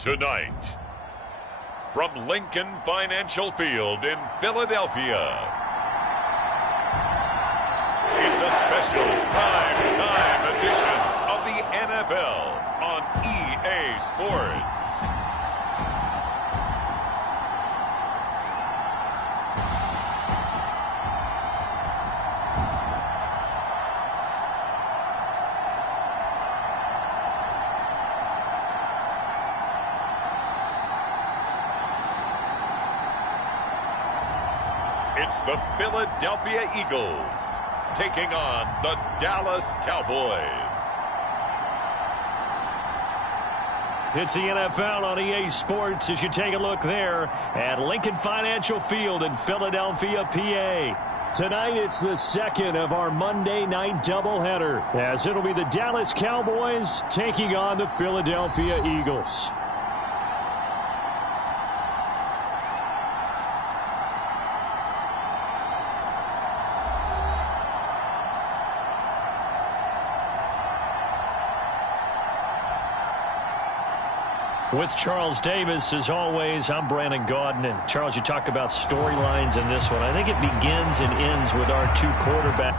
Tonight, from Lincoln Financial Field in Philadelphia, it's a special prime-time edition of the NFL on EA Sports. It's the Philadelphia Eagles taking on the Dallas Cowboys. It's the NFL on EA Sports as you take a look there at Lincoln Financial Field in Philadelphia, PA. Tonight, it's the second of our Monday night doubleheader, as it'll be the Dallas Cowboys taking on the Philadelphia Eagles. With Charles Davis, as always, I'm Brandon Gaudin. And Charles, you talk about storylines in this one. I think it begins and ends with our two quarterbacks.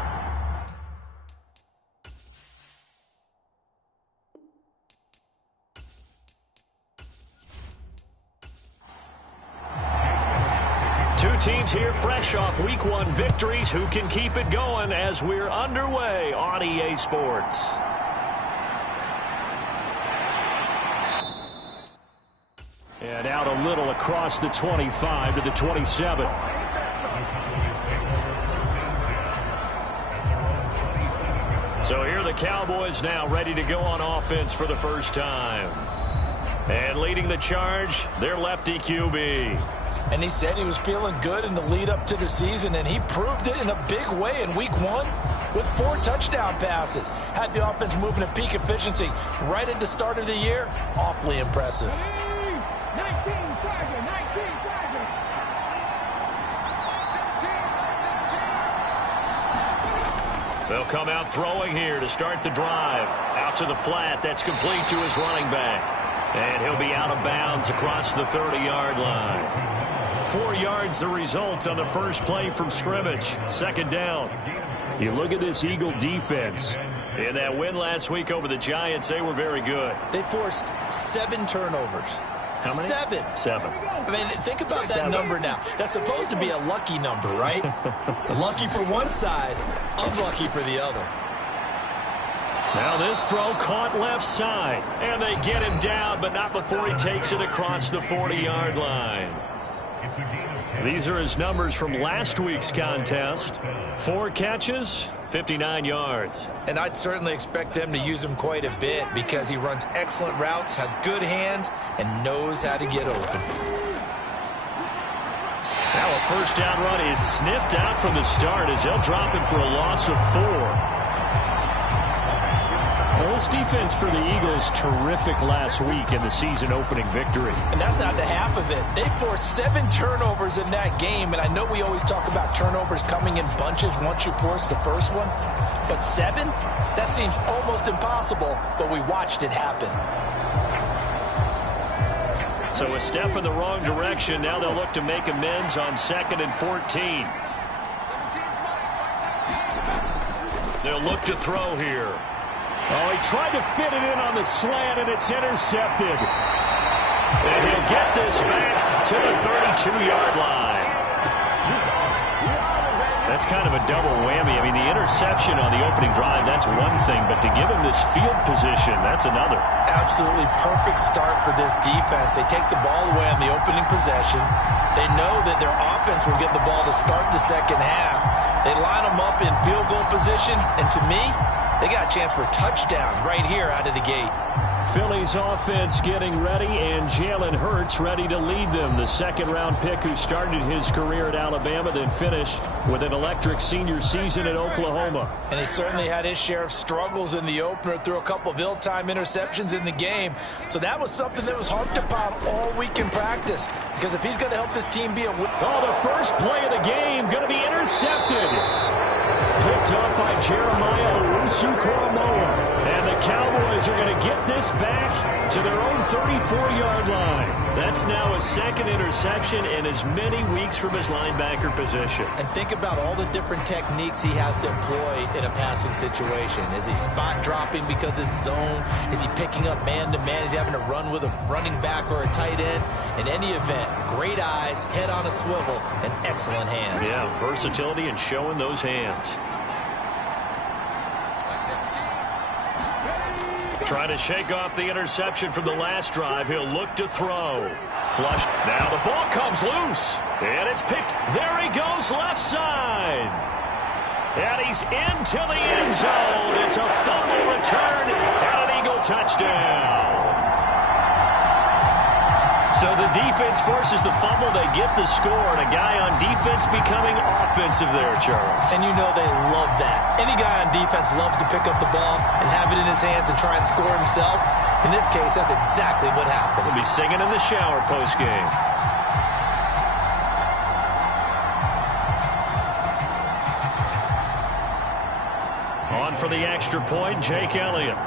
Two teams here fresh off Week 1 victories. Who can keep it going as we're underway on EA Sports? And out a little across the 25 to the 27. So here are the Cowboys now ready to go on offense for the first time. And leading the charge, their lefty QB. And he said he was feeling good in the lead up to the season, and he proved it in a big way in Week 1 with 4 touchdown passes. Had the offense moving at peak efficiency right at the start of the year. Awfully impressive. 19 target. They'll come out throwing here to start the drive. Out to the flat. That's complete to his running back. And he'll be out of bounds across the 30-yard line. 4 yards the result on the first play from scrimmage. Second down. You look at this Eagle defense. In that win last week over the Giants, they were very good. They forced 7 turnovers. How many? 7. I mean, think about that number now. That's supposed to be a lucky number, right? Lucky for one side, unlucky for the other. Now this throw caught left side. And they get him down, but not before he takes it across the 40-yard line. These are his numbers from last week's contest. 4 catches, 59 yards. And I'd certainly expect them to use him quite a bit because he runs excellent routes, has good hands, and knows how to get open. Now a first down run is sniffed out from the start as they'll drop him for a loss of 4. Well, this defense for the Eagles, terrific last week in the season-opening victory. And that's not the half of it. They forced 7 turnovers in that game, and I know we always talk about turnovers coming in bunches once you force the first one. But 7? That seems almost impossible, but we watched it happen. So a step in the wrong direction. Now they'll look to make amends on 2nd and 14. They'll look to throw here. Oh, he tried to fit it in on the slant, and it's intercepted. And he'll get this back to the 32-yard line. That's kind of a double whammy. I mean, the interception on the opening drive, that's one thing, but to give him this field position, that's another. Absolutely perfect start for this defense. They take the ball away on the opening possession. They know that their offense will get the ball to start the second half. They line them up in field goal position, and to me, they got a chance for a touchdown right here out of the gate. Philly's offense getting ready, and Jalen Hurts ready to lead them. The second-round pick who started his career at Alabama, then finished with an electric senior season at Oklahoma. And he certainly had his share of struggles in the opener, threw a couple of ill-timed interceptions in the game. So that was something that was harped upon all week in practice. Because if he's going to help this team be a win. Oh, the first play of the game going to be intercepted. Picked up by Jeremiah Owusu-Koramoah. And the Cowboys are going to get this back to their own 34-yard line. That's now a second interception in as many weeks from his linebacker position. And think about all the different techniques he has to employ in a passing situation. Is he spot dropping because it's zone? Is he picking up man-to-man? Is he having to run with a running back or a tight end? In any event, great eyes, head on a swivel, and excellent hands. Yeah, versatility and showing those hands. Trying to shake off the interception from the last drive. He'll look to throw. Flush. Now the ball comes loose. And it's picked. There he goes, left side. And he's into the end zone. It's a fumble return and an Eagle touchdown. So the defense forces the fumble. They get the score, and a guy on defense becoming offensive there, Charles. And you know they love that. Any guy on defense loves to pick up the ball and have it in his hands and try and score himself. In this case, that's exactly what happened. He'll be singing in the shower post-game. On for the extra point, Jake Elliott.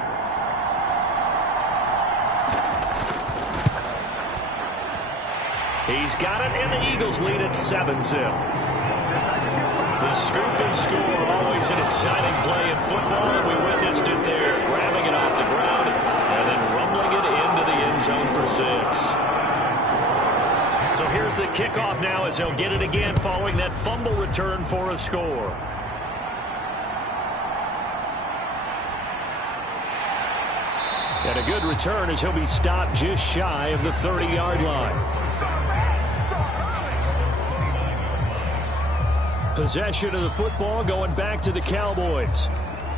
He's got it, and the Eagles lead at 7-0. The scoop and score, always an exciting play in football, and we witnessed it there, grabbing it off the ground and then rumbling it into the end zone for 6. So here's the kickoff now as he'll get it again following that fumble return for a score. And a good return as he'll be stopped just shy of the 30-yard line. Possession of the football going back to the Cowboys.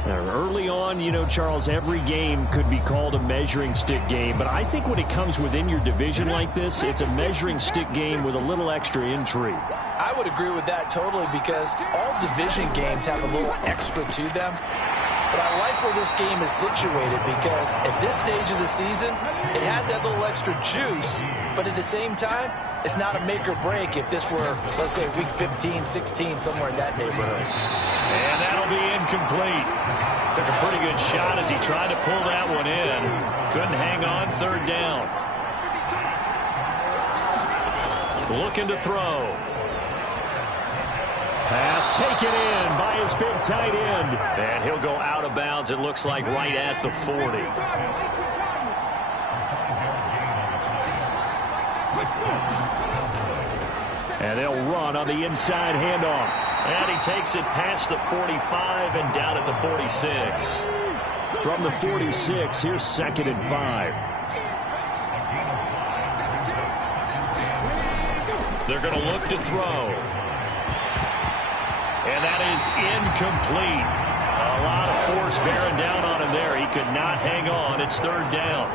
Now, early on, you know, Charles, every game could be called a measuring stick game. But I think when it comes within your division like this, it's a measuring stick game with a little extra intrigue. I would agree with that totally because all division games have a little extra to them. But I like where this game is situated because at this stage of the season, it has that little extra juice. But at the same time, it's not a make or break if this were, let's say, week 15, 16, somewhere in that neighborhood. And that'll be incomplete. Took a pretty good shot as he tried to pull that one in. Couldn't hang on, third down. Looking to throw. Pass taken in by his big tight end. And he'll go out of bounds, it looks like, right at the 40. And they'll run on the inside handoff. And he takes it past the 45 and down at the 46. From the 46, here's 2nd and 5. They're going to look to throw. And that is incomplete. A lot of force bearing down on him there. He could not hang on. It's third down.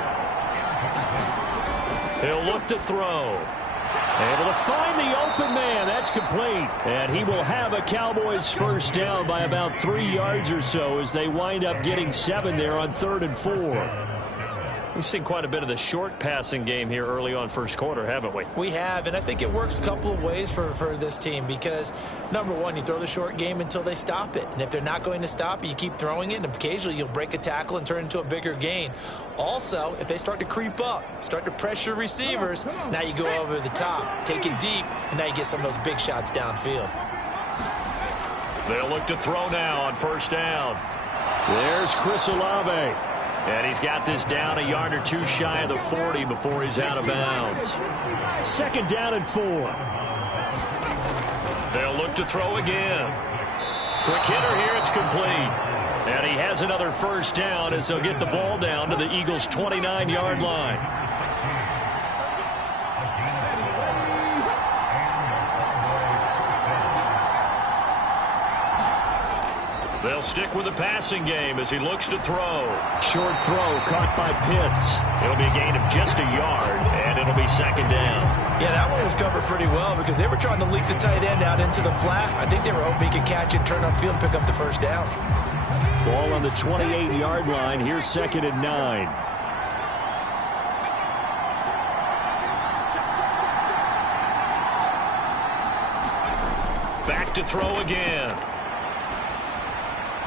He'll look to throw. Able to find the open man. That's complete. And he will have a Cowboys first down by about 3 yards or so as they wind up getting 7 there on 3rd and 4. We've seen quite a bit of the short passing game here early on first quarter, haven't we? We have, and I think it works a couple of ways for this team because, number one, you throw the short game until they stop it. And if they're not going to stop it, you keep throwing it, and occasionally you'll break a tackle and turn it into a bigger gain. Also, if they start to creep up, start to pressure receivers, now you go over the top, take it deep, and now you get some of those big shots downfield. They'll look to throw now on first down. There's Chris Olave. And he's got this down a yard or 2 shy of the 40 before he's out of bounds. 2nd down and 4. They'll look to throw again. Quick hitter here, it's complete. And he has another first down as they'll get the ball down to the Eagles' 29-yard line. They'll stick with the passing game as he looks to throw. Short throw caught by Pitts. It'll be a gain of just a yard, and it'll be 2nd down. Yeah, that one was covered pretty well because they were trying to leak the tight end out into the flat. I think they were hoping he could catch it, turn upfield, and pick up the first down. Ball on the 28-yard line. Here's 2nd and 9. Back to throw again.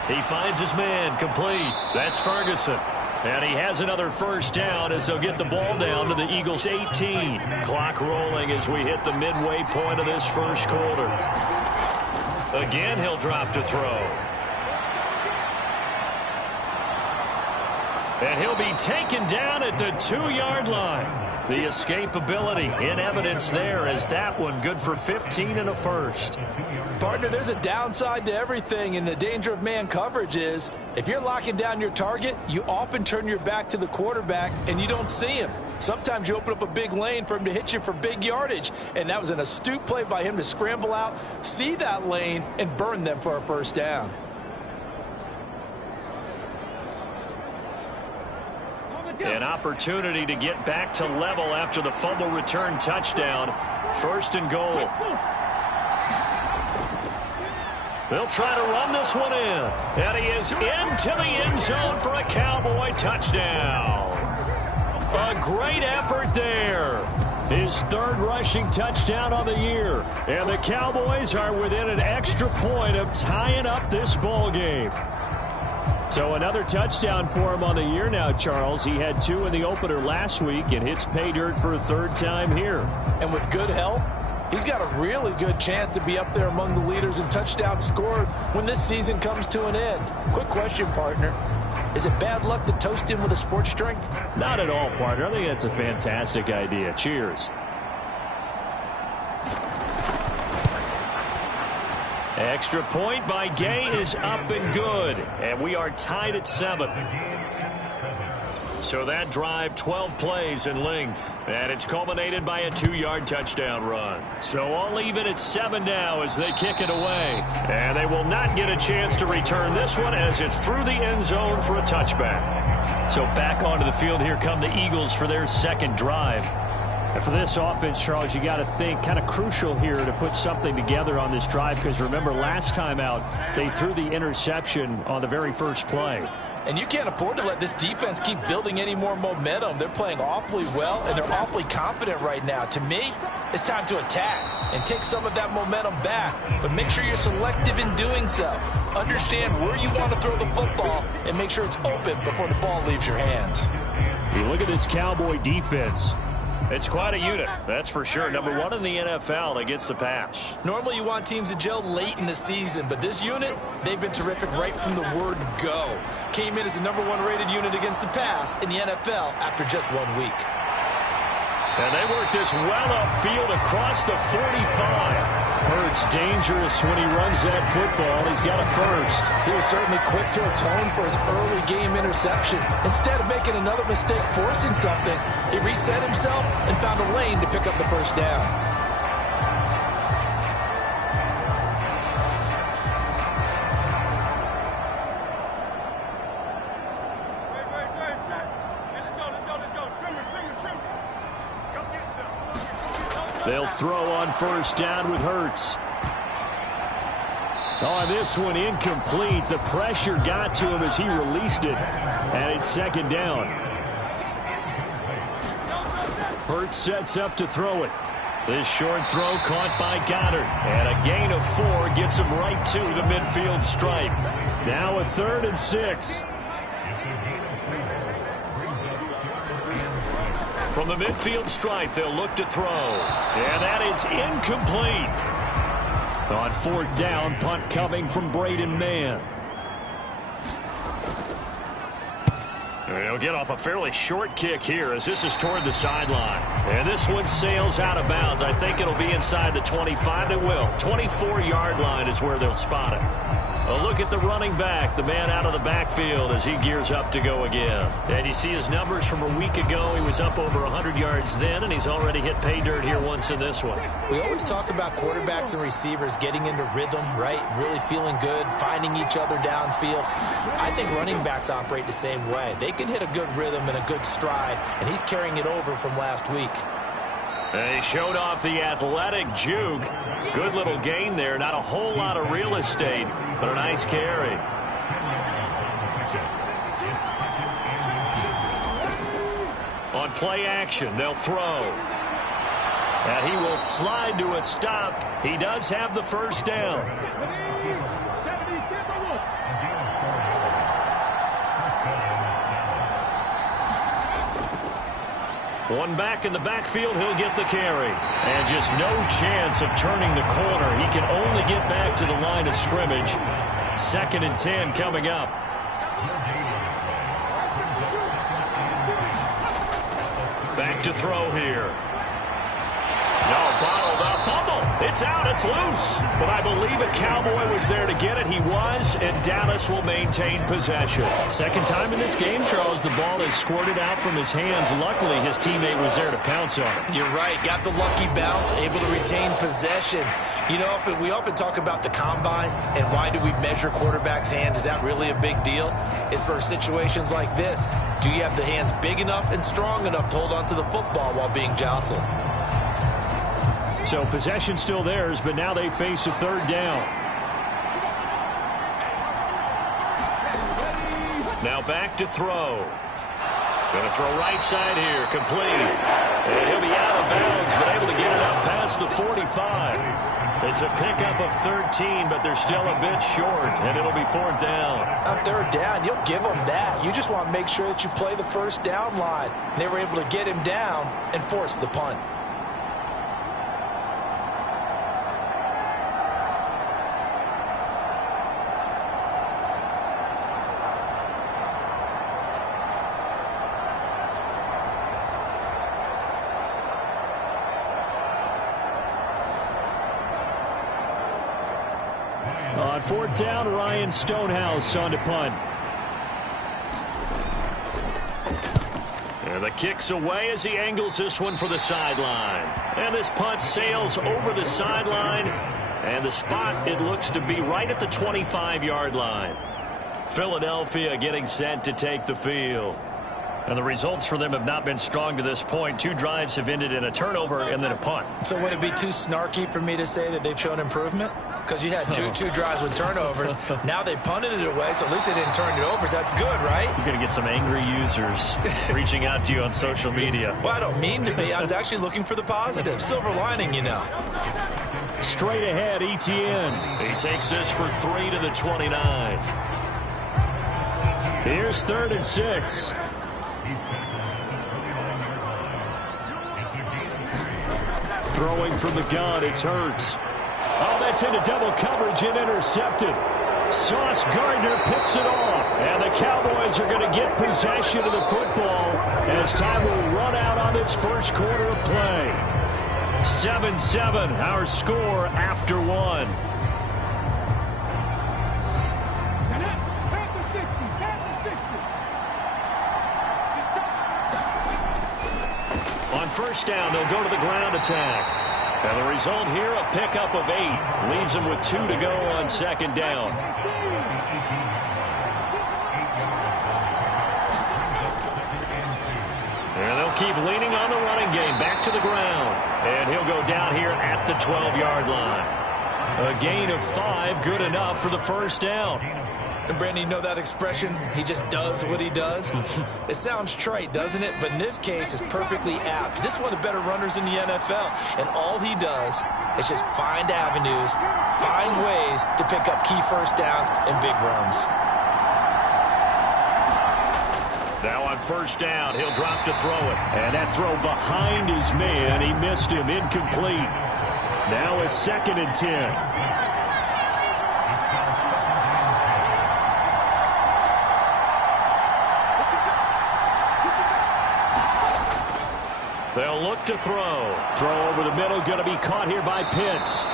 He finds his man, complete. That's Ferguson. And he has another first down as they'll get the ball down to the Eagles' 18. Clock rolling as we hit the midway point of this first quarter. Again, he'll drop to throw. And he'll be taken down at the 2-yard line. The escapability in evidence there as that one good for 15 and a first. Partner, there's a downside to everything, and the danger of man coverage is if you're locking down your target, you often turn your back to the quarterback and you don't see him. Sometimes you open up a big lane for him to hit you for big yardage, and that was an astute play by him to scramble out, see that lane, and burn them for a first down. An opportunity to get back to level after the fumble return touchdown. First and goal. They'll try to run this one in. And he is into the end zone for a Cowboy touchdown. A great effort there. His third rushing touchdown on the year. And the Cowboys are within an extra point of tying up this ball game. So another touchdown for him on the year now, Charles. He had 2 in the opener last week and hits pay dirt for a third time here. And with good health, he's got a really good chance to be up there among the leaders in touchdowns scored when this season comes to an end. Quick question, partner. Is it bad luck to toast him with a sports drink? Not at all, partner. I think that's a fantastic idea. Cheers. Extra point by Gay is up and good. And we are tied at 7. So that drive, 12 plays in length. And it's culminated by a 2-yard touchdown run. So all even at 7 now as they kick it away. And they will not get a chance to return this one as it's through the end zone for a touchback. So back onto the field, here come the Eagles for their second drive. And for this offense, Charles, you got to think kind of crucial here to put something together on this drive because remember last time out they threw the interception on the very first play. And you can't afford to let this defense keep building any more momentum. They're playing awfully well, and they're awfully confident right now. To me, it's time to attack and take some of that momentum back. But make sure you're selective in doing so. Understand where you want to throw the football and make sure it's open before the ball leaves your hands. You look at this Cowboy defense. It's quite a unit, that's for sure. Number 1 in the NFL against the pass. Normally you want teams to gel late in the season, but this unit, they've been terrific right from the word go. Came in as the number 1 rated unit against the pass in the NFL after just 1 week. And they work this well upfield across the 45. Hurts dangerous when he runs that football. He's got a first. He was certainly quick to atone for his early game interception. Instead of making another mistake forcing something, he reset himself and found a lane to pick up the first down. They'll throw on first down with Hurts. Oh, this one incomplete. The pressure got to him as he released it. And it's second down. Hurts sets up to throw it. This short throw caught by Goddard. And a gain of 4 gets him right to the midfield stripe. Now a 3rd and 6. From the midfield stripe, they'll look to throw. And that is incomplete. On 4th down, punt coming from Braden Mann. They'll get off a fairly short kick here as this is toward the sideline. And this one sails out of bounds. I think it'll be inside the 25. It will. 24-yard line is where they'll spot it. A look at the running back, the man out of the backfield as he gears up to go again. And you see his numbers from a week ago. He was up over 100 yards then, and he's already hit pay dirt here once in this one. We always talk about quarterbacks and receivers getting into rhythm, right? Really feeling good, finding each other downfield. I think running backs operate the same way. They can hit a good rhythm and a good stride, and he's carrying it over from last week. They showed off the athletic juke. Good little gain there. Not a whole lot of real estate, but a nice carry. On play action, they'll throw. And he will slide to a stop. He does have the first down. One back in the backfield, he'll get the carry. And just no chance of turning the corner. He can only get back to the line of scrimmage. 2nd and 10 coming up. Back to throw here. No, bottled up. Fumble. It's out. It's loose. But I believe a Cowboy was there to get it. He was, and Dallas will maintain possession. Second time in this game, Charles, the ball has squirted out from his hands. Luckily, his teammate was there to pounce on it. You're right. Got the lucky bounce, able to retain possession. You know, we often talk about the combine and why do we measure quarterbacks' hands. Is that really a big deal? It's for situations like this. Do you have the hands big enough and strong enough to hold on to the football while being jostled? So possession still theirs, but now they face a 3rd down. Now back to throw. Going to throw right side here, complete. And he'll be out of bounds, but able to get it up past the 45. It's a pickup of 13, but they're still a bit short, and it'll be 4th down. On 3rd down, you'll give them that. You just want to make sure that you play the 1st down line. They were able to get him down and force the punt. On 4th down, Ryan Stonehouse on to punt. And the kick's away as he angles this one for the sideline. And this punt sails over the sideline. And the spot, it looks to be right at the 25-yard line. Philadelphia getting set to take the field. And the results for them have not been strong to this point. 2 drives have ended in a turnover and then a punt. So would it be too snarky for me to say that they've shown improvement? Because you had two drives with turnovers. Now they punted it away, so at least they didn't turn it over. So that's good, right? You're going to get some angry users reaching out to you on social media. Well, I don't mean to be. I was actually looking for the positive. Silver lining, you know. Straight ahead, Etienne. He takes this for 3 to the 29. Here's 3rd and 6. Throwing from the gun, it's Hurts. Oh, that's into double coverage and intercepted. Sauce Gardner picks it off. And the Cowboys are going to get possession of the football as time will run out on this 1st quarter of play. 7-7, our score after 1. On 1st down, they'll go to the ground attack. And the result here, a pickup of 8. Leaves them with 2 to go on 2nd down. And they'll keep leaning on the running game. Back to the ground. And he'll go down here at the 12-yard line. A gain of 5, good enough for the 1st down. And Brandon, you know that expression? He just does what he does. It sounds trite, doesn't it? But in this case, it's perfectly apt. This is one of the better runners in the NFL. And all he does is just find avenues, find ways to pick up key 1st downs and big runs. Now on 1st down, he'll drop to throw it. And that throw behind his man, he missed him, incomplete. Now a 2nd and 10. They'll look to throw. Throw over the middle, going to be caught here by Pitts.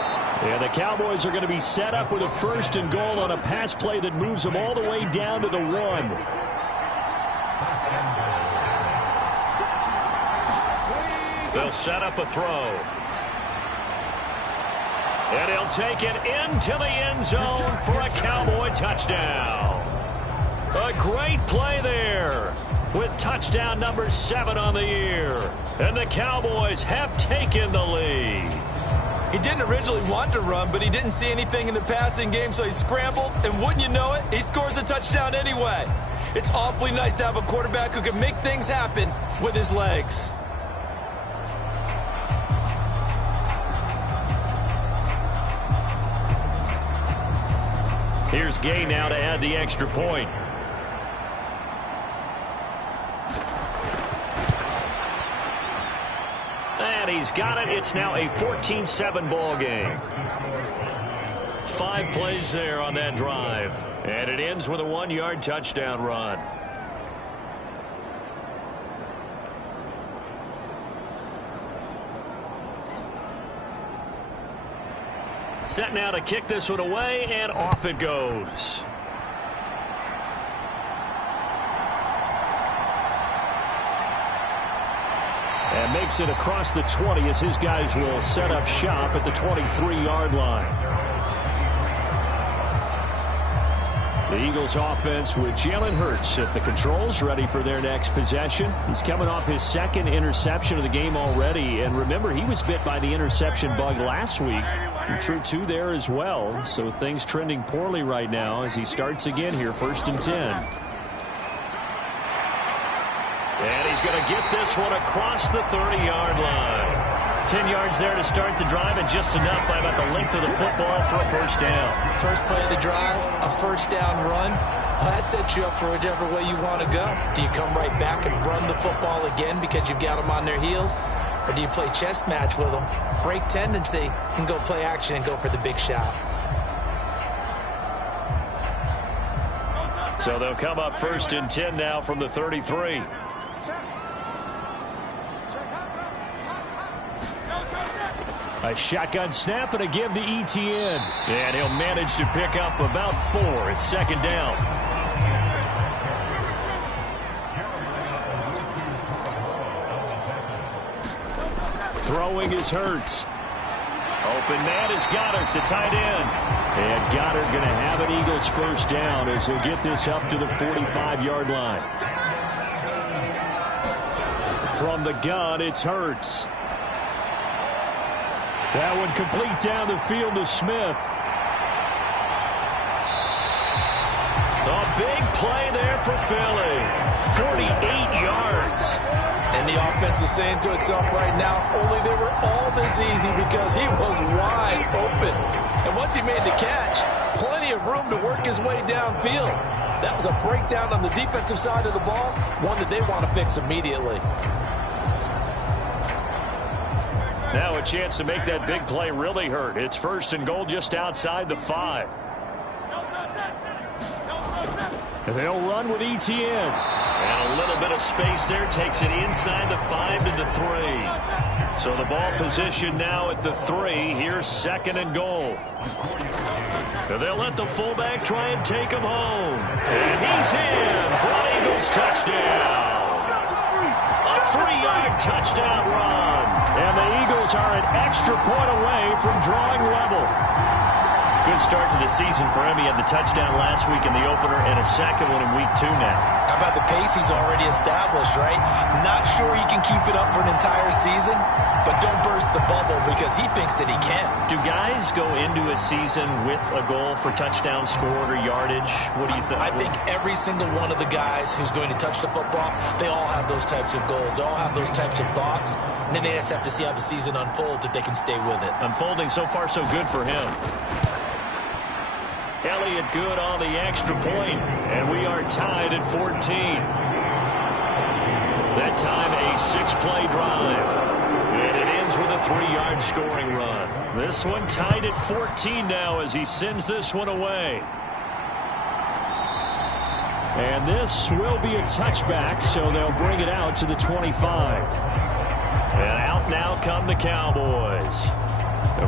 And the Cowboys are going to be set up with a 1st and goal on a pass play that moves them all the way down to the 1. They'll set up a throw. And he'll take it into the end zone for a Cowboy touchdown. A great play there with touchdown number 7 on the year. And the Cowboys have taken the lead. He didn't originally want to run, but he didn't see anything in the passing game, so he scrambled, and wouldn't you know it, he scores a touchdown anyway. It's awfully nice to have a quarterback who can make things happen with his legs. Here's Gay now to add the extra point. And he's got it. It's now a 14-7 ball game. 5 plays there on that drive. And it ends with a 1-yard touchdown run. Set now to kick this one away, and off it goes. And makes it across the 20 as his guys will set up shop at the 23-yard line. The Eagles offense with Jalen Hurts at the controls, ready for their next possession. He's coming off his 2nd interception of the game already. And remember, he was bit by the interception bug last week. He threw 2 there as well. So things trending poorly right now as he starts again here, 1st and 10. And he's going to get this one across the 30-yard line. 10 yards there to start the drive, and just enough by about the length of the football for a first down. First play of the drive, a first down run. Well, that sets you up for whichever way you want to go. Do you come right back and run the football again because you've got them on their heels? Or do you play chess match with them, break tendency, and go play action and go for the big shot? So they'll come up 1st and 10 now from the 33. A shotgun snap and a give to Etienne. And he'll manage to pick up about 4. It's 2nd down. Throwing is Hurts. Open man is Goddard, the tight end. And Goddard going to have an Eagles first down as he'll get this up to the 45-yard line. From the gun, it's Hurts. That one complete down the field to Smith. A big play there for Philly. 48 yards. And the offense is saying to itself right now, only they were all this easy because he was wide open. And once he made the catch, plenty of room to work his way downfield. That was a breakdown on the defensive side of the ball, one that they want to fix immediately. Now a chance to make that big play really hurt. It's 1st and goal just outside the 5. And they'll run with Etienne. And a little bit of space there takes it inside the 5 to the 3. So the ball position now at the 3. Here's 2nd and goal. And they'll let the fullback try and take him home. And he's in for an Eagles touchdown. A 3-yard touchdown run. And the Eagles are an extra point away from drawing level. Good start to the season for him. He had the touchdown last week in the opener and a 2nd one in week 2 now. How about the pace he's already established, right? Not sure he can keep it up for an entire season, but don't burst the bubble because he thinks that he can. Do guys go into a season with a goal for touchdown scored or yardage? What do you think? I think every single one of the guys who's going to touch the football, they all have those types of goals. They all have those types of thoughts. And then they just have to see how the season unfolds if they can stay with it. Unfolding so far so good for him. Elliott good on the extra point, and we are tied at 14. That time a 6-play drive, and it ends with a 3-yard scoring run. This one tied at 14 now as he sends this one away. And this will be a touchback, so they'll bring it out to the 25. And out now come the Cowboys.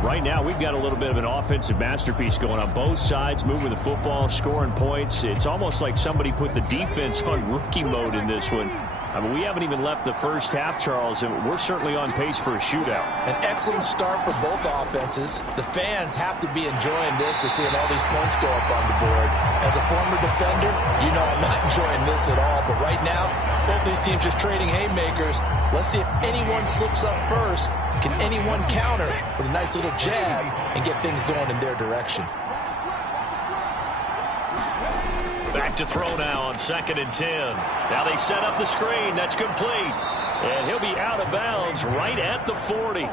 Right now, we've got a little bit of an offensive masterpiece going on both sides, moving the football, scoring points. It's almost like somebody put the defense on rookie mode in this one. I mean, we haven't even left the first half, Charles, and we're certainly on pace for a shootout. An excellent start for both offenses. The fans have to be enjoying this to seeing all these points go up on the board. As a former defender, you know I'm not enjoying this at all. But right now, both these teams just trading haymakers. Let's see if anyone slips up first. Can anyone counter with a nice little jab and get things going in their direction? Back to throw now on 2nd and 10. Now they set up the screen. That's complete. And he'll be out of bounds right at the 40.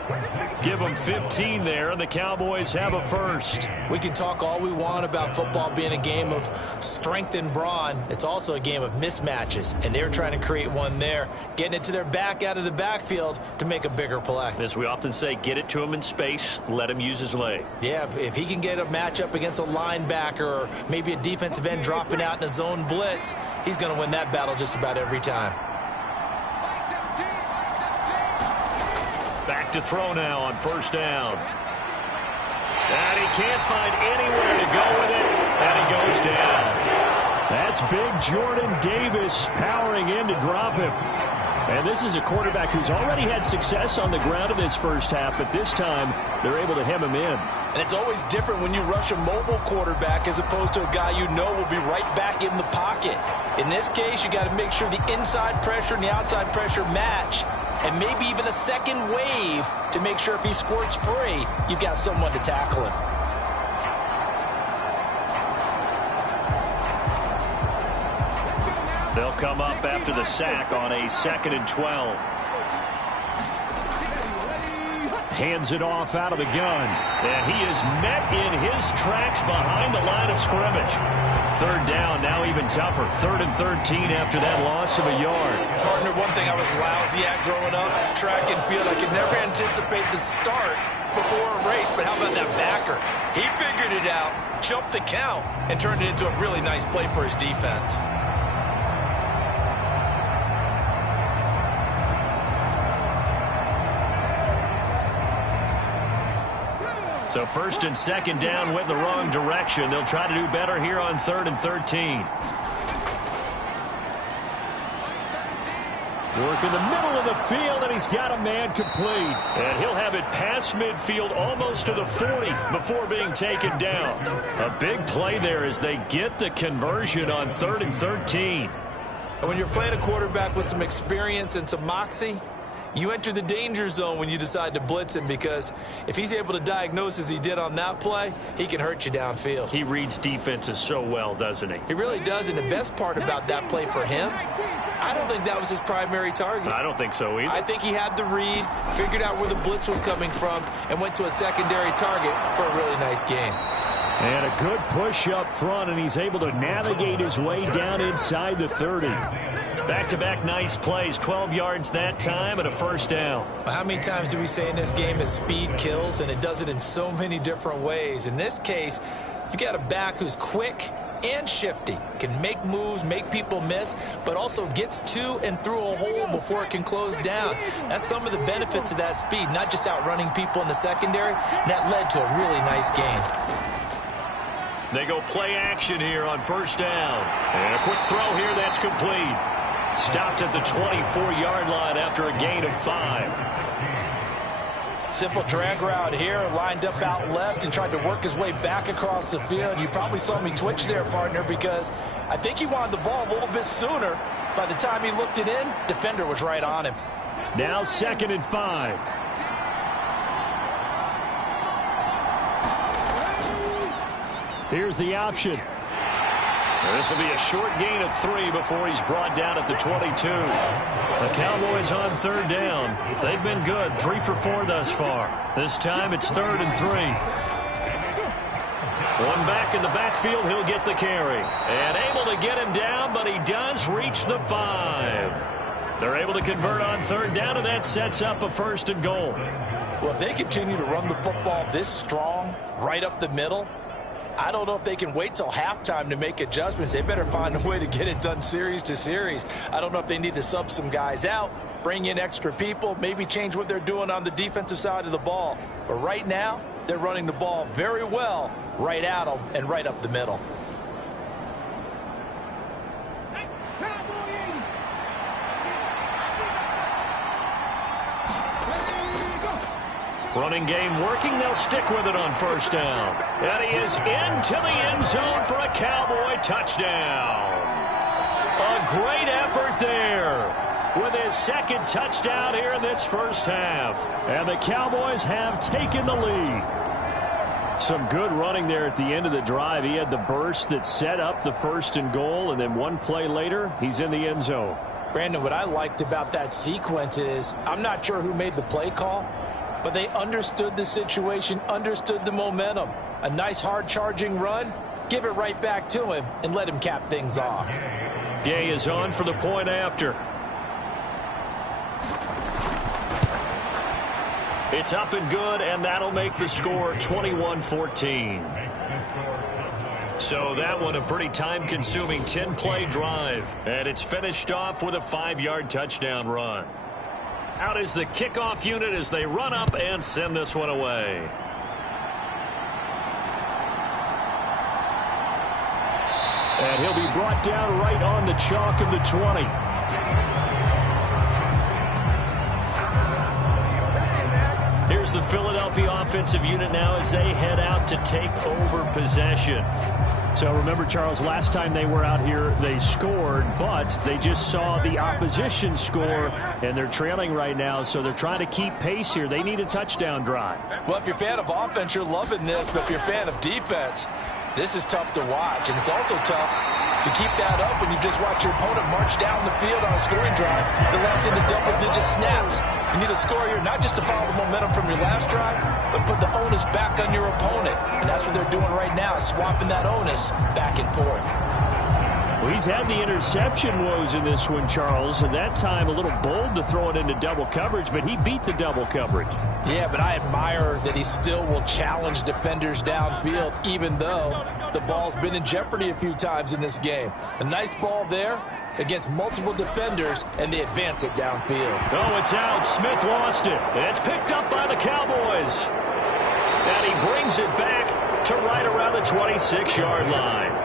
Give him 15 there, and the Cowboys have a first. We can talk all we want about football being a game of strength and brawn. It's also a game of mismatches, and they're trying to create one there, getting it to their back out of the backfield to make a bigger play. As we often say, get it to him in space, let him use his leg. Yeah, if he can get a matchup against a linebacker or maybe a defensive end dropping out in a zone blitz, he's going to win that battle just about every time. Back to throw now on first down. And he can't find anywhere to go with it, and he goes down. That's big Jordan Davis powering in to drop him. And this is a quarterback who's already had success on the ground in this first half, but this time they're able to hem him in. And it's always different when you rush a mobile quarterback as opposed to a guy you know will be right back in the pocket. In this case, you got to make sure the inside pressure and the outside pressure match, and maybe even a second wave to make sure if he squirts free, you've got someone to tackle him. They'll come up after the sack on a 2nd and 12. Hands it off out of the gun. And he is met in his tracks behind the line of scrimmage. Third down, now even tougher. 3rd and 13 after that loss of a yard. Partner, one thing I was lousy at growing up, track and field, I could never anticipate the start before a race, but how about that backer? He figured it out, jumped the count, and turned it into a really nice play for his defense. So 1st and 2nd down went in the wrong direction. They'll try to do better here on 3rd and 13. Work in the middle of the field, and he's got a man complete. And he'll have it past midfield almost to the 40 before being taken down. A big play there as they get the conversion on 3rd and 13. And when you're playing a quarterback with some experience and some moxie, you enter the danger zone when you decide to blitz him, because if he's able to diagnose as he did on that play, he can hurt you downfield. He reads defenses so well, doesn't he? He really does, and the best part about that play for him, I don't think that was his primary target. I don't think so either. I think he had the read, figured out where the blitz was coming from, and went to a secondary target for a really nice gain. And a good push up front, and he's able to navigate his way down inside the 30. Back-to-back nice plays, 12 yards that time and a first down. How many times do we say in this game that speed kills, and it does it in so many different ways? In this case, you got a back who's quick and shifty, can make moves, make people miss, but also gets to and through a hole before it can close down. That's some of the benefits of that speed, not just outrunning people in the secondary. That led to a really nice gain. They go play action here on first down. And a quick throw here that's complete. Stopped at the 24-yard line after a gain of 5. Simple drag route here, lined up out left and tried to work his way back across the field. You probably saw me twitch there, partner, because I think he wanted the ball a little bit sooner. By the time he looked it in, defender was right on him. Now 2nd and 5. Here's the option. This will be a short gain of 3 before he's brought down at the 22. The Cowboys on 3rd down. They've been good, 3 for 4 thus far. This time it's 3rd and 3. One back in the backfield, he'll get the carry. And able to get him down, but he does reach the 5. They're able to convert on 3rd down, and that sets up a 1st and goal. Well, if they continue to run the football this strong, right up the middle, I don't know if they can wait till halftime to make adjustments. They better find a way to get it done series to series. I don't know if they need to sub some guys out, bring in extra people, maybe change what they're doing on the defensive side of the ball. But right now, they're running the ball very well right at them and right up the middle. Running game working. They'll stick with it on first down. And he is into the end zone for a Cowboy touchdown. A great effort there with his 2nd touchdown here in this first half. And the Cowboys have taken the lead. Some good running there at the end of the drive. He had the burst that set up the 1st and goal, and then one play later, he's in the end zone. Brandon, what I liked about that sequence is I'm not sure who made the play call, but they understood the situation, understood the momentum. A nice hard-charging run, give it right back to him, and let him cap things off. Gay is on for the point after. It's up and good, and that'll make the score 21-14. So that one a pretty time-consuming 10-play drive. And it's finished off with a 5-yard touchdown run. Out is the kickoff unit as they run up and send this one away. And he'll be brought down right on the chalk of the 20. Here's the Philadelphia offensive unit now as they head out to take over possession. So remember, Charles, last time they were out here, they scored, but they just saw the opposition score, and they're trailing right now, so they're trying to keep pace here. They need a touchdown drive. Well, if you're a fan of offense, you're loving this, but if you're a fan of defense, this is tough to watch, and it's also tough to keep that up when you just watch your opponent march down the field on a scoring drive that lasts into double-digit snaps. You need a score here not just to follow the momentum from your last drive, but put the onus back on your opponent. And that's what they're doing right now, swapping that onus back and forth. Well, he's had the interception woes in this one, Charles, and that time a little bold to throw it into double coverage, but he beat the double coverage. Yeah, but I admire that he still will challenge defenders downfield, even though the ball's been in jeopardy a few times in this game. A nice ball there against multiple defenders, and they advance it downfield. Oh, it's out. Smith lost it. It's picked up by the Cowboys. And he brings it back to right around the 26-yard line.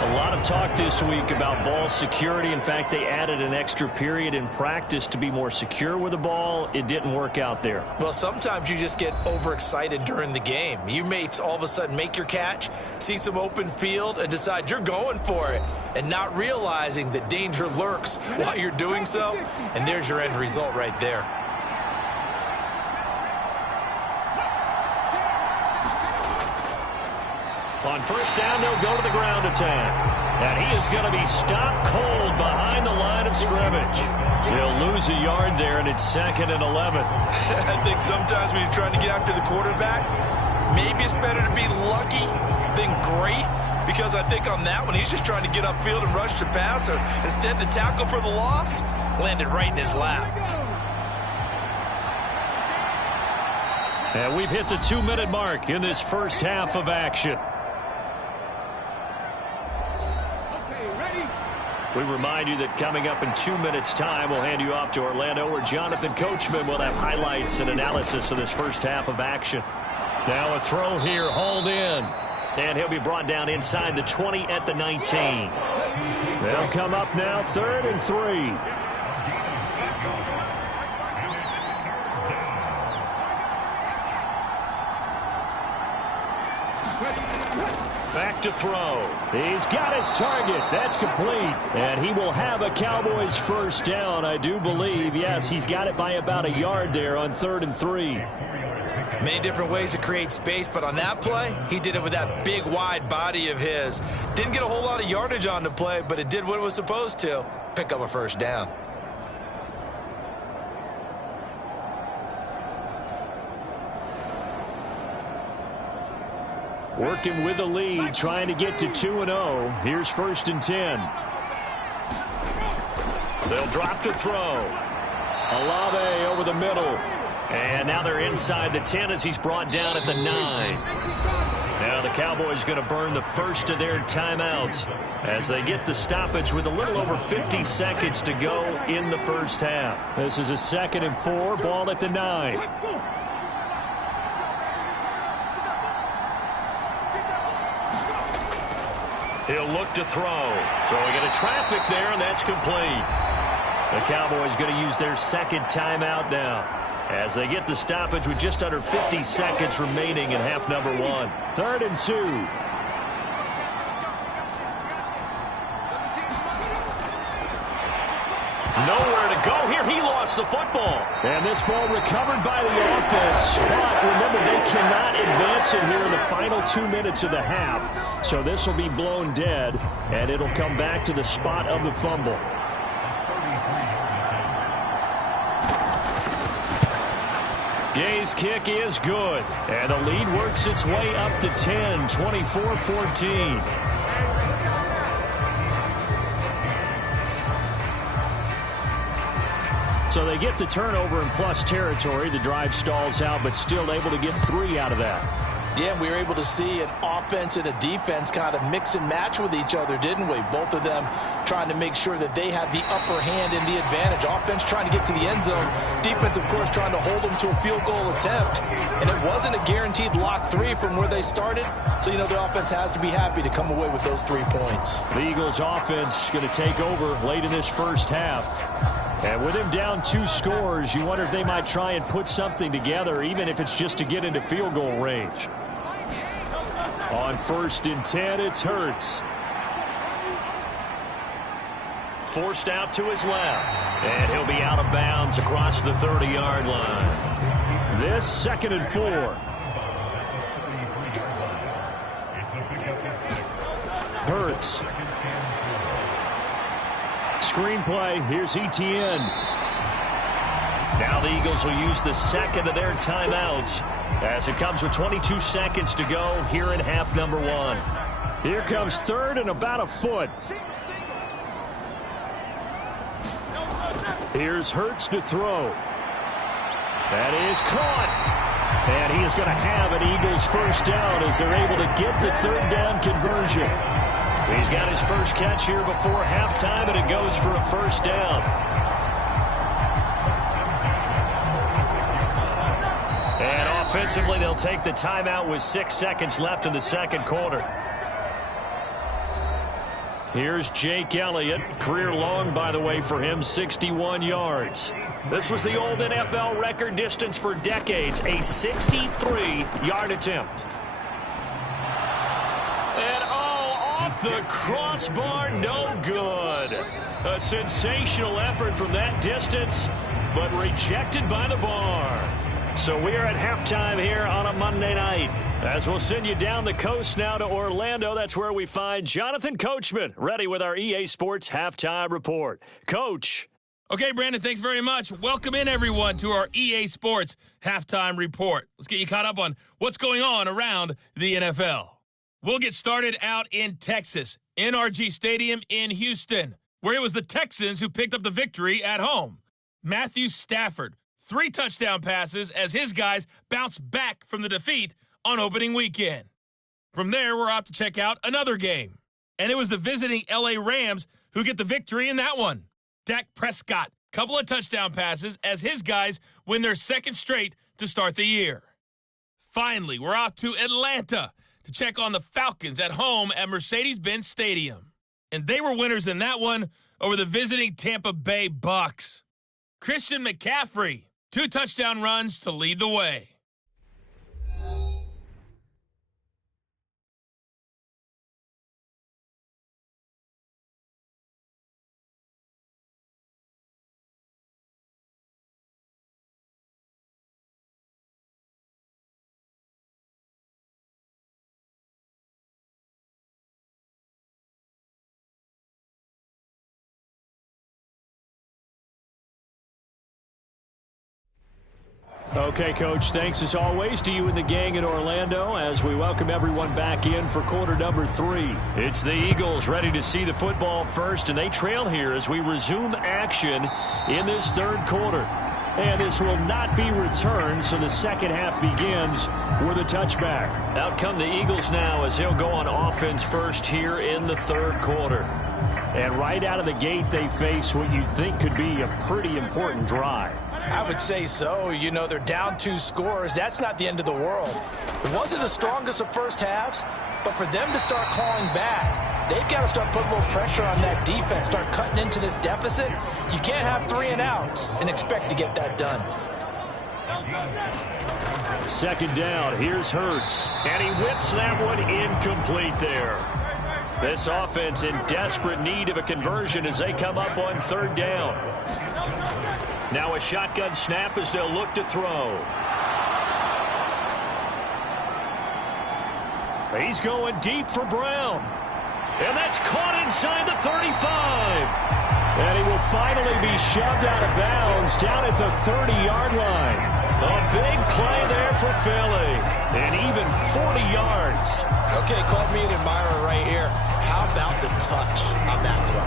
A lot of talk this week about ball security. In fact, they added an extra period in practice to be more secure with the ball. It didn't work out there. Well, sometimes you just get overexcited during the game. You may all of a sudden make your catch, see some open field, and decide you're going for it, and not realizing that danger lurks while you're doing so. And there's your end result right there. On first down, they'll go to the ground attack. And he is going to be stopped cold behind the line of scrimmage. He'll lose a yard there, and it's 2nd and 11. I think sometimes when you're trying to get after the quarterback, maybe it's better to be lucky than great. Because I think on that one, he's just trying to get upfield and rush the passer. Instead, the tackle for the loss landed right in his lap. And we've hit the 2-minute mark in this first half of action. We remind you that coming up in 2 minutes' time, we'll hand you off to Orlando, where Jonathan Coachman will have highlights and analysis of this first half of action. Now a throw here, hauled in. And he'll be brought down inside the 20 at the 19. They'll come up now, 3rd and 3. Back to throw. He's got his target. That's complete. And he will have a Cowboys first down, I do believe. Yes, he's got it by about a yard there on 3rd and 3. Many different ways to create space, but on that play, he did it with that big, wide body of his. Didn't get a whole lot of yardage on the play, but it did what it was supposed to. Pick up a first down. Working with the lead, trying to get to 2-0. Here's 1st and 10. They'll drop to throw. Olave over the middle. And now they're inside the 10 as he's brought down at the 9. Now the Cowboys going to burn the first of their timeouts as they get the stoppage with a little over 50 seconds to go in the first half. This is a 2nd and 4, ball at the 9. He'll look to throw. Throwing into traffic there, and that's complete. The Cowboys going to use their 2nd timeout now as they get the stoppage with just under 50 seconds remaining in half number 1. 3rd and 2. Nowhere to go here. He lost the football. And this ball recovered by the offense. But remember, they cannot advance it here in the final 2 minutes of the half. So this will be blown dead, and it'll come back to the spot of the fumble. Gay's kick is good. And the lead works its way up to 10, 24-14. So they get the turnover in plus territory. The drive stalls out, but still able to get 3 out of that. Yeah, we were able to see an offense and a defense kind of mix and match with each other, didn't we? Both of them trying to make sure that they have the upper hand and the advantage. Offense trying to get to the end zone. Defense, of course, trying to hold them to a field goal attempt. And it wasn't a guaranteed lock 3 from where they started. So, the offense has to be happy to come away with those 3 points. The Eagles offense going to take over late in this first half. And with him down 2 scores, you wonder if they might try and put something together, even if it's just to get into field goal range. On 1st and 10, it's Hurts. Forced out to his left. And he'll be out of bounds across the 30-yard line. This 2nd and 4. Hurts. Screenplay. Here's Etienne. Now the Eagles will use the 2nd of their timeouts as it comes with 22 seconds to go here in half number 1. Here comes 3rd and about a foot. Here's Hurts to throw. That is caught. And he is going to have an Eagles first down as they're able to get the 3rd down conversion. He's got his first catch here before halftime, and it goes for a first down. And offensively, they'll take the timeout with 6 seconds left in the second quarter. Here's Jake Elliott. Career long, by the way, for him, 61 yards. This was the old NFL record distance for decades, a 63-yard attempt. And off the crossbar, no good. A sensational effort from that distance, but rejected by the bar. So we are at halftime here on a Monday night. As we'll send you down the coast now to Orlando, that's where we find Jonathan Coachman, ready with our EA Sports Halftime Report. Coach. Okay, Brandon, thanks very much. Welcome in, everyone, to our EA Sports Halftime Report. Let's get you caught up on what's going on around the NFL. We'll get started out in Texas, NRG Stadium in Houston, where it was the Texans who picked up the victory at home. Matthew Stafford, 3 touchdown passes as his guys bounced back from the defeat on opening weekend. From there, we're off to check out another game. And it was the visiting LA Rams who get the victory in that one. Dak Prescott, couple of touchdown passes as his guys win their 2nd straight to start the year. Finally, we're off to Atlanta to check on the Falcons at home at Mercedes-Benz Stadium. And they were winners in that one over the visiting Tampa Bay Bucks. Christian McCaffrey, 2 touchdown runs to lead the way. Okay, Coach, thanks as always to you and the gang in Orlando as we welcome everyone back in for quarter number 3. It's the Eagles ready to see the football first, and they trail here as we resume action in this 3rd quarter. And this will not be returned, so the second half begins with a touchback. Out come the Eagles now as they'll go on offense first here in the 3rd quarter. And right out of the gate, they face what you'd think could be a pretty important drive. I would say so. They're down 2 scores. That's not the end of the world. It wasn't the strongest of first halves, but for them to start clawing back, they've got to start putting a little pressure on that defense, start cutting into this deficit. You can't have 3 and outs and expect to get that done. 2nd down. Here's Hurts. And he whips that one incomplete there. This offense in desperate need of a conversion as they come up on 3rd down. Now a shotgun snap as they'll look to throw. He's going deep for Brown. And that's caught inside the 35. And he will finally be shoved out of bounds down at the 30-yard line. A big for Philly. And even 40 yards. Okay, call me an admirer right here. How about the touch on that throw?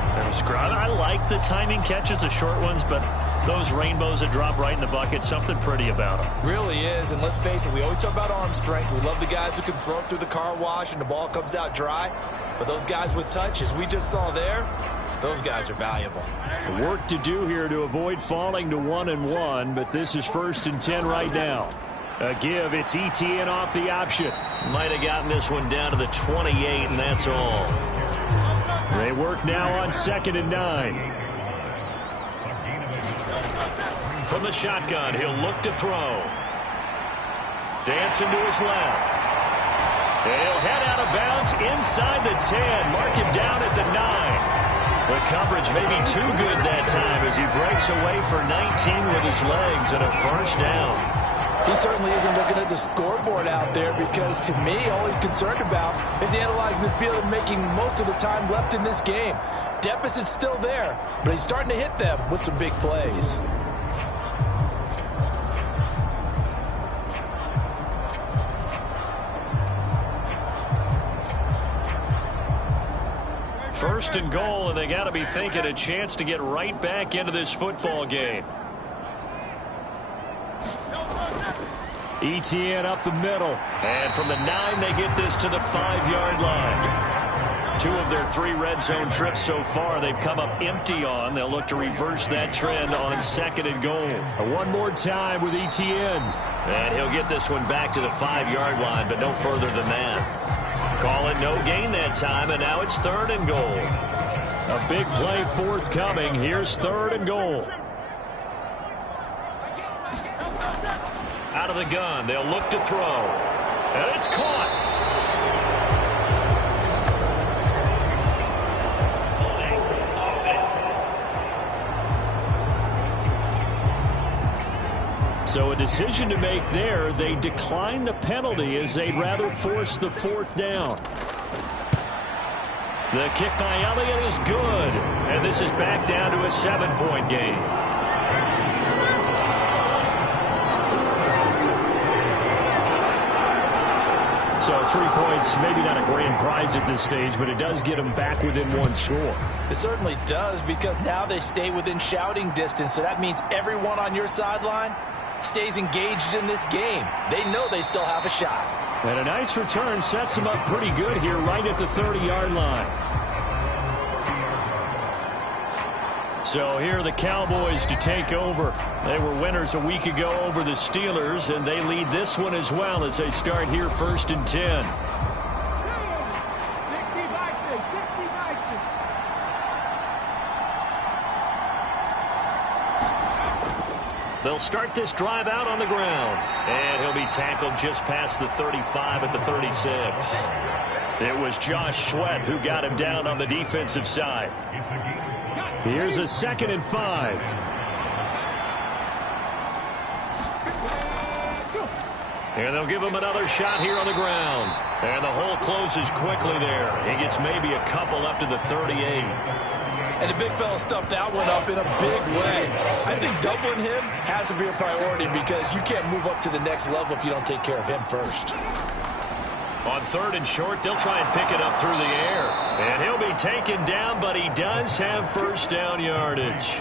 I like the timing catches, the short ones, but those rainbows that drop right in the bucket, something pretty about them. Really is, and let's face it, we always talk about arm strength. We love the guys who can throw it through the car wash and the ball comes out dry. But those guys with touch, as we just saw there, those guys are valuable. Work to do here to avoid falling to 1-1, but this is 1st and 10 right now. A give, it's ETN off the option. Might have gotten this one down to the 28, and that's all. They work now on 2nd and 9. From the shotgun, he'll look to throw. Dancing to his left. He'll head out of bounds inside the 10. Mark him down at the 9. The coverage may be too good that time as he breaks away for 19 with his legs and a first down. He certainly isn't looking at the scoreboard out there because, to me, all he's concerned about is analyzing the field and making most of the time left in this game. Deficit's still there, but he's starting to hit them with some big plays. First and goal, and they got to be thinking a chance to get right back into this football game. ETN up the middle. And from the 9, they get this to the 5-yard line. 2 of their 3 red zone trips so far they've come up empty on. They'll look to reverse that trend on 2nd and goal. One more time with ETN. And he'll get this one back to the 5-yard line, but no further than that. Call it no gain that time, and now it's 3rd and goal. A big play forthcoming. Here's 3rd and goal. Out of the gun, they'll look to throw. And it's caught. So a decision to make there. They decline the penalty as they'd rather force the 4th down. The kick by Elliott is good. And this is back down to a 7-point game. So 3 points, maybe not a grand prize at this stage, but it does get them back within 1 score. It certainly does, because now they stay within shouting distance. So that means everyone on your sideline stays engaged in this game. They know they still have a shot. And a nice return sets them up pretty good here right at the 30-yard line. So here are the Cowboys to take over. They were winners a week ago over the Steelers, and they lead this one as well as they start here 1st and 10. They'll start this drive out on the ground. And he'll be tackled just past the 35 at the 36. It was Josh Sweat who got him down on the defensive side. Here's a 2nd and 5. And they'll give him another shot here on the ground. And the hole closes quickly there. He gets maybe a couple up to the 38. And the big fella stuffed that one up in a big way. I think doubling him has to be a priority because you can't move up to the next level if you don't take care of him first. On 3rd and short, they'll try and pick it up through the air. And he'll be taken down, but he does have first down yardage.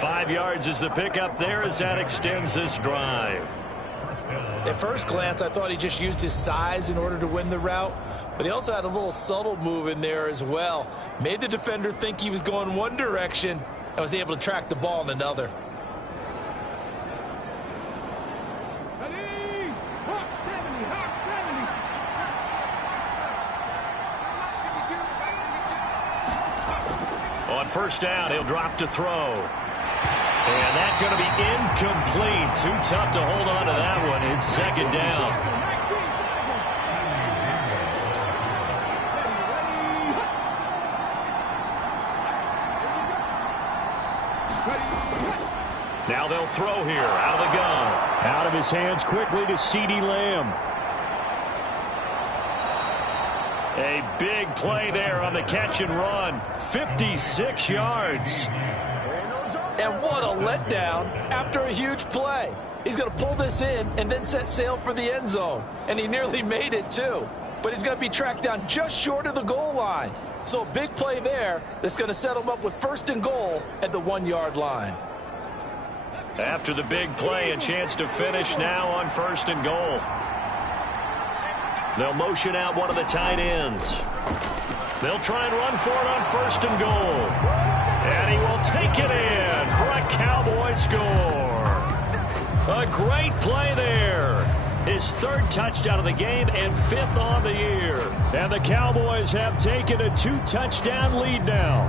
5 yards is the pickup there as that extends this drive. At first glance, I thought he just used his size in order to win the route. But he also had a little subtle move in there as well. Made the defender think he was going one direction and was able to track the ball in another. On first down, he'll drop to throw. And that's going to be incomplete. Too tough to hold on to that one. It's 2nd down. Now they'll throw here out of the gun. Out of his hands quickly to CeeDee Lamb. A big play there on the catch and run. 56 yards. And what a letdown after a huge play. He's going to pull this in and then set sail for the end zone. And he nearly made it, too. But he's going to be tracked down just short of the goal line. So a big play there that's going to set him up with 1st and goal at the 1-yard line. After the big play, a chance to finish now on 1st and goal. They'll motion out one of the tight ends. They'll try and run for it on 1st and goal. And he will take it in for a Cowboy score. A great play there. His 3rd touchdown of the game and 5th on the year. And the Cowboys have taken a 2-touchdown lead now.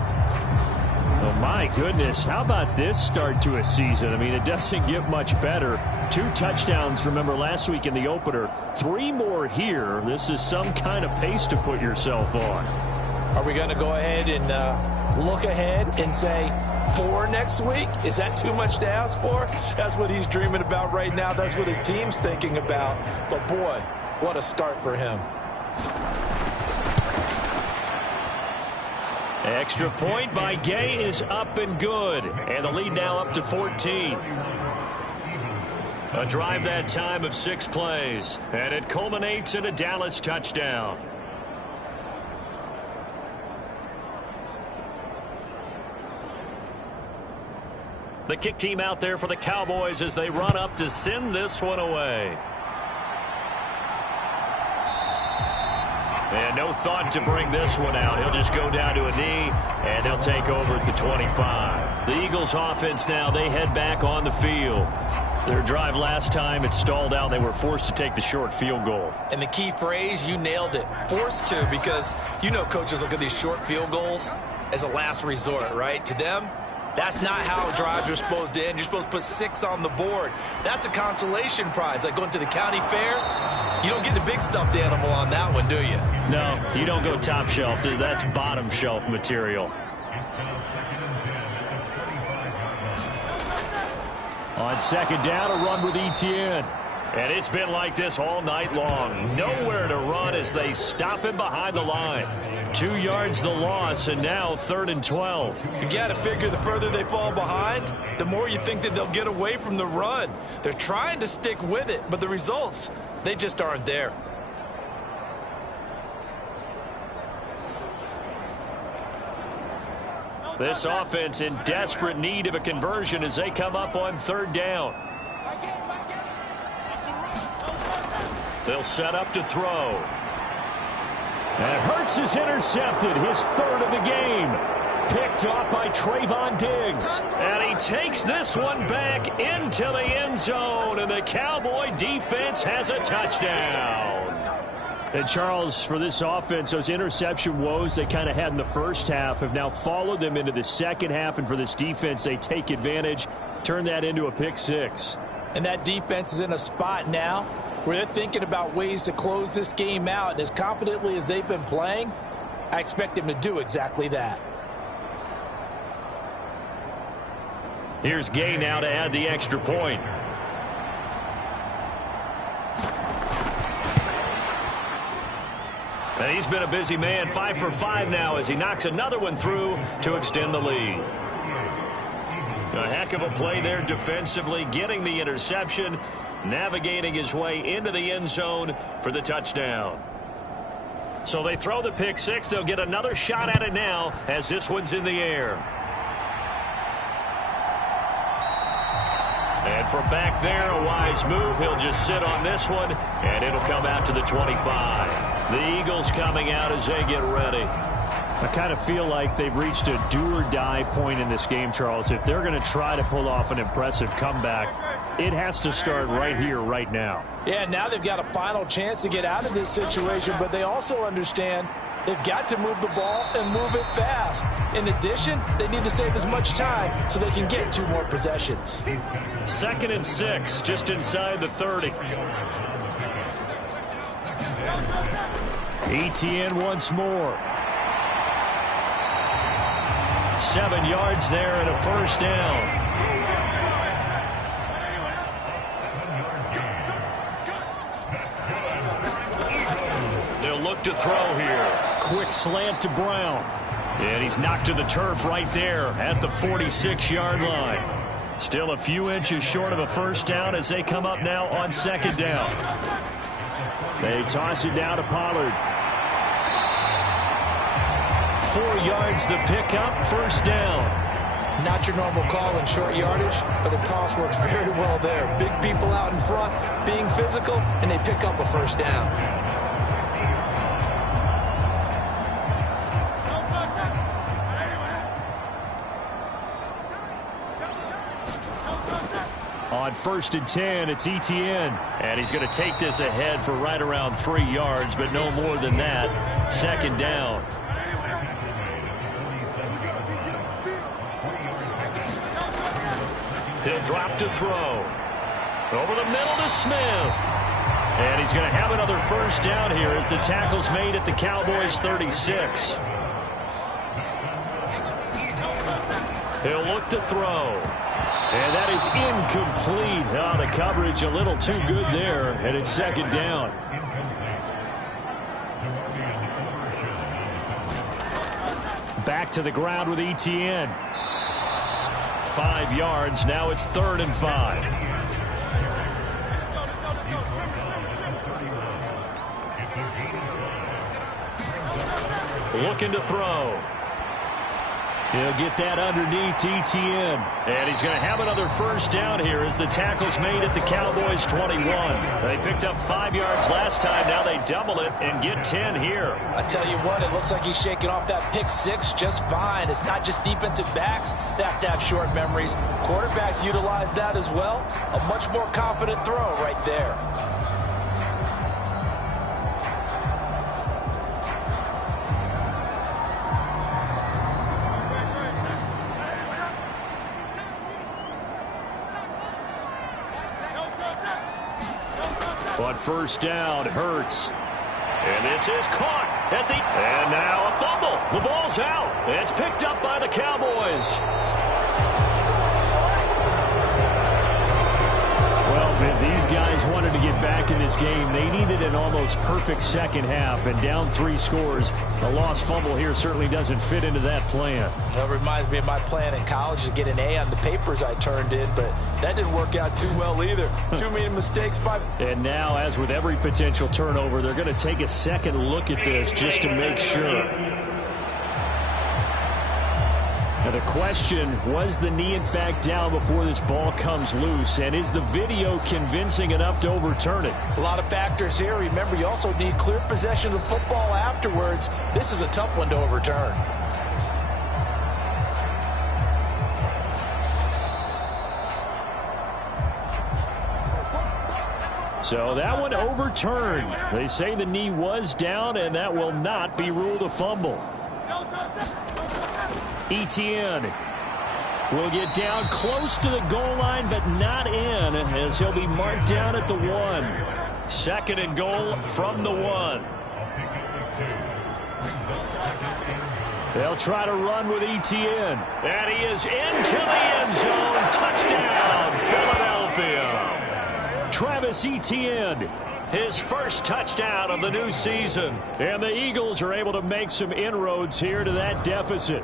Oh, my goodness. How about this start to a season? I mean, it doesn't get much better. 2 touchdowns, remember, last week in the opener. 3 more here. This is some kind of pace to put yourself on. Are we going to go ahead and look ahead and say 4 next week? Is that too much to ask for? That's what he's dreaming about right now. That's what his team's thinking about. But, boy, what a start for him. Extra point by Gay is up and good. And the lead now up to 14. A drive that time of 6 plays. And it culminates in a Dallas touchdown. The kick team out there for the Cowboys as they run up to send this one away. And no thought to bring this one out. He'll just go down to a knee, and they'll take over at the 25. The Eagles offense now, they head back on the field. Their drive last time, it stalled out. They were forced to take the short field goal. And the key phrase, you nailed it, forced to, because you know coaches look at these short field goals as a last resort, right? To them, that's not how drives are supposed to end. You're supposed to put 6 on the board. That's a consolation prize. Like going to the county fair, you don't get the big stuffed animal on that one, do you? No, you don't go top shelf. That's bottom shelf material. On 2nd down, a run with Etienne. And it's been like this all night long. Nowhere to run as they stop him behind the line. 2 yards the loss, and now 3rd and 12. You've got to figure the further they fall behind, the more you think that they'll get away from the run. They're trying to stick with it, but the results, they just aren't there. This offense in desperate need of a conversion as they come up on 3rd down. They'll set up to throw. And Hurts is intercepted, his 3rd of the game. Picked off by Trayvon Diggs. And he takes this one back into the end zone, and the Cowboy defense has a touchdown. And Charles, for this offense, those interception woes they kind of had in the first half have now followed them into the second half, and for this defense, they take advantage, turn that into a pick 6. And that defense is in a spot now where they're thinking about ways to close this game out. And as confidently as they've been playing, I expect them to do exactly that. Here's Gay now to add the extra point. And he's been a busy man, 5 for 5 now as he knocks another one through to extend the lead. A heck of a play there defensively, getting the interception, navigating his way into the end zone for the touchdown. So they throw the pick 6. They'll get another shot at it now as this one's in the air. And from back there, a wise move. He'll just sit on this one, and it'll come out to the 25. The Eagles coming out as they get ready. I kind of feel like they've reached a do-or-die point in this game, Charles. If they're going to try to pull off an impressive comeback, it has to start right here, right now. Yeah, now they've got a final chance to get out of this situation, but they also understand they've got to move the ball and move it fast. In addition, they need to save as much time so they can get 2 more possessions. 2nd and 6, just inside the 30. Etienne once more. 7 yards there and a 1st down. They'll look to throw here. Quick slant to Brown. And he's knocked to the turf right there at the 46-yard line. Still a few inches short of a first down as they come up now on second down. They toss it down to Pollard. 4 yards the pickup, first down. Not your normal call in short yardage, but the toss works very well there. Big people out in front, being physical, and they pick up a first down. On 1st and 10, it's Etienne. And he's going to take this ahead for right around 3 yards, but no more than that. Second down. He'll drop to throw. Over the middle to Smith. And he's going to have another first down here as the tackle's made at the Cowboys' 36. He'll look to throw. And that is incomplete. Oh, the coverage a little too good there, and it's second down. Back to the ground with Etienne. 5 yards. Now it's 3rd and 5. Looking to throw. He'll get that underneath Etienne. And he's going to have another first down here as the tackle's made at the Cowboys' 21. They picked up 5 yards last time. Now they double it and get 10 here. I tell you what, it looks like he's shaking off that pick six just fine. It's not just defensive backs that have to have short memories. Quarterbacks utilize that as well. A much more confident throw right there. On first down, Hurts. And this is caught at the... And now a fumble. The ball's out. It's picked up by the Cowboys. Well, if these guys wanted to get back in this game, they needed an almost perfect second half. And down 3 scores, a lost fumble here certainly doesn't fit into that plan. That reminds me of my plan in college to get an A on the papers I turned in, but that didn't work out too well either. Too many mistakes by... And now, as with every potential turnover, they're going to take a second look at this just to make sure. Now the question, was the knee in fact down before this ball comes loose? And is the video convincing enough to overturn it? A lot of factors here. Remember, you also need clear possession of the football afterwards. This is a tough one to overturn. So that one overturned. They say the knee was down, and that will not be ruled a fumble. Etienne will get down close to the goal line, but not in, as he'll be marked down at the 1. 2nd and goal from the 1. They'll try to run with Etienne. And he is into the end zone. Touchdown, Philadelphia. Travis Etienne, his first touchdown of the new season. And the Eagles are able to make some inroads here to that deficit.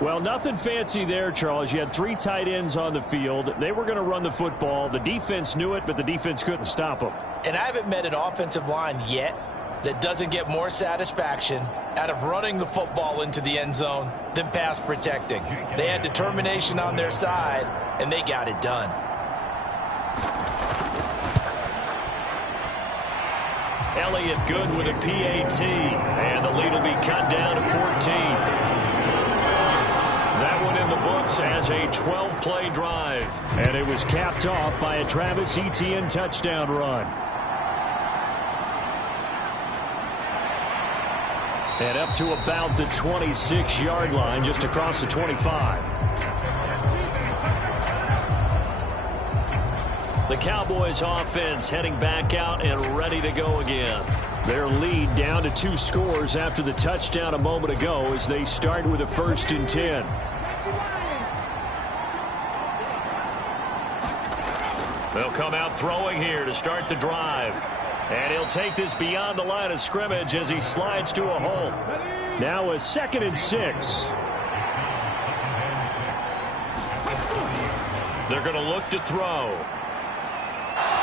Well, nothing fancy there, Charles. You had 3 tight ends on the field. They were going to run the football. The defense knew it, but the defense couldn't stop them. And I haven't met an offensive line yet that doesn't get more satisfaction out of running the football into the end zone than pass protecting. They had determination on their side, and they got it done. Elliott good with a PAT, and the lead will be cut down to 14. That one in the books as a 12-play drive. And it was capped off by a Travis Etienne touchdown run. And up to about the 26-yard line, just across the 25. The Cowboys offense heading back out and ready to go again. Their lead down to 2 scores after the touchdown a moment ago as they start with a 1st and 10. They'll come out throwing here to start the drive. And he'll take this beyond the line of scrimmage as he slides to a hole. Now a 2nd and 6. They're going to look to throw.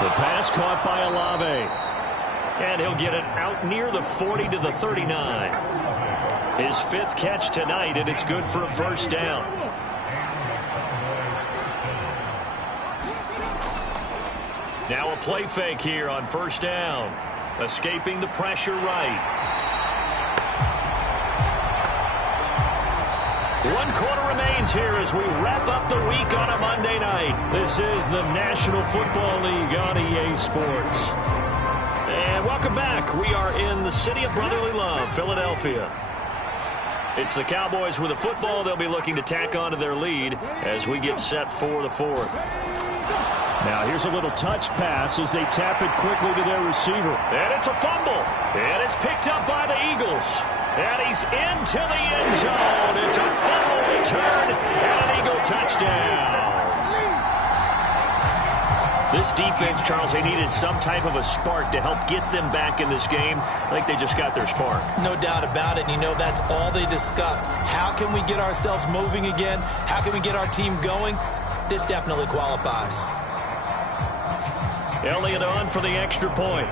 The pass caught by Olave. And he'll get it out near the 40 to the 39. His 5th catch tonight, and it's good for a first down. Now a play fake here on first down. Escaping the pressure right. 1 quarter remains here as we wrap up the week on a Monday night. This is the National Football League on EA Sports. And welcome back. We are in the city of brotherly love, Philadelphia. It's the Cowboys with the football. They'll be looking to tack onto their lead as we get set for the 4th. Now here's a little touch pass as they tap it quickly to their receiver. And it's a fumble. And it's picked up by the Eagles. And he's into the end zone. It's a fumble return and an Eagle touchdown. This defense, Charles, they needed some type of a spark to help get them back in this game. I think they just got their spark. No doubt about it. And you know, that's all they discussed. How can we get ourselves moving again? How can we get our team going? This definitely qualifies. Elliott on for the extra point.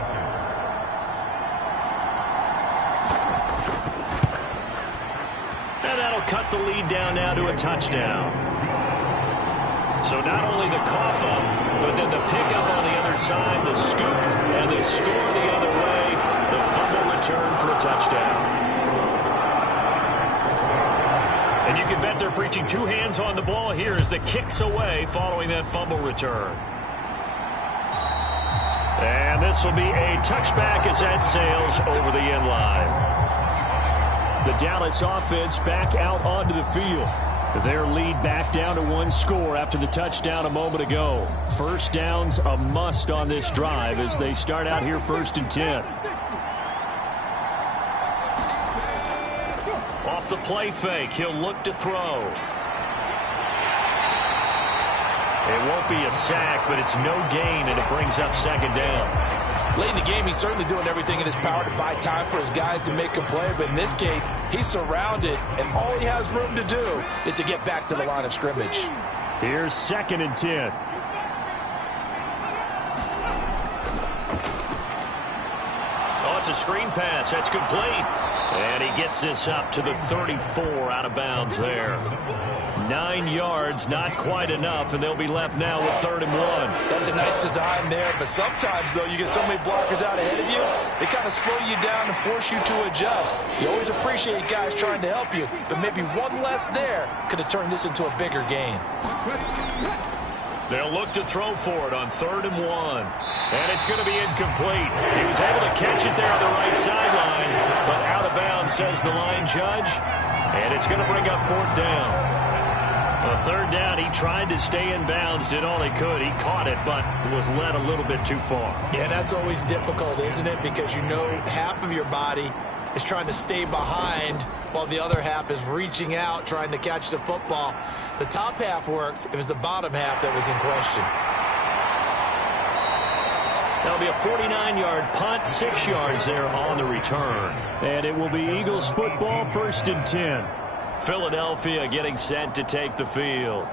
And that'll cut the lead down now to a touchdown. So not only the cough up, but then the pickup on the other side, the scoop, and the score the other way, the fumble return for a touchdown. And you can bet they're preaching 2 hands on the ball here as the kick's away following that fumble return. And this will be a touchback as that sails over the end line. The Dallas offense back out onto the field. Their lead back down to 1 score after the touchdown a moment ago. First down's a must on this drive as they start out here 1st and 10. Off the play fake, he'll look to throw. It won't be a sack, but it's no gain, and it brings up 2nd down. Late in the game, he's certainly doing everything in his power to buy time for his guys to make a play. But in this case, he's surrounded, and all he has room to do is to get back to the line of scrimmage. Here's 2nd and 10. Oh, it's a screen pass. That's complete. And he gets this up to the 34 out of bounds there. 9 yards, not quite enough, and they'll be left now with 3rd and 1. That's a nice design there, but sometimes, though, you get so many blockers out ahead of you, they kind of slow you down and force you to adjust. You always appreciate guys trying to help you, but maybe one less there could have turned this into a bigger gain. They'll look to throw for it on 3rd and 1. And it's going to be incomplete. He was able to catch it there on the right sideline, but out of bounds, says the line judge. And it's going to bring up 4th down. A 3rd down, he tried to stay in bounds, did all he could. He caught it, but was led a little bit too far. Yeah, that's always difficult, isn't it? Because you know half of your body is trying to stay behind while the other half is reaching out, trying to catch the football. The top half worked. It was the bottom half that was in question. That'll be a 49-yard punt, 6 yards there on the return. And it will be Eagles football, 1st and 10. Philadelphia getting set to take the field.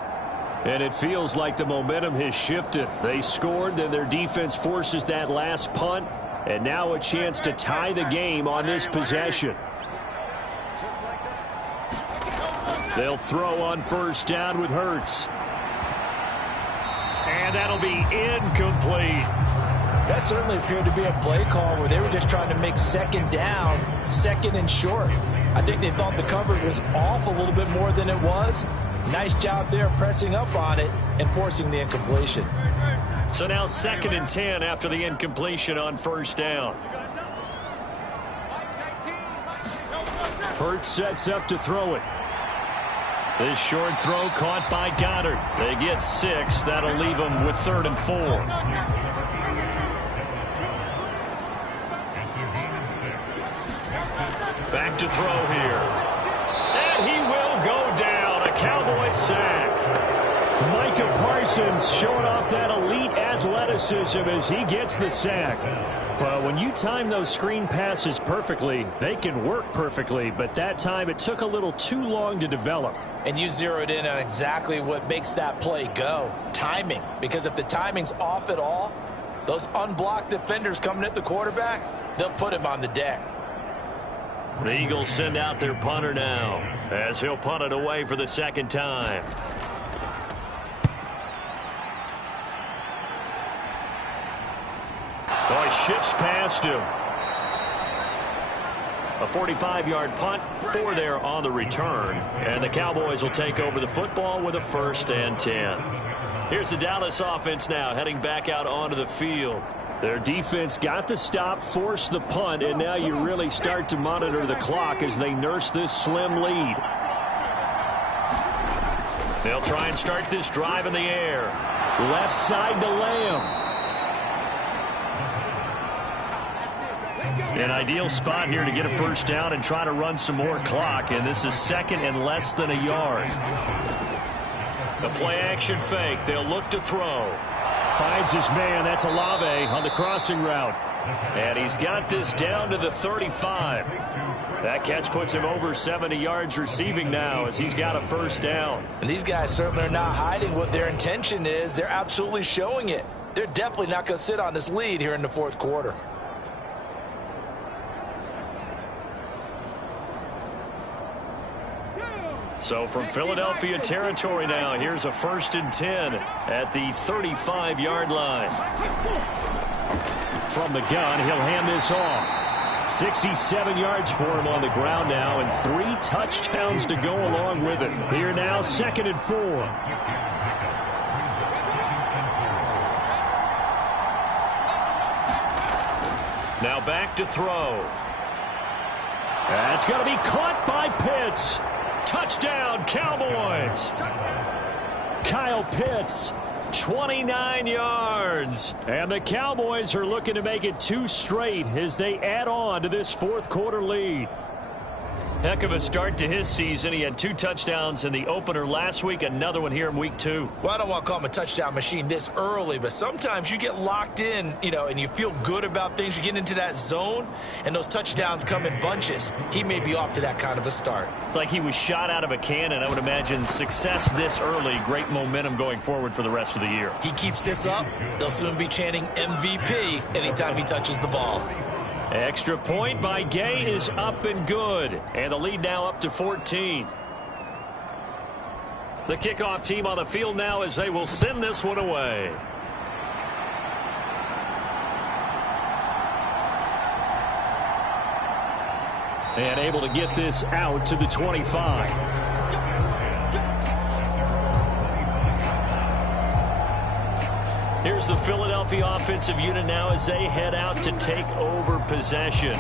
And it feels like the momentum has shifted. They scored, then their defense forces that last punt, and now a chance to tie the game on this possession. They'll throw on 1st down with Hurts. And that'll be incomplete. That certainly appeared to be a play call where they were just trying to make 2nd down, 2nd and short. I think they thought the coverage was off a little bit more than it was. Nice job there pressing up on it and forcing the incompletion. So now 2nd and 10 after the incompletion on 1st down. Hurts sets up to throw it. This short throw caught by Goddard. They get 6. That'll leave them with 3rd and 4. Back to throw here. And he will go down. A Cowboy sack. Micah Parsons showing off that elite athleticism as he gets the sack. Well, when you time those screen passes perfectly, they can work perfectly, but that time it took a little too long to develop. And you zeroed in on exactly what makes that play go. Timing. Because if the timing's off at all, those unblocked defenders coming at the quarterback, they'll put him on the deck. The Eagles send out their punter now as he'll punt it away for the second time. Oh, he shifts past him. A 45-yard punt, 4 there on the return. And the Cowboys will take over the football with a 1st and 10. Here's the Dallas offense now heading back out onto the field. Their defense got the stop, forced the punt, and now you really start to monitor the clock as they nurse this slim lead. They'll try and start this drive in the air. Left side to Lamb. An ideal spot here to get a 1st down and try to run some more clock, and this is 2nd and less than a yard. The play-action fake. They'll look to throw. Finds his man. That's Olave on the crossing route. And he's got this down to the 35. That catch puts him over 70 yards receiving now as he's got a 1st down. And these guys certainly are not hiding what their intention is. They're absolutely showing it. They're definitely not going to sit on this lead here in the 4th quarter. So from Philadelphia territory now, here's a 1st and 10 at the 35-yard line. From the gun, he'll hand this off. 67 yards for him on the ground now and 3 touchdowns to go along with it. Here now, 2nd and 4. Now back to throw. That's going to be caught by Pitts. Touchdown, Cowboys. Kyle Pitts, 29 yards. And the Cowboys are looking to make it 2 straight as they add on to this 4th quarter lead. Heck of a start to his season. He had 2 touchdowns in the opener last week, another one here in week 2. Well, I don't want to call him a touchdown machine this early, but sometimes you get locked in, and you feel good about things. You get into that zone, and those touchdowns come in bunches. He may be off to that kind of a start. It's like he was shot out of a cannon. I would imagine success this early, great momentum going forward for the rest of the year. He keeps this up, they'll soon be chanting MVP anytime he touches the ball. Extra point by Gay is up and good. And the lead now up to 14. The kickoff team on the field now as they will send this one away. And able to get this out to the 25. Here's the Philadelphia offensive unit now as they head out to take over possession.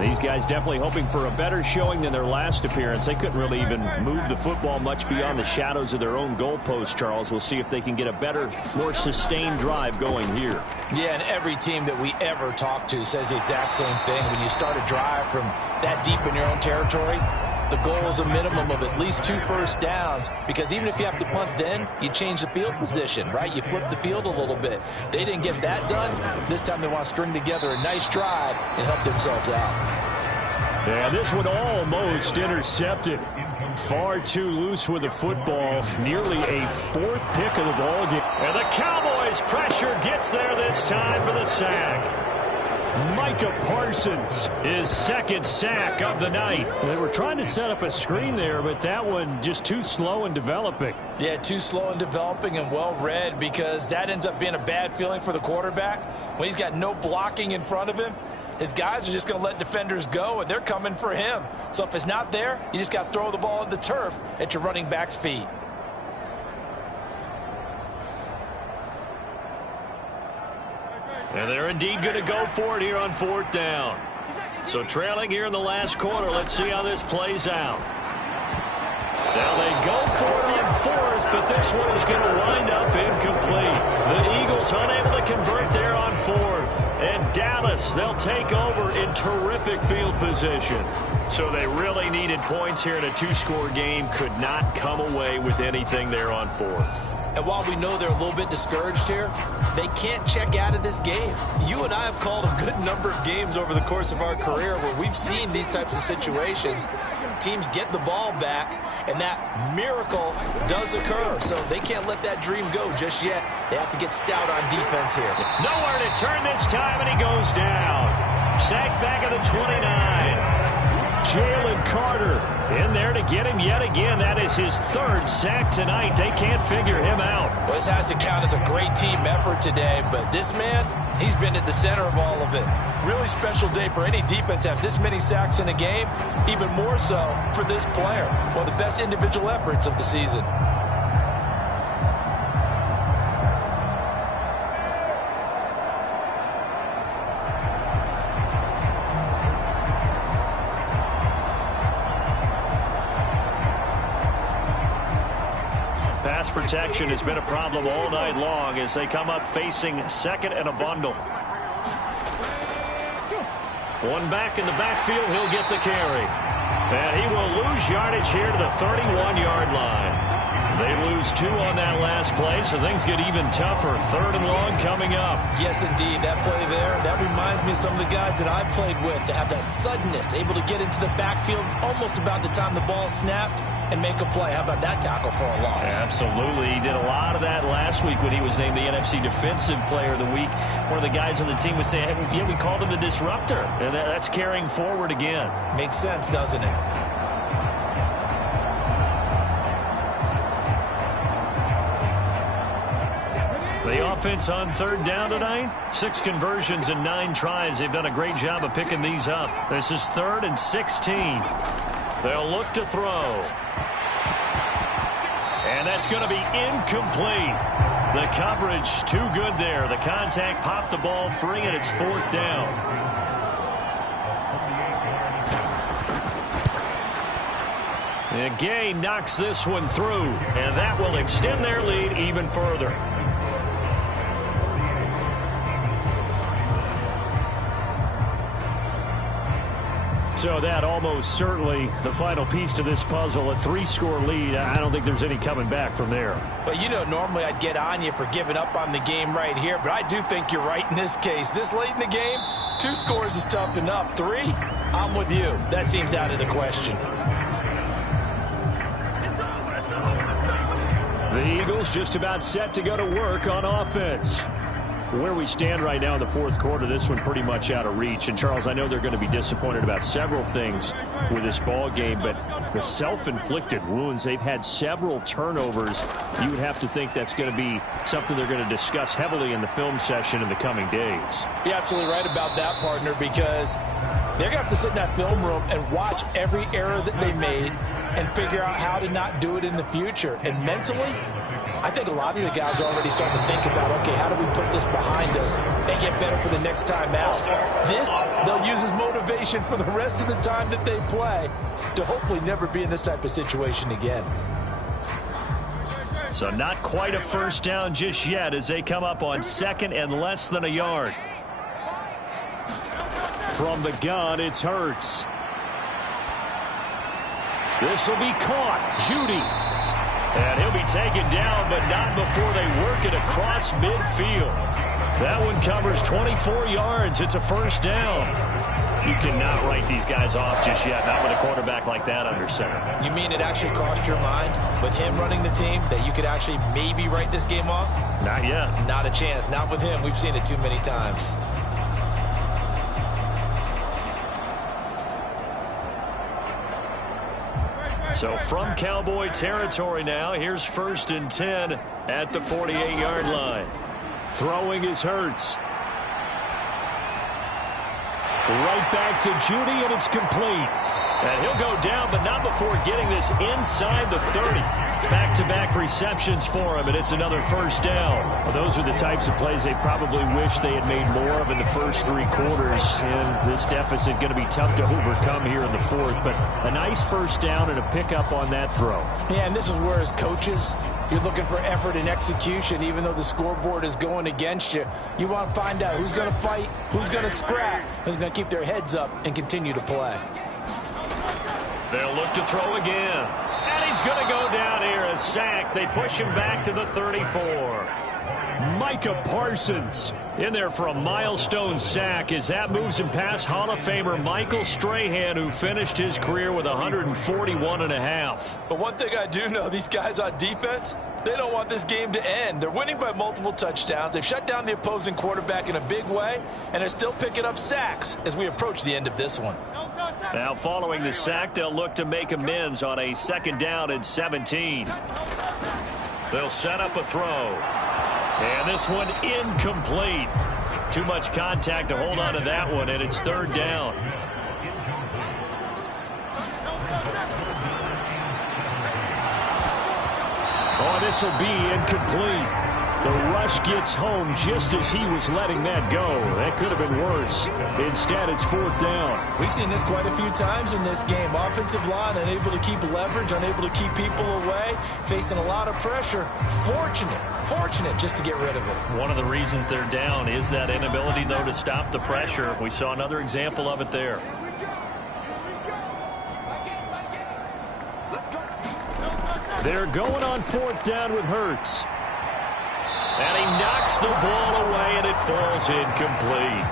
These guys definitely hoping for a better showing than their last appearance. They couldn't really even move the football much beyond the shadows of their own goalpost, Charles. We'll see if they can get a better, more sustained drive going here. Yeah, and every team that we ever talk to says the exact same thing. When you start a drive from that deep in your own territory, the goal is a minimum of at least 2 first downs, because even if you have to punt then, you change the field position, right? You flip the field a little bit. They didn't get that done. This time they want to string together a nice drive and help themselves out. And this one almost intercepted. Far too loose with the football. Nearly a 4th pick of the ball game. And the Cowboys pressure gets there this time for the sack. Micah Parsons, his 2nd sack of the night. They were trying to set up a screen there, but that one just too slow in developing. Yeah, too slow in developing and well read, because that ends up being a bad feeling for the quarterback. When he's got no blocking in front of him, his guys are just going to let defenders go, and they're coming for him. So if it's not there, you just got to throw the ball at the turf at your running back's feet. And they're indeed going to go for it here on 4th down. So trailing here in the last quarter. Let's see how this plays out. Now they go for it on 4th, but this one is going to wind up incomplete. The Eagles unable to convert there on 4th. And Dallas, they'll take over in terrific field position. So they really needed points here in a two-score game. Could not come away with anything there on fourth. And while we know they're a little bit discouraged here, they can't check out of this game. You and I have called a good number of games over the course of our career where we've seen these types of situations. Teams get the ball back, and that miracle does occur. So they can't let that dream go just yet. They have to get stout on defense here. Nowhere to turn this time, and he goes down. Sacked back at the 29. Jalen Carter in there to get him yet again. That is his third sack tonight. They can't figure him out. Well, this has to count as a great team effort today, but this man, he's been at the center of all of it. Really special day for any defense to have this many sacks in a game, even more so for this player. One of the best individual efforts of the season. Pass protection has been a problem all night long as they come up facing second and a bundle. One back in the backfield, he'll get the carry. And he will lose yardage here to the 31-yard line. They lose 2 on that last play, so things get even tougher. Third and long coming up. Yes, indeed. That play there, that reminds me of some of the guys that I've played with that have that suddenness, able to get into the backfield almost about the time the ball snapped and make a play. How about that tackle for a loss? Absolutely. He did a lot of that last week when he was named the NFC Defensive Player of the Week. One of the guys on the team was saying, hey, yeah, we called him the disruptor. And that's carrying forward again. Makes sense, doesn't it? The offense on third down tonight, 6 conversions and 9 tries. They've done a great job of picking these up. This is 3rd and 16. They'll look to throw. And that's going to be incomplete. The coverage too good there. The contact popped the ball free, and it's 4th down. And Gay knocks this one through, and that will extend their lead even further. So that almost certainly the final piece to this puzzle, a 3-score lead. I don't think there's any coming back from there. But, you know, normally I'd get on you for giving up on the game right here, but I do think you're right in this case. This late in the game, 2 scores is tough enough. 3, I'm with you. That seems out of the question. The Eagles just about set to go to work on offense. Where we stand right now in the 4th quarter, this one pretty much out of reach. And, Charles, I know they're going to be disappointed about several things with this ball game, but the self-inflicted wounds, they've had several turnovers. You would have to think that's going to be something they're going to discuss heavily in the film session in the coming days. You're absolutely right about that, partner, because they're going to have to sit in that film room and watch every error that they made and figure out how to not do it in the future. And mentally, I think a lot of the guys are already starting to think about, okay, how do we put this behind us and get better for the next time out? This, they'll use as motivation for the rest of the time that they play to hopefully never be in this type of situation again. So not quite a first down just yet as they come up on 2nd and less than a yard. From the gun, it's Hurts. This will be caught. Judy. And he'll be taken down, but not before they work it across midfield. That one covers 24 yards. It's a first down. You cannot write these guys off just yet, not with a quarterback like that under center. You mean it actually crossed your mind with him running the team that you could actually maybe write this game off? Not yet. Not a chance. Not with him. We've seen it too many times. So from Cowboy territory now, here's 1st and 10 at the 48-yard line. Throwing is Hurts. Right back to Judy, and it's complete. And he'll go down, but not before getting this inside the 30. Back-to-back receptions for him, and it's another first down. Well, those are the types of plays they probably wish they had made more of in the first 3 quarters. And this deficit going to be tough to overcome here in the 4th. But a nice first down and a pickup on that throw. Yeah, and this is where as coaches, You're looking for effort and execution, even though the scoreboard is going against you. You want to find out who's going to fight, who's going to scrap, who's going to keep their heads up and continue to play. They'll look to throw again. And he's going to go down here, a sack. They push him back to the 34. Micah Parsons in there for a milestone sack as that moves him past Hall of Famer Michael Strahan, who finished his career with 141.5. But one thing I do know, these guys on defense, they don't want this game to end. They're winning by multiple touchdowns. They've shut down the opposing quarterback in a big way, and they're still picking up sacks as we approach the end of this one. Now following the sack, they'll look to make amends on a 2nd down and 17. They'll set up a throw. And this one incomplete. Too much contact to hold on to that one, and it's 3rd down. Oh, this will be incomplete. The rush gets home just as he was letting that go. That could have been worse. Instead, it's 4th down. We've seen this quite a few times in this game. Offensive line unable to keep leverage, unable to keep people away, facing a lot of pressure. Fortunate just to get rid of it. One of the reasons they're down is that inability, though, to stop the pressure. We saw another example of it there. They're going on 4th down with Hurts. And he knocks the ball away, and it falls incomplete.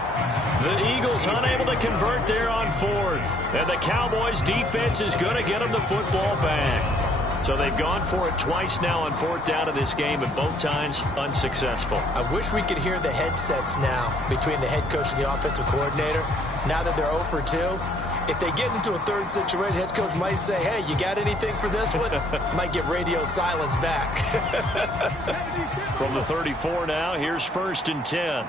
The Eagles unable to convert there on 4th. And the Cowboys' defense is going to get them the football back. So they've gone for it twice now on 4th down of this game, and both times unsuccessful. I wish we could hear the headsets now between the head coach and the offensive coordinator. Now that they're 0 for 2. If they get into a 3rd situation, head coach might say, hey, you got anything for this one? Might get radio silence back. From the 34 now, here's 1st and 10.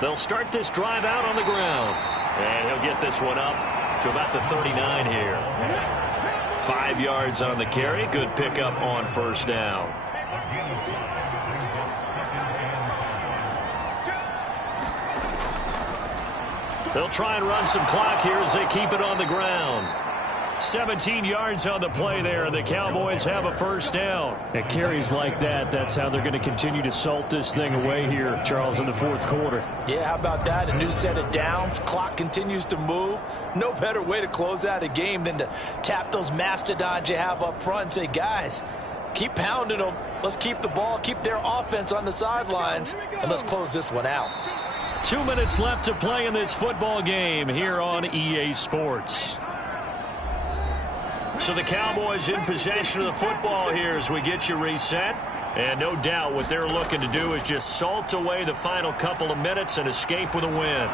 They'll start this drive out on the ground. And he'll get this one up to about the 39 here. 5 yards on the carry. Good pickup on 1st down. They'll try and run some clock here as they keep it on the ground. 17 yards on the play there, and the Cowboys have a 1st down. At carries like that, that's how they're going to continue to salt this thing away here, Charles, in the 4th quarter. Yeah, how about that? A new set of downs. Clock continues to move. No better way to close out a game than to tap those mastodons you have up front and say, guys, keep pounding them. Let's keep the ball, keep their offense on the sidelines, and let's close this one out. 2 minutes left to play in this football game here on EA Sports. So the Cowboys in possession of the football here as we get you reset. And no doubt what they're looking to do is just salt away the final couple of minutes and escape with a win.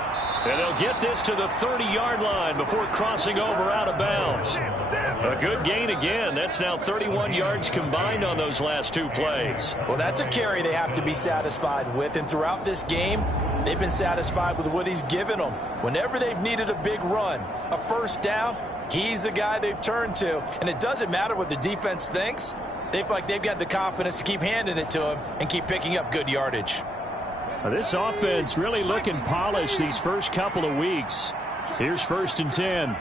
And they'll get this to the 30-yard line before crossing over out of bounds. A good gain again. That's now 31 yards combined on those last 2 plays. Well, that's a carry they have to be satisfied with. And throughout this game, they've been satisfied with what he's given them. Whenever they've needed a big run, a 1st down, he's the guy they've turned to. And it doesn't matter what the defense thinks. They feel like they've got the confidence to keep handing it to him and keep picking up good yardage. This offense really looking polished these first couple of weeks. Here's 1st and 10.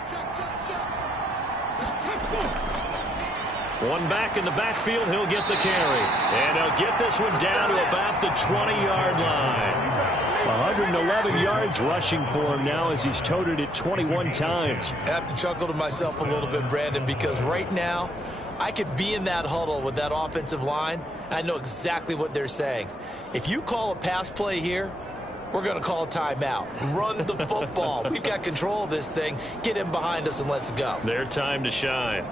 One back in the backfield, he'll get the carry. And he'll get this one down to about the 20-yard line. 111 yards rushing for him now as he's toted it 21 times. I have to chuckle to myself a little bit, Brandon, because right now I could be in that huddle with that offensive line. I know exactly what they're saying. If you call a pass play here, we're going to call a timeout. Run the football. We've got control of this thing. Get him behind us and let's go. Their time to shine.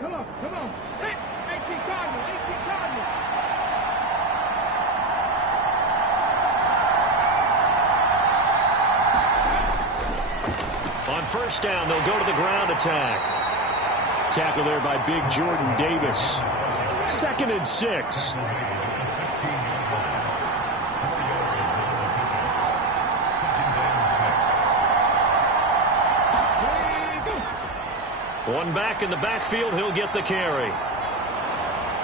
Come on. 18 Cardinals. On 1st down, they'll go to the ground attack. Tackle there by big Jordan Davis. 2nd and 6. One back in the backfield, he'll get the carry.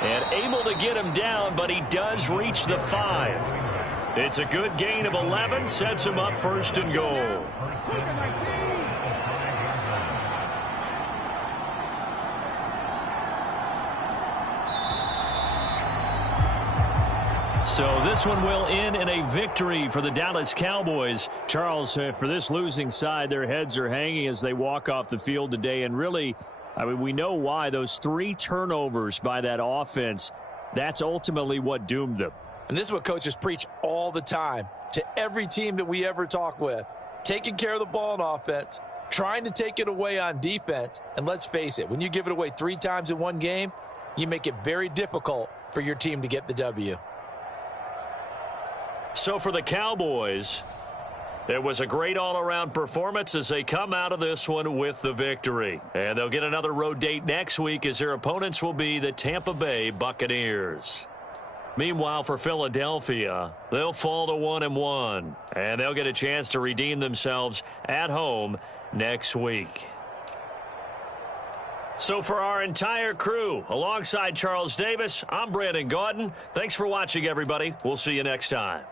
And able to get him down, but he does reach the 5. It's a good gain of 11, sets him up 1st and goal. So this one will end in a victory for the Dallas Cowboys. Charles, for this losing side, their heads are hanging as they walk off the field today. And really, I mean, we know why. Those 3 turnovers by that offense, that's ultimately what doomed them. And this is what coaches preach all the time to every team that we ever talk with. Taking care of the ball on offense, trying to take it away on defense. And let's face it, when you give it away 3 times in one game, you make it very difficult for your team to get the W. So for the Cowboys, it was a great all-around performance as they come out of this one with the victory. And they'll get another road date next week as their opponents will be the Tampa Bay Buccaneers. Meanwhile, for Philadelphia, they'll fall to 1-1, and they'll get a chance to redeem themselves at home next week. So for our entire crew, alongside Charles Davis, I'm Brandon Gaudin. Thanks for watching, everybody. We'll see you next time.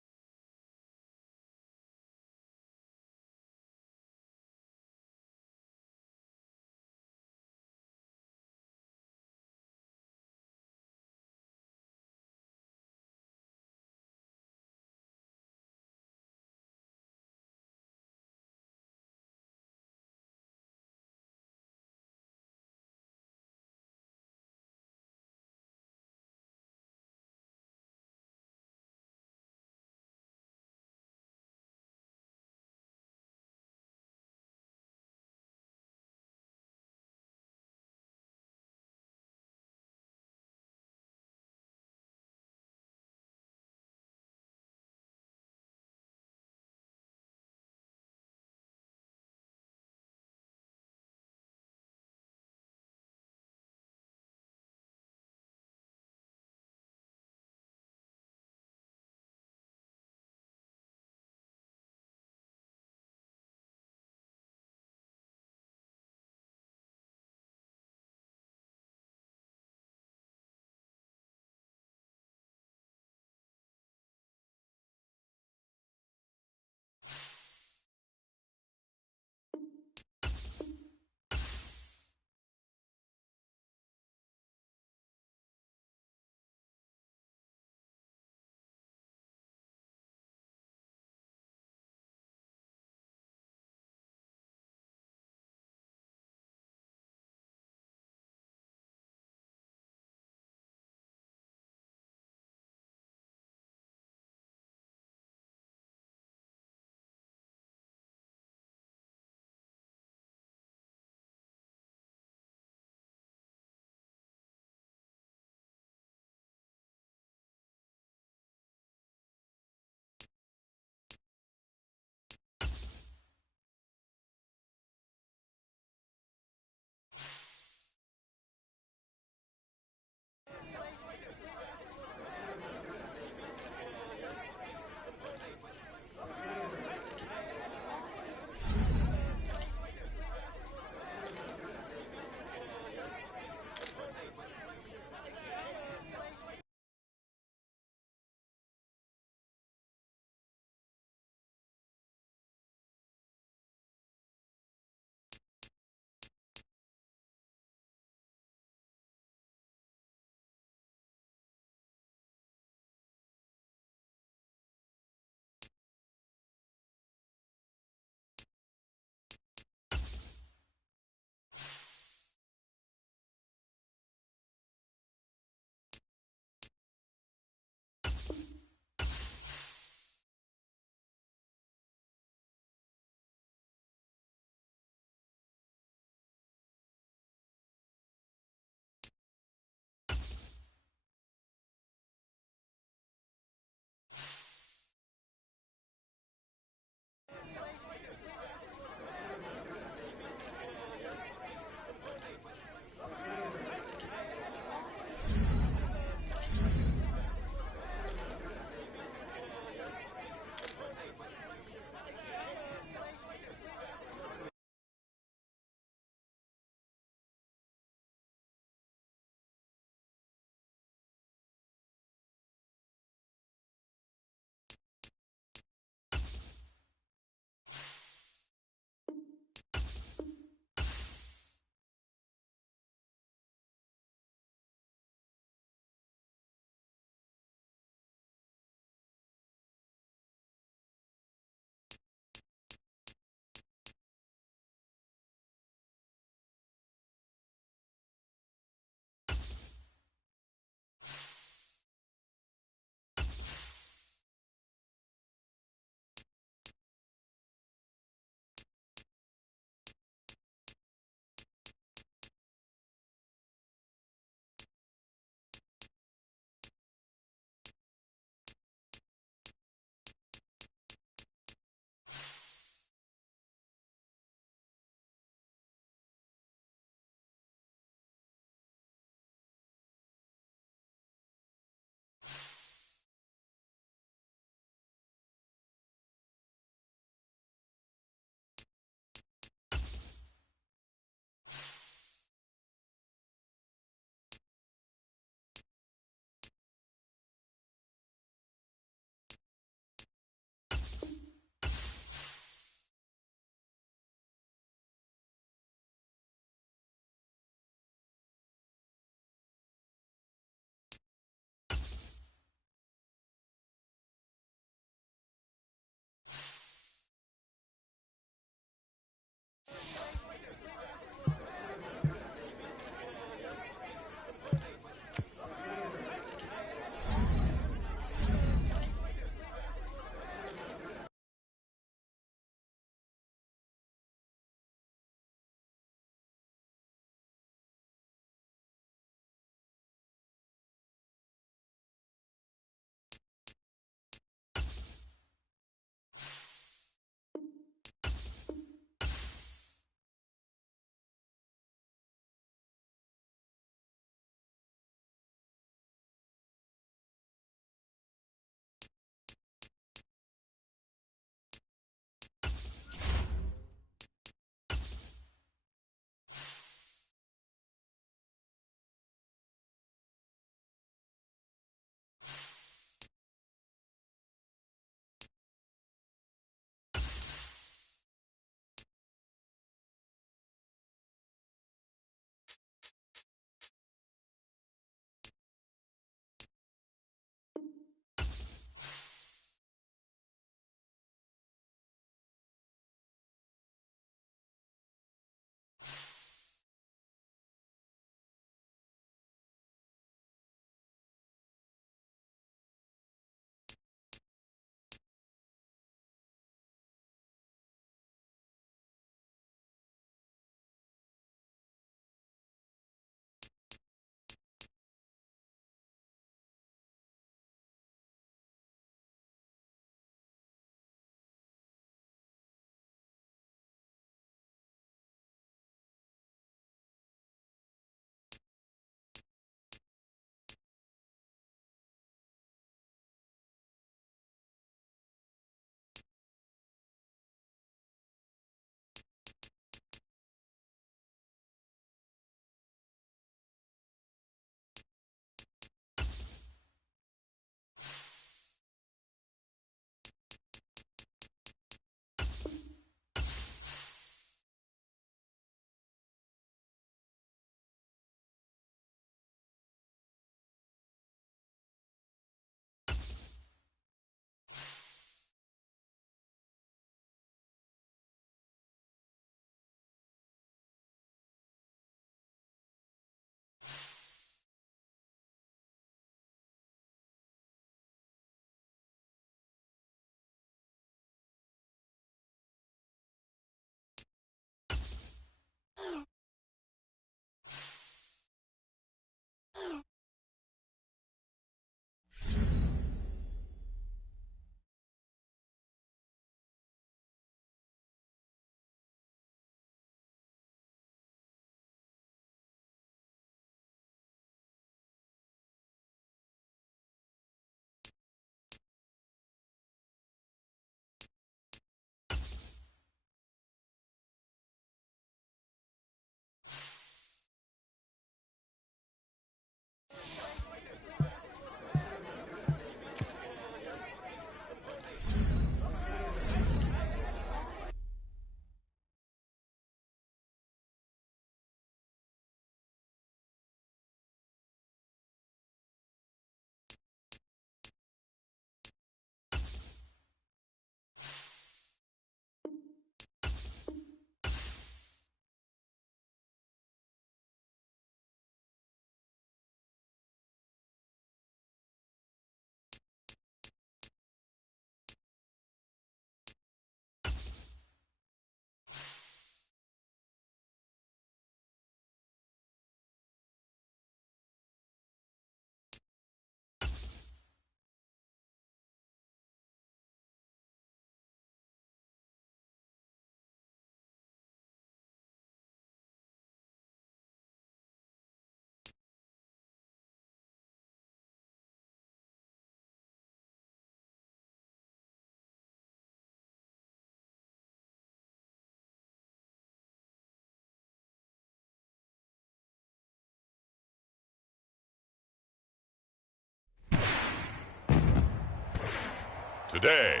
Today,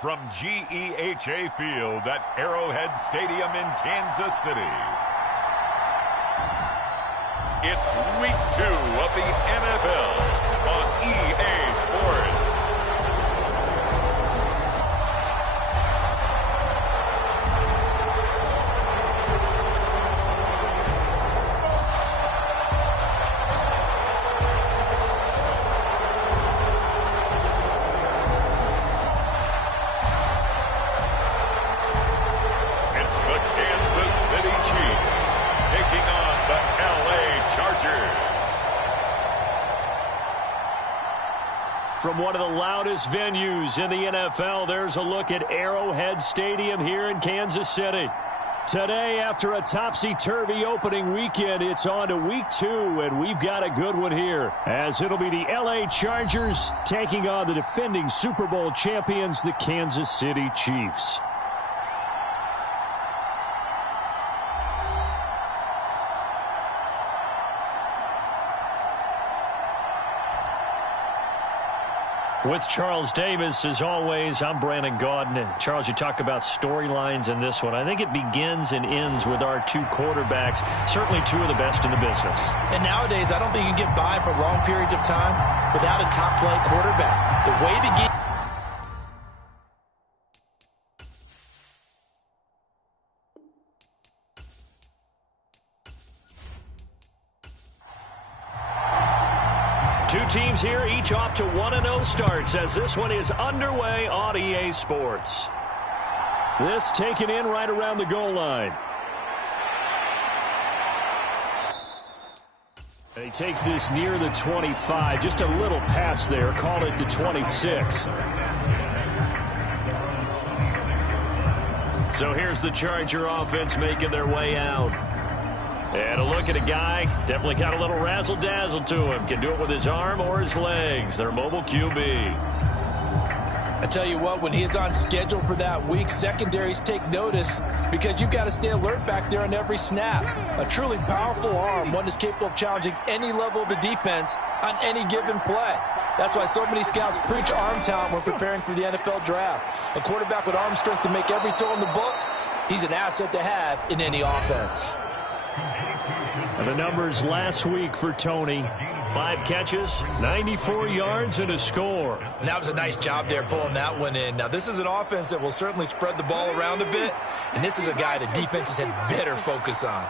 from GEHA Field at Arrowhead Stadium in Kansas City, it's Week 2 of the NFL on EA Sports. From one of the loudest venues in the NFL, there's a look at Arrowhead Stadium here in Kansas City. Today, after a topsy-turvy opening weekend, it's on to Week 2, and we've got a good one here, as it'll be the LA Chargers taking on the defending Super Bowl champions, the Kansas City Chiefs. With Charles Davis, as always, I'm Brandon Gaudin. Charles, you talk about storylines in this one. I think it begins and ends with our two quarterbacks, certainly two of the best in the business. And nowadays, I don't think you can get by for long periods of time without a top-flight quarterback. The way the game... Two teams here, each off to 1-0 starts as this one is underway on EA Sports. This taken in right around the goal line. And he takes this near the 25, just a little pass there, call it the 26. So here's the Charger offense making their way out. And a look at a guy, definitely got a little razzle-dazzle to him. Can do it with his arm or his legs. Their mobile QB. I tell you what, when he is on schedule for that week, secondaries take notice because you've got to stay alert back there on every snap. A truly powerful arm, one is capable of challenging any level of the defense on any given play. That's why so many scouts preach arm talent when preparing for the NFL draft. A quarterback with arm strength to make every throw in the book, he's an asset to have in any offense. And the numbers last week for Tony: 5 catches, 94 yards, and a score. And that was a nice job there pulling that one in. Now, this is an offense that will certainly spread the ball around a bit, and this is a guy that defenses had better focus on.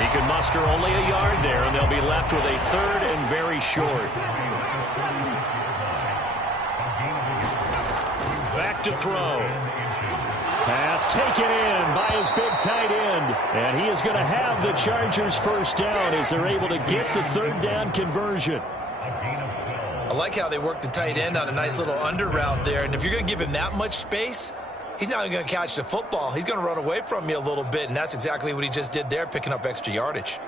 He can muster only a yard there, and they'll be left with a third and very short. Back to throw. Pass taken in by his big tight end. And he is going to have the Chargers first down as they're able to get the third down conversion. I like how they work the tight end on a nice little under route there. And if you're going to give him that much space, he's not going to catch the football. He's going to run away from you a little bit. And that's exactly what he just did there, picking up extra yardage.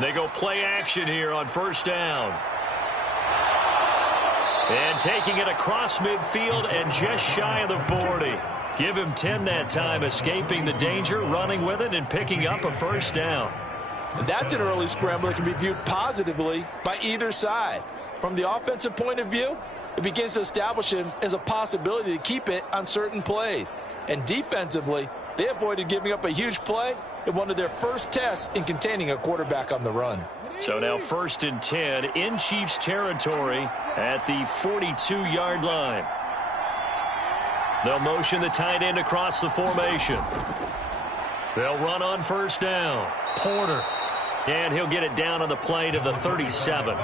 They go play action here on first down. And taking it across midfield and just shy of the 40. Give him 10 that time, escaping the danger, running with it, and picking up a first down. And that's an early scramble that can be viewed positively by either side. From the offensive point of view, it begins to establish him as a possibility to keep it on certain plays. And defensively, they avoided giving up a huge play in one of their first tests in containing a quarterback on the run. So now 1st and 10 in Chiefs territory at the 42-yard line. They'll motion the tight end across the formation. They'll run on first down. Porter. And he'll get it down on the play to the 37.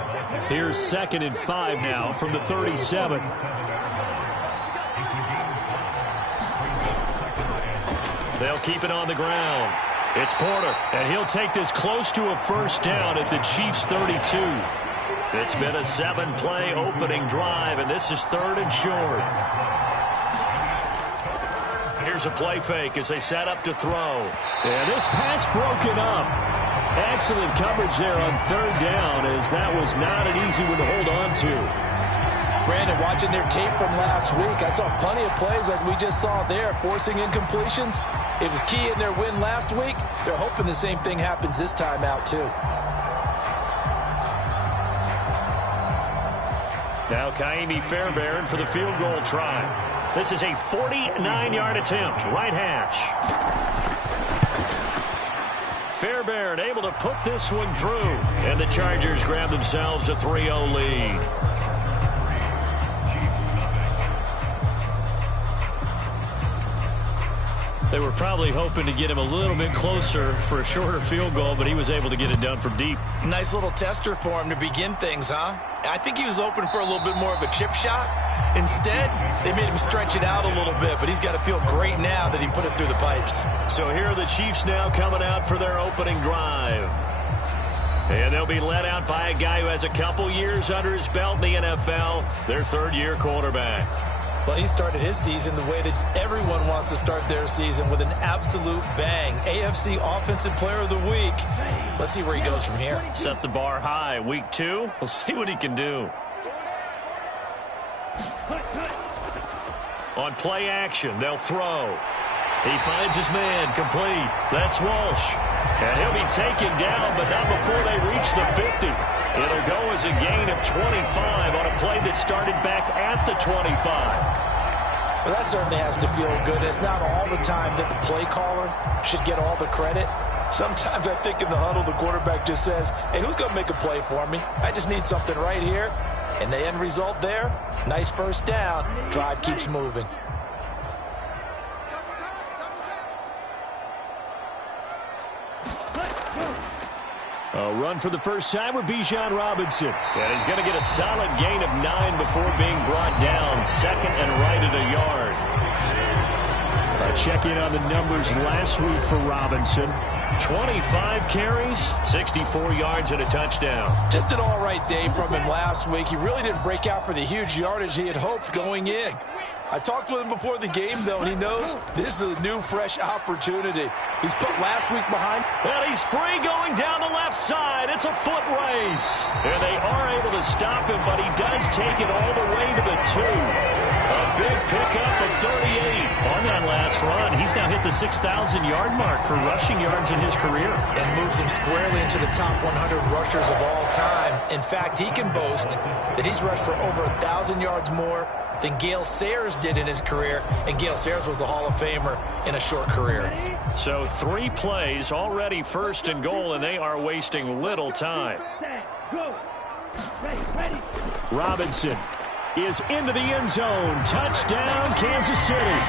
Here's 2nd and 5 now from the 37. They'll keep it on the ground. It's Porter, and he'll take this close to a first down at the Chiefs' 32. It's been a 7-play opening drive, and this is 3rd and short. Here's a play fake as they set up to throw. And this pass broken up. Excellent coverage there on third down, as that was not an easy one to hold on to. Brandon, watching their tape from last week, I saw plenty of plays like we just saw there, forcing incompletions. It was key in their win last week. They're hoping the same thing happens this time out, too. Now Kaimi Fairbairn for the field goal try. This is a 49-yard attempt, right hash. Fairbairn able to put this one through, and the Chargers grab themselves a 3-0 lead. They were probably hoping to get him a little bit closer for a shorter field goal, but he was able to get it done from deep. Nice little tester for him to begin things, huh? I think he was open for a little bit more of a chip shot. Instead, they made him stretch it out a little bit, but he's got to feel great now that he put it through the pipes. So here are the Chiefs now coming out for their opening drive. And they'll be led out by a guy who has a couple years under his belt in the NFL, their third-year quarterback. Well, he started his season the way that everyone wants to start their season, with an absolute bang. AFC Offensive Player of the Week. Let's see where he goes from here. Set the bar high. Week 2, we'll see what he can do. On play action, they'll throw. He finds his man, complete. That's Walsh. And he'll be taken down, but not before they reach the 50. It'll go as a gain of 25 on a play that started back at the 25. Well, that certainly has to feel good. It's not all the time that the play caller should get all the credit. Sometimes I think in the huddle, the quarterback just says, hey, who's going to make a play for me? I just need something right here. And the end result there, nice first down. Drive keeps moving. A run for the first time with Bijan Robinson. And he's going to get a solid gain of 9 before being brought down, second and right at a yard. Check in on the numbers last week for Robinson. 25 carries, 64 yards and a touchdown. Just an all-right day from him last week. He really didn't break out for the huge yardage he had hoped going in. I talked with him before the game, though, and he knows this is a new, fresh opportunity. He's put last week behind. Well, he's free going down the left side. It's a foot race. And they are able to stop him, but he does take it all the way to the 2. A big pickup of 38 on that last run. He's now hit the 6,000-yard mark for rushing yards in his career. And moves him squarely into the top 100 rushers of all time. In fact, he can boast that he's rushed for over 1,000 yards more than Gale Sayers did in his career, and Gale Sayers was a Hall of Famer in a short career. So 3 plays, already first and goal, and they are wasting little time. Robinson is into the end zone. Touchdown, Kansas City.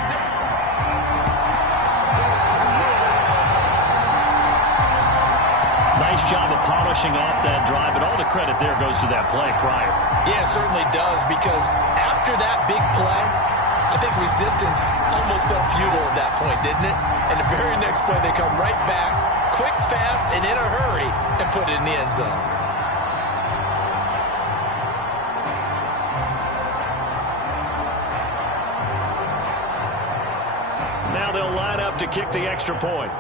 Nice job of polishing off that drive, but all the credit there goes to that play prior. Yeah, it certainly does, because after that big play, I think resistance almost felt futile at that point, didn't it? And the very next play, they come right back, quick, fast, and in a hurry, and put it in the end zone. Now they'll line up to kick the extra point.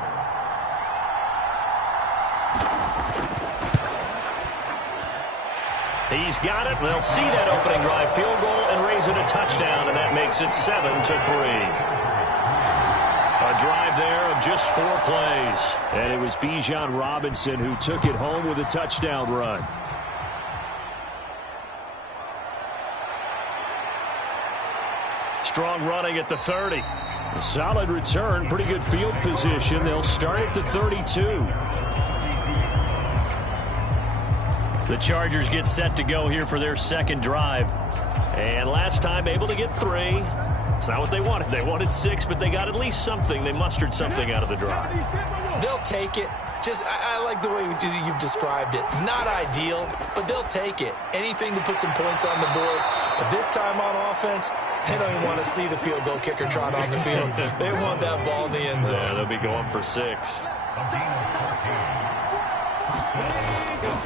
He's got it. They'll see that opening drive field goal and raise it a touchdown, and that makes it 7-3. A drive there of just 4 plays. And it was Bijan Robinson who took it home with a touchdown run. Strong running at the 30. A solid return, pretty good field position. They'll start at the 32. The Chargers get set to go here for their second drive. And last time able to get 3. It's not what they wanted. They wanted 6, but they got at least something. They mustered something out of the drive. They'll take it. I like the way you've described it. Not ideal, but they'll take it. Anything to put some points on the board. But this time on offense, they don't even want to see the field goal kicker trot on the field. They want that ball in the end zone. Yeah, they'll be going for 6.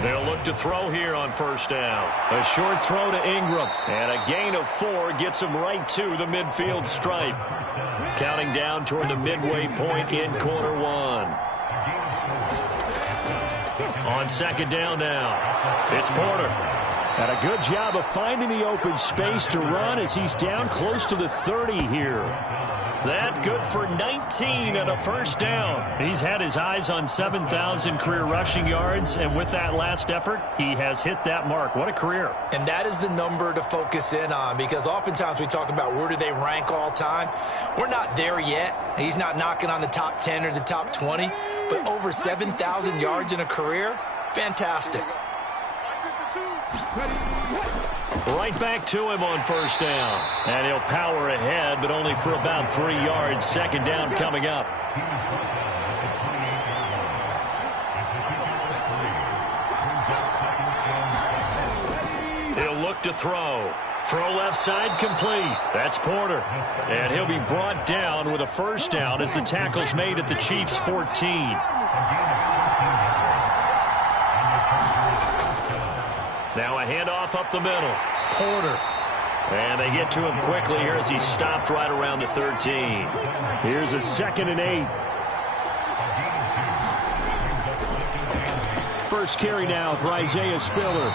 They'll look to throw here on first down. A short throw to Ingram. And a gain of 4 gets him right to the midfield stripe. Counting down toward the midway point in quarter 1. On second down now, it's Porter. And a good job of finding the open space to run as he's down close to the 30 here. That good for 19 and a first down. He's had his eyes on 7,000 career rushing yards, and with that last effort, he has hit that mark. What a career. And that is the number to focus in on, because oftentimes we talk about where do they rank all time. We're not there yet. He's not knocking on the top 10 or the top 20, but over 7,000 yards in a career, fantastic. Right back to him on first down. And he'll power ahead, but only for about 3 yards. Second down coming up. He'll look to throw. Throw left side complete. That's Porter. And he'll be brought down with a first down as the tackle's made at the Chiefs' 14. Now a handoff up the middle. Porter. And they get to him quickly here as he's stopped right around the 13. Here's a 2nd and 8. First carry now for Isaiah Spiller.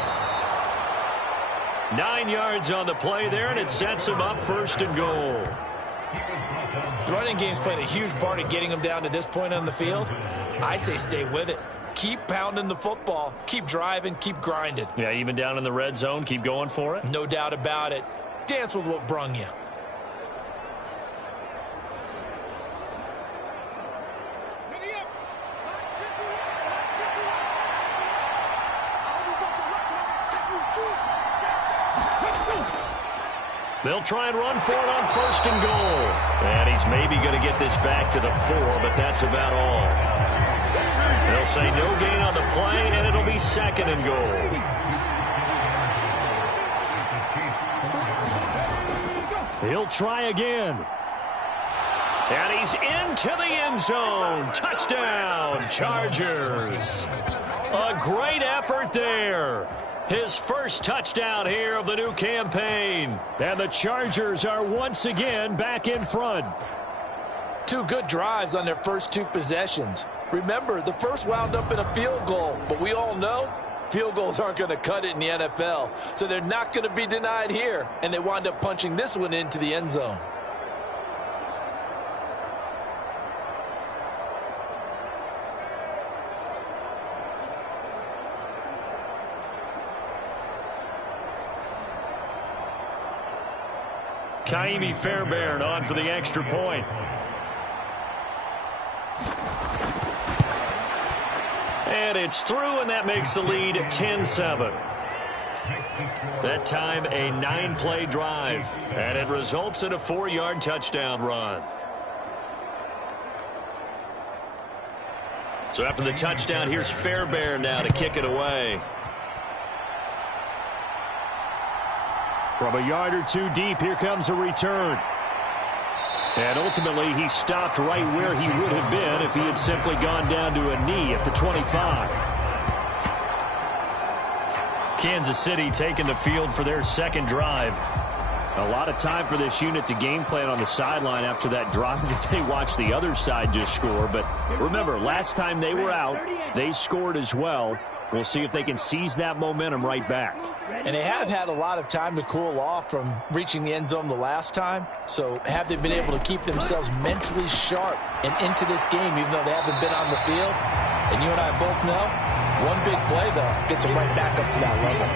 9 yards on the play there, and it sets him up 1st and goal. The running game's played a huge part in getting them down to this point on the field. I say stay with it. Keep pounding the football. Keep driving. Keep grinding. Yeah, even down in the red zone, keep going for it. No doubt about it. Dance with what brung you. They'll try and run for it on 1st and goal. And he's maybe going to get this back to the 4, but that's about all. They'll say no gain on the play, and it'll be 2nd and goal. He'll try again. And he's into the end zone. Touchdown, Chargers. A great effort there. His first touchdown here of the new campaign. And the Chargers are once again back in front. 2 good drives on their first 2 possessions. Remember, the first wound up in a field goal, but we all know field goals aren't going to cut it in the NFL, so they're not going to be denied here, and they wind up punching this one into the end zone. Kaimi Fairbairn on for the extra point. And it's through, and that makes the lead 10-7. That time a 9-play drive, and it results in a 4-yard touchdown run. So after the touchdown, here's Fairbairn now to kick it away. From a yard or 2 deep, here comes a return. And ultimately, he stopped right where he would have been if he had simply gone down to a knee at the 25. Kansas City taking the field for their 2nd drive. A lot of time for this unit to game plan on the sideline after that drive that they watched the other side just score. But remember, last time they were out, they scored as well. We'll see if they can seize that momentum right back. And they have had a lot of time to cool off from reaching the end zone the last time. So have they been able to keep themselves mentally sharp and into this game even though they haven't been on the field? And you and I both know, one big play, though, gets them right back up to that level.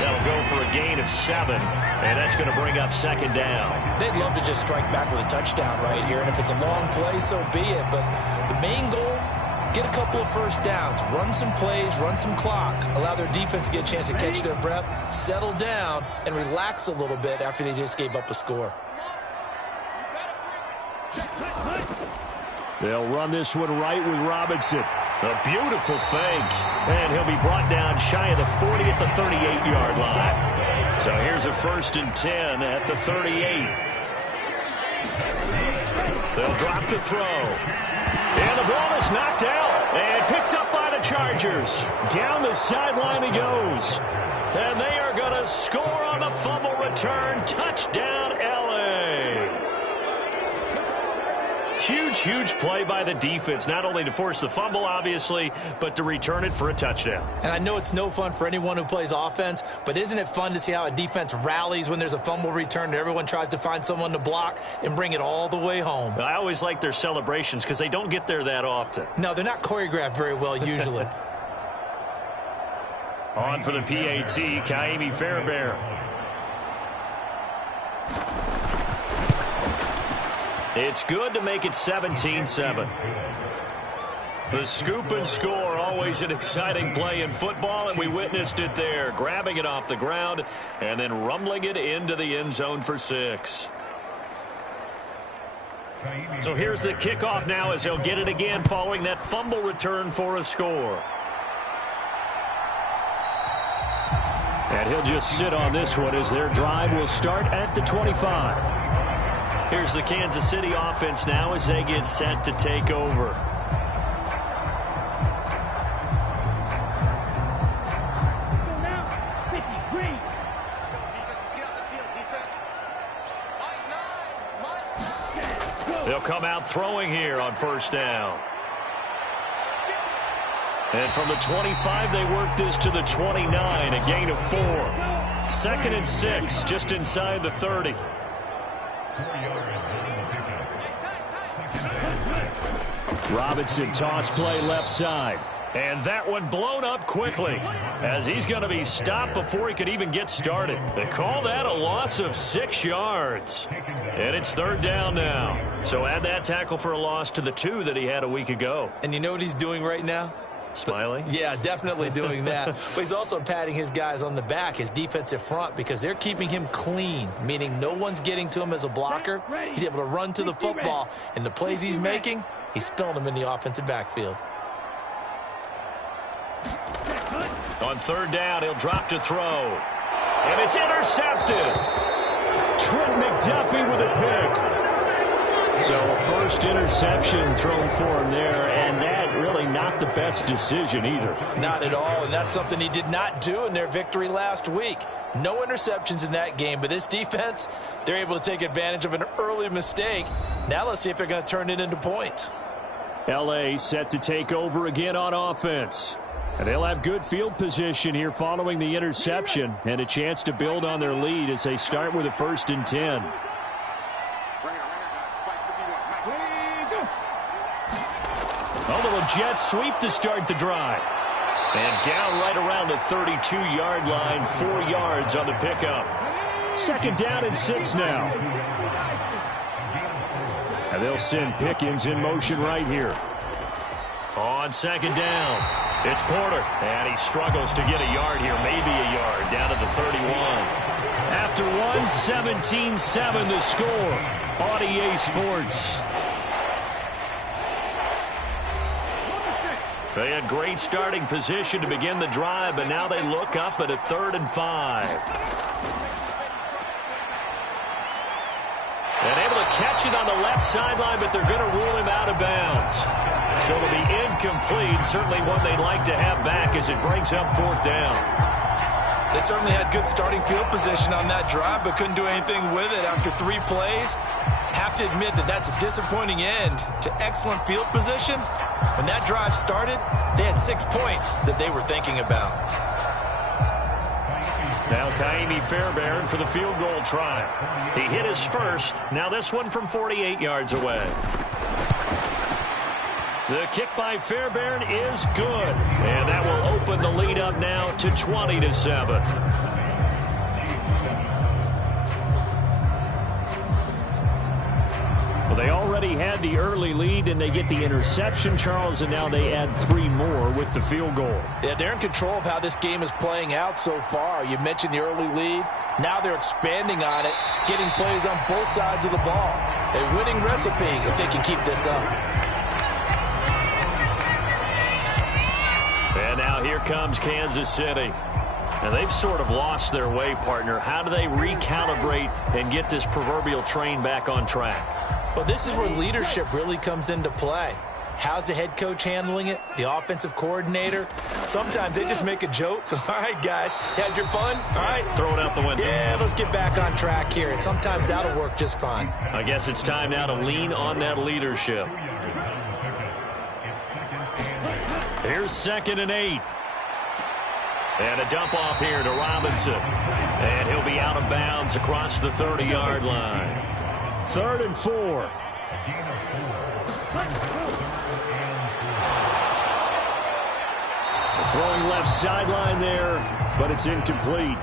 That'll go for a gain of 7, and that's going to bring up 2nd down. They'd love to just strike back with a touchdown right here, and if it's a long play, so be it. But the main goal, get a couple of first downs, run some plays, run some clock, allow their defense to get a chance to catch their breath, settle down, and relax a little bit after they just gave up a score. They'll run this one right with Robinson. A beautiful fake. And he'll be brought down shy of the 40 at the 38-yard line. So here's a 1st and 10 at the 38. They'll drop to throw. And the ball is knocked out and picked up by the Chargers. Down the sideline he goes. And they are going to score on the fumble return. Touchdown, L.A. huge play by the defense, not only to force the fumble, obviously, but to return it for a touchdown. And I know it's no fun for anyone who plays offense, but isn't it fun to see how a defense rallies when there's a fumble return and everyone tries to find someone to block and bring it all the way home? I always like their celebrations because they don't get there that often. No, they're not choreographed very well usually. On for the PAT, Kaimi Fairbairn. It's good to make it 17-7. The scoop and score, always an exciting play in football, and we witnessed it there, grabbing it off the ground and then rumbling it into the end zone for 6. So here's the kickoff now as they'll get it again following that fumble return for a score. And he'll just sit on this one as their drive will start at the 25. Here's the Kansas City offense now as they get set to take over. They'll come out throwing here on first down. And from the 25, they work this to the 29, a gain of 4. 2nd and 6, just inside the 30. Robinson toss play left side. And that one blown up quickly as he's going to be stopped before he could even get started. They call that a loss of 6 yards. And it's 3rd down now. So add that tackle for a loss to the 2 that he had a week ago. And you know what he's doing right now? Smiling? Yeah, definitely doing that. But he's also patting his guys on the back, his defensive front, because they're keeping him clean, meaning no one's getting to him as a blocker. He's able to run to the football, and the plays he's making, he's spilling them in the offensive backfield. On 3rd down, he'll drop to throw. And it's intercepted. Trent McDuffie with a pick. So first interception thrown for him there, and that really not the best decision either. Not at all, and that's something he did not do in their victory last week. No interceptions in that game, but this defense, they're able to take advantage of an early mistake. Now let's see if they're going to turn it into points. L.A. set to take over again on offense. And they'll have good field position here following the interception and a chance to build on their lead as they start with a 1st and 10. A little jet sweep to start the drive. And down right around the 32-yard line, 4 yards on the pickup. 2nd down and 6 now. And they'll send Pickens in motion right here. On 2nd down, it's Porter. And he struggles to get a yard here, maybe a yard, down to the 31. After 17-7 the score on EA Sports. They had great starting position to begin the drive, but now they look up at a 3rd and 5. And able to catch it on the left sideline, but they're going to rule him out of bounds. So it'll be incomplete, certainly one they'd like to have back as it brings up 4th down. They certainly had good starting field position on that drive, but couldn't do anything with it after 3 plays. Have to admit that that's a disappointing end to excellent field position. When that drive started, they had 6 points that they were thinking about. Now Kaimi Fairbairn for the field goal try. He hit his first. Now this one from 48 yards away. The kick by Fairbairn is good. And that will open the lead up now to 20-7. Well, they already had the early lead, and they get the interception, Charles, and now they add 3 more with the field goal. Yeah, they're in control of how this game is playing out so far. You mentioned the early lead. Now they're expanding on it, getting plays on both sides of the ball. A winning recipe if they can keep this up. And now here comes Kansas City. And they've sort of lost their way, partner. How do they recalibrate and get this proverbial train back on track? Well, this is where leadership really comes into play. How's the head coach handling it? The offensive coordinator? Sometimes they just make a joke. All right, guys, had your fun? All right. Throw it out the window. Yeah, let's get back on track here. And sometimes that'll work just fine. I guess it's time now to lean on that leadership. Here's 2nd and 8. And a dump off here to Robinson. And he'll be out of bounds across the 30-yard line. 3rd and 4. Throwing left sideline there, but it's incomplete.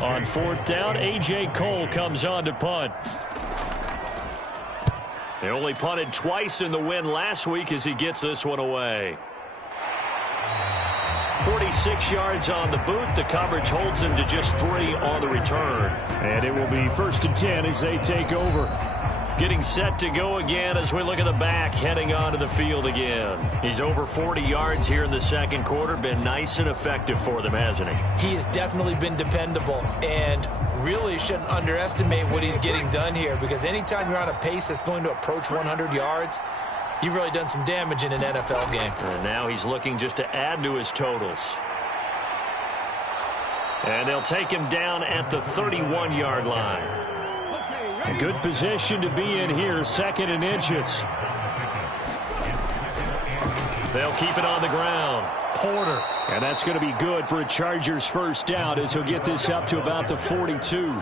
On 4th down, A.J. Cole comes on to punt. They only punted twice in the win last week as he gets this one away. 46 yards on the boot. The coverage holds him to just 3 on the return. And it will be 1st and 10 as they take over. Getting set to go again as we look at the back, heading onto the field again. He's over 40 yards here in the 2nd quarter. Been nice and effective for them, hasn't he? He has definitely been dependable, and really shouldn't underestimate what he's getting done here, because anytime you're on a pace that's going to approach 100 yards, you've really done some damage in an NFL game. And now he's looking just to add to his totals. And they'll take him down at the 31-yard line. A good position to be in here, 2nd and inches. They'll keep it on the ground. Porter. And that's going to be good for a Chargers first down as he'll get this up to about the 42.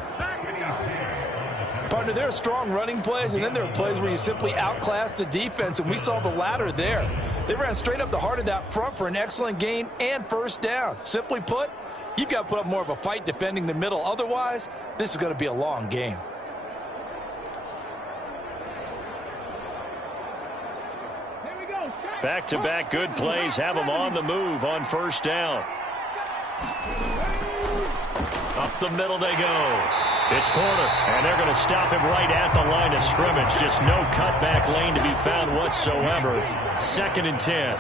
Partner, there are strong running plays, and then there are plays where you simply outclass the defense, and we saw the latter there. They ran straight up the heart of that front for an excellent gain and first down. Simply put, you've got to put up more of a fight defending the middle. Otherwise, this is going to be a long game. Back-to-back good plays have them on the move on first down. Up the middle they go. It's Porter, and they're going to stop him right at the line of scrimmage. Just no cutback lane to be found whatsoever. 2nd and 10.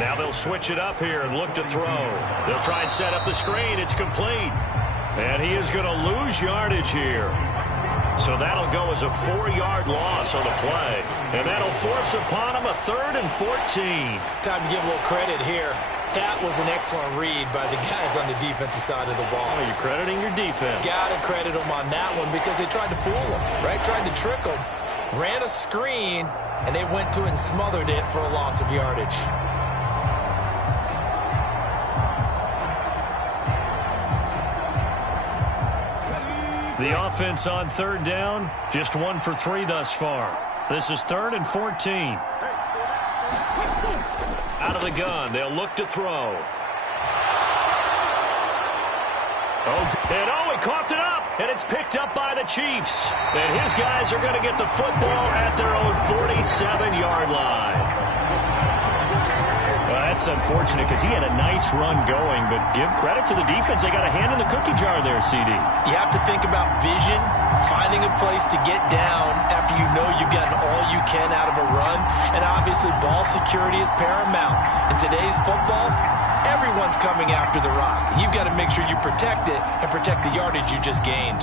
Now they'll switch it up here and look to throw. They'll try and set up the screen. It's complete. And he is going to lose yardage here. So that'll go as a 4-yard loss on the play. And that'll force upon him a 3rd and 14. Time to give a little credit here. That was an excellent read by the guys on the defensive side of the ball. Oh, you're crediting your defense. Got to credit them on that one because they tried to fool them, right? Tried to trick them. Ran a screen, and they went to it and smothered it for a loss of yardage. The offense on 3rd down, just 1 for 3 thus far. This is 3rd and 14. Out of the gun, they'll look to throw. He coughed it up, and it's picked up by the Chiefs. And his guys are going to get the football at their own 47-yard line. Well, that's unfortunate because he had a nice run going, but give credit to the defense. They got a hand in the cookie jar there, CD. You have to think about vision, finding a place to get down after you know you've gotten all you can out of a run, and obviously ball security is paramount. In today's football, everyone's coming after the rock. You've got to make sure you protect it and protect the yardage you just gained.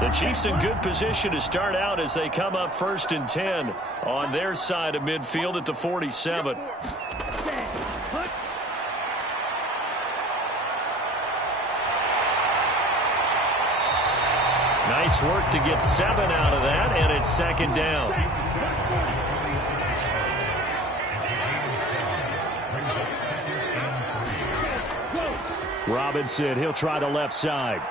The Chiefs in good position to start out as they come up 1st and 10 on their side of midfield at the 47. Nice work to get 7 out of that, and it's 2nd down. Robinson, he'll try the left side.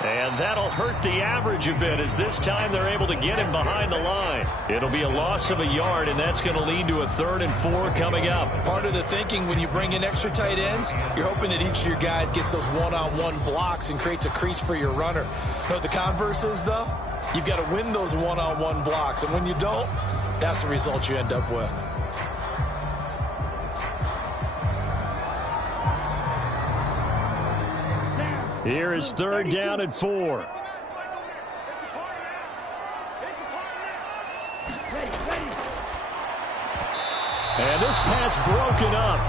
And that'll hurt the average a bit as this time they're able to get him behind the line. It'll be a loss of a yard, and that's going to lead to a 3rd and 4 coming up. Part of the thinking when you bring in extra tight ends, you're hoping that each of your guys gets those one-on-one blocks and creates a crease for your runner. You know what the converse is, though? You've got to win those one-on-one blocks, and when you don't, that's the result you end up with. Here is 3rd down and 4. And this pass broken up.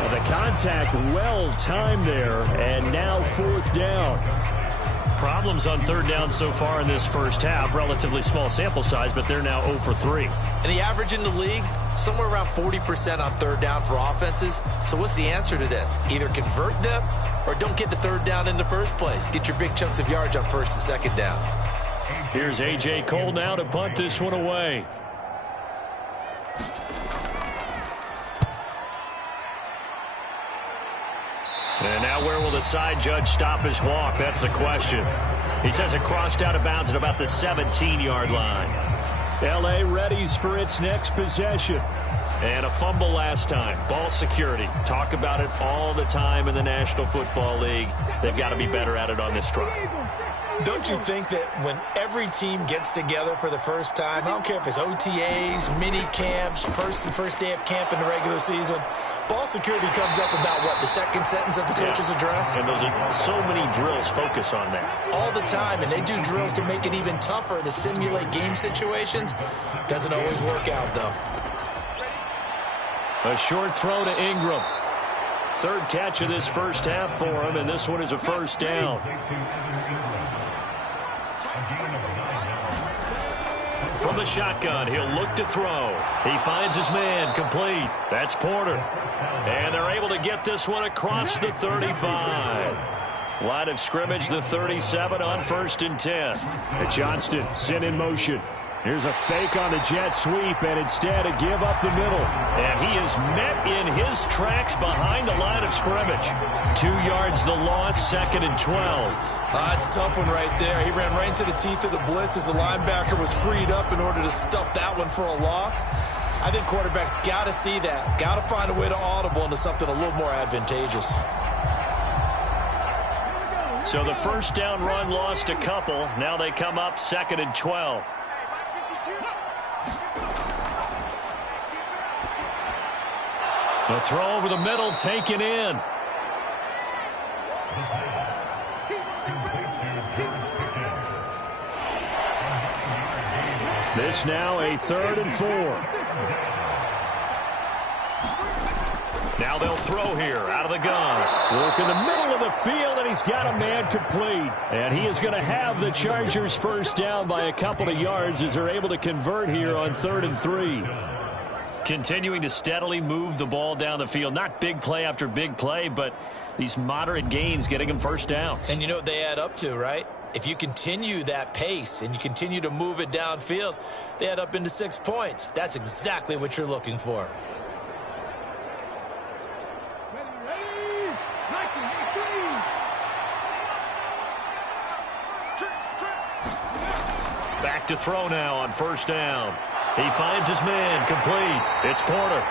And the contact well timed there, and now 4th down. problems on third down so far in this first half. Relatively small sample size, but they're now 0 for 3. And the average in the league, somewhere around 40% on third down for offenses. So what's the answer to this? Either convert them or don't get to third down in the first place. Get your big chunks of yards on first and second down. Here's A.J. Cole now to punt this one away. And now where will the side judge stop his walk? That's the question. He says it crossed out of bounds at about the 17-yard line. L.A. readies for its next possession. And a fumble last time. Ball security. Talk about it all the time in the National Football League. They've got to be better at it on this drive. Don't you think that when every team gets together for the first time, I don't care if it's OTAs, mini camps, first day of camp in the regular season, ball security comes up about what, the second sentence of the coach's address? And those are so many drills focus on that. All the time, and they do drills to make it even tougher to simulate game situations. Doesn't always work out, though. A short throw to Ingram. Third catch of this first half for him, and this one is a first down. From the shotgun, he'll look to throw. He finds his man, complete. That's Porter. And they're able to get this one across the 35. Line of scrimmage, the 37 on 1st and 10. And Johnston sent in motion. Here's a fake on the jet sweep, and instead a give up the middle. And he is met in his tracks behind the line of scrimmage. 2 yards the loss, 2nd and 12. It's a tough one right there. He ran right into the teeth of the blitz as the linebacker was freed up in order to stuff that one for a loss. I think quarterbacks got to see that. Got to find a way to audible into something a little more advantageous. So the first down run lost a couple. Now they come up 2nd and 12. The throw over the middle taken in. This now a 3rd and 4. Now they'll throw here out of the gun. Work in the middle of the field, and he's got a man complete. And he is going to have the Chargers first down by a couple of yards as they're able to convert here on 3rd and 3. Continuing to steadily move the ball down the field. Not big play after big play, but these moderate gains getting them first downs. And you know what they add up to, right? If you continue that pace and you continue to move it downfield, they add up into 6 points. That's exactly what you're looking for. Back to throw now on 1st down. He finds his man, complete. It's Porter.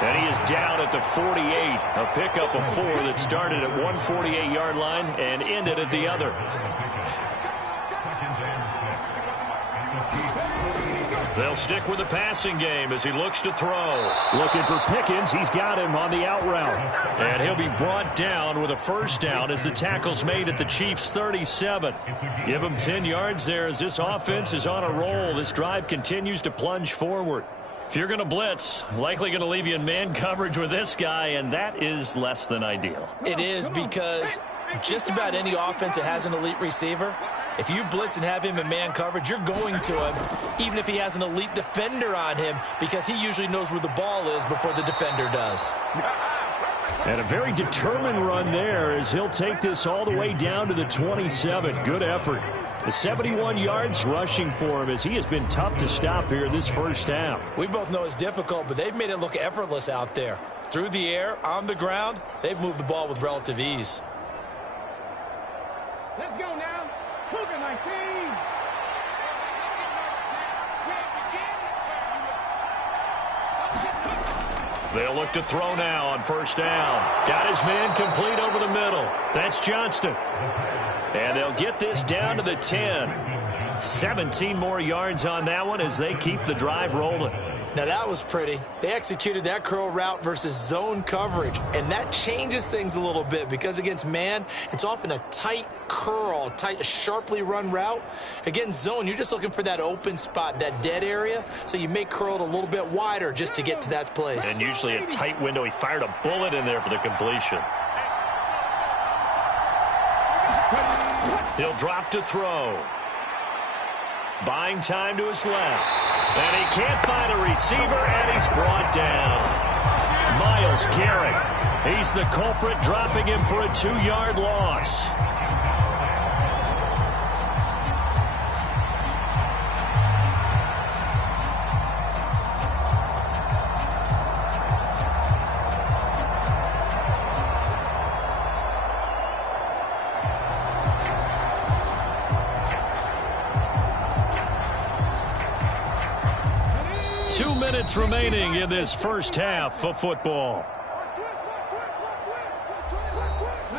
And he is down at the 48. A pickup of 4 that started at one 48-yard line and ended at the other. They'll stick with the passing game as he looks to throw. Looking for Pickens. He's got him on the out route. And he'll be brought down with a first down as the tackle's made at the Chiefs' 37. Give him 10 yards there as this offense is on a roll. This drive continues to plunge forward. If you're going to blitz, likely going to leave you in man coverage with this guy, and that is less than ideal. It is, because just about any offense that has an elite receiver, if you blitz and have him in man coverage, you're going to him, even if he has an elite defender on him, because he usually knows where the ball is before the defender does. And a very determined run there as he'll take this all the way down to the 27. Good effort. The 71 yards rushing for him as he has been tough to stop here this first half. We both know it's difficult, but they've made it look effortless out there. Through the air, on the ground, they've moved the ball with relative ease. Let's go now. Cougar 19. They'll look to throw now on 1st down. Got his man complete over the middle. That's Johnston. And they'll get this down to the 10. 17 more yards on that one as they keep the drive rolling. Now that was pretty. They executed that curl route versus zone coverage, and that changes things a little bit because against man, it's often a tight curl, tight, sharply run route. Against zone, you're just looking for that open spot, that dead area, so you may curl it a little bit wider just to get to that place. And usually a tight window. He fired a bullet in there for the completion. He'll drop to throw. Buying time to his left. And he can't find a receiver, and he's brought down. Myles Garrett. He's the culprit, dropping him for a 2-yard loss. Remaining in this first half of football.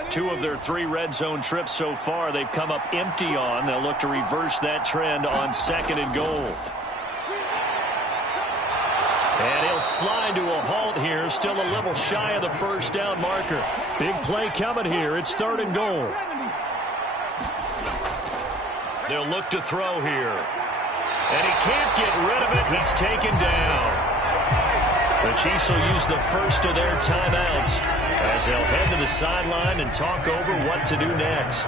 2 of their 3 red zone trips so far they've come up empty on. They'll look to reverse that trend on 2nd and goal. And he'll slide to a halt here, still a little shy of the first down marker. Big play coming here. It's 3rd and goal. They'll look to throw here. And he can't get rid of it. He's taken down. The Chiefs will use the first of their timeouts as they'll head to the sideline and talk over what to do next.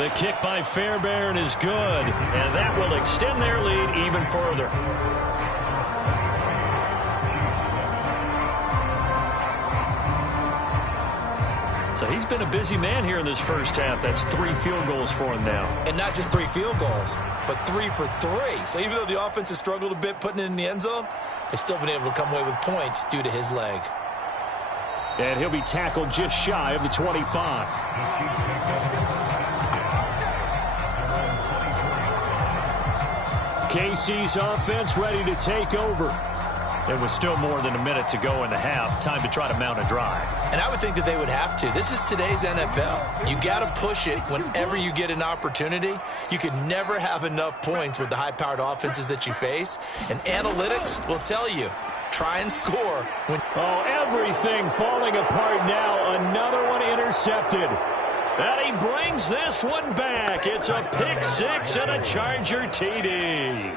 The kick by Fairbairn is good, and that will extend their lead even further. So he's been a busy man here in this first half. That's 3 field goals for him now. And not just 3 field goals, but 3 for 3. So even though the offense has struggled a bit putting it in the end zone, they've still been able to come away with points due to his leg. And he'll be tackled just shy of the 25. KC's offense ready to take over. There was still more than a minute to go in the half. Time to try to mount a drive. And I would think that they would have to. This is today's NFL. You got to push it whenever you get an opportunity. You could never have enough points with the high-powered offenses that you face. And analytics will tell you, try and score. Oh, everything falling apart now. Another one intercepted. And he brings this one back. It's a pick 6 and a Charger TD.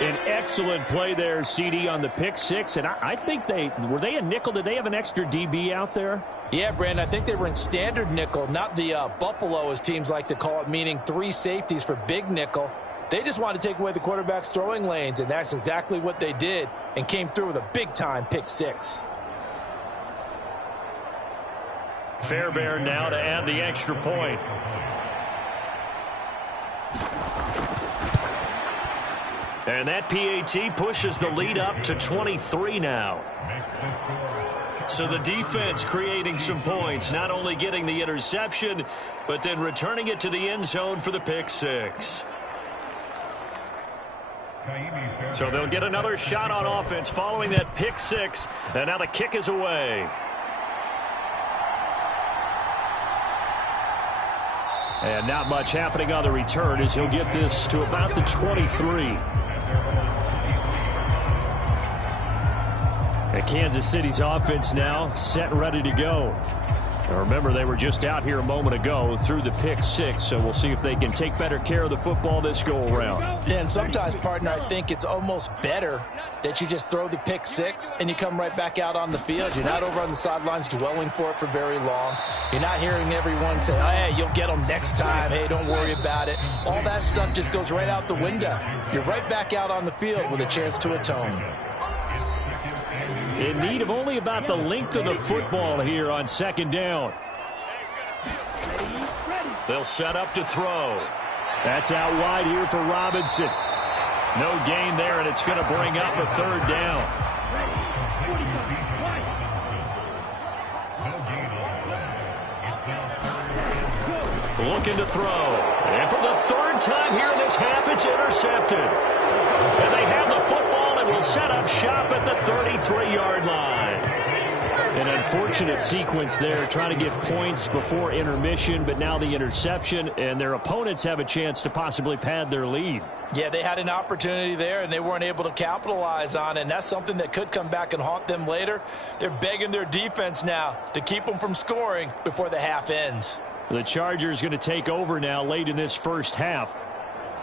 An excellent play there, CD, on the pick 6. And I think were they a nickel? Did they have an extra DB out there? Yeah, Brandon, I think they were in standard nickel, not the Buffalo, as teams like to call it, meaning 3 safeties for big nickel. They just wanted to take away the quarterback's throwing lanes, and that's exactly what they did and came through with a big-time pick 6. Fairbairn now to add the extra point. And that PAT pushes the lead up to 23 now. So the defense creating some points, not only getting the interception, but then returning it to the end zone for the pick 6. So they'll get another shot on offense following that pick 6, and now the kick is away. And not much happening on the return as he'll get this to about the 23. And Kansas City's offense now set and ready to go. Now remember, they were just out here a moment ago through the pick 6, so we'll see if they can take better care of the football this go-around. Yeah, and sometimes, partner, I think it's almost better that you just throw the pick 6 and you come right back out on the field. You're not over on the sidelines dwelling for it for very long. You're not hearing everyone say, oh, hey, you'll get them next time. Hey, don't worry about it. All that stuff just goes right out the window. You're right back out on the field with a chance to atone. In need of only about the length of the football here on 2nd down. They'll set up to throw. That's out wide here for Robinson. No gain there, and it's going to bring up a 3rd down. Looking to throw. And for the 3rd time here in this half, it's intercepted. And they have the football and will set up shop at the 33-yard line. An unfortunate sequence there, trying to get points before intermission, but now the interception, and their opponents have a chance to possibly pad their lead. Yeah, they had an opportunity there, and they weren't able to capitalize on it, and that's something that could come back and haunt them later. They're begging their defense now to keep them from scoring before the half ends. The Chargers going to take over now late in this first half.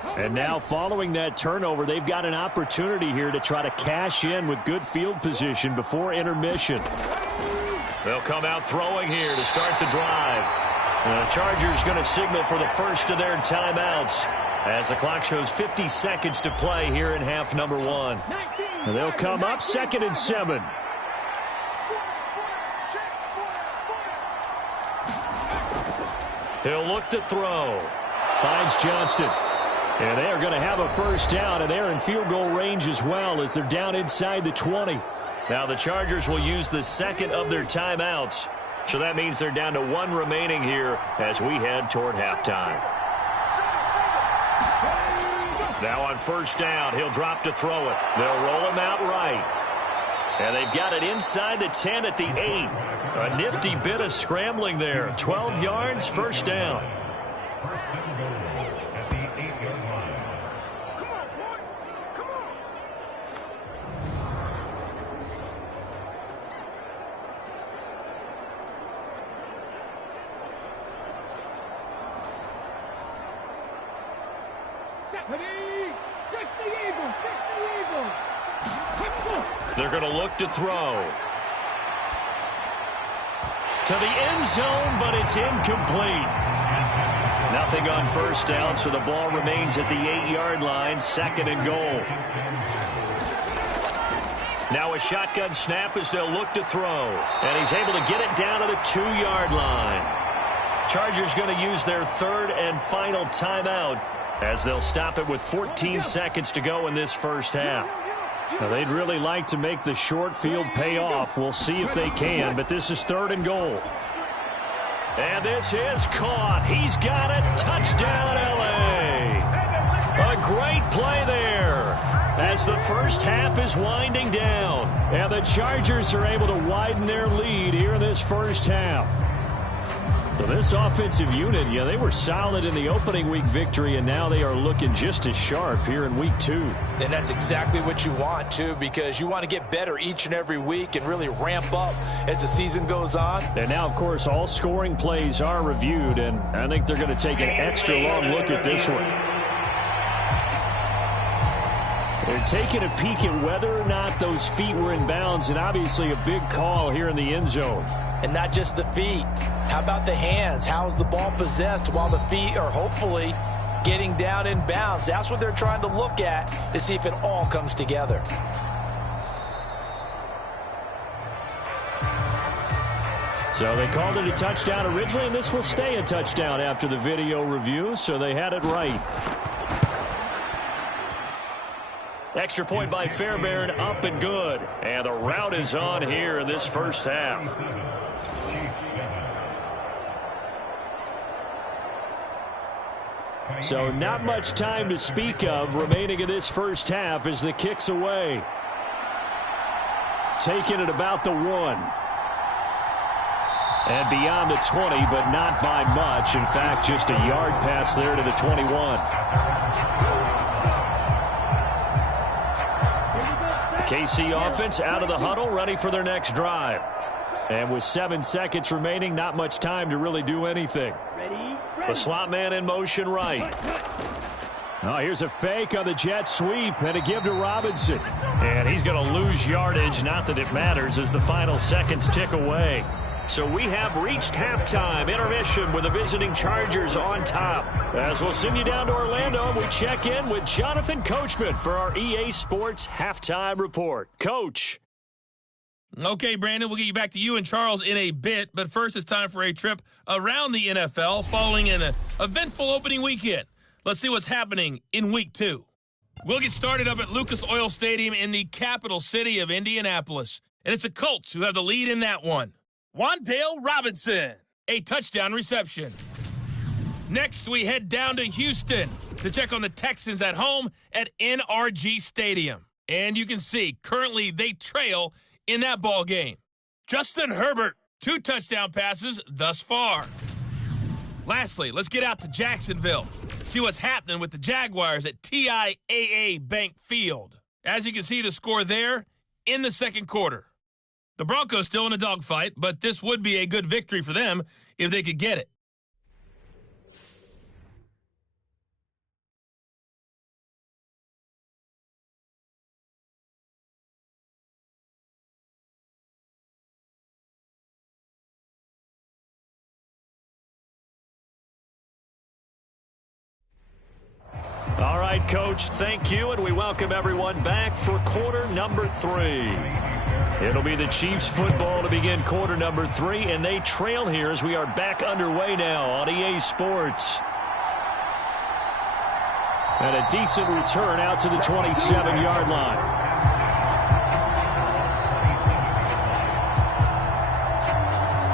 And now following that turnover, they've got an opportunity here to try to cash in with good field position before intermission. They'll come out throwing here to start the drive. The Chargers going to signal for the first of their timeouts as the clock shows 50 seconds to play here in half number 1. And they'll come up 2nd and 7. He'll look to throw. Finds Johnston. And they are going to have a first down, and they're in field goal range as well as they're down inside the 20. Now the Chargers will use the second of their timeouts. So that means they're down to 1 remaining here as we head toward halftime. Now on first down, he'll drop to throw it. They'll roll him out right. And they've got it inside the 10 at the 8. A nifty bit of scrambling there. 12 yards, first down. They're going to look to throw. To the end zone, but it's incomplete. Nothing on first down, so the ball remains at the 8-yard line, 2nd and goal. Now a shotgun snap as they'll look to throw. And he's able to get it down to the 2-yard line. Chargers going to use their 3rd and final timeout as they'll stop it with 14 seconds to go in this first half. Now, they'd really like to make the short field pay off. We'll see if they can, but this is 3rd and goal. And this is caught. He's got it. Touchdown, L.A. A great play there as the first half is winding down. And the Chargers are able to widen their lead here in this first half. So this offensive unit, yeah, they were solid in the opening week victory, and now they are looking just as sharp here in week 2. And that's exactly what you want, too, because you want to get better each and every week and really ramp up as the season goes on. And now, of course, all scoring plays are reviewed, and I think they're going to take an extra long look at this one. They're taking a peek at whether or not those feet were in bounds, and obviously a big call here in the end zone. And not just the feet. How about the hands? How's the ball possessed while the feet are hopefully getting down in bounds? That's what they're trying to look at to see if it all comes together. So they called it a touchdown originally, and this will stay a touchdown after the video review, so they had it right. Extra point by Fairbairn, up and good. And the route is on here in this first half. So not much time to speak of remaining in this first half as the kick's away. Taking it about the 1. And beyond the 20, but not by much. In fact, just a yard pass there to the 21. The KC offense out of the huddle, ready for their next drive. And with 7 seconds remaining, not much time to really do anything. The slot man in motion right. Oh, here's a fake on the jet sweep and a give to Robinson. And he's going to lose yardage, not that it matters, as the final seconds tick away. So we have reached halftime, intermission with the visiting Chargers on top. As we'll send you down to Orlando, we check in with Jonathan Coachman for our EA Sports Halftime Report. Coach. Okay, Brandon, we'll get you back to you and Charles in a bit, but first it's time for a trip around the NFL following an eventful opening weekend. Let's see what's happening in Week 2. We'll get started up at Lucas Oil Stadium in the capital city of Indianapolis, and it's the Colts who have the lead in that one. Wan'Dale Robinson, a touchdown reception. Next, we head down to Houston to check on the Texans at home at NRG Stadium. And you can see, currently they trail in that ball game. Justin Herbert, 2 touchdown passes thus far. Lastly, let's get out to Jacksonville. See what's happening with the Jaguars at TIAA Bank Field. As you can see, the score there in the second quarter. The Broncos still in a dogfight, but this would be a good victory for them if they could get it. right, Coach. Thank you, and we welcome everyone back for quarter number 3. It'll be the Chiefs football to begin quarter number 3, and they trail here as we are back underway now on EA Sports. And a decent return out to the 27-yard line.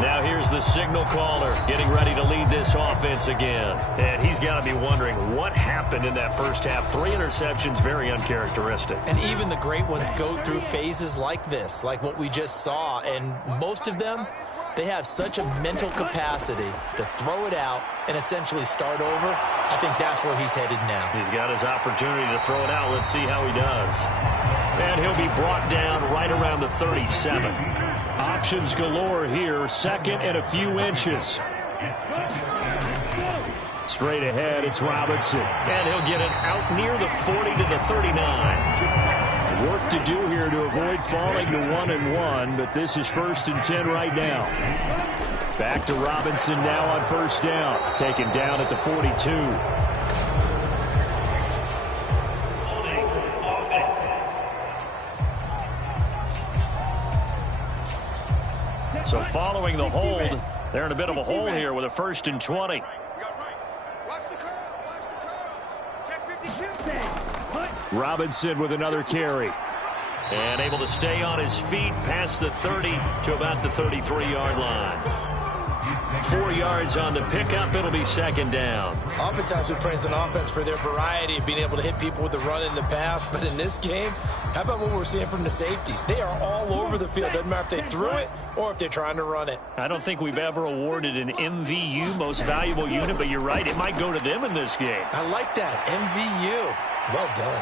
Now here's the signal caller getting ready to lead this offense again. And he's got to be wondering what happened in that first half. 3 interceptions, very uncharacteristic. And even the great ones go through phases like this, like what we just saw. And most of them, they have such a mental capacity to throw it out and essentially start over. I think that's where he's headed now. He's got his opportunity to throw it out. Let's see how he does. And he'll be brought down right around the 37. Options galore here, second and a few inches. Straight ahead, it's Robinson. And he'll get it out near the 40 to the 39. Work to do here to avoid falling to 1-1, but this is 1st and 10 right now. Back to Robinson now on first down. Taken down at the 42. So following the hold, they're in a bit of a hole here with a 1st and 20. Robinson with another carry. And able to stay on his feet past the 30 to about the 33-yard line. 4 yards on the pickup. It'll be 2nd down. Oftentimes we praise an offense for their variety of being able to hit people with the run in the pass. But in this game, how about what we're seeing from the safeties? They are all over the field. Doesn't matter if they threw it or if they're trying to run it. I don't think we've ever awarded an MVU, most valuable unit, but you're right. It might go to them in this game. I like that. MVU. Well done.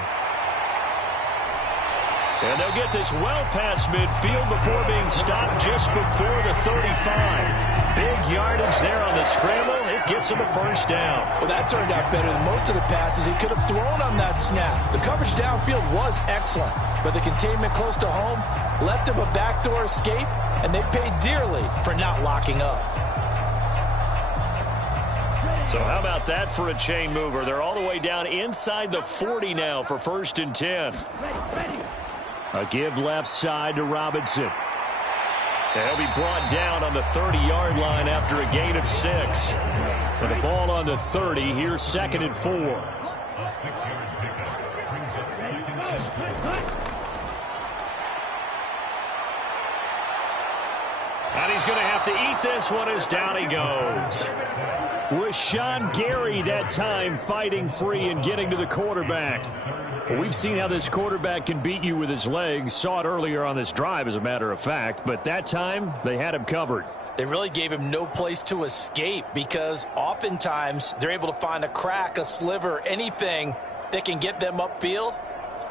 And they'll get this well past midfield before being stopped just before the 35. Big yardage there on the scramble. It gets him a 1st down. Well, that turned out better than most of the passes he could have thrown on that snap. The coverage downfield was excellent, but the containment close to home left him a backdoor escape, and they paid dearly for not locking up. So how about that for a chain mover? They're all the way down inside the 40 now for 1st and 10. A give left side to Robinson. And he'll be brought down on the 30-yard line after a gain of 6. And the ball on the 30, here's 2nd and 4. And he's going to have to eat this one as down he goes. Rashawn Gary that time fighting free and getting to the quarterback. Well, we've seen how this quarterback can beat you with his legs. Saw it earlier on this drive, as a matter of fact. But that time, they had him covered. They really gave him no place to escape because oftentimes they're able to find a crack, a sliver, anything that can get them upfield.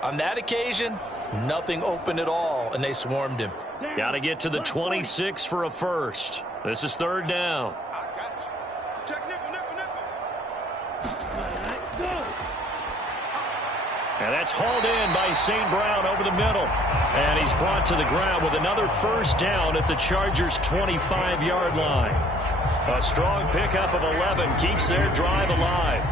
On that occasion, nothing open at all, and they swarmed him. Got to get to the 26 for a 1st. This is 3rd down. And that's hauled in by St. Brown over the middle. And he's brought to the ground with another 1st down at the Chargers' 25-yard line. A strong pickup of 11 keeps their drive alive.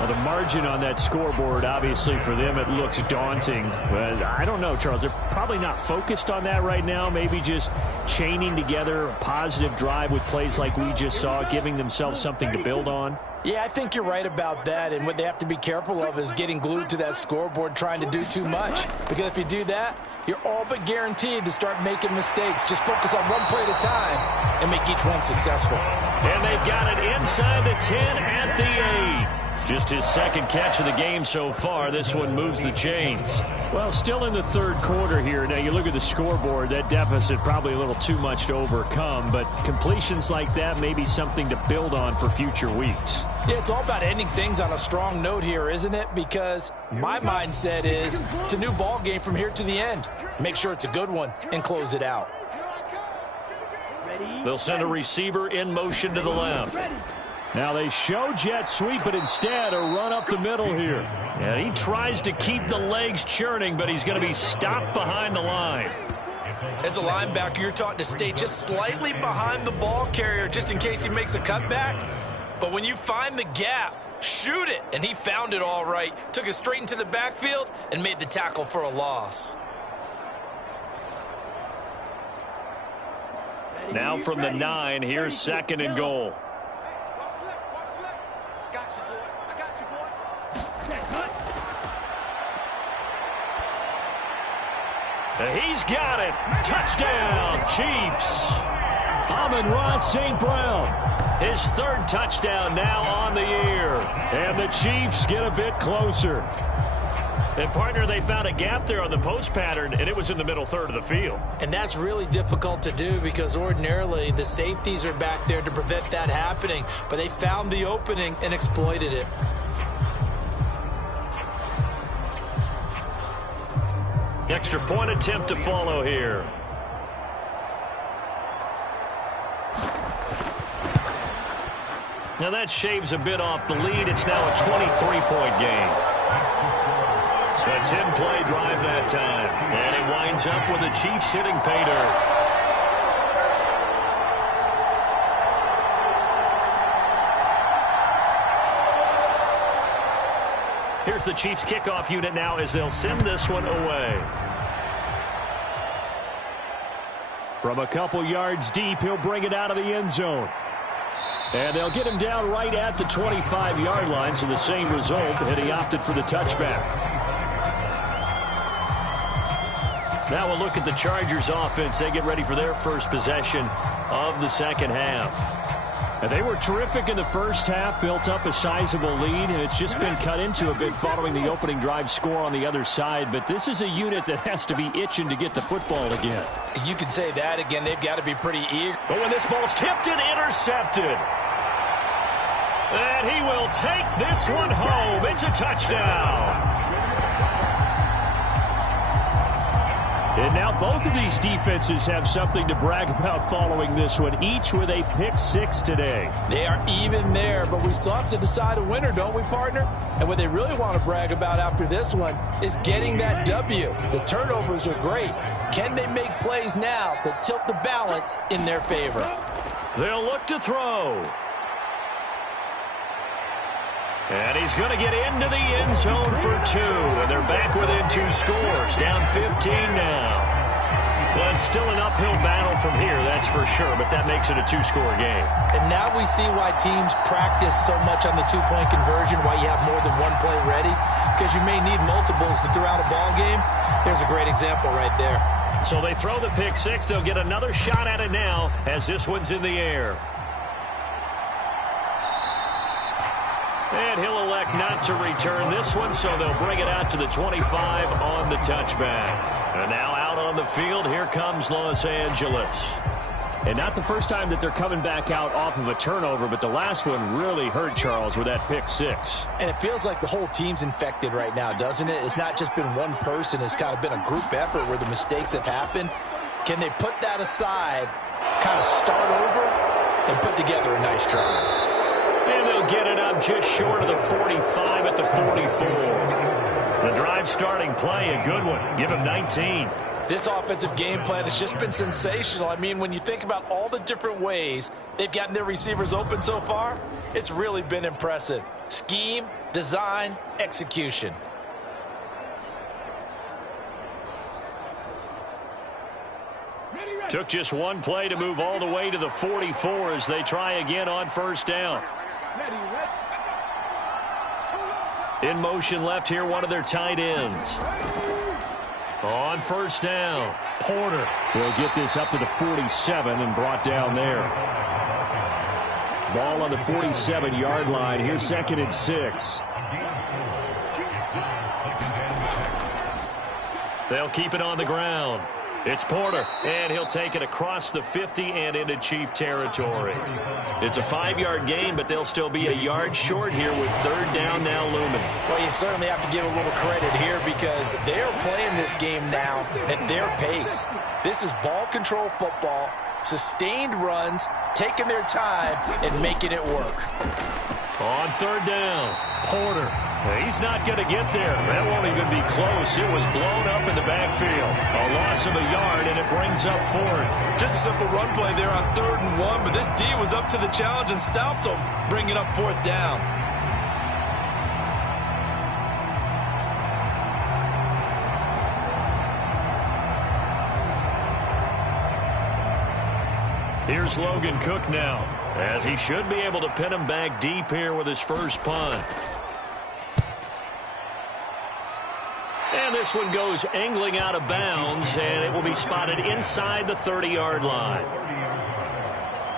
Well, the margin on that scoreboard, obviously, for them, it looks daunting. But I don't know, Charles. They're probably not focused on that right now. Maybe just chaining together a positive drive with plays like we just saw, giving themselves something to build on. Yeah, I think you're right about that. And what they have to be careful of is getting glued to that scoreboard trying to do too much. Because if you do that, you're all but guaranteed to start making mistakes. Just focus on one play at a time and make each one successful. And they've got it inside the 10 at the 8. Just his 2nd catch of the game so far. This one moves the chains. Well, still in the 3rd quarter here. Now, you look at the scoreboard, that deficit probably a little too much to overcome, but completions like that may be something to build on for future weeks. Yeah, it's all about ending things on a strong note here, isn't it? Because my mindset is it's a new ball game from here to the end. Make sure it's a good one and close it out. They'll send a receiver in motion to the left. Now they show jet sweep, but instead a run up the middle here. And he tries to keep the legs churning, but he's going to be stopped behind the line. As a linebacker, you're taught to stay just slightly behind the ball carrier just in case he makes a cutback. But when you find the gap, shoot it. And he found it all right. Took it straight into the backfield and made the tackle for a loss. Now from the 9, here's 2nd and goal. He's got it. Touchdown, Chiefs. Amon-Ra St. Brown. His 3rd touchdown now on the year. And the Chiefs get a bit closer. And, partner, they found a gap there on the post pattern, and it was in the middle third of the field. And that's really difficult to do because ordinarily the safeties are back there to prevent that happening. But they found the opening and exploited it. Extra point attempt to follow here. Now that shaves a bit off the lead. It's now a 23-point game. So a 10-play drive that time. And it winds up with the Chiefs hitting pay dirt. Here's the Chiefs kickoff unit now as they'll send this one away. From a couple yards deep, he'll bring it out of the end zone. And they'll get him down right at the 25-yard line, so the same result, and he opted for the touchback. Now we'll look at the Chargers offense. They get ready for their first possession of the second half. And they were terrific in the first half, built up a sizable lead, and it's just been cut into a bit following the opening drive score on the other side. But this is a unit that has to be itching to get the football again. You can say that again. They've got to be pretty eager. But when this ball's tipped and intercepted. And he will take this one home. It's a touchdown. And now both of these defenses have something to brag about following this one, each with a pick-6 today. They are even there, but we still have to decide a winner, don't we, partner? And what they really want to brag about after this one is getting that W. The turnovers are great. Can they make plays now that tilt the balance in their favor? They'll look to throw. And he's going to get into the end zone for 2. And they're back within 2 scores. Down 15 now. Well, it's still an uphill battle from here, that's for sure. But that makes it a 2-score game. And now we see why teams practice so much on the 2-point conversion, why you have more than one play ready. Because you may need multiples to throw out a ball game. There's a great example right there. So they throw the pick-6. They'll get another shot at it now as this one's in the air. And he'll elect not to return this one, so they'll bring it out to the 25 on the touchback. And now out on the field, here comes Los Angeles. And not the first time that they're coming back out off of a turnover, but the last one really hurt Charles with that pick-6. And it feels like the whole team's infected right now, doesn't it? It's not just been one person. It's kind of been a group effort where the mistakes have happened. Can they put that aside, kind of start over, and put together a nice drive? And they'll get it up just short of the 45 at the 44. The drive starting play, a good one. Give him 19. This offensive game plan has just been sensational. I mean, when you think about all the different ways they've gotten their receivers open so far, it's really been impressive. Scheme, design, execution. Took just one play to move all the way to the 44 as they try again on first down. In motion left here, one of their tight ends. On first down, Porter. He'll get this up to the 47 and brought down there. Ball on the 47-yard line. Here's 2nd and 6. They'll keep it on the ground. It's Porter, and he'll take it across the 50 and into Chief territory. It's a 5-yard gain, but they'll still be a yard short here with 3rd down now looming. Well, you certainly have to give a little credit here because they are playing this game now at their pace. This is ball control football, sustained runs, taking their time, and making it work. On 3rd down, Porter. He's not going to get there. That won't even be close. It was blown up in the backfield. A loss of a yard, and it brings up 4th. Just a simple run play there on 3rd and 1, but this D was up to the challenge and stopped them, bringing up 4th down. Here's Logan Cook now, as he should be able to pin him back deep here with his first punt. And this one goes angling out of bounds, and it will be spotted inside the 30-yard line.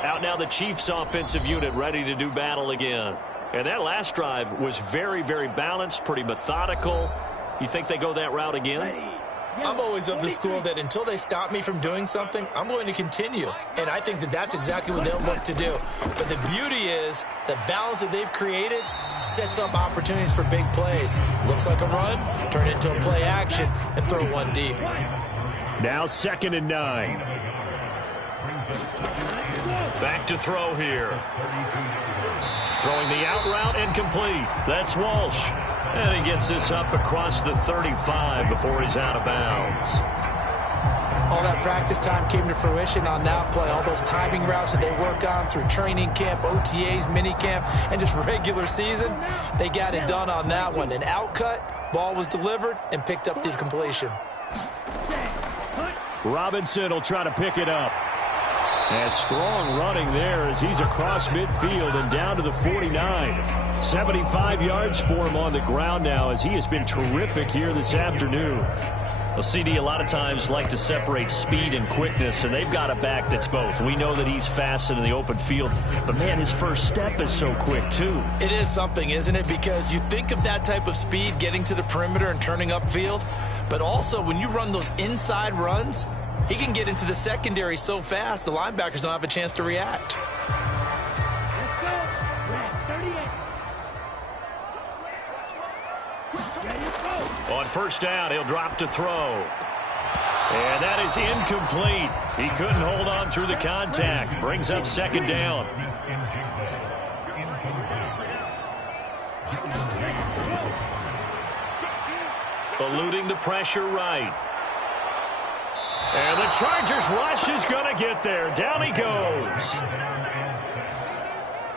Out now the Chiefs offensive unit ready to do battle again. And that last drive was very, very balanced, pretty methodical. You think they go that route again? I'm always of the school that until they stop me from doing something, I'm going to continue. And I think that that's exactly what they'll look to do. But the beauty is the balance that they've created sets up opportunities for big plays. Looks like a run, turn it into a play action, and throw one deep. Now 2nd and 9. Back to throw here. Throwing the out route incomplete. That's Walsh. And he gets this up across the 35 before he's out of bounds. All that practice time came to fruition on that play. All those timing routes that they work on through training camp, OTAs, mini camp, and just regular season, they got it done on that one. An outcut, ball was delivered, and picked up the completion. Robinson will try to pick it up. And strong running there as he's across midfield and down to the 49. 75 yards for him on the ground now as he has been terrific here this afternoon. Well, CD a lot of times like to separate speed and quickness, and they've got a back that's both. We know that he's fast in the open field, but, man, his first step is so quick, too. It is something, isn't it? Because you think of that type of speed getting to the perimeter and turning upfield, but also when you run those inside runs, he can get into the secondary so fast, the linebackers don't have a chance to react. On first down, he'll drop to throw. And that is incomplete. He couldn't hold on through the contact. Brings up 2nd down. Eluding the pressure right. And the Chargers rush is going to get there. Down he goes.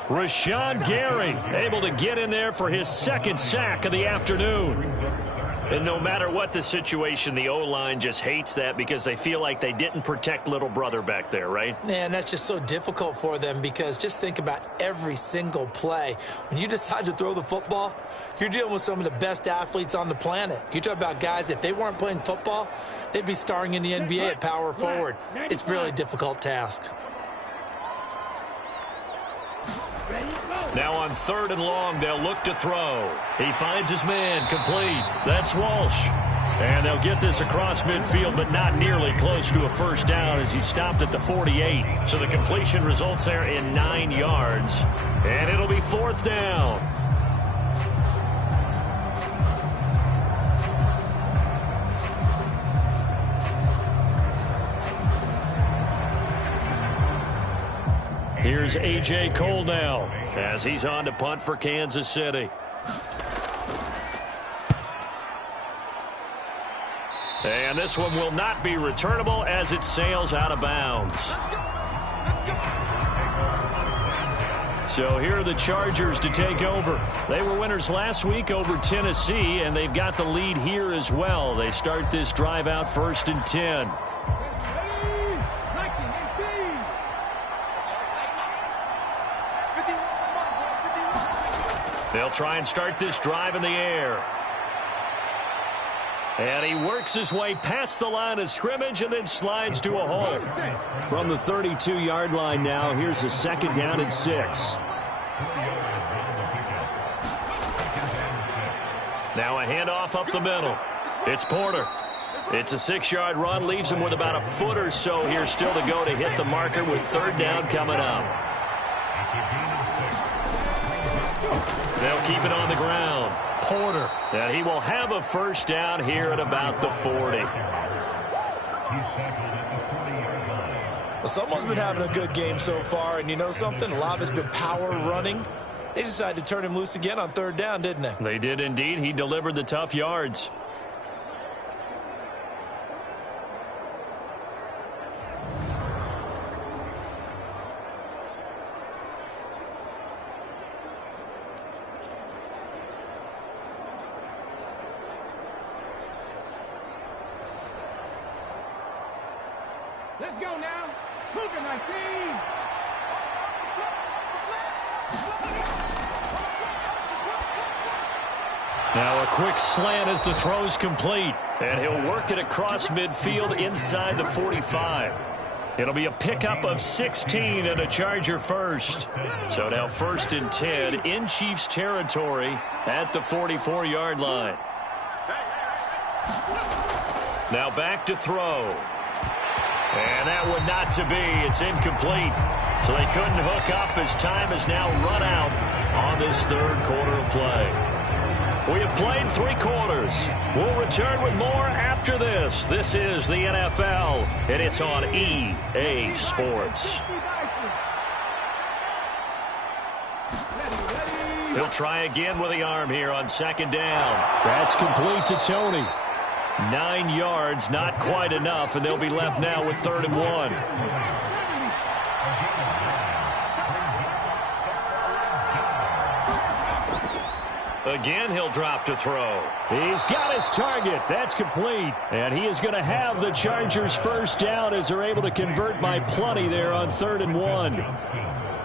Rashawn Gary able to get in there for his 2nd sack of the afternoon. And no matter what the situation, the O-line just hates that because they feel like they didn't protect little brother back there, right? Man, that's just so difficult for them because just think about every single play. When you decide to throw the football, you're dealing with some of the best athletes on the planet. You talk about guys, if they weren't playing football, they'd be starring in the NBA at power forward. It's really a difficult task. Now on 3rd and long, they'll look to throw. He finds his man, complete. That's Walsh. And they'll get this across midfield, but not nearly close to a first down as he stopped at the 48. So the completion results there in 9 yards. And it'll be 4th down. Here's A.J. Cole now as he's on to punt for Kansas City. And this one will not be returnable as it sails out of bounds. So here are the Chargers to take over. They were winners last week over Tennessee, and they've got the lead here as well. They start this drive out 1st and 10. They'll try and start this drive in the air. And he works his way past the line of scrimmage and then slides to a halt. From the 32-yard line now, here's a 2nd down and 6. Now a handoff up the middle. It's Porter. It's a 6-yard run, leaves him with about a foot or so here still to go to hit the marker with 3rd down coming up. They'll keep it on the ground. Porter. And he will have a first down here at about the 40. Well, someone's been having a good game so far, and you know something? A lot of it's been power running. They decided to turn him loose again on 3rd down, didn't they? They did indeed. He delivered the tough yards. Let's go now. Cougar 19. Now a quick slant as the throw's complete. And he'll work it across midfield inside the 45. It'll be a pickup of 16 and a Charger first. So now 1st and 10 in Chiefs territory at the 44-yard line. Now back to throw. And that one not to be. It's incomplete. So they couldn't hook up as time has now run out on this third quarter of play. We have played 3 quarters. We'll return with more after this. This is the NFL, and it's on EA Sports. He'll try again with the arm here on 2nd down. That's complete to Tony. 9 yards, not quite enough, and they'll be left now with 3rd and 1. Again, he'll drop to throw. He's got his target. That's complete. And he is going to have the Chargers first down as they're able to convert by plenty there on 3rd and 1.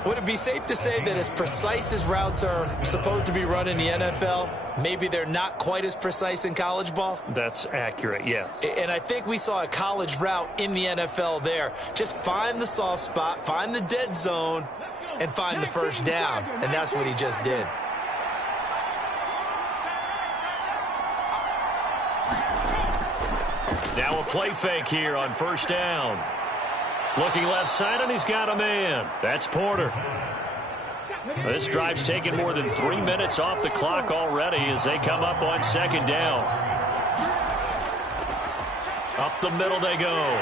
Would it be safe to say that as precise as routes are supposed to be run in the NFL, maybe they're not quite as precise in college ball? That's accurate, yes. And I think we saw a college route in the NFL there. Just find the soft spot, find the dead zone, and find the first down. And that's what he just did. Now a play fake here on 1st down. Looking left side, and he's got a man. That's Porter. This drive's taken more than 3 minutes off the clock already as they come up on 2nd down. Up the middle they go.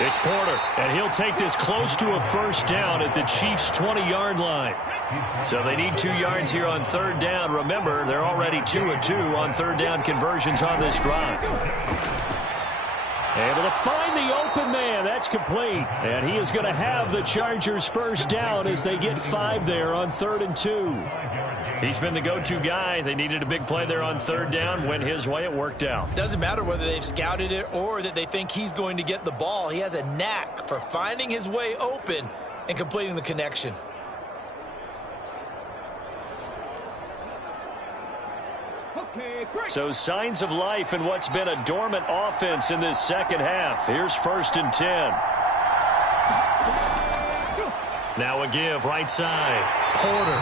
It's Porter, and he'll take this close to a first down at the Chiefs' 20-yard line. So they need 2 yards here on 3rd down. Remember, they're already 2-2 on 3rd down conversions on this drive. Able to find the open man. That's complete. And he is going to have the Chargers first down as they get 5 there on 3rd and 2. He's been the go-to guy. They needed a big play there on 3rd down. Went his way. It worked out. Doesn't matter whether they've scouted it or that they think he's going to get the ball. He has a knack for finding his way open and completing the connection. So signs of life in what's been a dormant offense in this second half. Here's 1st and 10. Now a give right side. Porter.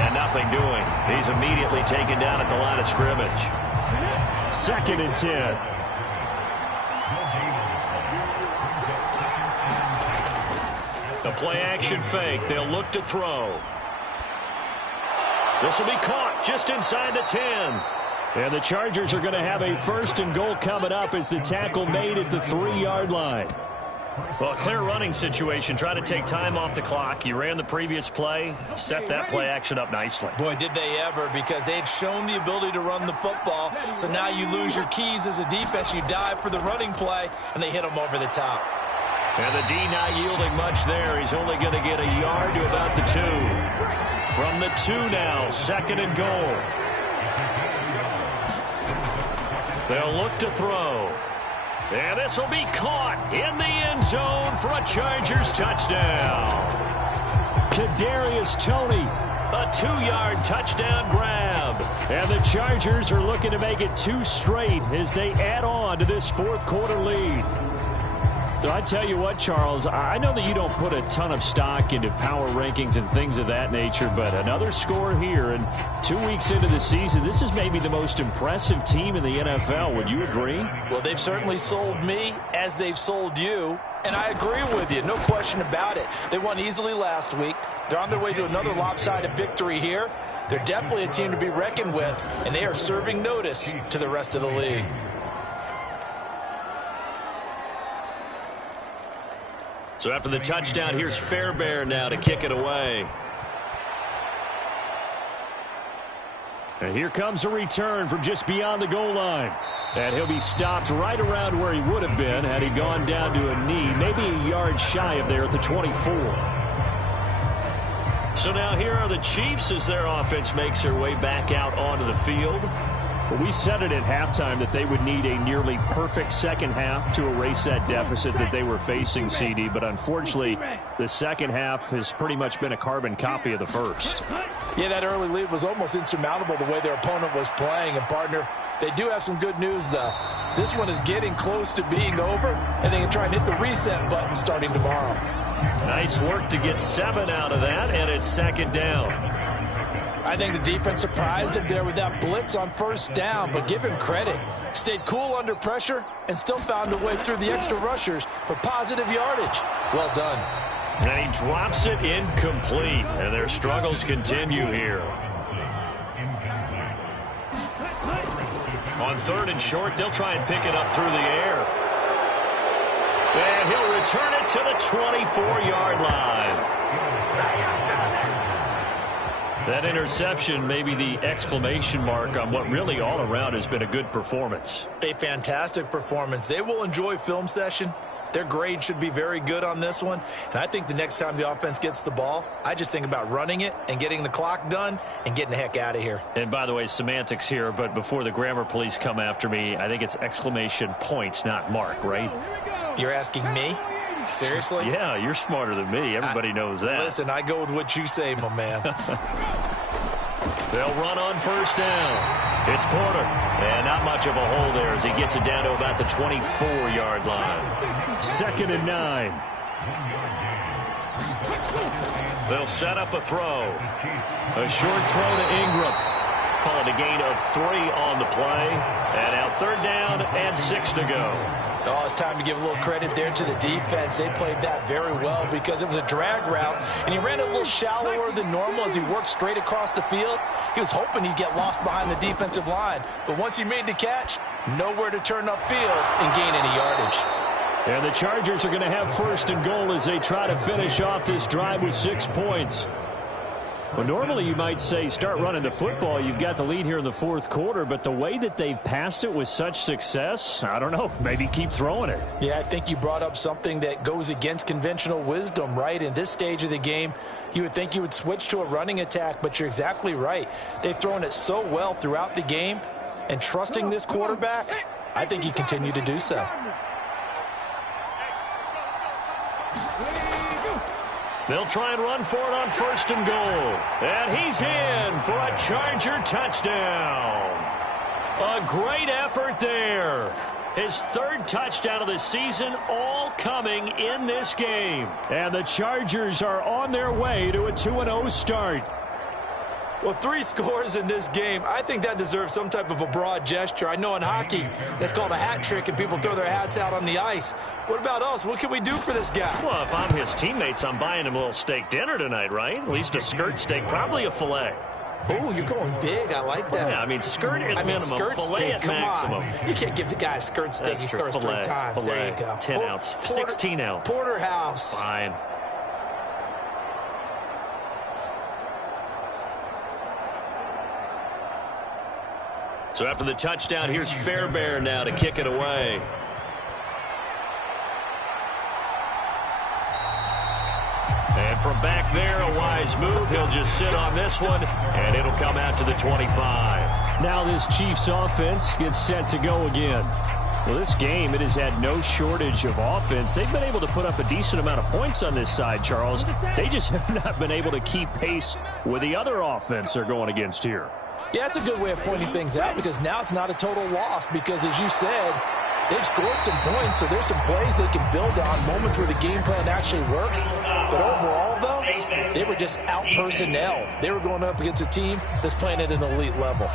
And nothing doing. He's immediately taken down at the line of scrimmage. 2nd and 10. The play action fake. They'll look to throw. This will be caught just inside the 10. And the Chargers are going to have a 1st and goal coming up as the tackle made at the 3-yard line. Well, a clear running situation. Try to take time off the clock. You ran the previous play, set that play action up nicely. Boy, did they ever, because they had shown the ability to run the football. So now you lose your keys as a defense. You dive for the running play, and they hit them over the top. And the D not yielding much there. He's only going to get a yard to about the 2. From the 2 now, 2nd and goal. They'll look to throw. And this will be caught in the end zone for a Chargers touchdown. Kadarius Toney, a 2-yard touchdown grab. And the Chargers are looking to make it 2 straight as they add on to this 4th quarter lead. So I tell you what, Charles, I know that you don't put a ton of stock into power rankings and things of that nature, but another score here, and 2 weeks into the season, this is maybe the most impressive team in the NFL. Would you agree? Well, they've certainly sold me as they've sold you, and I agree with you, no question about it. They won easily last week. They're on their way to another lopsided victory here. They're definitely a team to be reckoned with, and they are serving notice to the rest of the league. So after the touchdown, here's Fairbairn now to kick it away. And here comes a return from just beyond the goal line. And he'll be stopped right around where he would have been had he gone down to a knee, maybe a yard shy of there at the 24. So now here are the Chiefs as their offense makes their way back out onto the field. Well, we said it at halftime that they would need a nearly perfect second half to erase that deficit that they were facing, CD. But unfortunately, the second half has pretty much been a carbon copy of the first. Yeah, that early lead was almost insurmountable the way their opponent was playing. And, partner, they do have some good news, though. This one is getting close to being over, and they can try and hit the reset button starting tomorrow. Nice work to get 7 out of that, and it's second down. I think the defense surprised him there with that blitz on first down, but give him credit. Stayed cool under pressure and still found a way through the extra rushers for positive yardage. Well done. And he drops it incomplete, and their struggles continue here. On 3rd and short, they'll try and pick it up through the air. And he'll return it to the 24-yard line. That interception may be the exclamation mark on what really all around has been a good performance. A fantastic performance. They will enjoy film session. Their grade should be very good on this one. And I think the next time the offense gets the ball, I just think about running it and getting the clock done and getting the heck out of here. And by the way, semantics here, but before the grammar police come after me, I think it's exclamation point, not mark, right? You're asking me? Seriously? Yeah, you're smarter than me. Everybody knows that. Listen, I go with what you say, my man. They'll run on first down. It's Porter. And not much of a hole there as he gets it down to about the 24-yard line. 2nd and 9. They'll set up a throw. A short throw to Ingram. Call it a gain of 3 on the play. And now 3rd down and 6 to go. Oh, it's time to give a little credit there to the defense. They played that very well because it was a drag route, and he ran it a little shallower than normal as he worked straight across the field. He was hoping he'd get lost behind the defensive line, but once he made the catch, nowhere to turn upfield and gain any yardage. And the Chargers are going to have 1st and goal as they try to finish off this drive with 6 points. Well, normally you might say start running the football. You've got the lead here in the 4th quarter, but the way that they've passed it with such success, I don't know, maybe keep throwing it. Yeah, I think you brought up something that goes against conventional wisdom, right? In this stage of the game, you would think you would switch to a running attack, but you're exactly right. They've thrown it so well throughout the game, and trusting this quarterback, I think you continue to do so. They'll try and run for it on 1st and goal. And he's in for a Charger touchdown. A great effort there. His 3rd touchdown of the season, all coming in this game. And the Chargers are on their way to a 2-0 start. Well, 3 scores in this game. I think that deserves some type of a broad gesture. I know in hockey, that's called a hat trick, and people throw their hats out on the ice. What about us? What can we do for this guy? Well, if I'm his teammates, I'm buying him a little steak dinner tonight, right? At least a skirt steak, probably a filet. Oh, you're going big. I like that. Yeah, I mean, skirt at minimum, skirt filet steak, at come maximum. On. You can't give the guy a skirt steak. That's He true. scores 3 times. Filet, there you go. 10 ounce, 16 ounce. Porterhouse. Fine. So after the touchdown, here's Fairbairn now to kick it away. And from back there, a wise move. He'll just sit on this one, and it'll come out to the 25. Now this Chiefs offense gets set to go again. Well, this game, it has had no shortage of offense. They've been able to put up a decent amount of points on this side, Charles. They just have not been able to keep pace with the other offense they're going against here. Yeah, that's a good way of pointing things out because now it's not a total loss because, as you said, they've scored some points, so there's some plays they can build on, moments where the game plan actually worked. But overall, though, they were just out-personnel. They were going up against a team that's playing at an elite level.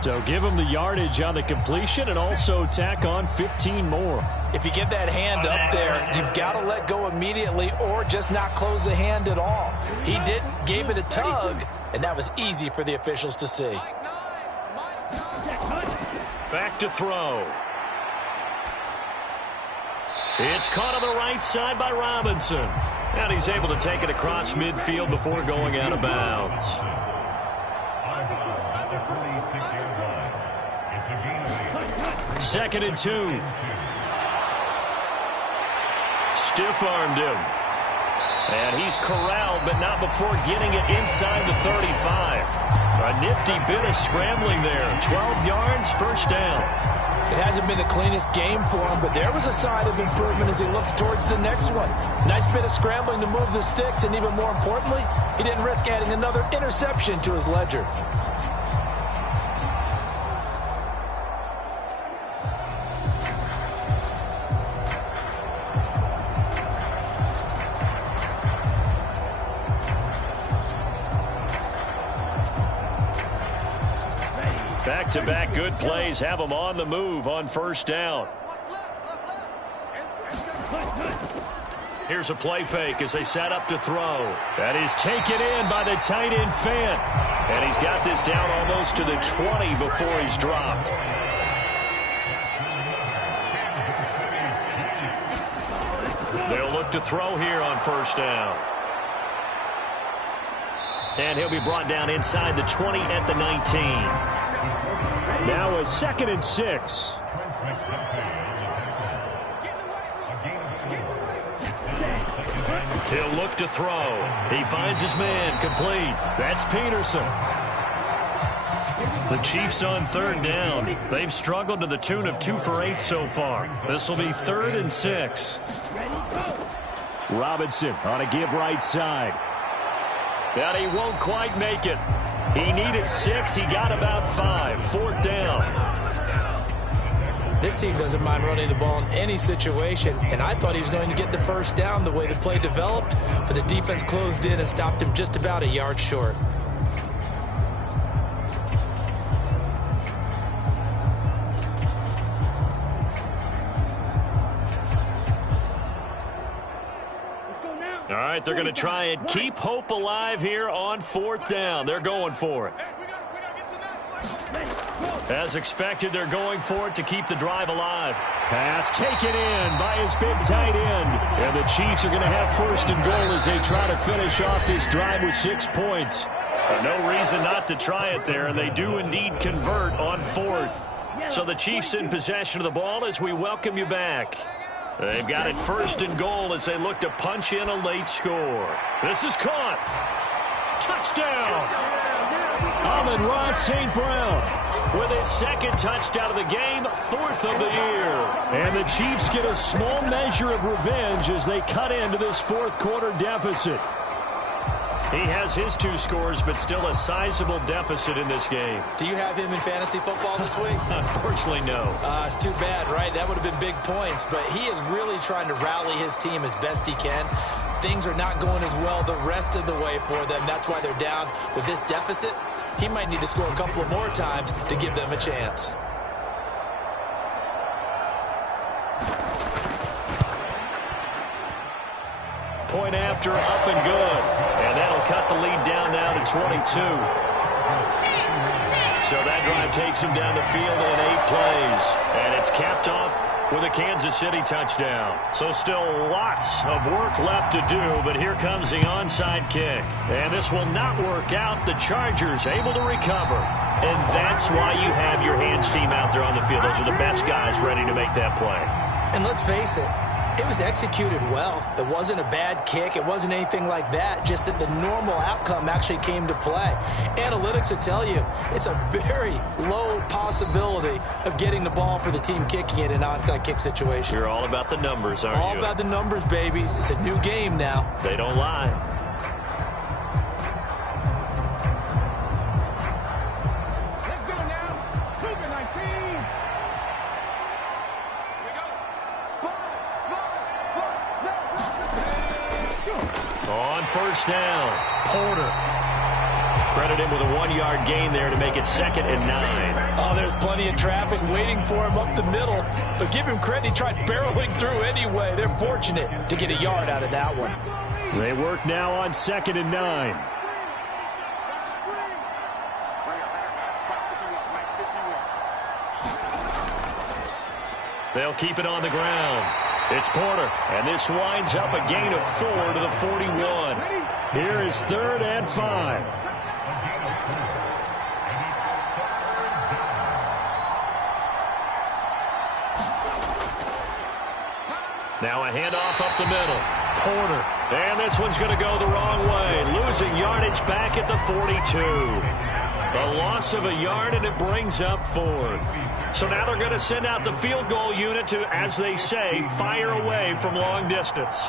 So give them the yardage on the completion and also tack on 15 more. If you get that hand up there, you've got to let go immediately or just not close the hand at all. He didn't, gave it a tug, and that was easy for the officials to see. Back to throw. It's caught on the right side by Robinson. And he's able to take it across midfield before going out of bounds. Second and 2. Stiff-armed him. And he's corralled, but not before getting it inside the 35. A nifty bit of scrambling there. 12 yards, first down. It hasn't been the cleanest game for him, but there was a sign of improvement as he looks towards the next one. Nice bit of scrambling to move the sticks, and even more importantly, he didn't risk adding another interception to his ledger. Back-to-back good plays have them on the move on first down. Here's a play fake as they set up to throw. That is taken in by the tight end Fant. And he's got this down almost to the 20 before he's dropped. They'll look to throw here on first down. And he'll be brought down inside the 20 at the 19. Now a 2nd and 6. He'll look to throw. He finds his man, complete. That's Peterson. The Chiefs on 3rd down. They've struggled to the tune of 2 for 8 so far. This will be 3rd and 6. Robinson on a give right side. And he won't quite make it. He needed 6. He got about 5. 4th down. This team doesn't mind running the ball in any situation, and I thought he was going to get the first down the way the play developed, but the defense closed in and stopped him just about a yard short. All right, they're going to try and keep hope alive here on 4th down. They're going for it. As expected, they're going for it to keep the drive alive. Pass taken in by his big tight end. And the Chiefs are going to have 1st and goal as they try to finish off this drive with 6 points. No reason not to try it there, and they do indeed convert on 4th. So the Chiefs in possession of the ball as we welcome you back. They've got it 1st and goal as they look to punch in a late score. This is caught. Touchdown! Amon-Ra St. Brown with his 2nd touchdown of the game, 4th of the year. And the Chiefs get a small measure of revenge as they cut into this 4th quarter deficit. He has his 2 scores, but still a sizable deficit in this game. Do you have him in fantasy football this week? Unfortunately, no. It's too bad, right? That would have been big points, but he is really trying to rally his team as best he can. Things are not going as well the rest of the way for them. That's why they're down with this deficit. He might need to score a couple of more times to give them a chance. Point after, up and good. And that'll cut the lead down now to 22. So that drive takes him down the field in 8 plays. And it's capped off with a Kansas City touchdown. So still lots of work left to do, but here comes the onside kick. And this will not work out. The Chargers able to recover. And that's why you have your hands team out there on the field. Those are the best guys ready to make that play. And let's face it, it was executed well. It wasn't a bad kick. It wasn't anything like that. Just that the normal outcome actually came to play. Analytics will tell you it's a very low possibility of getting the ball for the team kicking it in an onside kick situation. You're all about the numbers, aren't you? All about the numbers, baby. It's a new game now. They don't lie. Let's go now. Cougar 19. On 1st down, Porter. Credit him with a 1-yard gain there to make it 2nd and 9. Oh, there's plenty of traffic waiting for him up the middle. But give him credit, he tried barreling through anyway. They're fortunate to get a yard out of that one. They work now on 2nd and 9. They'll keep it on the ground. It's Porter, and this winds up a gain of 4 to the 41. Here is 3rd and 5. Now a handoff up the middle. Porter, and this one's going to go the wrong way. Losing yardage back at the 42. A loss of a yard, and it brings up 4th. So now they're going to send out the field goal unit to, as they say, fire away from long distance.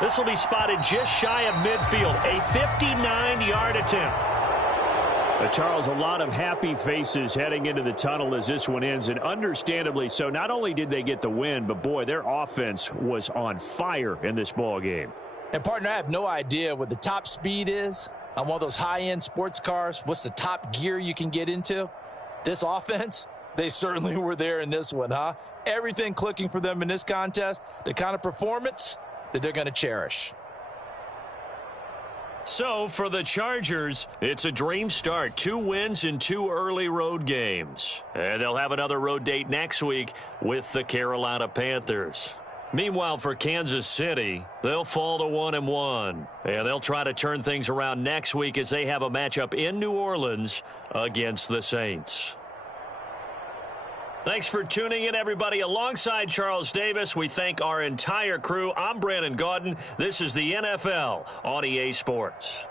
This will be spotted just shy of midfield, a 59-yard attempt. Charles, a lot of happy faces heading into the tunnel as this one ends, and understandably so. Not only did they get the win, but, boy, their offense was on fire in this ball game. And, partner, I have no idea what the top speed is on one of those high-end sports cars. What's the top gear you can get into? This offense, they certainly were there in this one, huh? Everything clicking for them in this contest, the kind of performance that they're going to cherish. So, for the Chargers, it's a dream start. 2 wins in 2 early road games. And they'll have another road date next week with the Carolina Panthers. Meanwhile, for Kansas City, they'll fall to 1-1. And they'll try to turn things around next week as they have a matchup in New Orleans against the Saints. Thanks for tuning in, everybody. Alongside Charles Davis, we thank our entire crew. I'm Brandon Gaudin. This is the NFL on EA Sports.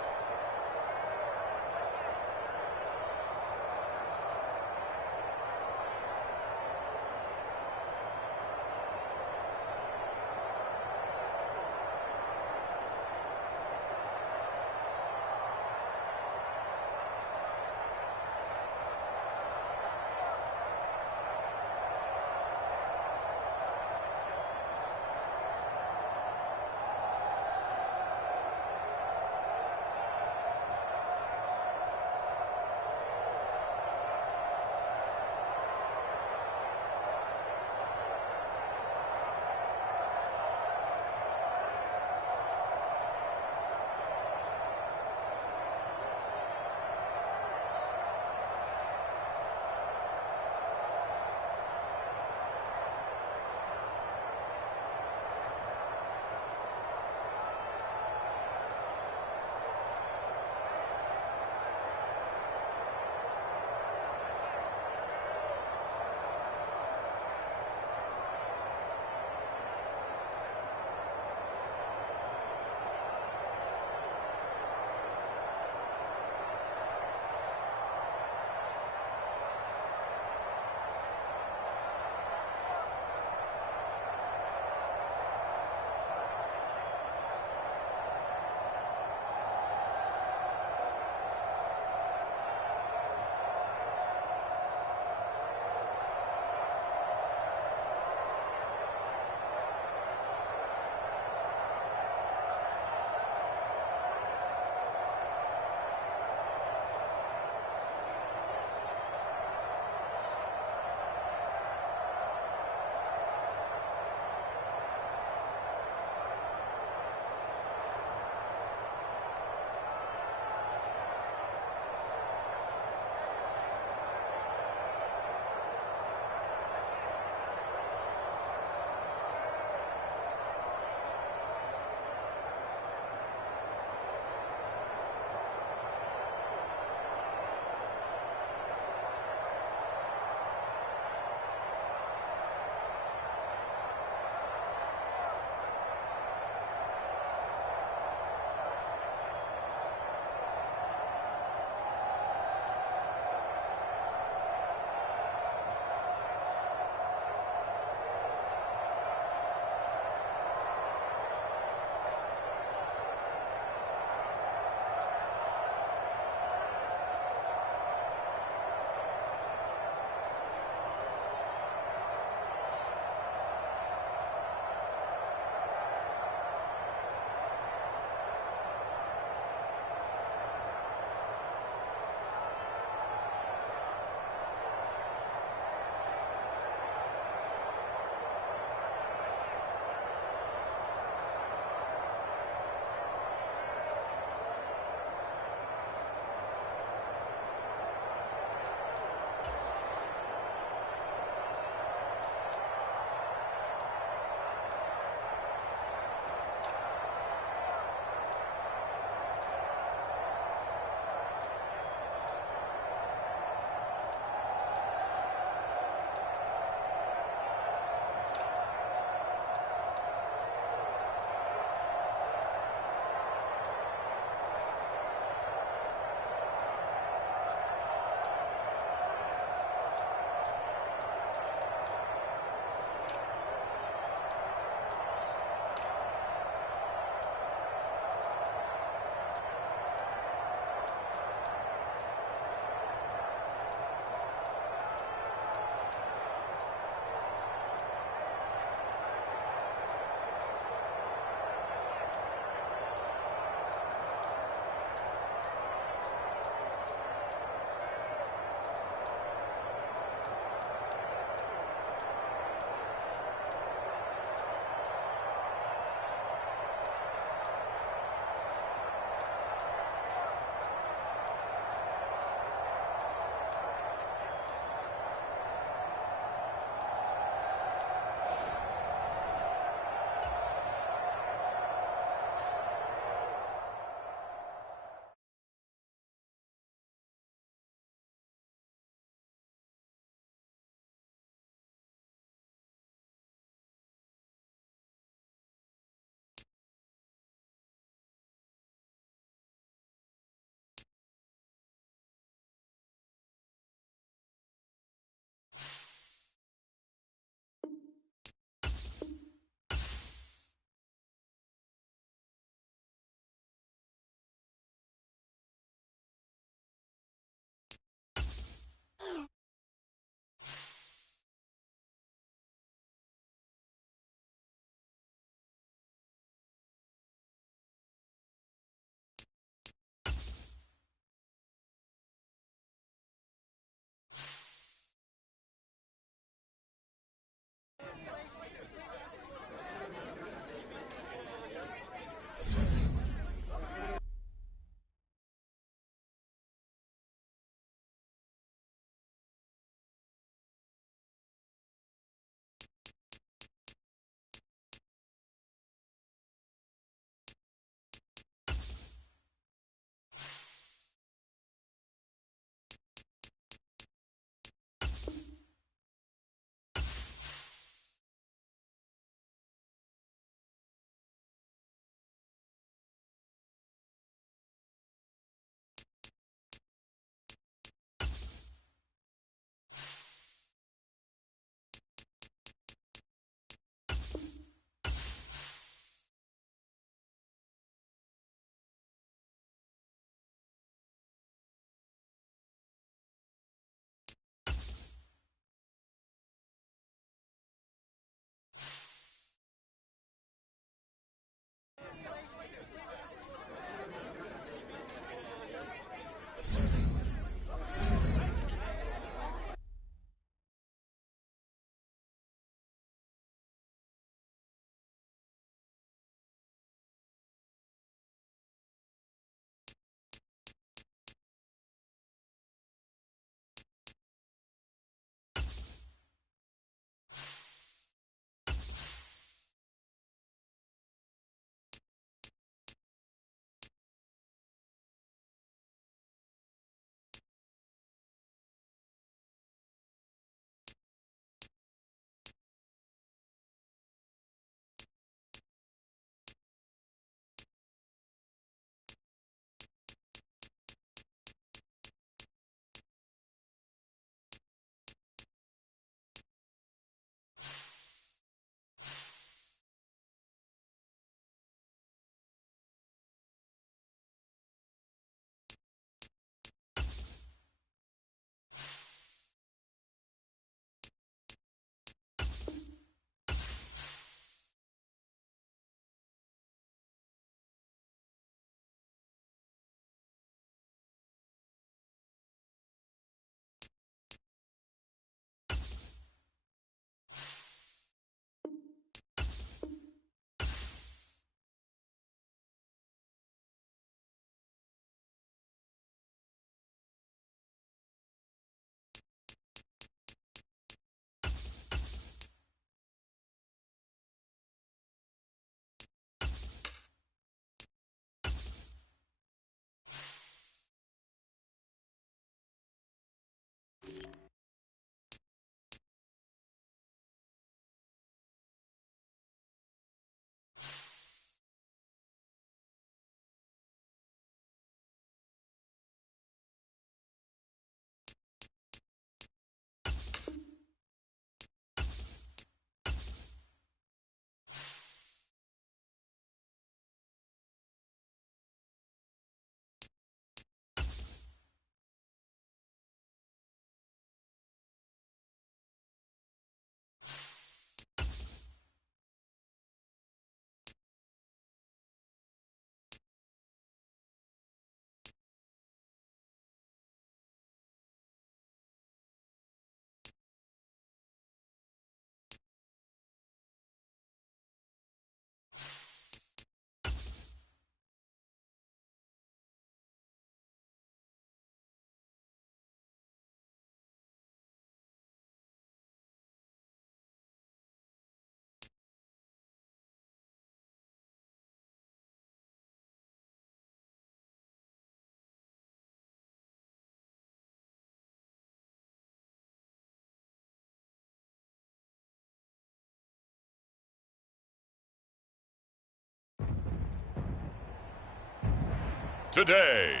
today.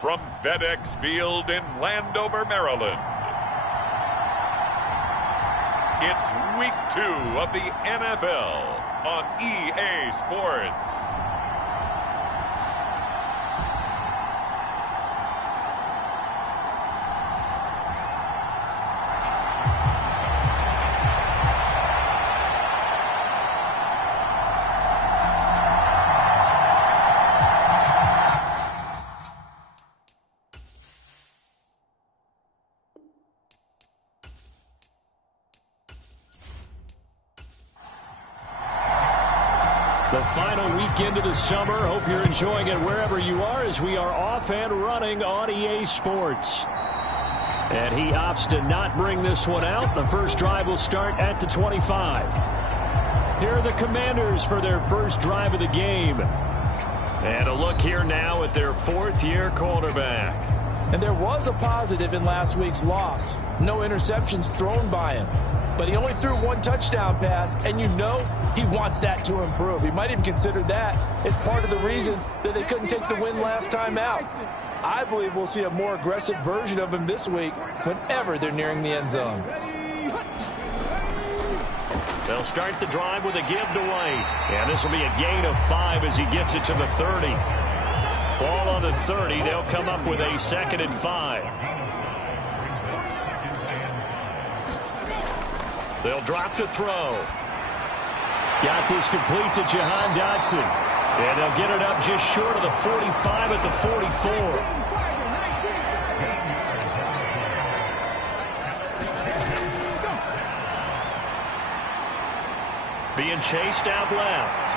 From FedEx Field in Landover, Maryland, it's Week 2 of the NFL on EA Sports. The final weekend of the summer. Hope you're enjoying it wherever you are as we are off and running on EA Sports. And he opts to not bring this one out. The first drive will start at the 25. Here are the Commanders for their first drive of the game. And a look here now at their fourth-year quarterback. And there was a positive in last week's loss. No interceptions thrown by him. But he only threw one touchdown pass, and you know he wants that to improve. He might even consider that as part of the reason that they couldn't take the win last time out. I believe we'll see a more aggressive version of him this week whenever they're nearing the end zone. They'll start the drive with a give to White. And this will be a gain of 5 as he gets it to the 30. Ball on the 30. They'll come up with a 2nd and 5. They'll drop to throw. Got this complete to Jahan Dotson. And they'll get it up just short of the 45 at the 44. Being chased out left.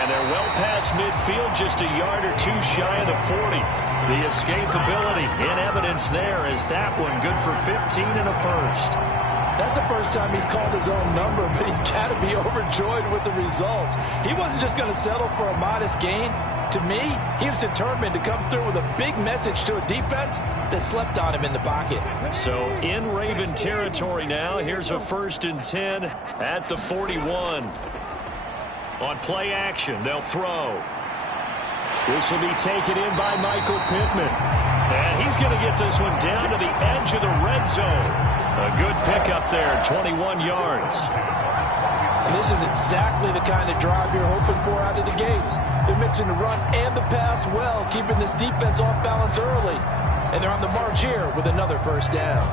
And they're well past midfield, just a yard or two shy of the 40. The escapability in evidence there is that one good for 15 and a first. That's the first time he's called his own number, but he's got to be overjoyed with the results. He wasn't just going to settle for a modest gain. To me, he was determined to come through with a big message to a defense that slept on him in the pocket. So in Raven territory now, here's a 1st and 10 at the 41. On play action, they'll throw. This will be taken in by Michael Pittman. And he's going to get this one down to the edge of the red zone. A good pickup there, 21 yards. And this is exactly the kind of drive you're hoping for out of the gates. They're mixing the run and the pass well, keeping this defense off balance early. And they're on the march here with another first down.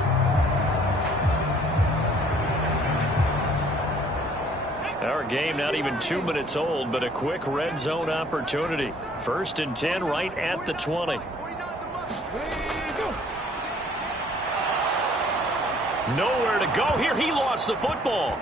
Our game not even 2 minutes old, but a quick red zone opportunity. 1st and 10 right at the 20. Nowhere to go here. He lost the football.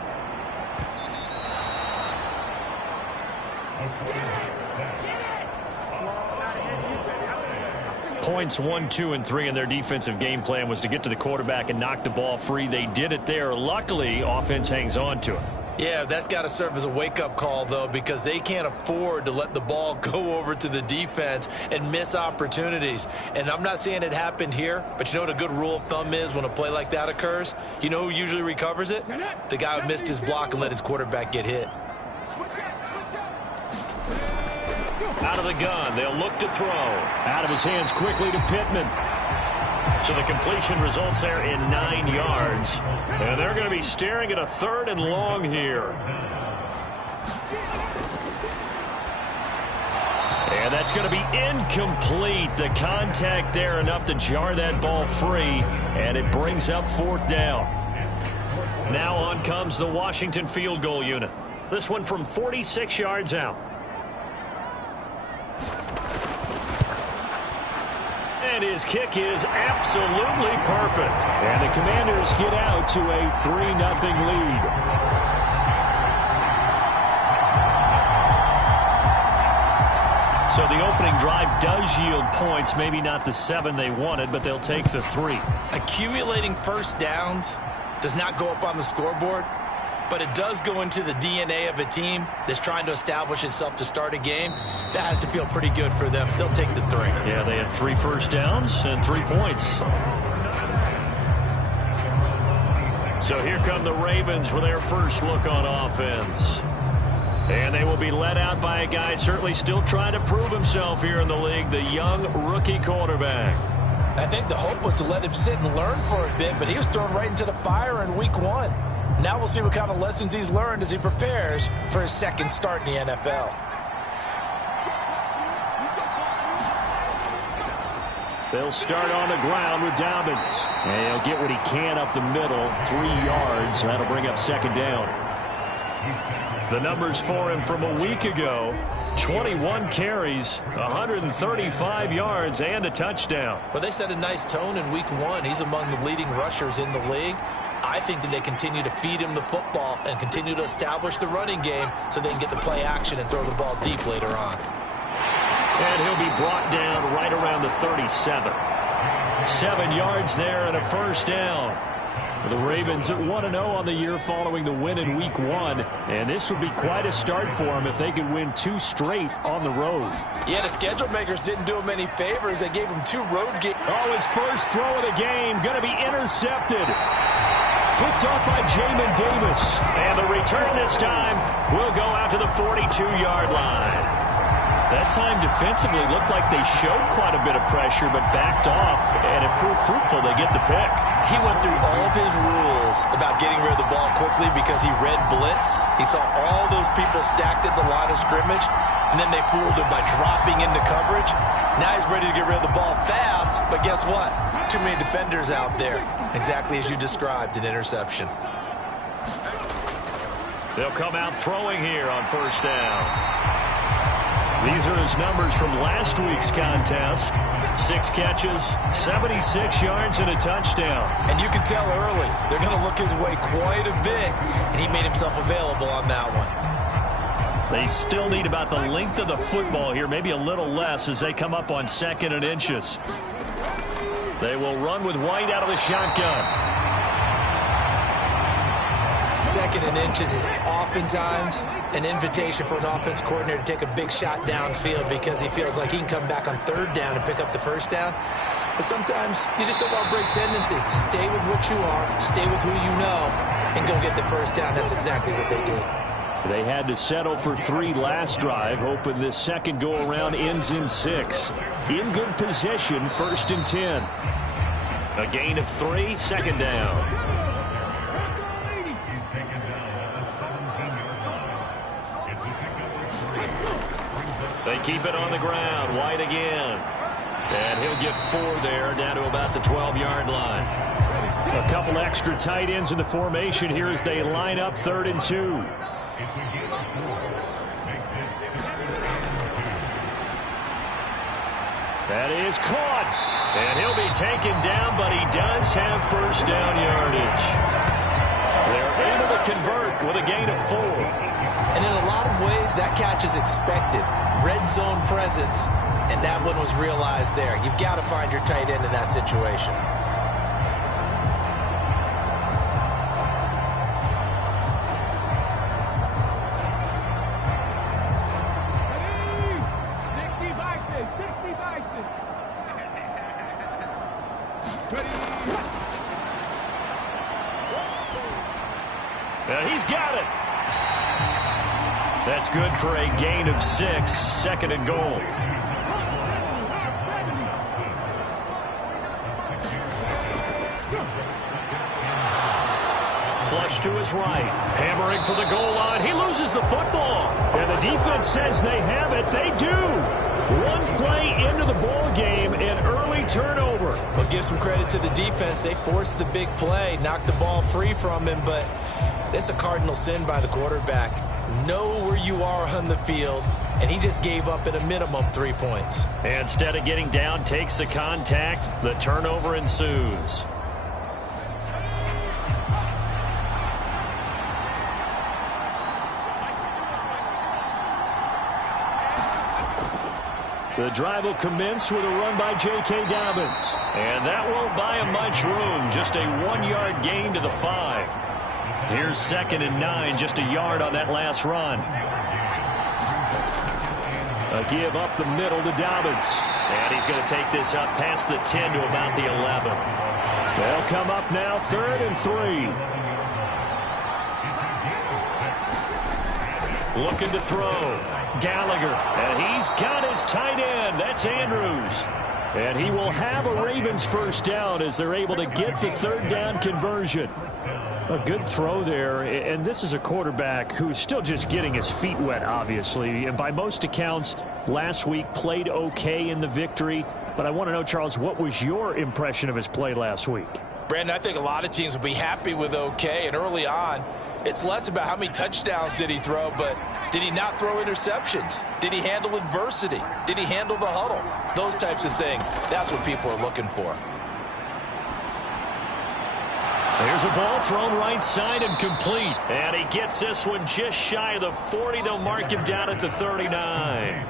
Points 1, 2, and 3 in their defensive game plan was to get to the quarterback and knock the ball free. They did it there. Luckily, offense hangs on to it. Yeah, that's got to serve as a wake-up call, though, because they can't afford to let the ball go over to the defense and miss opportunities. And I'm not saying it happened here, but you know what a good rule of thumb is when a play like that occurs? You know who usually recovers it? The guy who missed his block and let his quarterback get hit. Out of the gun, they'll look to throw. Out of his hands quickly to Pittman. So the completion results there in 9 yards. And they're going to be staring at a 3rd and long here. And that's going to be incomplete. The contact there enough to jar that ball free. And it brings up 4th down. Now on comes the Washington field goal unit. This one from 46 yards out. And his kick is absolutely perfect. And the Commanders get out to a 3-0 lead. So the opening drive does yield points. Maybe not the 7 they wanted, but they'll take the 3. Accumulating first downs does not go up on the scoreboard, but it does go into the DNA of a team that's trying to establish itself to start a game. That has to feel pretty good for them. They'll take the 3. Yeah, they had 3 first downs and 3 points. So here come the Ravens with their first look on offense. And they will be led out by a guy certainly still trying to prove himself here in the league, the young rookie quarterback. I think the hope was to let him sit and learn for a bit, but he was thrown right into the fire in week 1. Now we'll see what kind of lessons he's learned as he prepares for his second start in the NFL. They'll start on the ground with Dobbins. And he'll get what he can up the middle, 3 yards. That'll bring up second down. The numbers for him from a week ago, 21 carries, 135 yards, and a touchdown. Well, they set a nice tone in week 1. He's among the leading rushers in the league. I think that they continue to feed him the football and continue to establish the running game so they can get the play action and throw the ball deep later on. And he'll be brought down right around the 37. 7 yards there and a first down. The Ravens at 1-0 on the year following the win in week 1. And this would be quite a start for them if they could win 2 straight on the road. Yeah, the schedule makers didn't do him any favors. They gave him 2 road games. Oh, his first throw of the game going to be intercepted. Picked off by Jamin Davis. And the return this time will go out to the 42-yard line. That time defensively looked like they showed quite a bit of pressure but backed off, and it proved fruitful. They get the pick. He went through all of his rules about getting rid of the ball quickly because he read blitz. He saw all those people stacked at the line of scrimmage, and then they fooled him by dropping into coverage. Now he's ready to get rid of the ball fast, but guess what? Too many defenders out there. Exactly as you described, an interception. They'll come out throwing here on first down. These are his numbers from last week's contest. 6 catches, 76 yards, and a touchdown. And you can tell early, they're going to look his way quite a bit, and he made himself available on that one. They still need about the length of the football here, maybe a little less as they come up on 2nd and inches. They will run with White out of the shotgun. 2nd and inches is oftentimes an invitation for an offense coordinator to take a big shot downfield because he feels like he can come back on 3rd down and pick up the first down. But sometimes you just don't want to break tendency. Stay with what you are, stay with who you know, and go get the first down. That's exactly what they did. They had to settle for 3 last drive, hoping this second go-around ends in 6. In good position, 1st and 10. A gain of 3, 2nd down. They keep it on the ground. White again. And he'll get 4 there, down to about the 12-yard line. A couple extra tight ends in the formation here as they line up 3rd and 2. That is caught. And he'll be taken down, but he does have first down yardage. They're able to convert with a gain of 4. And in a lot of ways, that catch is expected. Red zone presence, and that one was realized there. You've got to find your tight end in that situation. He's got it. That's good for a gain of 6, 2nd and goal. Flush to his right. Hammering for the goal line. He loses the football. And the defense says they have it. They do. 1 play into the ball game, an early turnover. Well, give some credit to the defense. They forced the big play, knocked the ball free from him, but that's a cardinal sin by the quarterback. Know where you are on the field, and he just gave up at a minimum 3 points. And instead of getting down, takes the contact. The turnover ensues. The drive will commence with a run by J.K. Dobbins. And that won't buy him much room. Just a 1-yard gain to the 5. Here's 2nd and 9, just a yard on that last run. A give up the middle to Dobbins. And he's going to take this up past the 10 to about the 11. They'll come up now 3rd and 3. Looking to throw. Gallagher. And he's got his tight end. That's Andrews. And he will have a Ravens first down as they're able to get the third down conversion. A good throw there, and this is a quarterback who's still just getting his feet wet, obviously. And by most accounts, last week played okay in the victory. But I want to know, Charles, what was your impression of his play last week? Brandon, I think a lot of teams will be happy with okay. And early on, it's less about how many touchdowns did he throw, but did he not throw interceptions? Did he handle adversity? Did he handle the huddle? Those types of things. That's what people are looking for. There's a ball thrown right side and complete. And he gets this one just shy of the 40. They'll mark him down at the 39.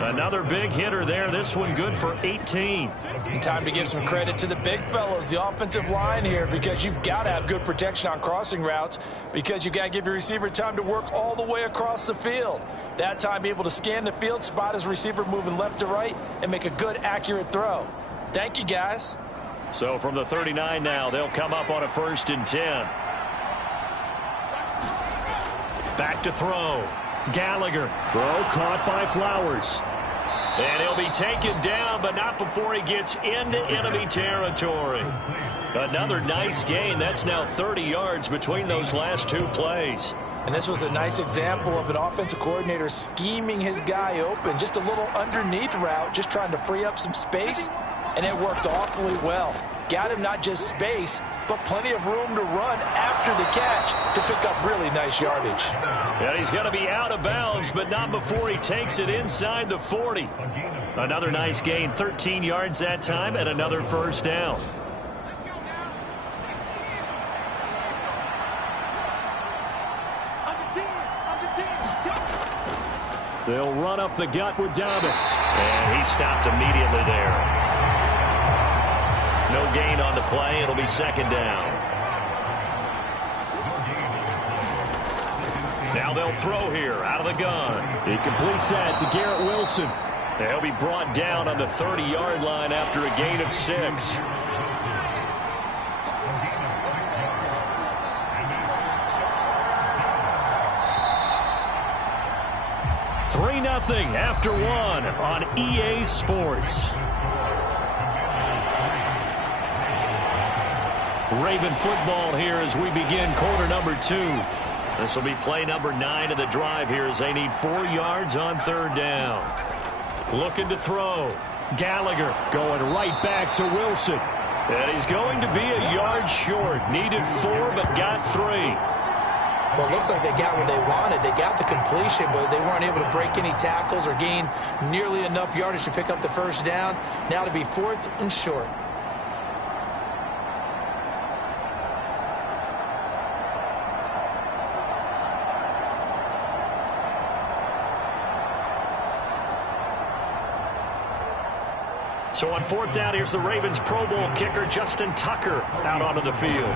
Another big hitter there. This one good for 18. And time to give some credit to the big fellows, the offensive line here, because you've got to have good protection on crossing routes, because you've got to give your receiver time to work all the way across the field. That time, be able to scan the field, spot his receiver moving left to right, and make a good, accurate throw. Thank you, guys. So from the 39 now, they'll come up on a 1st and 10. Back to throw. Gallagher. Throw caught by Flowers. And he'll be taken down, but not before he gets into enemy territory. Another nice gain. That's now 30 yards between those last two plays. And this was a nice example of an offensive coordinator scheming his guy open. Just a little underneath route, just trying to free up some space. And it worked awfully well. Got him not just space, but plenty of room to run after the catch to pick up really nice yardage. And he's going to be out of bounds, but not before he takes it inside the 40. Another nice gain, 13 yards that time, and another first down. They'll run up the gut with Dobbins. And he stopped immediately there. No gain on the play. It'll be 2nd down. Now they'll throw here out of the gun. He completes that to Garrett Wilson. They'll be brought down on the 30-yard line after a gain of 6. 3-0 after 1 on EA Sports. Raven football here as we begin quarter number 2. This will be play number 9 of the drive here as they need 4 yards on 3rd down. Looking to throw. Gallagher going right back to Wilson. And he's going to be a yard short. Needed 4 but got 3. Well, it looks like they got what they wanted. They got the completion, but they weren't able to break any tackles or gain nearly enough yardage to pick up the first down. Now to be 4th and short. So on 4th down, here's the Ravens Pro Bowl kicker, Justin Tucker, out onto the field.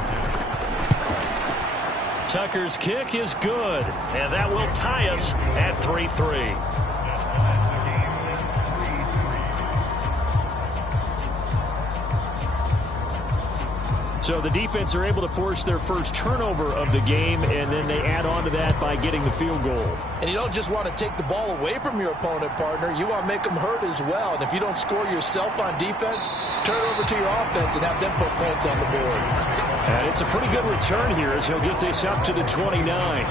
Tucker's kick is good, and that will tie us at 3-3. So the defense are able to force their first turnover of the game, and then they add on to that by getting the field goal. And you don't just want to take the ball away from your opponent, partner. You want to make them hurt as well. And if you don't score yourself on defense, turn it over to your offense and have them put points on the board. And it's a pretty good return here as he'll get this up to the 29.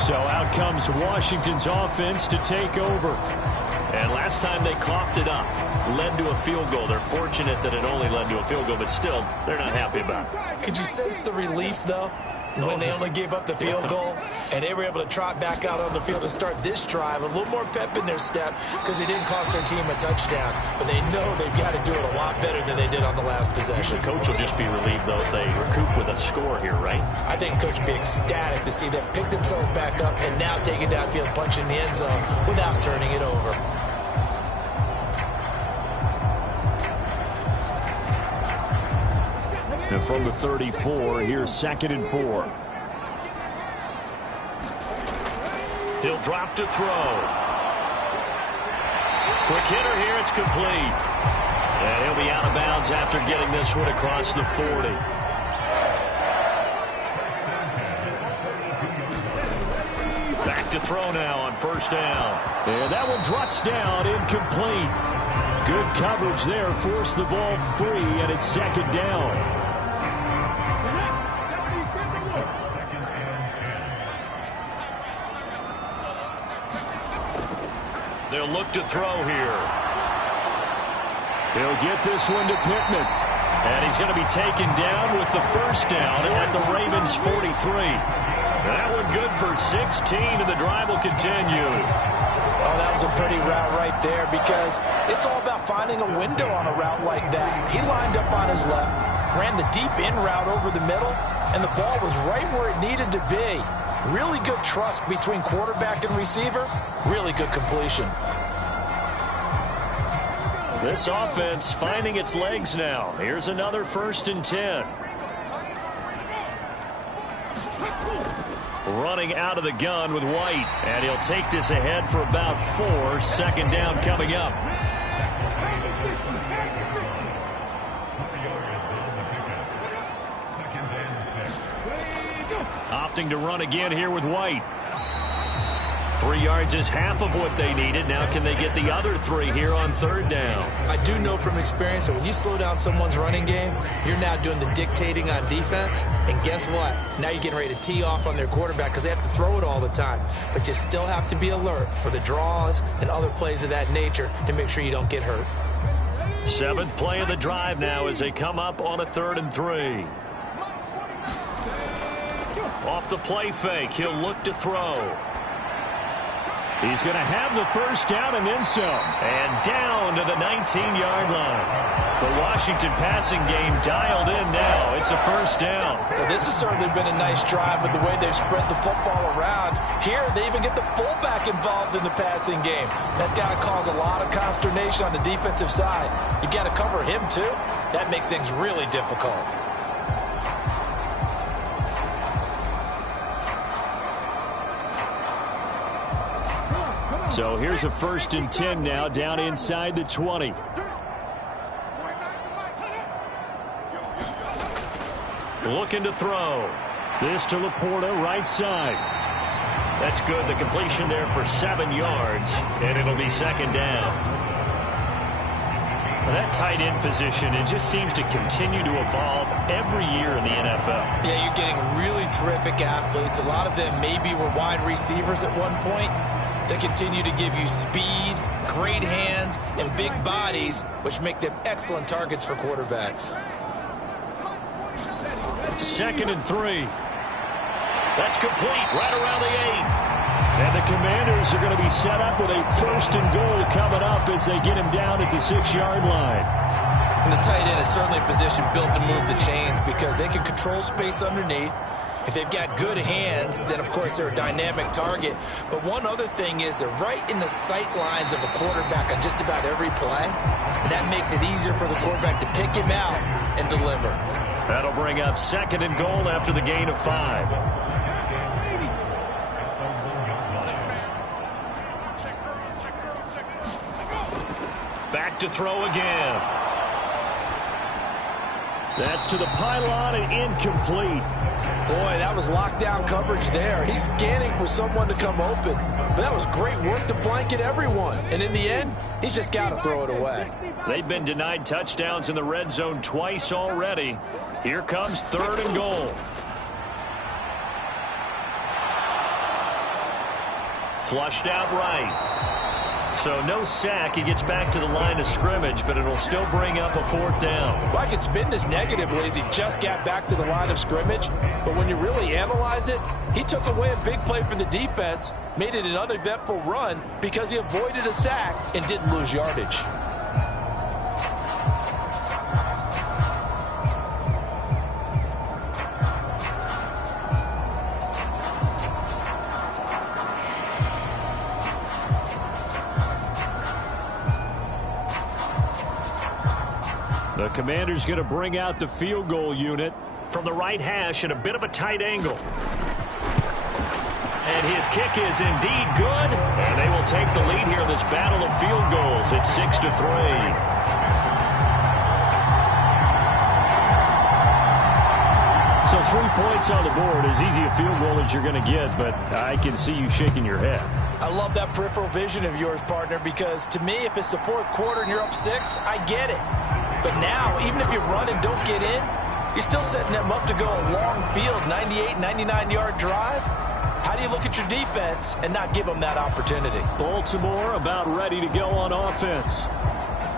So out comes Washington's offense to take over. And last time they coughed it up, led to a field goal. They're fortunate that it only led to a field goal, but still, they're not happy about it. Could you sense the relief, though, when they only gave up the field goal and they were able to trot back out on the field and start this drive? A little more pep in their step because they didn't cost their team a touchdown, but they know they've got to do it a lot better than they did on the last possession. The coach will just be relieved, though, if they recoup with a score here, right? I think coach will be ecstatic to see them pick themselves back up and now take it downfield, punch in the end zone without turning it over. And from the 34, here's 2nd and 4. He'll drop to throw. Quick hitter here, it's complete. And he'll be out of bounds after getting this one across the 40. to throw now on first down. And that one drops down, incomplete. Good coverage there, forced the ball free, and it's second down. They'll look to throw here. He'll get this one to Pittman. And he's going to be taken down with the first down at the Ravens' 43. That one good for 16, and the drive will continue. Oh, that was a pretty route right there because it's all about finding a window on a route like that. He lined up on his left, ran the deep in route over the middle, and the ball was right where it needed to be. Really good trust between quarterback and receiver. Really good completion. This offense finding its legs now. Here's another 1st and 10. Running out of the gun with White. And he'll take this ahead for about 4. Second down coming up. Opting to run again here with White. 3 yards is half of what they needed. Now can they get the other 3 here on third down? I do know from experience that when you slow down someone's running game, you're now doing the dictating on defense. And guess what? Now you're getting ready to tee off on their quarterback because they have to throw it all the time. But you still have to be alert for the draws and other plays of that nature to make sure you don't get hurt. 7th play of the drive now as they come up on a 3rd and 3. Off the play fake, he'll look to throw. He's going to have the first down and then some. And down to the 19-yard line. The Washington passing game dialed in now. It's a first down. Well, this has certainly been a nice drive with the way they've spread the football around. Here, they even get the fullback involved in the passing game. That's got to cause a lot of consternation on the defensive side. You've got to cover him, too. That makes things really difficult. So here's a 1st and 10 now, down inside the 20. Looking to throw. This to Laporta, right side. That's good. The completion there for 7 yards, and it'll be second down. That tight end position, it just seems to continue to evolve every year in the NFL. Yeah, you're getting really terrific athletes. A lot of them maybe were wide receivers at one point. They continue to give you speed, great hands, and big bodies, which make them excellent targets for quarterbacks. 2nd and 3. That's complete right around the 8. And the Commanders are going to be set up with a 1st and goal coming up as they get him down at the 6-yard line. And the tight end is certainly a position built to move the chains because they can control space underneath. If they've got good hands, then, of course, they're a dynamic target. But one other thing is they're right in the sight lines of a quarterback on just about every play. And that makes it easier for the quarterback to pick him out and deliver. That'll bring up 2nd and goal after the gain of 5. Back to throw again. That's to the pylon and incomplete. Boy, that was lockdown coverage there. He's scanning for someone to come open. But that was great work to blanket everyone. And in the end, he's just got to throw it away. They've been denied touchdowns in the red zone twice already. Here comes 3rd and goal. Flushed out right. So no sack. He gets back to the line of scrimmage, but it'll still bring up a 4th down. Well, I could spin this negatively as he just got back to the line of scrimmage. But when you really analyze it, he took away a big play for the defense, made it an uneventful run because he avoided a sack and didn't lose yardage. The Commanders going to bring out the field goal unit from the right hash at a bit of a tight angle. And his kick is indeed good. And they will take the lead here in this battle of field goals. It's 6-3. So So 3 points on the board, as easy a field goal as you're going to get, but I can see you shaking your head. I love that peripheral vision of yours, partner, because to me, if it's the fourth quarter and you're up 6, I get it. But now, even if you run and don't get in, you're still setting them up to go a long field, 98, 99-yard drive. How do you look at your defense and not give them that opportunity? Baltimore about ready to go on offense.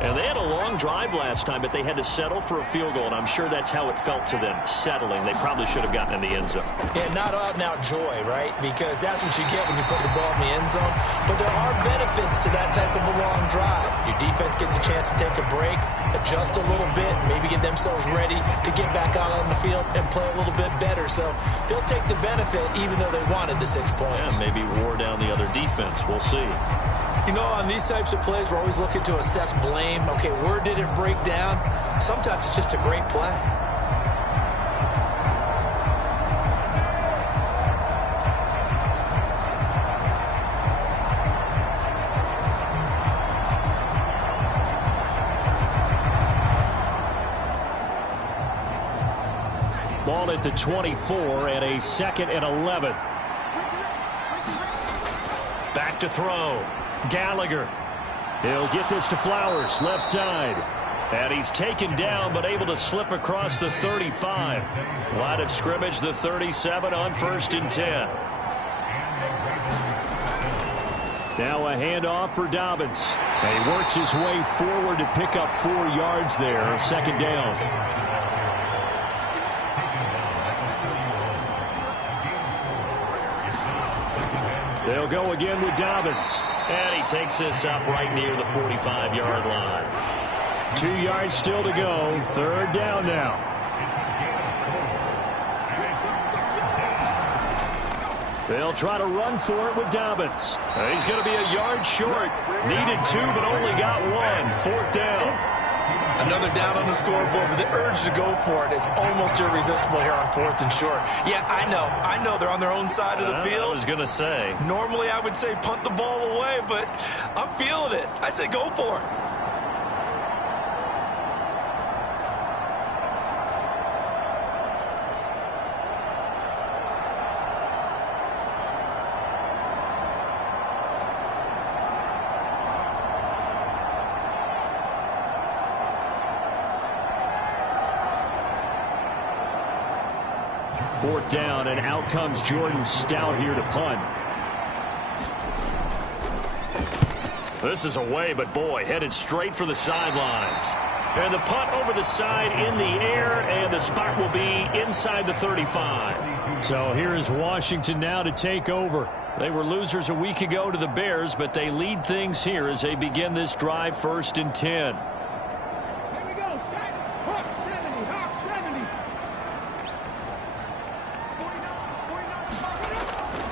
And they had a long drive last time, but they had to settle for a field goal, and I'm sure that's how it felt to them, settling. They probably should have gotten in the end zone. And not out-and-out joy, right? Because that's what you get when you put the ball in the end zone. But there are benefits to that type of a long drive. Your defense gets a chance to take a break, adjust a little bit, maybe get themselves ready to get back out on the field and play a little bit better. So they'll take the benefit even though they wanted the 6 points. Yeah, maybe wore down the other defense. We'll see. You know, on these types of plays, we're always looking to assess blame. Okay, where did it break down? Sometimes it's just a great play. Ball at the 24 and a 2nd and 11. Back to throw. Gallagher. He'll get this to Flowers, left side. And he's taken down, but able to slip across the 35. Line of scrimmage, the 37 on 1st and 10. Now a handoff for Dobbins. And he works his way forward to pick up 4 yards there, 2nd down. They'll go again with Dobbins. And he takes this up right near the 45-yard line. 2 yards still to go. 3rd down now. They'll try to run for it with Dobbins. He's going to be a yard short. Needed 2, but only got 1. 4th down. Another down on the scoreboard, but the urge to go for it is almost irresistible here on 4th and short. Yeah, I know they're on their own side of the field. I was going to say. Normally I would say punt the ball away, but I'm feeling it. I say go for it. Fourth down, and out comes Jordan Stout here to punt. This is away, but boy, headed straight for the sidelines. And the punt over the side in the air, and the spot will be inside the 35. So here is Washington now to take over. They were losers a week ago to the Bears, but they lead things here as they begin this drive 1st and 10.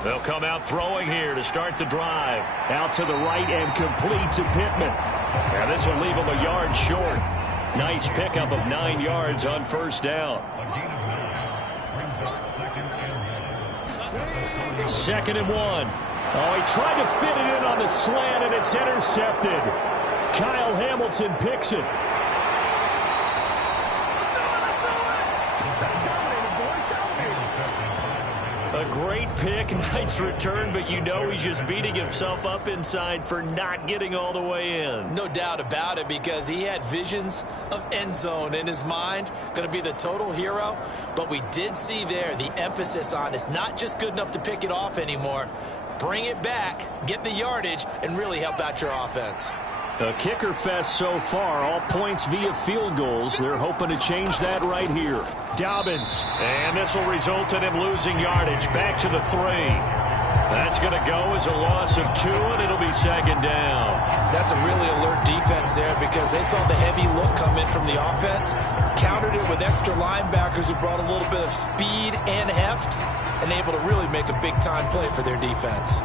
They'll come out throwing here to start the drive. Out to the right and complete to Pittman. And this will leave him a yard short. Nice pickup of 9 yards on 1st down. 2nd and 1. Oh, he tried to fit it in on the slant, and it's intercepted. Kyle Hamilton picks it. A great pick, nice return, but you know he's just beating himself up inside for not getting all the way in. No doubt about it, because he had visions of end zone in his mind. Going to be the total hero. But we did see there the emphasis on it's not just good enough to pick it off anymore. Bring it back, get the yardage, and really help out your offense. A kicker fest so far, all points via field goals. They're hoping to change that right here. Dobbins. And this will result in him losing yardage. Back to the 3. That's going to go as a loss of 2, and it'll be 2nd down. That's a really alert defense there, because they saw the heavy look come in from the offense, countered it with extra linebackers who brought a little bit of speed and heft, and able to really make a big-time play for their defense.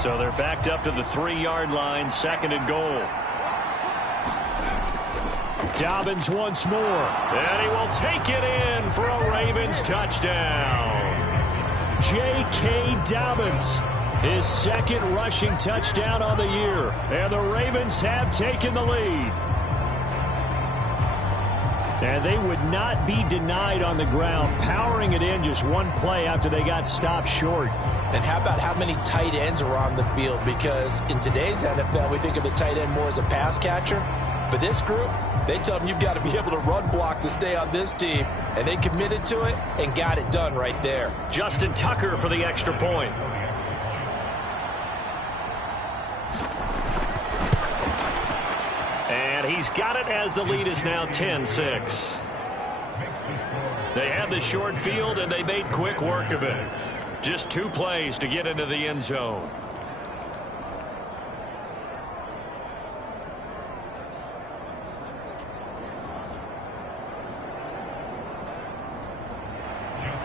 So they're backed up to the 3-yard line, 2nd and goal. Dobbins once more. And he will take it in for a Ravens touchdown. J.K. Dobbins. His second rushing touchdown on the year. And the Ravens have taken the lead. And they would not be denied on the ground, powering it in just one play after they got stopped short. And how about how many tight ends are on the field? Because in today's NFL, we think of the tight end more as a pass catcher. But this group, they tell them you've got to be able to run block to stay on this team. And they committed to it and got it done right there. Justin Tucker for the extra point. And he's got it as the lead is now 10-6. They had the short field, and they made quick work of it. Just 2 plays to get into the end zone.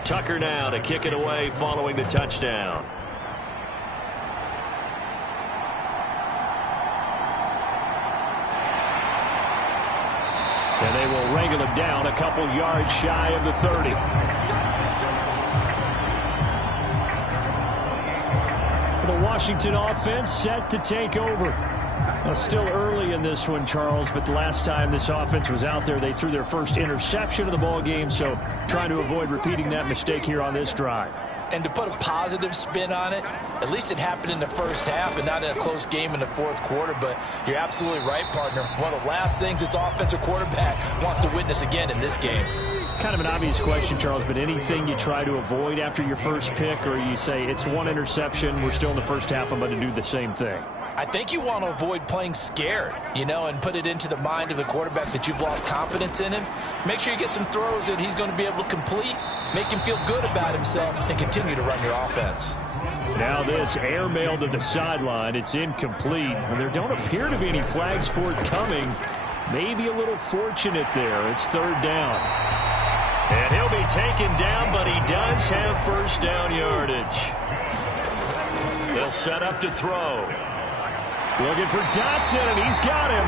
Tucker now to kick it away following the touchdown. And they will wrangle him down a couple yards shy of the 30. The Washington offense set to take over. Still early in this one, Charles, but the last time this offense was out there, they threw their first interception of the ball game, so trying to avoid repeating that mistake here on this drive. And to put a positive spin on it, at least it happened in the first half and not in a close game in the fourth quarter. But you're absolutely right, partner. One of the last things this offensive quarterback wants to witness again in this game. Kind of an obvious question, Charles, but anything you try to avoid after your first pick, or you say it's one interception, we're still in the first half, I'm going to do the same thing? I think you want to avoid playing scared, and put it into the mind of the quarterback that you've lost confidence in him. Make sure you get some throws that he's going to be able to complete, make him feel good about himself, and continue to run your offense. Now this airmail to the sideline. It's incomplete. And there don't appear to be any flags forthcoming. Maybe a little fortunate there. It's third down. And he'll be taken down, but he does have first down yardage. They'll set up to throw. Looking for Dotson, and he's got him.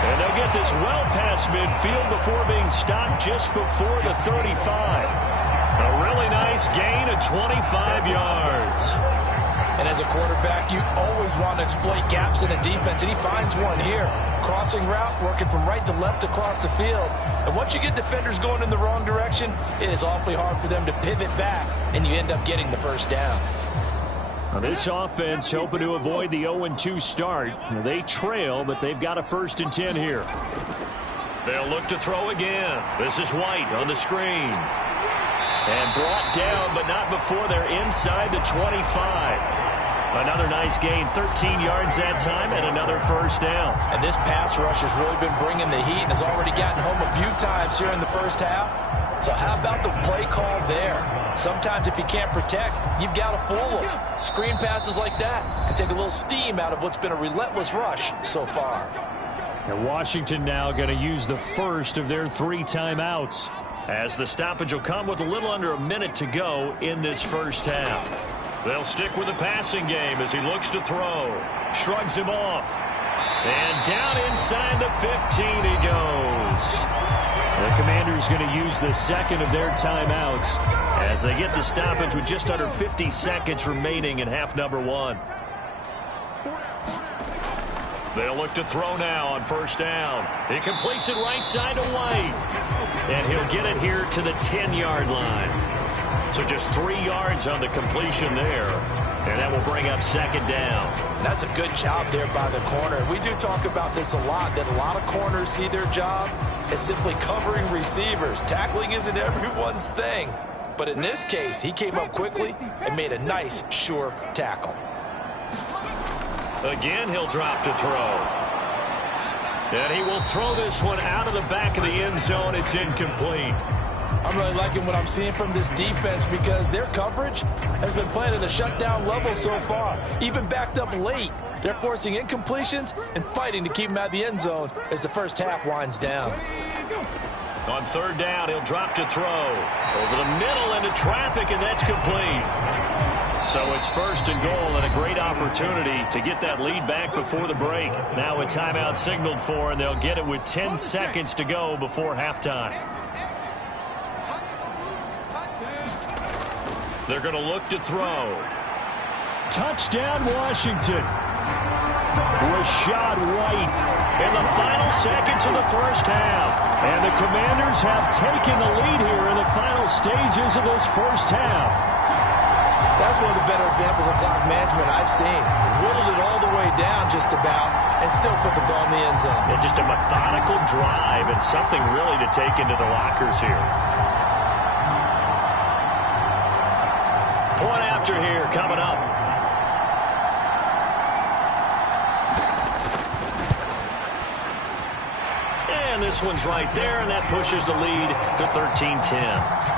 And they'll get this well past midfield before being stopped just before the 35. A really nice gain of 25 yards. And as a quarterback, you always want to exploit gaps in a defense, and he finds one here. Crossing route, working from right to left across the field. And once you get defenders going in the wrong direction, it is awfully hard for them to pivot back, and you end up getting the first down. Now this offense hoping to avoid the 0-2 start. They trail, but they've got a 1st and 10 here. They'll look to throw again. This is White on the screen. And brought down, but not before they're inside the 25. Another nice gain, 13 yards that time, and another first down. And this pass rush has really been bringing the heat and has already gotten home a few times here in the first half. So how about the play call there? Sometimes if you can't protect, you've got to fool them. Screen passes like that can take a little steam out of what's been a relentless rush so far. And Washington now going to use the first of their 3 timeouts, as the stoppage will come with a little under a minute to go in this first half. They'll stick with the passing game as he looks to throw. Shrugs him off. And down inside the 15 he goes. The Commanders going to use the second of their timeouts as they get the stoppage with just under 50 seconds remaining in half number 1. They'll look to throw now on first down. He completes it right side to White. And he'll get it here to the 10-yard line. So just 3 yards on the completion there. And that will bring up second down. That's a good job there by the corner. We do talk about this a lot, that a lot of corners see their job as simply covering receivers. Tackling isn't everyone's thing. But in this case, he came up quickly and made a nice, sure tackle. Again, he'll drop to throw. And he will throw this one out of the back of the end zone. It's incomplete. I'm really liking what I'm seeing from this defense because their coverage has been playing at a shutdown level so far. Even backed up late, they're forcing incompletions and fighting to keep them out of the end zone as the first half winds down. On third down, he'll drop to throw. Over the middle into traffic, and that's complete. So it's 1st and goal and a great opportunity to get that lead back before the break. Now a timeout signaled for, and they'll get it with 10 seconds to go before halftime. They're going to look to throw. Touchdown, Washington. Rashad White in the final seconds of the first half. And the Commanders have taken the lead here in the final stages of this first half. That's one of the better examples of clock management I've seen. Whittled it all the way down just about and still put the ball in the end zone. Yeah, just a methodical drive and something really to take into the lockers here. Point after here coming up. And this one's right there, and that pushes the lead to 13-10.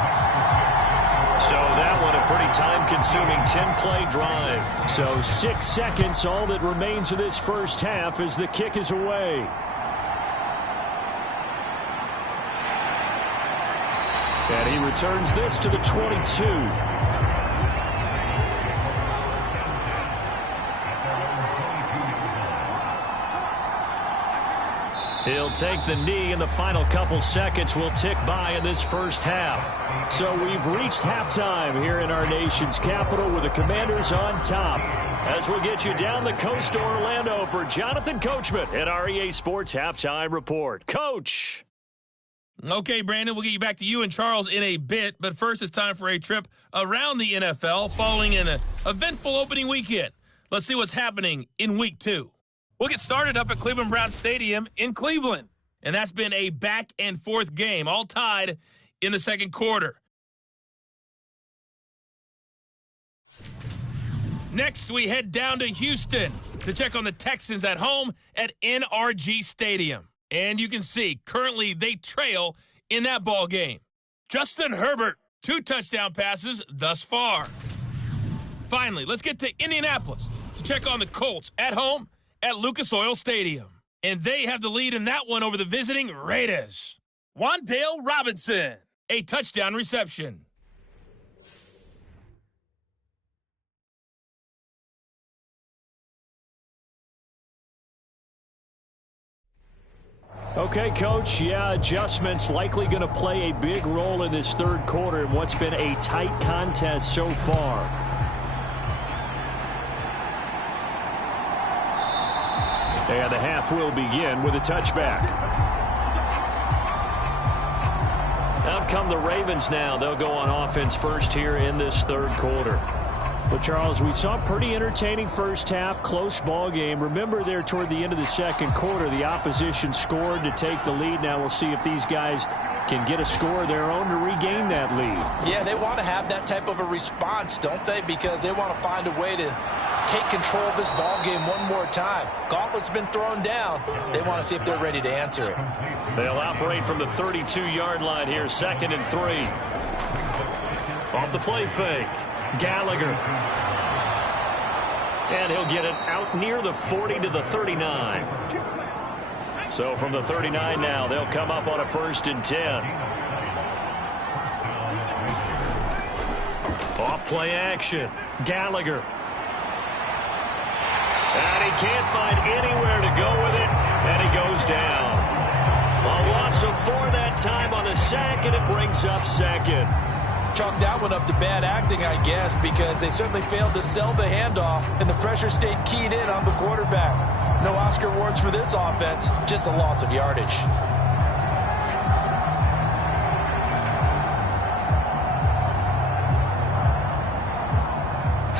So that one a pretty time-consuming 10-play drive. So 6 seconds, all that remains of this first half as the kick is away. And he returns this to the 22. He'll take the knee, and the final couple seconds will tick by in this first half. So we've reached halftime here in our nation's capital with the Commanders on top. As we'll get you down the coast to Orlando for Jonathan Coachman at our EA Sports Halftime Report. Coach! Okay, Brandon, we'll get you back to you and Charles in a bit, but first it's time for a trip around the NFL following an eventful opening weekend. Let's see what's happening in Week 2. We'll get started up at Cleveland Browns Stadium in Cleveland. And that's been a back-and-forth game, all tied in the second quarter. Next, we head down to Houston to check on the Texans at home at NRG Stadium. And you can see, currently they trail in that ball game. Justin Herbert, 2 touchdown passes thus far. Finally, let's get to Indianapolis to check on the Colts at home at Lucas Oil Stadium. And they have the lead in that one over the visiting Raiders. Wan'Dale Robinson, a touchdown reception. Okay, Coach, adjustments likely going to play a big role in this third quarter in what's been a tight contest so far. And the half will begin with a touchback. Out come the Ravens now. They'll go on offense first here in this third quarter. Well, Charles, we saw a pretty entertaining first half, close ball game. Remember there toward the end of the second quarter, the opposition scored to take the lead. Now we'll see if these guys can get a score of their own to regain that lead. Yeah, they want to have that type of a response, don't they? Because they want to find a way to take control of this ball game one more time. Gauntlet's been thrown down. They want to see if they're ready to answer it. They'll operate from the 32-yard line here, 2nd and 3. Off the play fake. Gallagher. And he'll get it out near the 40 to the 39. So from the 39 now, they'll come up on a 1st and 10. Off play action. Gallagher. And he can't find anywhere to go with it, and he goes down. A loss of 4 that time on the sack, and it brings up 2nd. Chalk that one up to bad acting, I guess, because they certainly failed to sell the handoff, and the pressure stayed keyed in on the quarterback. No Oscar awards for this offense, just a loss of yardage.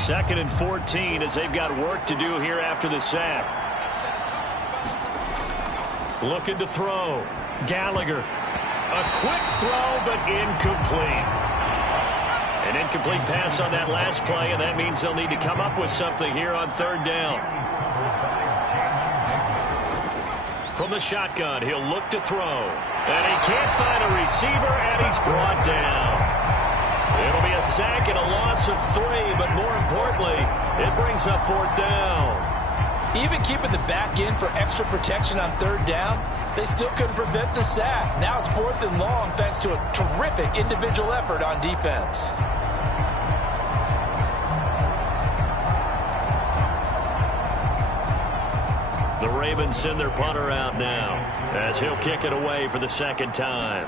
Second and 14 as they've got work to do here after the sack. Looking to throw. Gallagher. A quick throw, but incomplete. An incomplete pass on that last play, and that means they'll need to come up with something here on 3rd down. From the shotgun, he'll look to throw. And he can't find a receiver, and he's brought down. It'll be a sack and a loss of 3, but more importantly, it brings up 4th down. Even keeping the back in for extra protection on 3rd down, they still couldn't prevent the sack. Now it's 4th and long thanks to a terrific individual effort on defense. The Ravens send their punter out now as he'll kick it away for the 2nd time.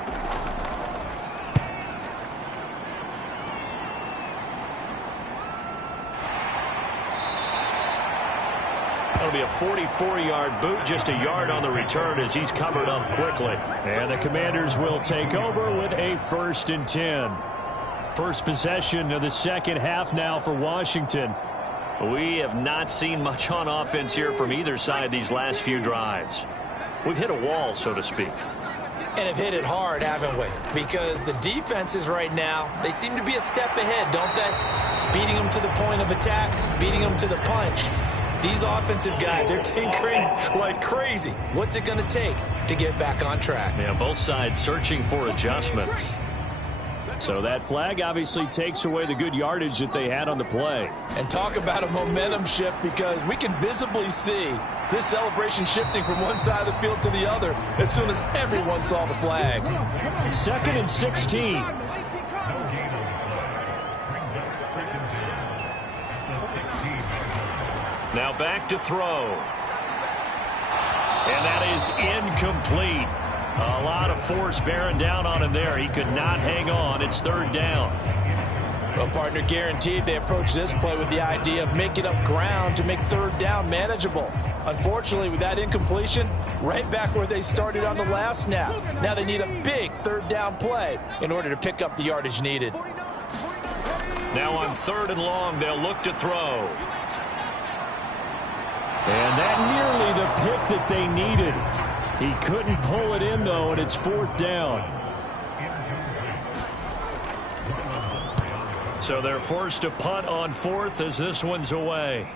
be a 44-yard boot, just a yard on the return as he's covered up quickly. And the Commanders will take over with a 1st and 10. First possession of the second half now for Washington. We have not seen much on offense here from either side these last few drives. We've hit a wall, so to speak. And have hit it hard, haven't we? Because the defenses right now, they seem to be a step ahead, don't they? Beating them to the point of attack, beating them to the punch. These offensive guys, they're tinkering like crazy. What's it going to take to get back on track? Yeah, both sides searching for adjustments. So that flag obviously takes away the good yardage that they had on the play. And talk about a momentum shift, because we can visibly see this celebration shifting from one side of the field to the other as soon as everyone saw the flag. 2nd and 16. Now back to throw. And that is incomplete. A lot of force bearing down on him there. He could not hang on. It's 3rd down. Well, partner, guaranteed they approach this play with the idea of making up ground to make 3rd down manageable. Unfortunately, with that incompletion, right back where they started on the last snap. Now they need a big 3rd down play in order to pick up the yardage needed. Now on 3rd and long, they'll look to throw. And that nearly the pick that they needed. He couldn't pull it in, though, and it's 4th down. So they're forced to punt on 4th as this one's away.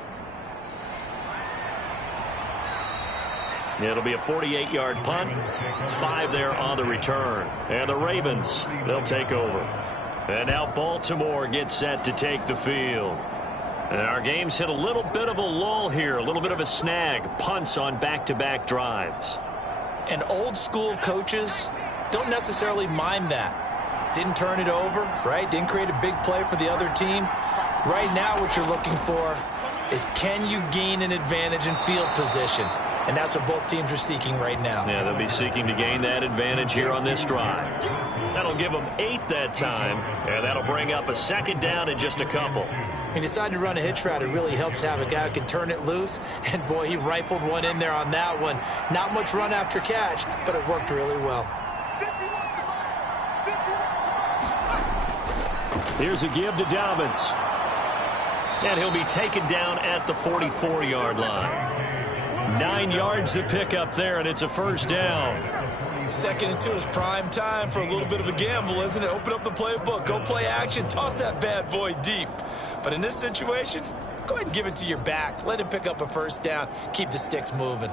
It'll be a 48-yard punt. 5 there on the return. And the Ravens, they'll take over. And now Baltimore gets set to take the field. And our game's hit a little bit of a lull here, a little bit of a snag. Punts on back-to-back drives. And old-school coaches don't necessarily mind that. Didn't turn it over, right? Didn't create a big play for the other team. Right now what you're looking for is, can you gain an advantage in field position? And that's what both teams are seeking right now. Yeah, they'll be seeking to gain that advantage here on this drive. That'll give them 8 that time, and that'll bring up a 2nd down in just a couple. He decided to run a hitch route. It really helps to have a guy who can turn it loose. And, boy, he rifled one in there on that one. Not much run after catch, but it worked really well. Here's a give to Dobbins. And he'll be taken down at the 44-yard line. 9 yards to pick up there, and it's a 1st down. 2nd and 2 is prime time for a little bit of a gamble, isn't it? Open up the playbook, go play action, toss that bad boy deep. But in this situation, go ahead and give it to your back. Let him pick up a 1st down. Keep the sticks moving.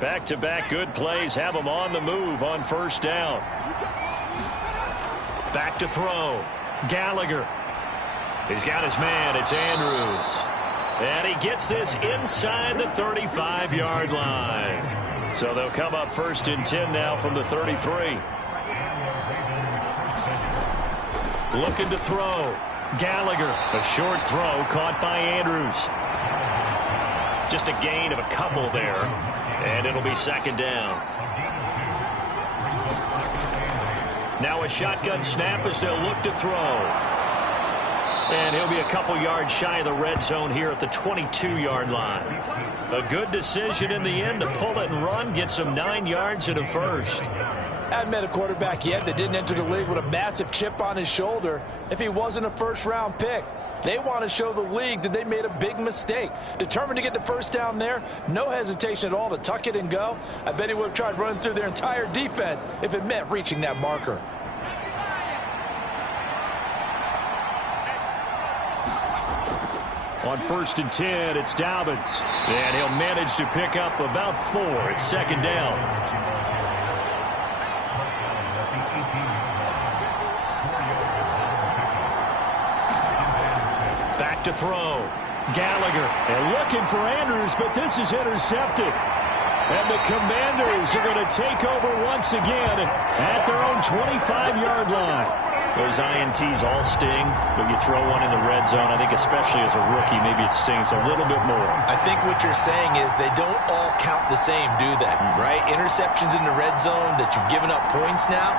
Back-to-back good plays have them on the move on 1st down. Back to throw. Gallagher. He's got his man. It's Andrews. And he gets this inside the 35-yard line. So they'll come up 1st and 10 now from the 33. Looking to throw. Gallagher. A short throw caught by Andrews. Just a gain of a couple there. And it'll be 2nd down. Now a shotgun snap as they'll look to throw. And he'll be a couple yards shy of the red zone here at the 22-yard line. A good decision in the end to pull it and run, get some 9 yards and a 1st. I haven't met a quarterback yet that didn't enter the league with a massive chip on his shoulder if he wasn't a 1st-round pick. They want to show the league that they made a big mistake. Determined to get the 1st down there, no hesitation at all to tuck it and go. I bet he would have tried running through their entire defense if it meant reaching that marker. On 1st and 10, it's Dobbins. And he'll manage to pick up about 4. It's 2nd down. Back to throw. Gallagher. And looking for Andrews, but this is intercepted. And the Commanders are going to take over once again at their own 25-yard line. Those INTs all sting, but you throw one in the red zone, I think especially as a rookie, maybe it stings a little bit more. I think what you're saying is they don't all count the same, do they? Right? Interceptions in the red zone that you've given up points now,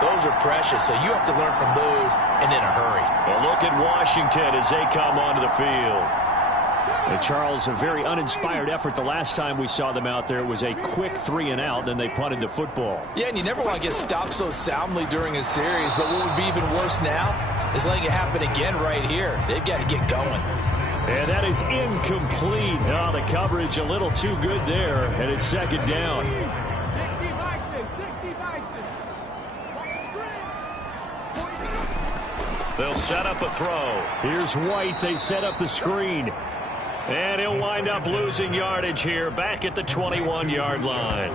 those are precious. So you have to learn from those and in a hurry. A look at Washington as they come onto the field. And Charles, a very uninspired effort the last time we saw them out there. It was a quick 3-and-out, then they punted the football. Yeah, and you never want to get stopped so soundly during a series, but what would be even worse now is letting it happen again right here. They've got to get going. And that is incomplete. Oh, the coverage a little too good there, and it's second down. 60 Vikings, 60 Vikings. They'll set up a throw. Here's White. They set up the screen. And he'll wind up losing yardage here back at the 21-yard line.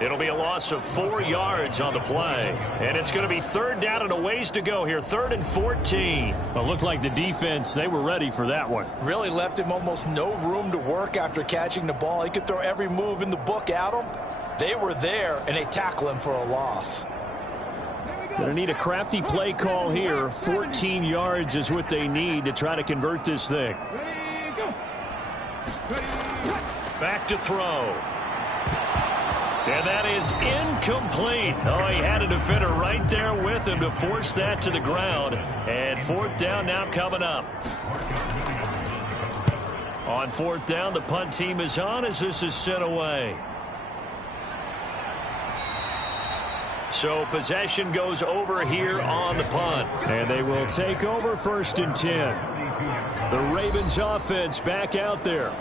It'll be a loss of 4 yards on the play. And it's going to be third down and a ways to go here. 3rd and 14. Well, it looked like the defense, they were ready for that one. Really left him almost no room to work after catching the ball. He could throw every move in the book at him. They were there, and they tackle him for a loss. Going to need a crafty play call here. 14 yards is what they need to try to convert this thing. Back to throw. And that is incomplete. Oh, he had a defender right there with him to force that to the ground. And 4th down now coming up. On 4th down, the punt team is on as this is sent away. So possession goes over here on the punt. And they will take over 1st and 10. The Ravens offense back out there.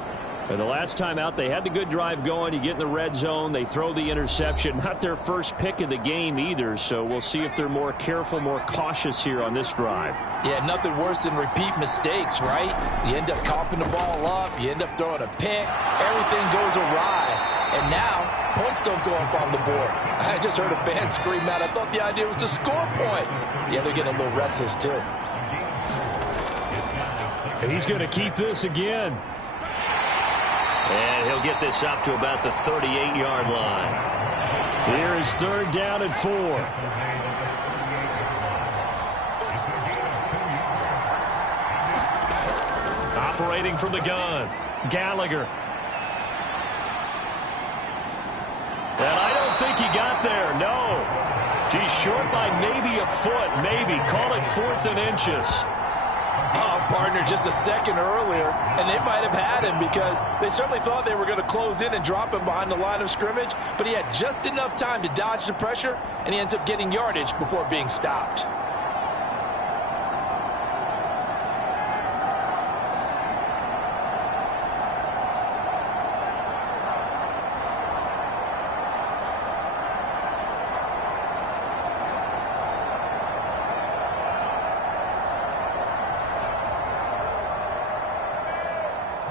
And the last time out, they had the good drive going. You get in the red zone, they throw the interception. Not their first pick of the game either, so we'll see if they're more careful, more cautious here on this drive. Yeah, nothing worse than repeat mistakes, right? You end up coughing the ball up, you end up throwing a pick, everything goes awry. And now, points don't go up on the board. I just heard a fan scream out, I thought the idea was to score points. Yeah, they're getting a little restless too. And he's going to keep this again. And he'll get this up to about the 38-yard line. Here is 3rd down and 4. Operating from the gun, Gallagher. And I don't think he got there, no. He's short by maybe a foot, maybe. Call it 4th and inches. Oh, partner, just a second earlier, and they might have had him because they certainly thought they were going to close in and drop him behind the line of scrimmage, but he had just enough time to dodge the pressure, and he ends up getting yardage before being stopped.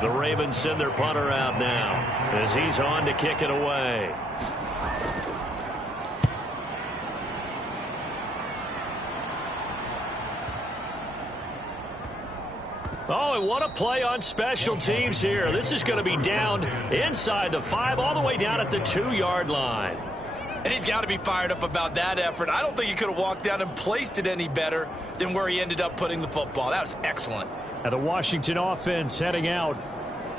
The Ravens send their punter out now as he's on to kick it away. Oh, and what a play on special teams here. This is going to be down inside the 5 all the way down at the 2-yard line. And he's got to be fired up about that effort. I don't think he could have walked down and placed it any better than where he ended up putting the football. That was excellent. And the Washington offense heading out.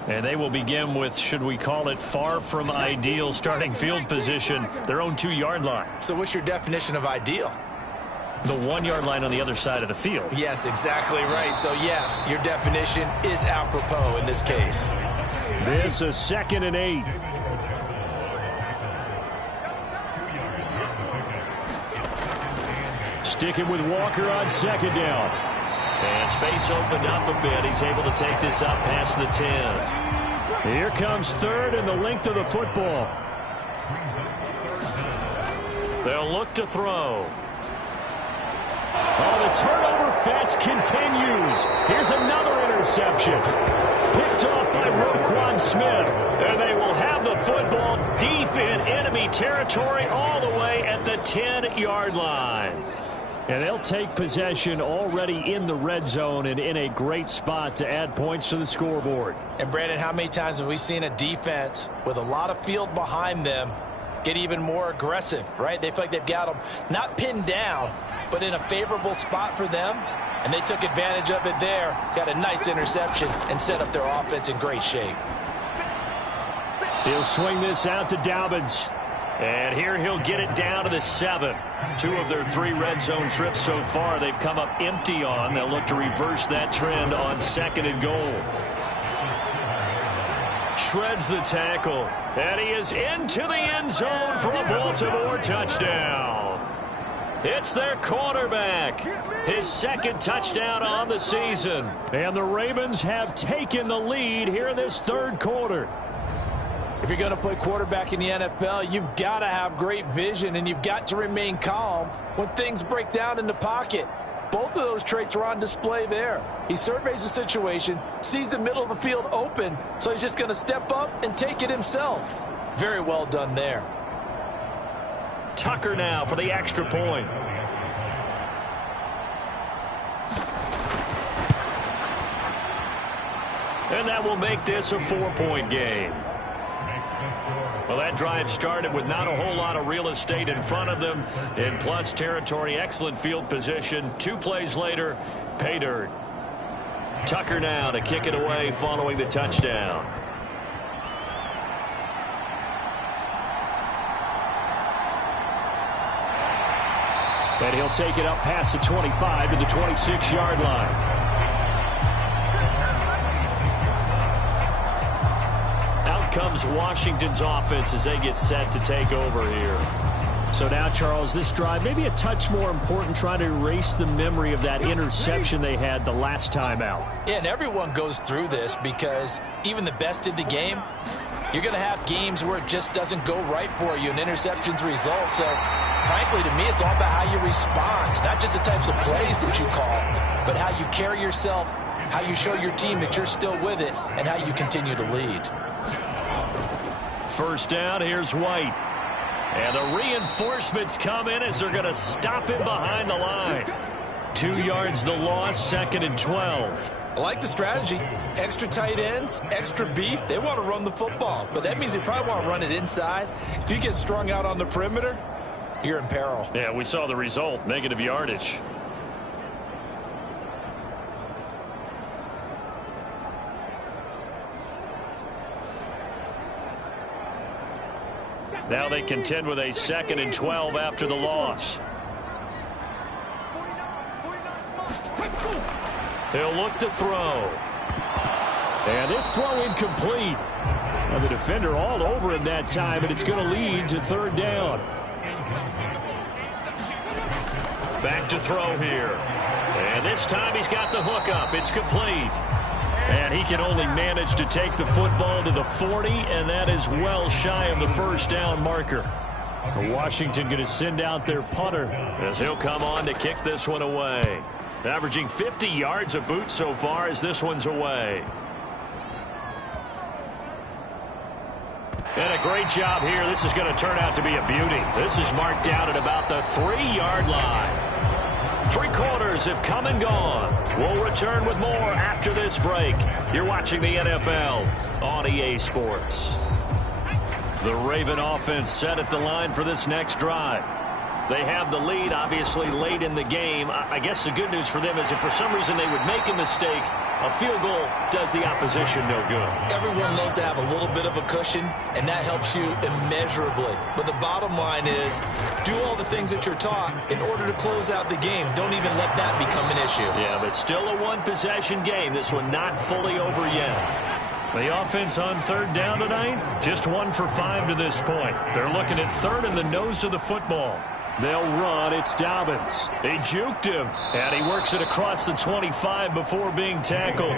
And they will begin with, should we call it, far from ideal starting field position, their own 2-yard line. So what's your definition of ideal? The 1-yard line on the other side of the field. Yes, exactly right. So, yes, your definition is apropos in this case. This is 2nd and 8. Sticking with Walker on 2nd down. And space opened up a bit. He's able to take this up past the 10. Here comes 3rd and the length of the football. They'll look to throw. Oh, the turnover fest continues. Here's another interception. Picked off by Roquan Smith. And they will have the football deep in enemy territory all the way at the 10-yard line. And they'll take possession already in the red zone and in a great spot to add points to the scoreboard. And, Brandon, how many times have we seen a defense with a lot of field behind them get even more aggressive, right? They feel like they've got them not pinned down, but in a favorable spot for them, and they took advantage of it there. Got a nice interception and set up their offense in great shape. He'll swing this out to Dobbins. And here he'll get it down to the 7. 2 of their 3 red zone trips so far they've come up empty on. They'll look to reverse that trend on 2nd and goal. Shreds the tackle. And he is into the end zone for a Baltimore touchdown. It's their quarterback. His 2nd touchdown on the season. And the Ravens have taken the lead here in this 3rd quarter. If you're going to play quarterback in the NFL, you've got to have great vision, and you've got to remain calm when things break down in the pocket. Both of those traits are on display there. He surveys the situation, sees the middle of the field open, so he's just going to step up and take it himself. Very well done there. Tucker now for the extra point. And that will make this a 4-point game. Well, that drive started with not a whole lot of real estate in front of them. In plus territory, excellent field position. 2 plays later, pay dirt. Tucker now to kick it away following the touchdown. And he'll take it up past the 25 to the 26-yard line. Comes Washington's offense as they get set to take over here. So now, Charles, this drive maybe a touch more important, trying to erase the memory of that interception they had the last time out. Yeah, and everyone goes through this because even the best in the game, you're going to have games where it just doesn't go right for you and interceptions result. So, frankly, to me, it's all about how you respond, not just the types of plays that you call, but how you carry yourself, how you show your team that you're still with it, and how you continue to lead. First down, here's White. And the reinforcements come in as they're going to stop him behind the line. 2 yards the loss, 2nd and 12. I like the strategy. Extra tight ends, extra beef. They want to run the football, but that means they probably want to run it inside. If you get strung out on the perimeter, you're in peril. Yeah, we saw the result, negative yardage. Now they contend with a 2nd and 12 after the loss. He'll look to throw. And this throw incomplete. And the defender all over him that time, and it's going to lead to 3rd down. Back to throw here. And this time he's got the hook up. It's complete. And he can only manage to take the football to the 40, and that is well shy of the 1st down marker. Washington going to send out their punter as he'll come on to kick this one away. Averaging 50 yards a boot so far as this one's away. And a great job here. This is going to turn out to be a beauty. This is marked down at about the 3-yard line. 3 quarters have come and gone. We'll return with more after this break. You're watching the NFL on EA Sports. The Raven offense set at the line for this next drive. They have the lead, obviously, late in the game. I guess the good news for them is if for some reason they would make a mistake, a field goal does the opposition no good. Everyone loves to have a little bit of a cushion, and that helps you immeasurably. But the bottom line is, do all the things that you're taught in order to close out the game. Don't even let that become an issue. Yeah, but still a one-possession game. This one not fully over yet. The offense on 3rd down tonight, just 1 for 5 to this point. They're looking at 3rd in the nose of the football. They'll run. It's Dobbins. They juked him, and he works it across the 25 before being tackled.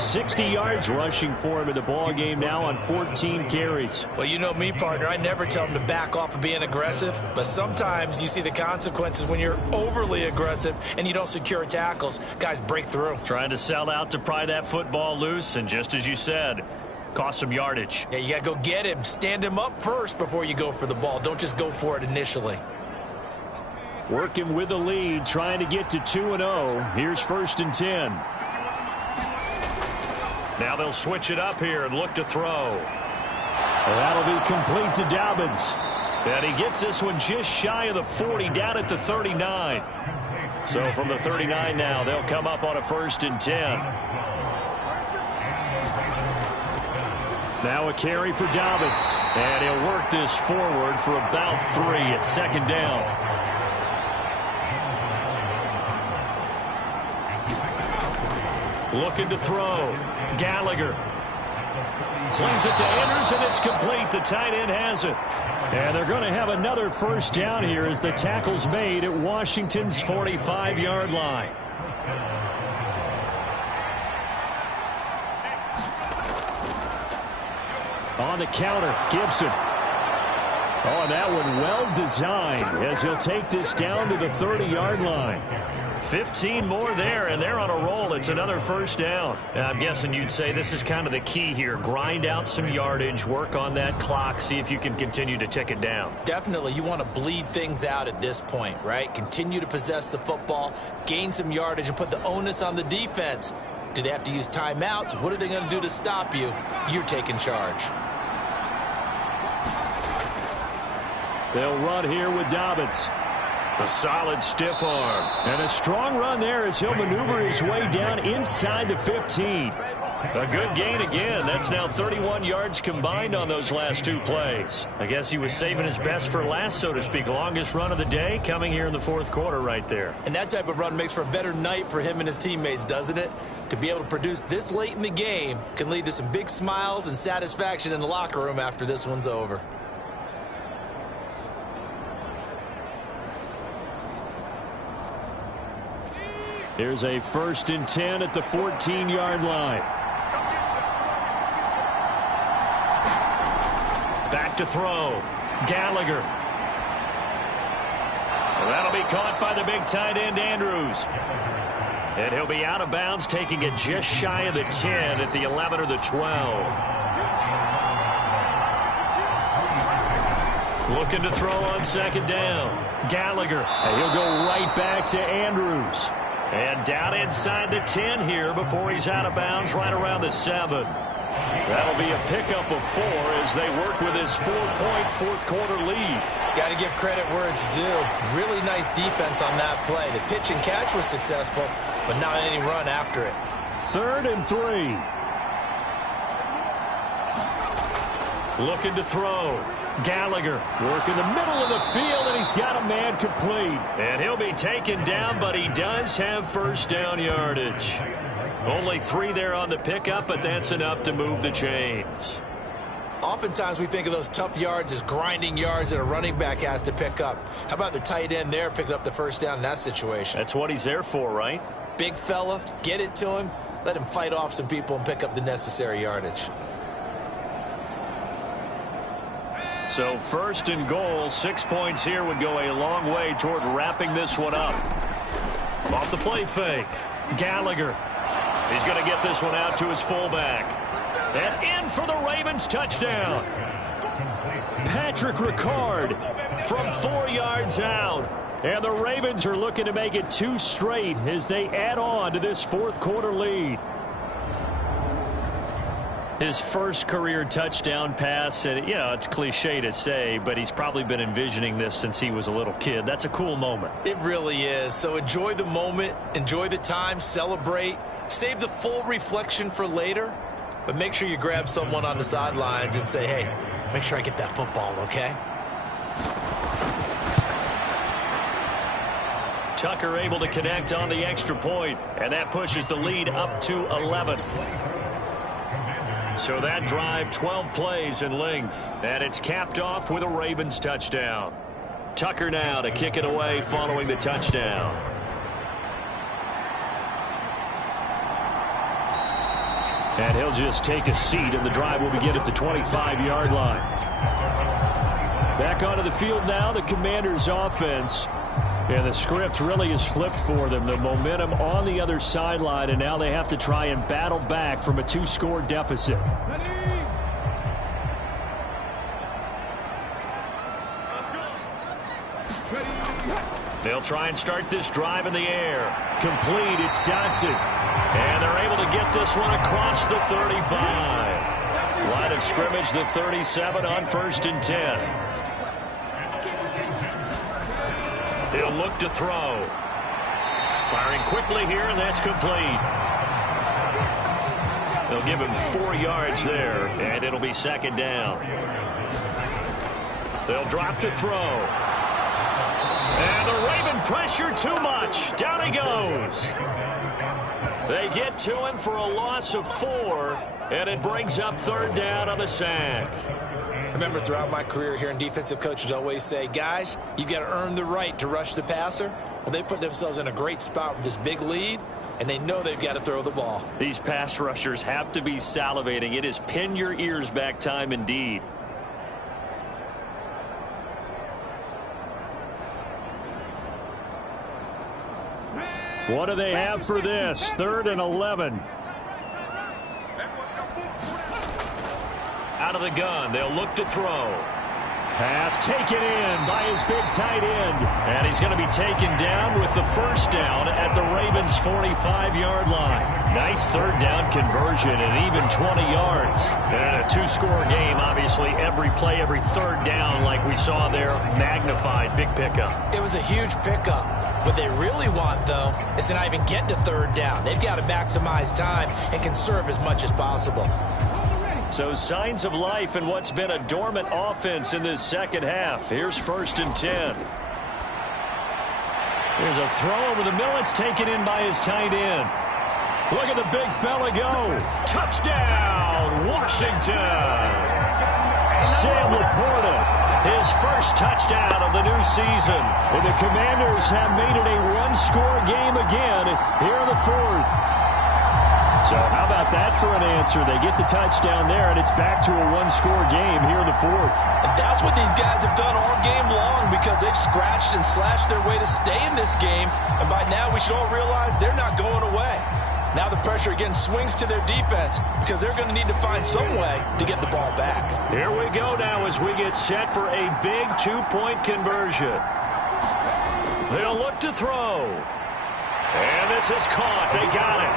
60 yards rushing for him in the ball game now on 14 carries. Well, you know me, partner. I never tell him to back off of being aggressive, but sometimes you see the consequences when you're overly aggressive and you don't secure tackles. Guys break through. Trying to sell out to pry that football loose, and just as you said, cost some yardage. Yeah, you got to go get him. Stand him up first before you go for the ball. Don't just go for it initially. Working with the lead, trying to get to 2-0. Here's 1st and 10. Now they'll switch it up here and look to throw. That'll be complete to Dobbins. And he gets this one just shy of the 40, down at the 39. So from the 39 now, they'll come up on a 1st and 10. Now a carry for Dobbins. And he'll work this forward for about 3 at 2nd down. Looking to throw. Gallagher. Slings it to Andrews, and it's complete. The tight end has it. And they're going to have another 1st down here as the tackle's made at Washington's 45-yard line. On the counter, Gibson. Oh, and that one well designed as he'll take this down to the 30-yard line. 15 more there, and they're on a roll. It's another 1st down. I'm guessing you'd say this is kind of the key here. Grind out some yardage, work on that clock, see if you can continue to tick it down. Definitely, you want to bleed things out at this point, right? Continue to possess the football, gain some yardage, and put the onus on the defense. Do they have to use timeouts? What are they going to do to stop you? You're taking charge. They'll run here with Dobbins. A solid stiff arm. And a strong run there as he'll maneuver his way down inside the 15. A good gain again. That's now 31 yards combined on those last 2 plays. I guess he was saving his best for last, so to speak. Longest run of the day coming here in the 4th quarter right there. And that type of run makes for a better night for him and his teammates, doesn't it? To be able to produce this late in the game can lead to some big smiles and satisfaction in the locker room after this one's over. Here's a 1st and 10 at the 14-yard line. Back to throw. Gallagher. Well, that'll be caught by the big tight end, Andrews. And he'll be out of bounds, taking it just shy of the 10 at the 11 or the 12. Looking to throw on 2nd down. Gallagher. And he'll go right back to Andrews. And down inside the 10 here before he's out of bounds right around the 7. That'll be a pickup of 4 as they work with his 4-point 4th quarter lead. Got to give credit where it's due. Really nice defense on that play. The pitch and catch was successful, but not any run after it. 3rd and 3. Looking to throw. Gallagher working the middle of the field, and he's got a man complete. And he'll be taken down, but he does have 1st down yardage. Only 3 there on the pickup, but that's enough to move the chains. Oftentimes we think of those tough yards as grinding yards that a running back has to pick up. How about the tight end there picking up the 1st down in that situation? That's what he's there for, right? Big fella, get it to him, let him fight off some people and pick up the necessary yardage. So 1st and goal, 6 points here would go a long way toward wrapping this one up. Off the play fake. Gallagher. He's going to get this one out to his fullback. And in for the Ravens touchdown. Patrick Ricard from 4 yards out. And the Ravens are looking to make it 2 straight as they add on to this 4th quarter lead. His first career touchdown pass, and you know, it's cliche to say, but he's probably been envisioning this since he was a little kid. That's a cool moment. It really is. So enjoy the moment, enjoy the time, celebrate, save the full reflection for later, but make sure you grab someone on the sidelines and say, hey, make sure I get that football, okay? Tucker able to connect on the extra point, and that pushes the lead up to 11. So that drive, 12 plays in length, and it's capped off with a Ravens touchdown. Tucker now to kick it away following the touchdown. And he'll just take a seat, and the drive will begin at the 25-yard line. Back onto the field now, the Commanders' offense. And the script really is flipped for them. The momentum on the other sideline, and now they have to try and battle back from a 2-score deficit. They'll try and start this drive in the air. Complete, it's Dodson. And they're able to get this one across the 35. Line of scrimmage, the 37 on 1st and 10. He'll look to throw. Firing quickly here, and that's complete. They'll give him 4 yards there, and it'll be second down. They'll drop to throw. And the Raven pressure too much. Down he goes. They get to him for a loss of 4, and it brings up third down on the sack. I remember throughout my career hearing defensive coaches always say, guys, you got to earn the right to rush the passer. Well, they put themselves in a great spot with this big lead, and they know they've got to throw the ball. These pass rushers have to be salivating. It is pin your ears back time indeed. What do they have for this? 3rd and 11. Out of the gun, they'll look to throw. Pass taken in by his big tight end. And he's going to be taken down with the first down at the Ravens' 45-yard line. Nice third down conversion and even 20 yards. And a 2-score game, obviously, every play, every third down like we saw there, magnified. Big pickup. It was a huge pickup. What they really want, though, is to not even get to third down. They've got to maximize time and conserve as much as possible. So signs of life in what's been a dormant offense in this second half. Here's 1st and 10. There's a throw over the middle. It's taken in by his tight end. Look at the big fella go. Touchdown, Washington. Sam Laporta, his first touchdown of the new season. And the Commanders have made it a one-score game again here in the 4th. So how about that for an answer? They get the touchdown there, and it's back to a one-score game here in the 4th. And that's what these guys have done all game long because they've scratched and slashed their way to stay in this game. And by now, we should all realize they're not going away. Now the pressure again swings to their defense because they're going to need to find some way to get the ball back. Here we go now as we get set for a big 2-point conversion. They'll look to throw. And this is caught. They got it.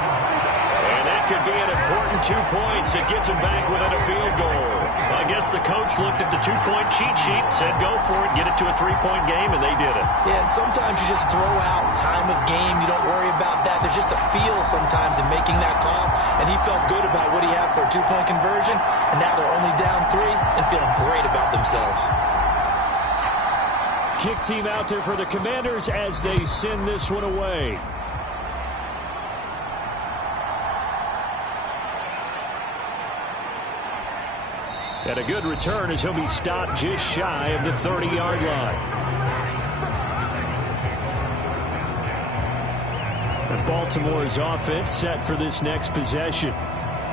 And that could be an important 2 points. It gets them back within a field goal. I guess the coach looked at the 2-point cheat sheet, said go for it, get it to a 3-point game, and they did it. Yeah, and sometimes you just throw out time of game. You don't worry about that. There's just a feel sometimes in making that call, and he felt good about what he had for a 2-point conversion, and now they're only down 3 and feeling great about themselves. Kick team out there for the Commanders as they send this one away. And a good return as he'll be stopped just shy of the 30-yard line. And Baltimore's offense set for this next possession.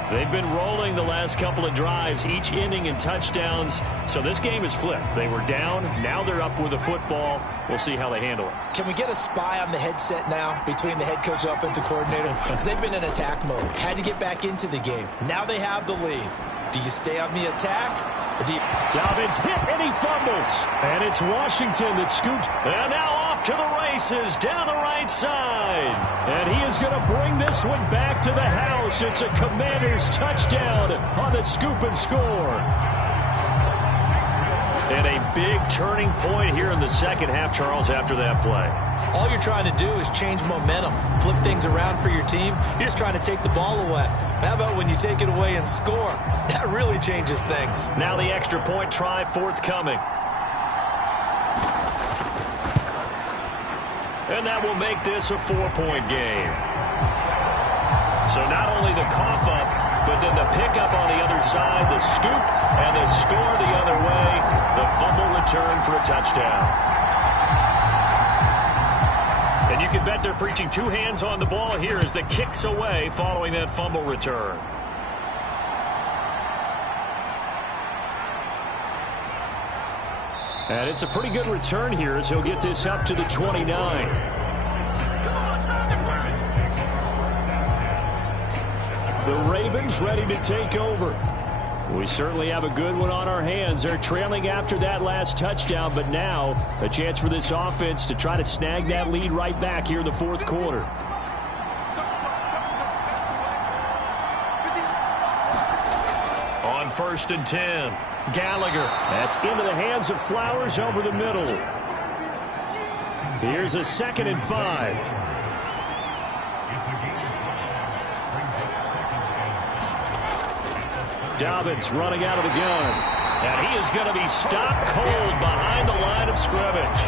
They've been rolling the last couple of drives, each inning in touchdowns. So this game is flipped. They were down. Now they're up with a football. We'll see how they handle it. Can we get a spy on the headset now between the head coach and offensive coordinator? Because they've been in attack mode. Had to get back into the game. Now they have the lead. Do you stay on the attack? Or do you... Dobbins hit and he fumbles. And it's Washington that scoops. And now off to the races down the right side. And he is going to bring this one back to the house. It's a Commanders touchdown on the scoop and score. And a big turning point here in the second half, Charles, after that play. All you're trying to do is change momentum, flip things around for your team. You're just trying to take the ball away. How about when you take it away and score? That really changes things. Now the extra point try forthcoming. And that will make this a 4-point game. So not only the cough up, but then the pickup on the other side, the scoop, and the score the other way, the fumble return for a touchdown. And you can bet they're preaching 2 hands on the ball here as the kick's away following that fumble return. And it's a pretty good return here as he'll get this up to the 29. The Ravens ready to take over. We certainly have a good one on our hands. They're trailing after that last touchdown, but now a chance for this offense to try to snag that lead right back here in the 4th quarter. On 1st and 10, Gallagher. That's into the hands of Flowers over the middle. Here's a 2nd and 5. Dobbins running out of the gun. And he is going to be stopped cold behind the line of scrimmage.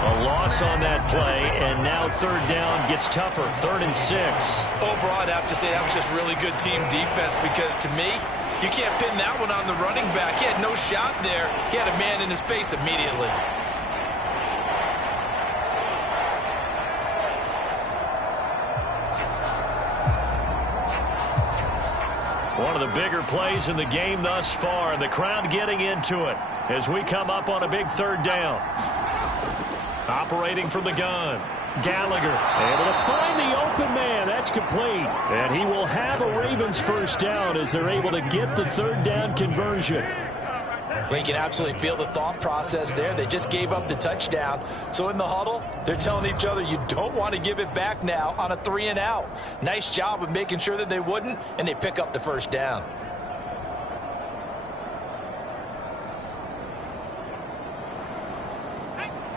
A loss on that play, and now third down gets tougher. 3rd and 6. Overall, I'd have to say that was just really good team defense because, to me, you can't pin that one on the running back. He had no shot there. He had a man in his face immediately. One of the bigger plays in the game thus far, and the crowd getting into it as we come up on a big third down. Operating from the gun, Gallagher able to find the open man. That's complete. And he will have a Ravens first down as they're able to get the third down conversion. Well, you can absolutely feel the thought process there. They just gave up the touchdown. So in the huddle, they're telling each other, you don't want to give it back now on a 3-and-out. Nice job of making sure that they wouldn't, and they pick up the first down.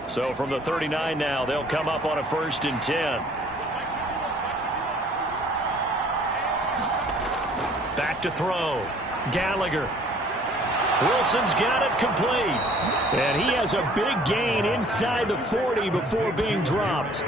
So from the 39 now, they'll come up on a 1st and 10. Back to throw. Gallagher. Wilson's got it complete. And he has a big gain inside the 40 before being dropped.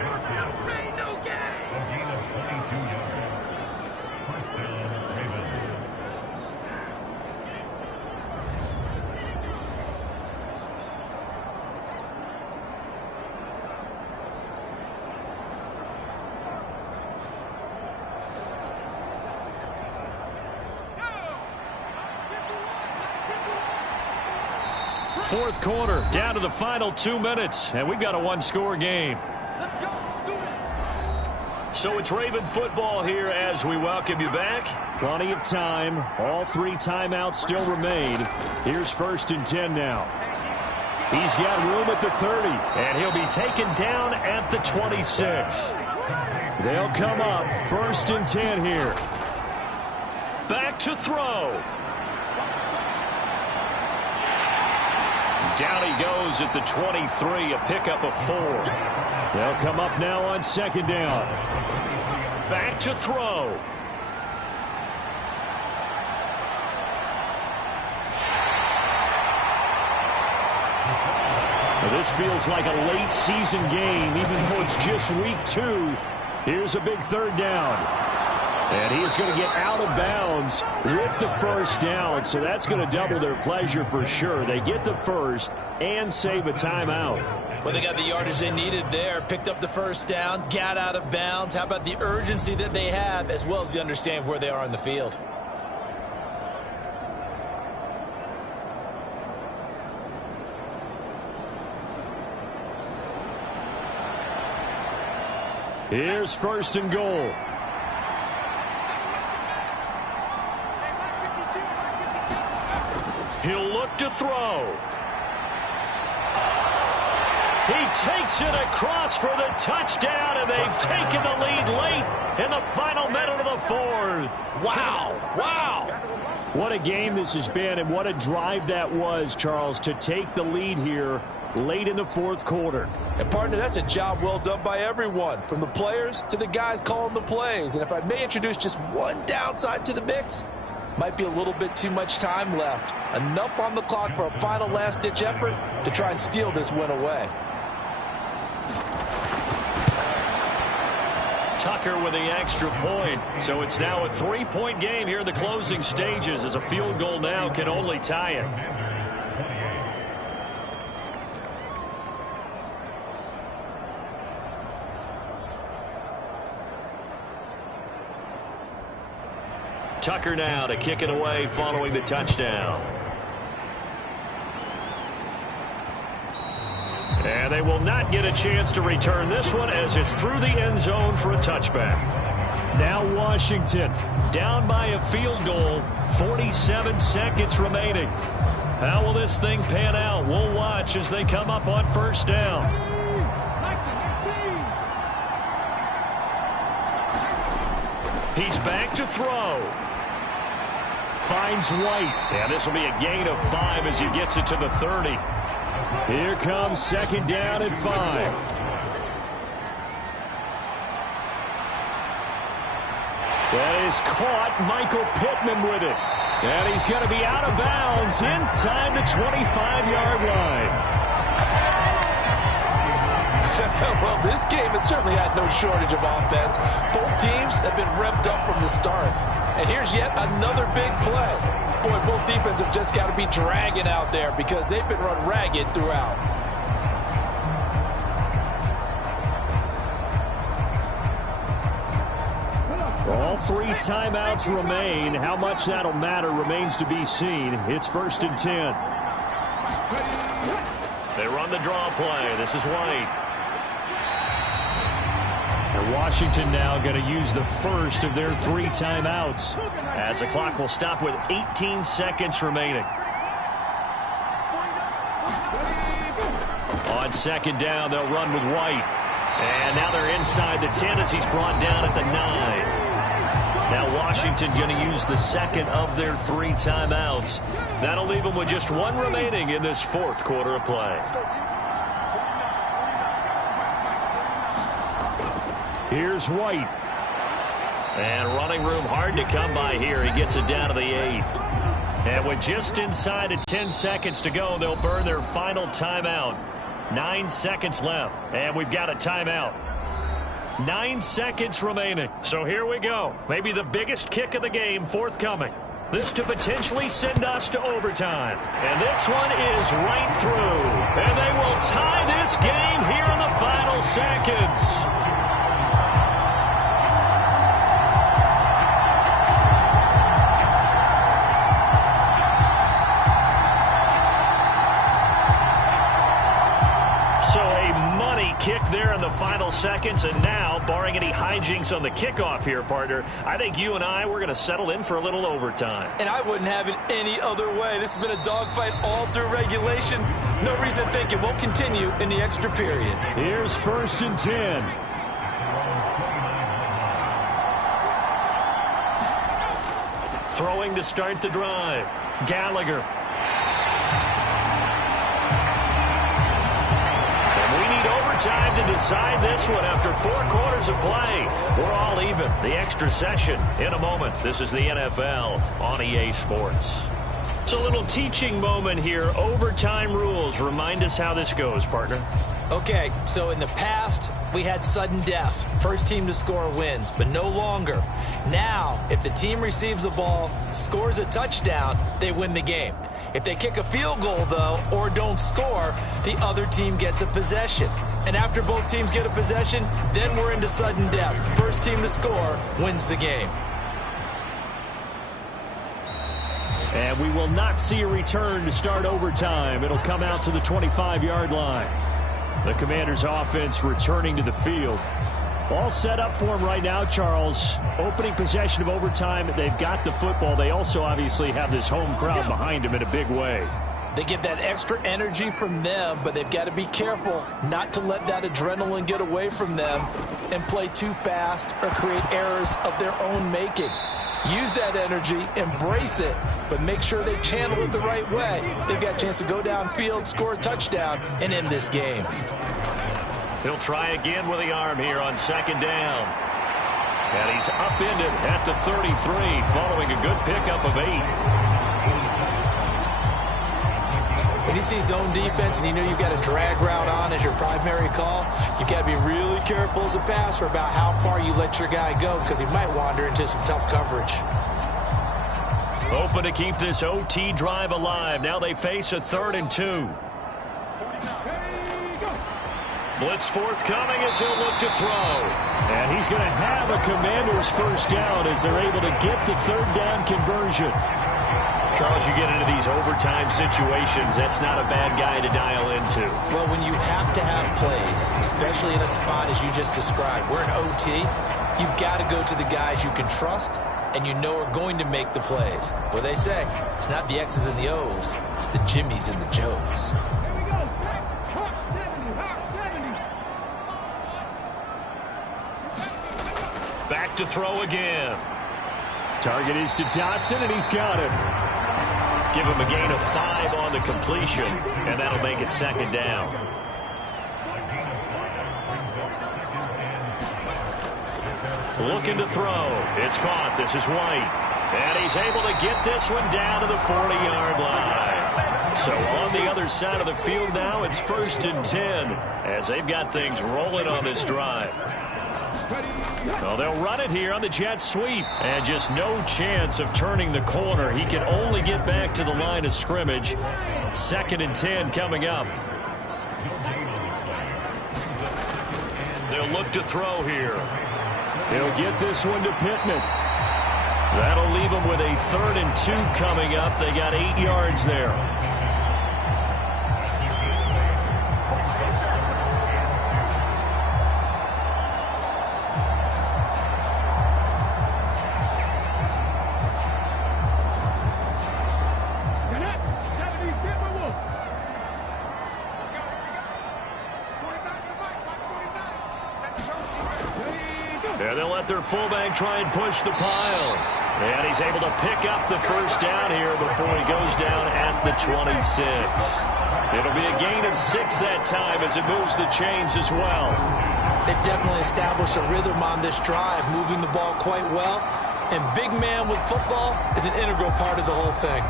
Fourth quarter, down to the final 2 minutes, and we've got a one-score game. So it's Raven football here as we welcome you back. Plenty of time. All 3 timeouts still remain. Here's 1st and 10 now. He's got room at the 30, and he'll be taken down at the 26. They'll come up 1st and 10 here. Back to throw. Down he goes at the 23, a pickup of 4. They'll come up now on 2nd down. Back to throw. Well, this feels like a late season game, even though it's just week 2. Here's a big 3rd down. And he is going to get out of bounds with the first down, so that's going to double their pleasure for sure. They get the first and save a timeout. Well, they got the yardage they needed there, picked up the first down, got out of bounds. How about the urgency that they have, as well as the understanding where they are in the field? Here's 1st and goal. He'll look to throw. He takes it across for the touchdown, and they've taken the lead late in the final minute of the 4th. Wow. Wow. What a game this has been, and what a drive that was, Charles, to take the lead here late in the 4th quarter. And, partner, that's a job well done by everyone, from the players to the guys calling the plays. And if I may introduce just one downside to the mix, might be a little bit too much time left. Enough on the clock for a final last-ditch effort to try and steal this win away. Tucker with the extra point. So it's now a 3-point game here in the closing stages, as a field goal now can only tie it. Tucker now to kick it away following the touchdown. And they will not get a chance to return this one as it's through the end zone for a touchback. Now Washington down by a field goal, 47 seconds remaining. How will this thing pan out? We'll watch as they come up on 1st down. He's back to throw. Finds White. And this will be a gain of 5 as he gets it to the 30. Here comes 2nd down and 5. That is caught. Michael Pittman with it. And he's going to be out of bounds inside the 25-yard line. Well, this game has certainly had no shortage of offense. Both teams have been revved up from the start. And here's yet another big play. Boy, both defenses have just got to be dragging out there because they've been run ragged throughout. All 3 timeouts remain. How much that'll matter remains to be seen. It's 1st and 10. They run the draw play. This is White. And Washington now going to use the first of their 3 timeouts, as the clock will stop with 18 seconds remaining. On 2nd down, they'll run with White. And now they're inside the 10 as he's brought down at the 9. Now Washington going to use the 2nd of their 3 timeouts. That'll leave them with just 1 remaining in this 4th quarter of play. Here's White. And running room hard to come by here. He gets it down to the 8. And with just inside of 10 seconds to go, they'll burn their final timeout. 9 seconds left. And we've got a timeout. 9 seconds remaining. So here we go. Maybe the biggest kick of the game forthcoming. This to potentially send us to overtime. And this one is right through. And they will tie this game here in the final seconds. So a money kick there in the final seconds, and now, barring any hijinks on the kickoff here, partner, I think you and I, we're going to settle in for a little overtime. And I wouldn't have it any other way. This has been a dogfight all through regulation. No reason to think it won't continue in the extra period. Here's 1st and 10. Throwing to start the drive. Gallagher. Time to decide this one after 4 quarters of play. We're all even. The extra session in a moment. This is the NFL on EA Sports. It's a little teaching moment here. Overtime rules. Remind us how this goes, partner. Okay, so in the past, we had sudden death. First team to score wins, but no longer. Now, if the team receives the ball, scores a touchdown, they win the game. If they kick a field goal, though, or don't score, the other team gets a possession. And after both teams get a possession, then we're into sudden death. First team to score wins the game. And we will not see a return to start overtime. It'll come out to the 25-yard line. The Commanders' offense returning to the field. All set up for them right now, Charles. Opening possession of overtime. They've got the football. They also obviously have this home crowd behind them in a big way. They get that extra energy from them, but they've got to be careful not to let that adrenaline get away from them and play too fast or create errors of their own making. Use that energy, embrace it, but make sure they channel it the right way. They've got a chance to go downfield, score a touchdown, and end this game. He'll try again with the arm here on 2nd down. And he's upended at the 33 following a good pickup of 8. When you see zone defense and you know you've got a drag route on as your primary call, you've got to be really careful as a passer about how far you let your guy go because he might wander into some tough coverage. Open to keep this OT drive alive. Now they face a 3rd and 2. Blitz forthcoming as he'll look to throw. And he's going to have a Commander's first down as they're able to get the 3rd down conversion. Charles, you get into these overtime situations, that's not a bad guy to dial into. Well, when you have to have plays, especially in a spot as you just described, we're in OT, you've got to go to the guys you can trust and you know are going to make the plays. What they say, it's not the X's and the O's, it's the Jimmies and the Joes. Back to throw again. Target is to Dotson, and he's got it. Give him a gain of 5 on the completion, and that'll make it 2nd down. Looking to throw. It's caught. This is White. And he's able to get this one down to the 40-yard line. So on the other side of the field now, it's 1st and 10 as they've got things rolling on this drive. Well, they'll run it here on the jet sweep. And just no chance of turning the corner. He can only get back to the line of scrimmage. 2nd and 10 coming up. They'll look to throw here. He'll get this one to Pittman. That'll leave them with a 3rd and 2 coming up. They got 8 yards there. And they'll let their fullback try and push the pile. And he's able to pick up the 1st down here before he goes down at the 26. It'll be a gain of 6 that time as it moves the chains as well. They've definitely established a rhythm on this drive, moving the ball quite well. And big man with football is an integral part of the whole thing.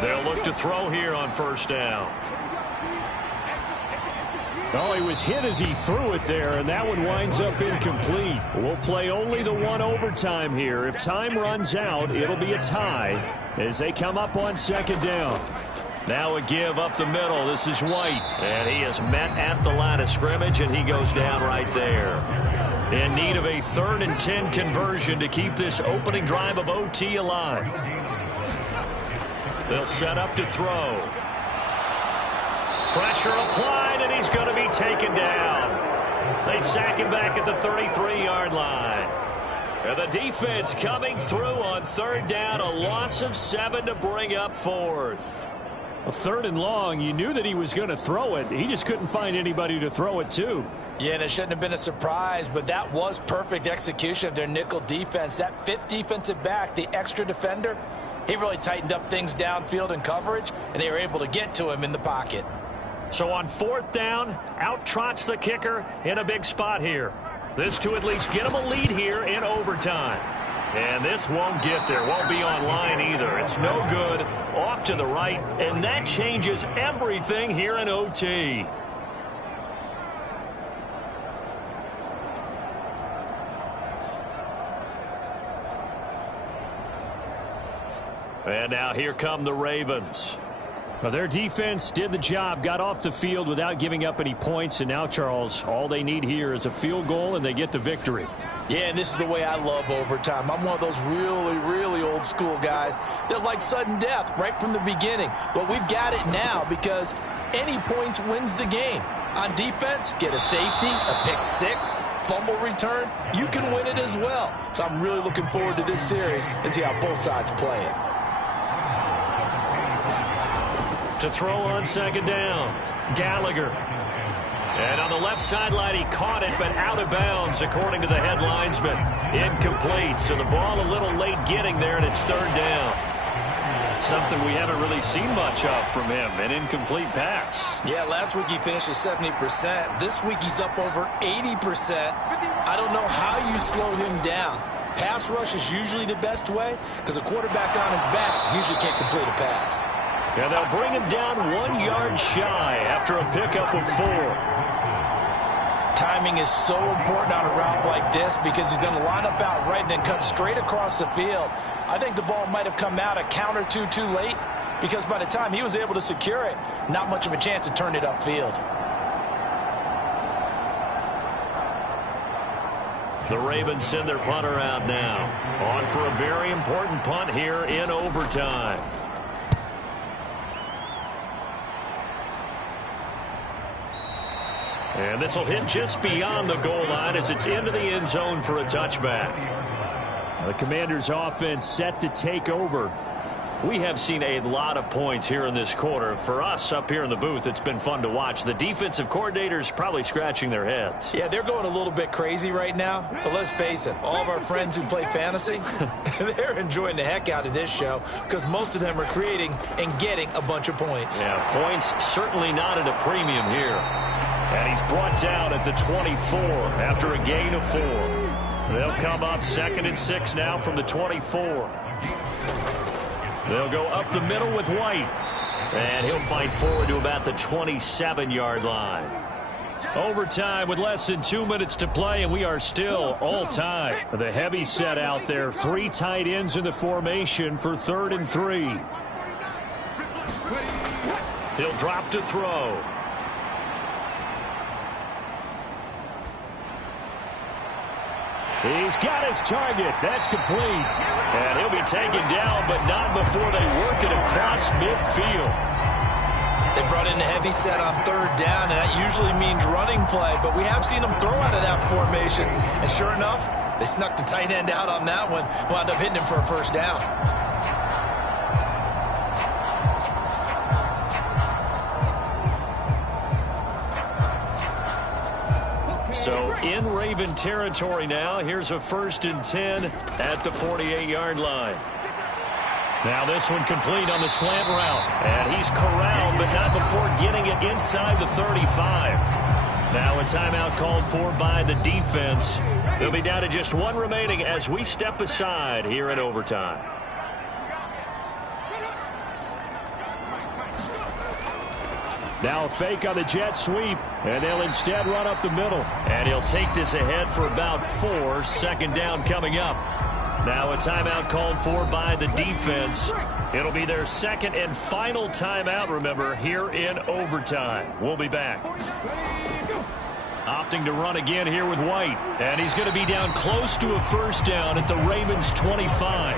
They'll look to throw here on 1st down. Oh, he was hit as he threw it there, and that one winds up incomplete. We'll play only the 1 overtime here. If time runs out, it'll be a tie as they come up on 2nd down. Now a give up the middle. This is White. And he is met at the line of scrimmage, and he goes down right there. In need of a 3rd and 10 conversion to keep this opening drive of OT alive. They'll set up to throw. Pressure applied, and he's going to be taken down. They sack him back at the 33-yard line. And the defense coming through on 3rd down. A loss of 7 to bring up 4th. A 3rd and long, you knew that he was going to throw it. He just couldn't find anybody to throw it to. Yeah, and it shouldn't have been a surprise, but that was perfect execution of their nickel defense. That 5th defensive back, the extra defender, he really tightened up things downfield in coverage, and they were able to get to him in the pocket. So on 4th down, out trots the kicker in a big spot here. This to at least get him a lead here in overtime. And this won't get there, won't be online either. It's no good, off to the right, and that changes everything here in OT. And now here come the Ravens. Well, their defense did the job, got off the field without giving up any points. And now, Charles, all they need here is a field goal, and they get the victory. Yeah, and this is the way I love overtime. I'm one of those really, really old school guys that like sudden death right from the beginning. Well, we've got it now because any points wins the game. On defense, get a safety, a pick 6, fumble return, you can win it as well. So I'm really looking forward to this series and see how both sides play it. To throw on 2nd down, Gallagher. And on the left sideline, he caught it, but out of bounds, according to the head linesman. Incomplete, so the ball a little late getting there, and it's 3rd down. Something we haven't really seen much of from him, an incomplete pass. Yeah, last week he finished at 70%. This week he's up over 80%. I don't know how you slow him down. Pass rush is usually the best way because a quarterback on his back usually can't complete a pass. And they'll bring him down 1 yard shy after a pickup of 4. Timing is so important on a route like this because he's going to line up out right and then cut straight across the field. I think the ball might have come out a count or two too late because by the time he was able to secure it, not much of a chance to turn it upfield. The Ravens send their punter out now. On for a very important punt here in overtime. And this will hit just beyond the goal line as it's into the end zone for a touchback. The Commanders' offense set to take over. We have seen a lot of points here in this quarter. For us up here in the booth, it's been fun to watch. The defensive coordinators probably scratching their heads. Yeah, they're going a little bit crazy right now. But let's face it, all of our friends who play fantasy, they're enjoying the heck out of this show because most of them are creating and getting a bunch of points. Yeah, points certainly not at a premium here. And he's brought down at the 24 after a gain of 4. They'll come up 2nd and 6 now from the 24. They'll go up the middle with White. And he'll fight forward to about the 27-yard line. Overtime with less than 2 minutes to play, and we are still all time. The heavy set out there. 3 tight ends in the formation for 3rd and 3. He'll drop to throw. He's got his target. That's complete. And he'll be taken down, but not before they work it across midfield. They brought in the heavy set on 3rd down, and that usually means running play, but we have seen them throw out of that formation. And sure enough, they snuck the tight end out on that one, wound up hitting him for a 1st down. So in Raven territory now. Here's a 1st and 10 at the 48-yard line. Now this one complete on the slant route. And he's corralled, but not before getting it inside the 35. Now a timeout called for by the defense. They'll be down to just 1 remaining as we step aside here in overtime. Now a fake on the jet sweep, and they'll instead run up the middle. And he'll take this ahead for about 4. 2nd down coming up. Now a timeout called for by the defense. It'll be their 2nd and final timeout, remember, here in overtime. We'll be back. Opting to run again here with White. And he's going to be down close to a 1st down at the Ravens' 25.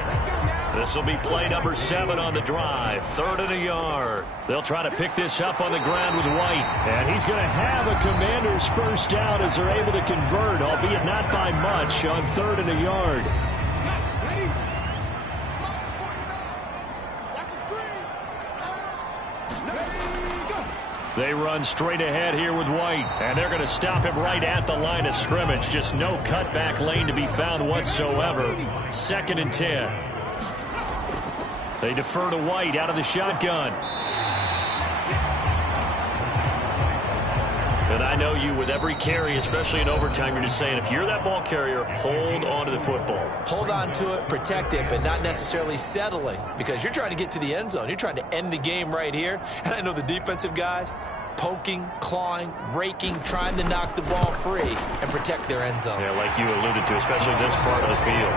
This will be play number 7 on the drive. 3rd and a yard. They'll try to pick this up on the ground with White. And he's going to have a Commanders 1st down as they're able to convert, albeit not by much, on 3rd and a yard. They run straight ahead here with White, and they're going to stop him right at the line of scrimmage. Just no cutback lane to be found whatsoever. 2nd and 10. They defer to White out of the shotgun. And I know you, with every carry, especially in overtime, you're just saying, if you're that ball carrier, hold on to the football. Hold on to it, protect it, but not necessarily settling, because you're trying to get to the end zone. You're trying to end the game right here. And I know the defensive guys poking, clawing, raking, trying to knock the ball free and protect their end zone. Yeah, like you alluded to, especially this part of the field.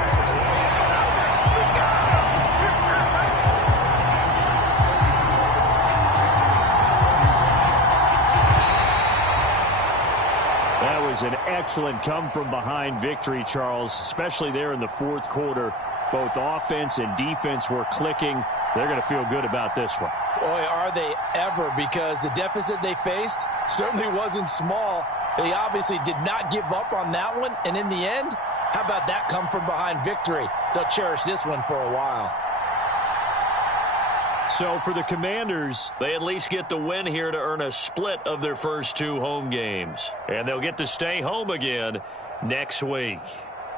An excellent come-from-behind victory, Charles, especially there in the 4th quarter. Both offense and defense were clicking. They're going to feel good about this one. Boy, are they ever, because the deficit they faced certainly wasn't small. They obviously did not give up on that one, and in the end, how about that come-from-behind victory? They'll cherish this one for a while. So for the Commanders, they at least get the win here to earn a split of their first 2 home games. And they'll get to stay home again next week.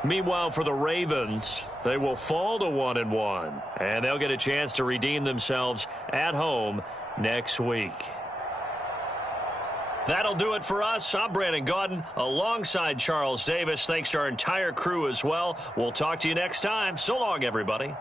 Meanwhile, for the Ravens, they will fall to 1-1. And they'll get a chance to redeem themselves at home next week. That'll do it for us. I'm Brandon Gaudin alongside Charles Davis. Thanks to our entire crew as well. We'll talk to you next time. So long, everybody.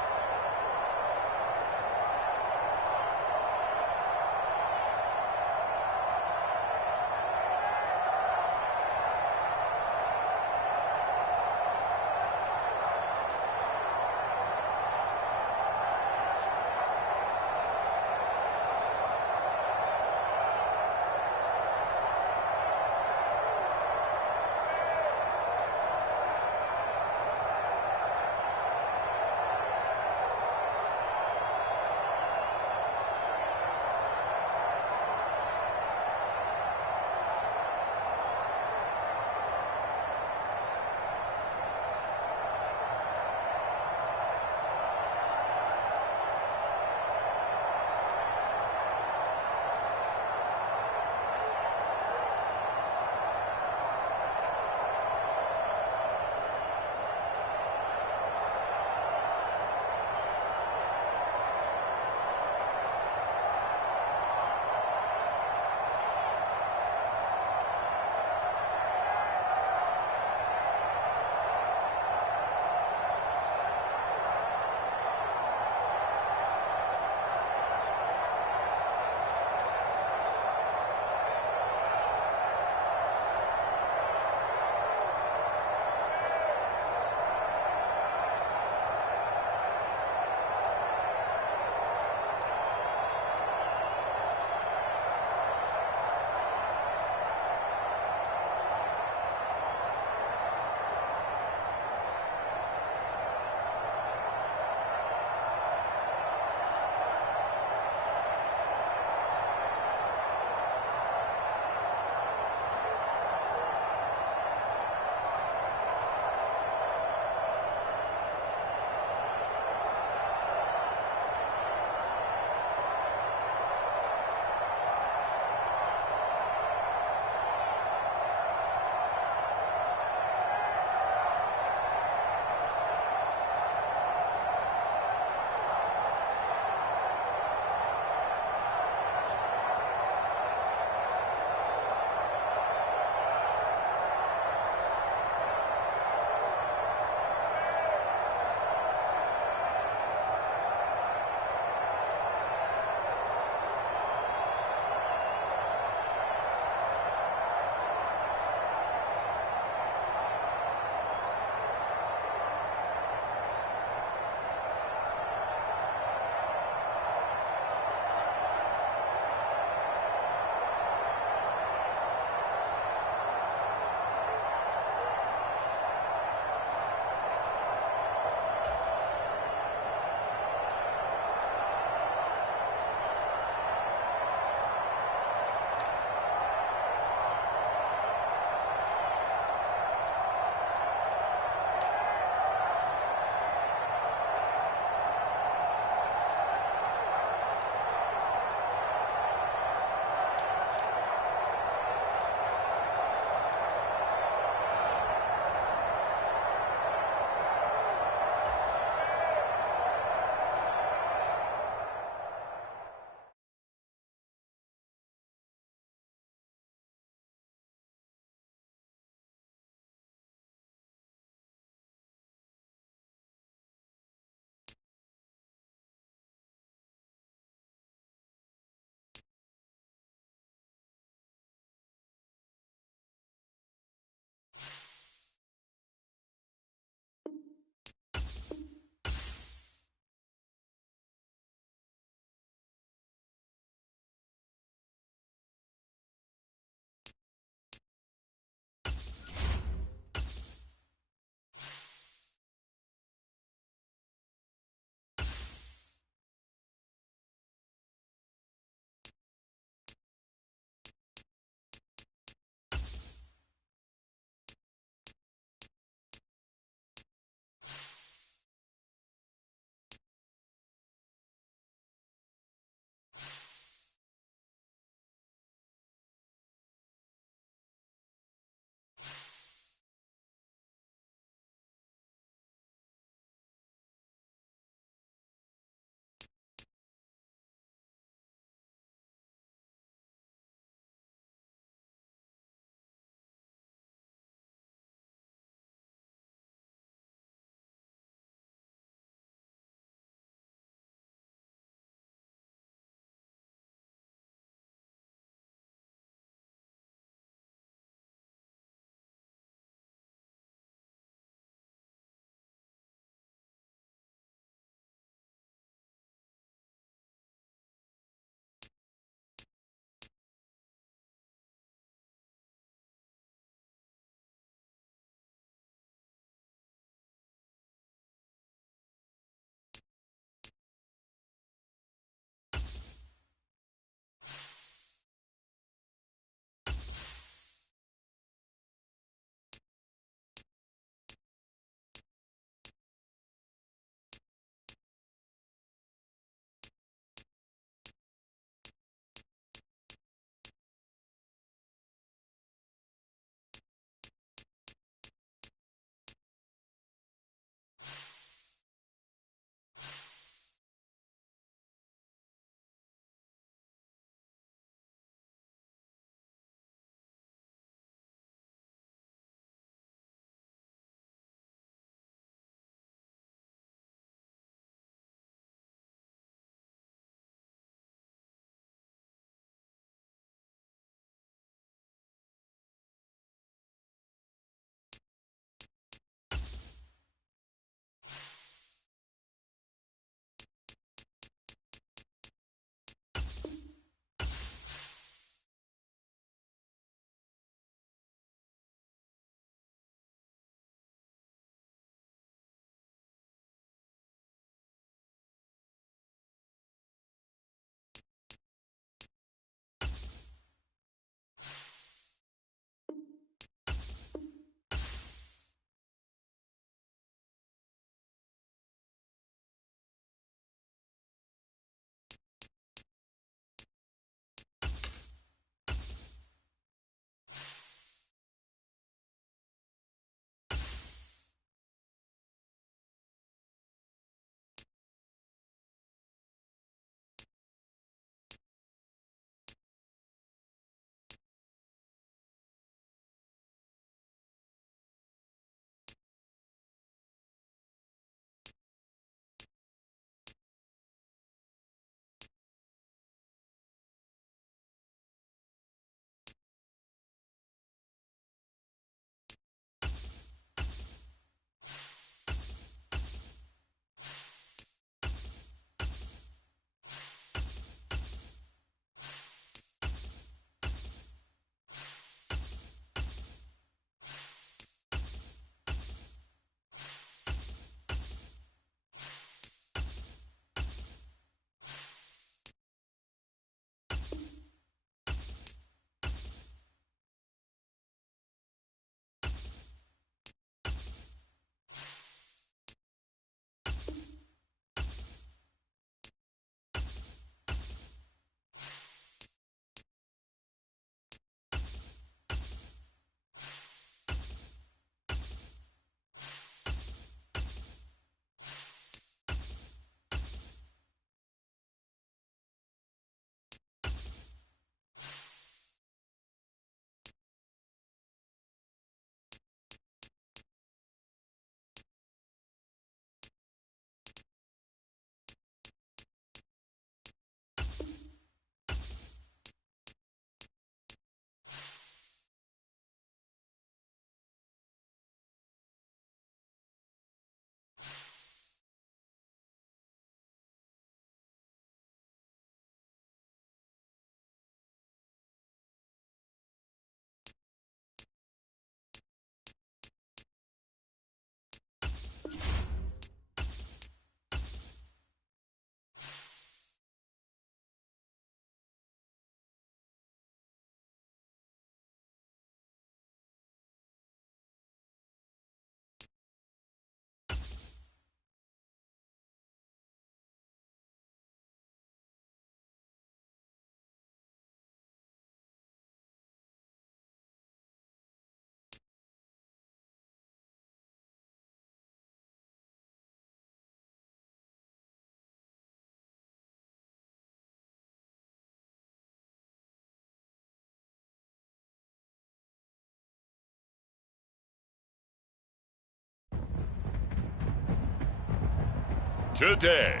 today.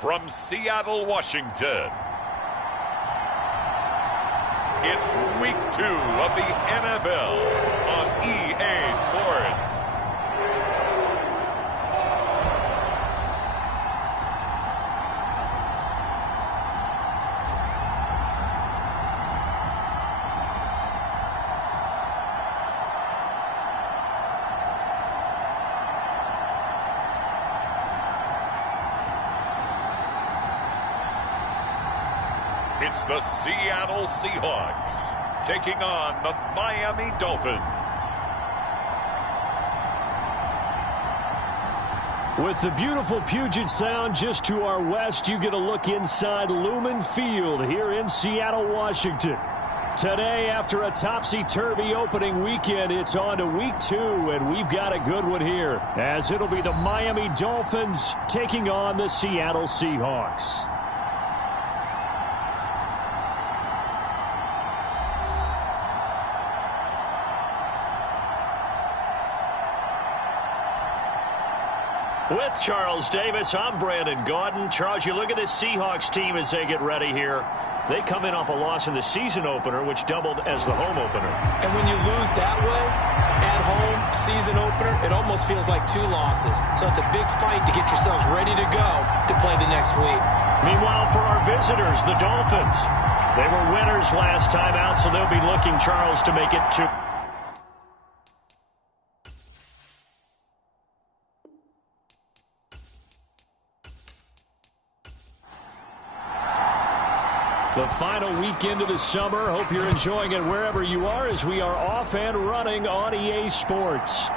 From Seattle, Washington, it's Week 2 of the NFL on EA Sports. It's the Seattle Seahawks taking on the Miami Dolphins. With the beautiful Puget Sound just to our west, you get a look inside Lumen Field here in Seattle, Washington. Today, after a topsy-turvy opening weekend, it's on to Week 2, and we've got a good one here, as it'll be the Miami Dolphins taking on the Seattle Seahawks. With Charles Davis, I'm Brandon Gaudin. Charles, you look at this Seahawks team as they get ready here. They come in off a loss in the season opener, which doubled as the home opener. And when you lose that way, at home, season opener, it almost feels like 2 losses. So it's a big fight to get yourselves ready to go to play the next week. Meanwhile, for our visitors, the Dolphins, they were winners last time out, so they'll be looking, Charles, to make it 2. The final weekend of the summer. Hope you're enjoying it wherever you are as we are off and running on EA Sports.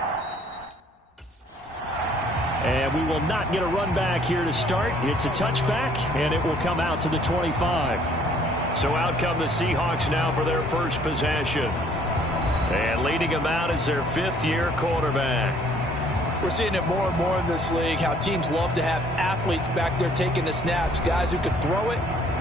And we will not get a run back here to start. It's a touchback, and it will come out to the 25. So out come the Seahawks now for their first possession. And leading them out is their 5th-year quarterback. We're seeing it more and more in this league, how teams love to have athletes back there taking the snaps, guys who can throw it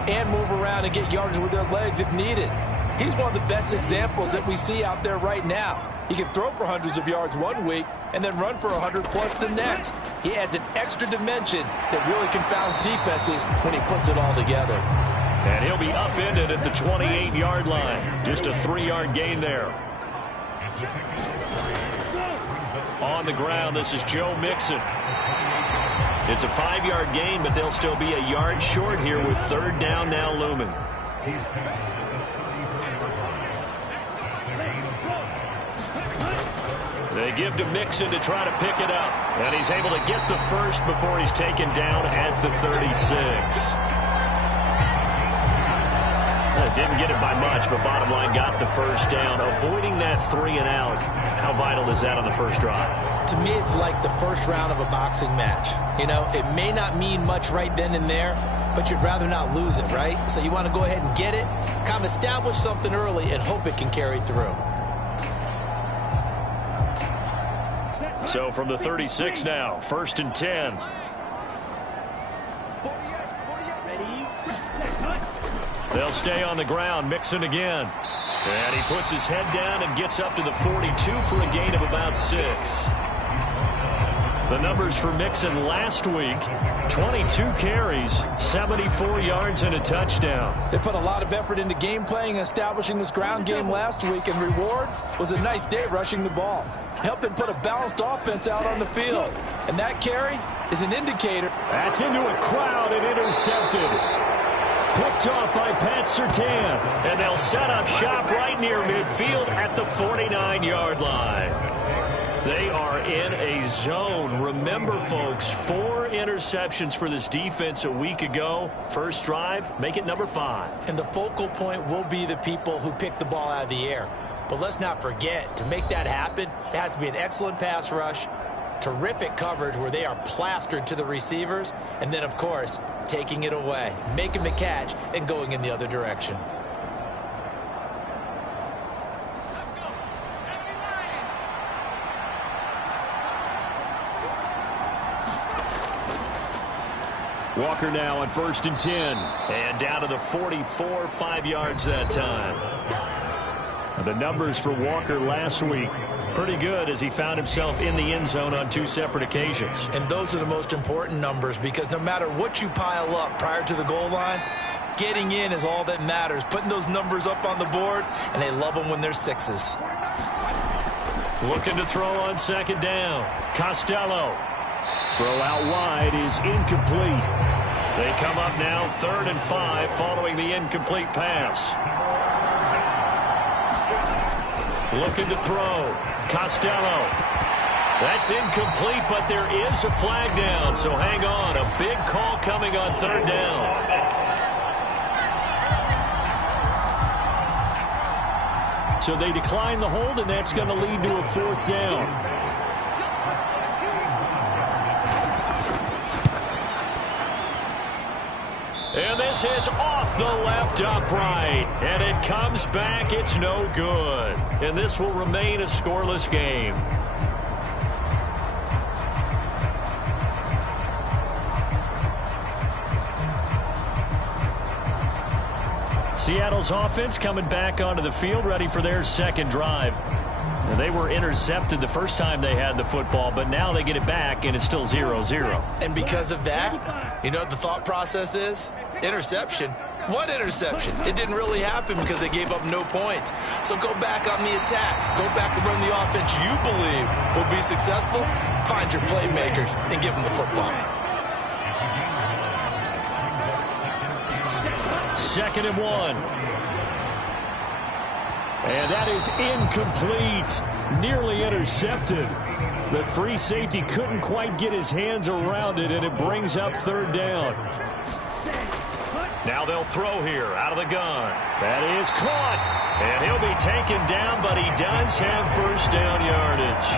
and move around and get yardage with their legs if needed. He's one of the best examples that we see out there right now. He can throw for hundreds of yards one week and then run for 100+ the next. He adds an extra dimension that really confounds defenses when he puts it all together. And he'll be upended at the 28-yard line. Just a 3-yard gain there. On the ground, this is Joe Mixon. It's a 5-yard gain, but they'll still be a yard short here with 3rd down now looming. They give to Mixon to try to pick it up. And he's able to get the first before he's taken down at the 36. Didn't get it by much, but bottom line got the first down. Avoiding that 3-and-out, how vital is that on the first drive? To me, it's like the first round of a boxing match. You know, it may not mean much right then and there, but you'd rather not lose it, right? So you want to go ahead and get it, kind of establish something early, and hope it can carry through. So from the 36 now, 1st and 10. They'll stay on the ground. Mixon again. And he puts his head down and gets up to the 42 for a gain of about 6. The numbers for Mixon last week, 22 carries, 74 yards, and a touchdown. They put a lot of effort into game playing and establishing this ground game last week, and reward was a nice day rushing the ball. Helped them put a balanced offense out on the field. And that carry is an indicator. That's into a crowd and intercepted. Picked off by Pat Surtain. And they'll set up shop right near midfield at the 49-yard line. They are in a zone. Remember, folks, 4 interceptions for this defense a week ago. First drive, make it number 5. And the focal point will be the people who pick the ball out of the air. But let's not forget, to make that happen, there has to be an excellent pass rush, terrific coverage where they are plastered to the receivers, and then, of course, taking it away, making the catch, and going in the other direction. Walker now on 1st and 10. And down to the 44, 5 yards that time. The numbers for Walker last week, pretty good as he found himself in the end zone on 2 separate occasions. And those are the most important numbers, because no matter what you pile up prior to the goal line, getting in is all that matters. Putting those numbers up on the board, and they love them when they're 6s. Looking to throw on 2nd down. Costello. Throw out wide is incomplete. They come up now 3rd and 5 following the incomplete pass. Looking to throw. Costello. That's incomplete, but there is a flag down, so hang on. A big call coming on 3rd down. So they decline the hold, and that's going to lead to a 4th down. And this is off the left upright. And it comes back. It's no good. And this will remain a scoreless game. Seattle's offense coming back onto the field, ready for their 2nd drive. And they were intercepted the first time they had the football, but now they get it back, and it's still 0-0. And because of that, you know what the thought process is? Interception. What interception? It didn't really happen because they gave up no points. So go back on the attack. Go back and run the offense you believe will be successful. Find your playmakers and give them the football. 2nd and 1. And that is incomplete. Nearly intercepted. The free safety couldn't quite get his hands around it, and it brings up 3rd down. Now they'll throw here out of the gun. That is caught. And he'll be taken down, but he does have 1st down yardage.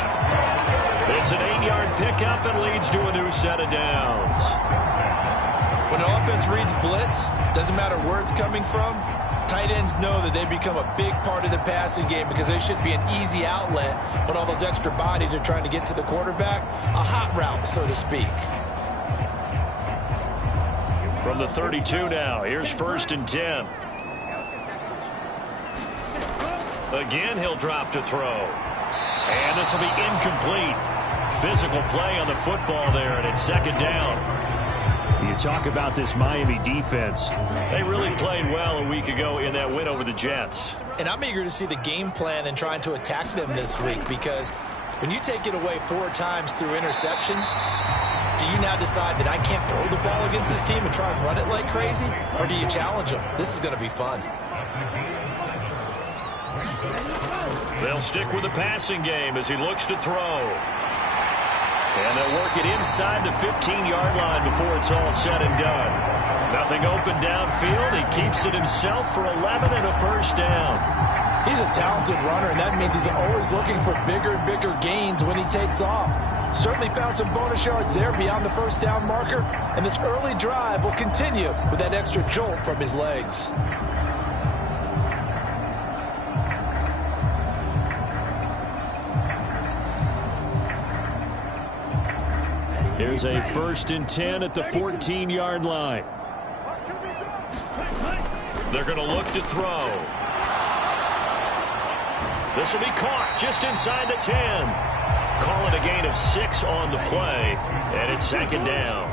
It's an 8-yard pickup and leads to a new set of downs. When an offense reads blitz, doesn't matter where it's coming from, tight ends know that they become a big part of the passing game because they should be an easy outlet when all those extra bodies are trying to get to the quarterback. A hot route, so to speak. From the 32 now, here's 1st and 10. Again, he'll drop to throw. And this will be incomplete. Physical play on the football there, and it's 2nd down. You talk about this Miami defense. They really played well a week ago in that win over the Jets. And I'm eager to see the game plan and trying to attack them this week, because when you take it away 4 times through interceptions, do you now decide that I can't throw the ball against this team and try and run it like crazy? Or do you challenge them? This is going to be fun. They'll stick with the passing game as he looks to throw. And they'll work it inside the 15-yard line before it's all said and done. Nothing open downfield. He keeps it himself for 11 and a 1st down. He's a talented runner, and that means he's always looking for bigger and bigger gains when he takes off. Certainly found some bonus yards there beyond the 1st down marker, and this early drive will continue with that extra jolt from his legs. Here's a 1st and 10 at the 14-yard line. They're going to look to throw. This will be caught just inside the 10. Calling a gain of 6 on the play, and it's 2nd down.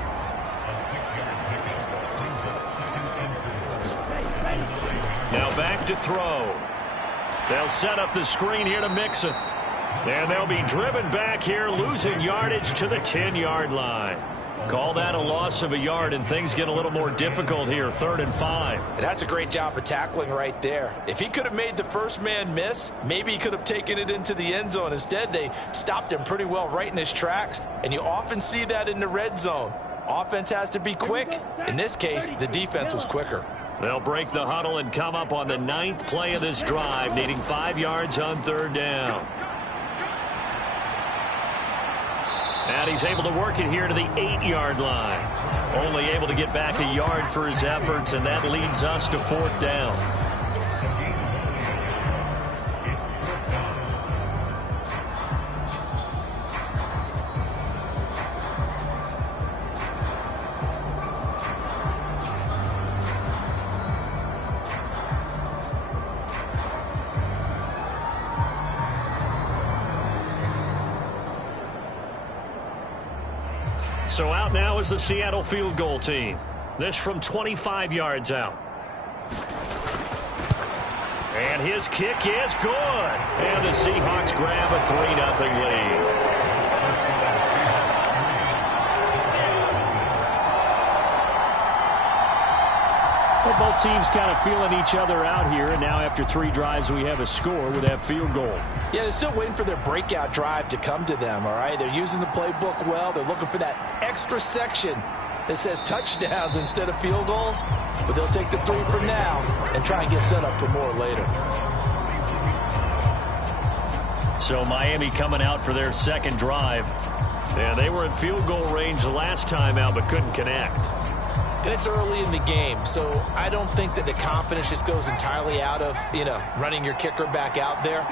Now back to throw. They'll set up the screen here to Mixon. And they'll be driven back here, losing yardage to the 10-yard line. Call that a loss of a yard, and things get a little more difficult here, 3rd and 5. And that's a great job of tackling right there. If he could have made the first man miss, maybe he could have taken it into the end zone. Instead, they stopped him pretty well right in his tracks, and you often see that in the red zone. Offense has to be quick. In this case, the defense was quicker. They'll break the huddle and come up on the 9th play of this drive, needing 5 yards on 3rd down. And he's able to work it here to the 8-yard line. Only able to get back a yard for his efforts, and that leads us to 4th down. So out now is the Seattle field goal team. This from 25 yards out. And his kick is good. And the Seahawks grab a 3-0 lead. Well, both teams kind of feeling each other out here. And now after 3 drives, we have a score with that field goal. Yeah, they're still waiting for their breakout drive to come to them, all right? They're using the playbook well. They're looking for that extra section that says touchdowns instead of field goals. But they'll take the 3 for now and try and get set up for more later. So Miami coming out for their second drive. Yeah, they were in field goal range the last time out but couldn't connect. And it's early in the game, so I don't think that the confidence just goes entirely out of, running your kicker back out there.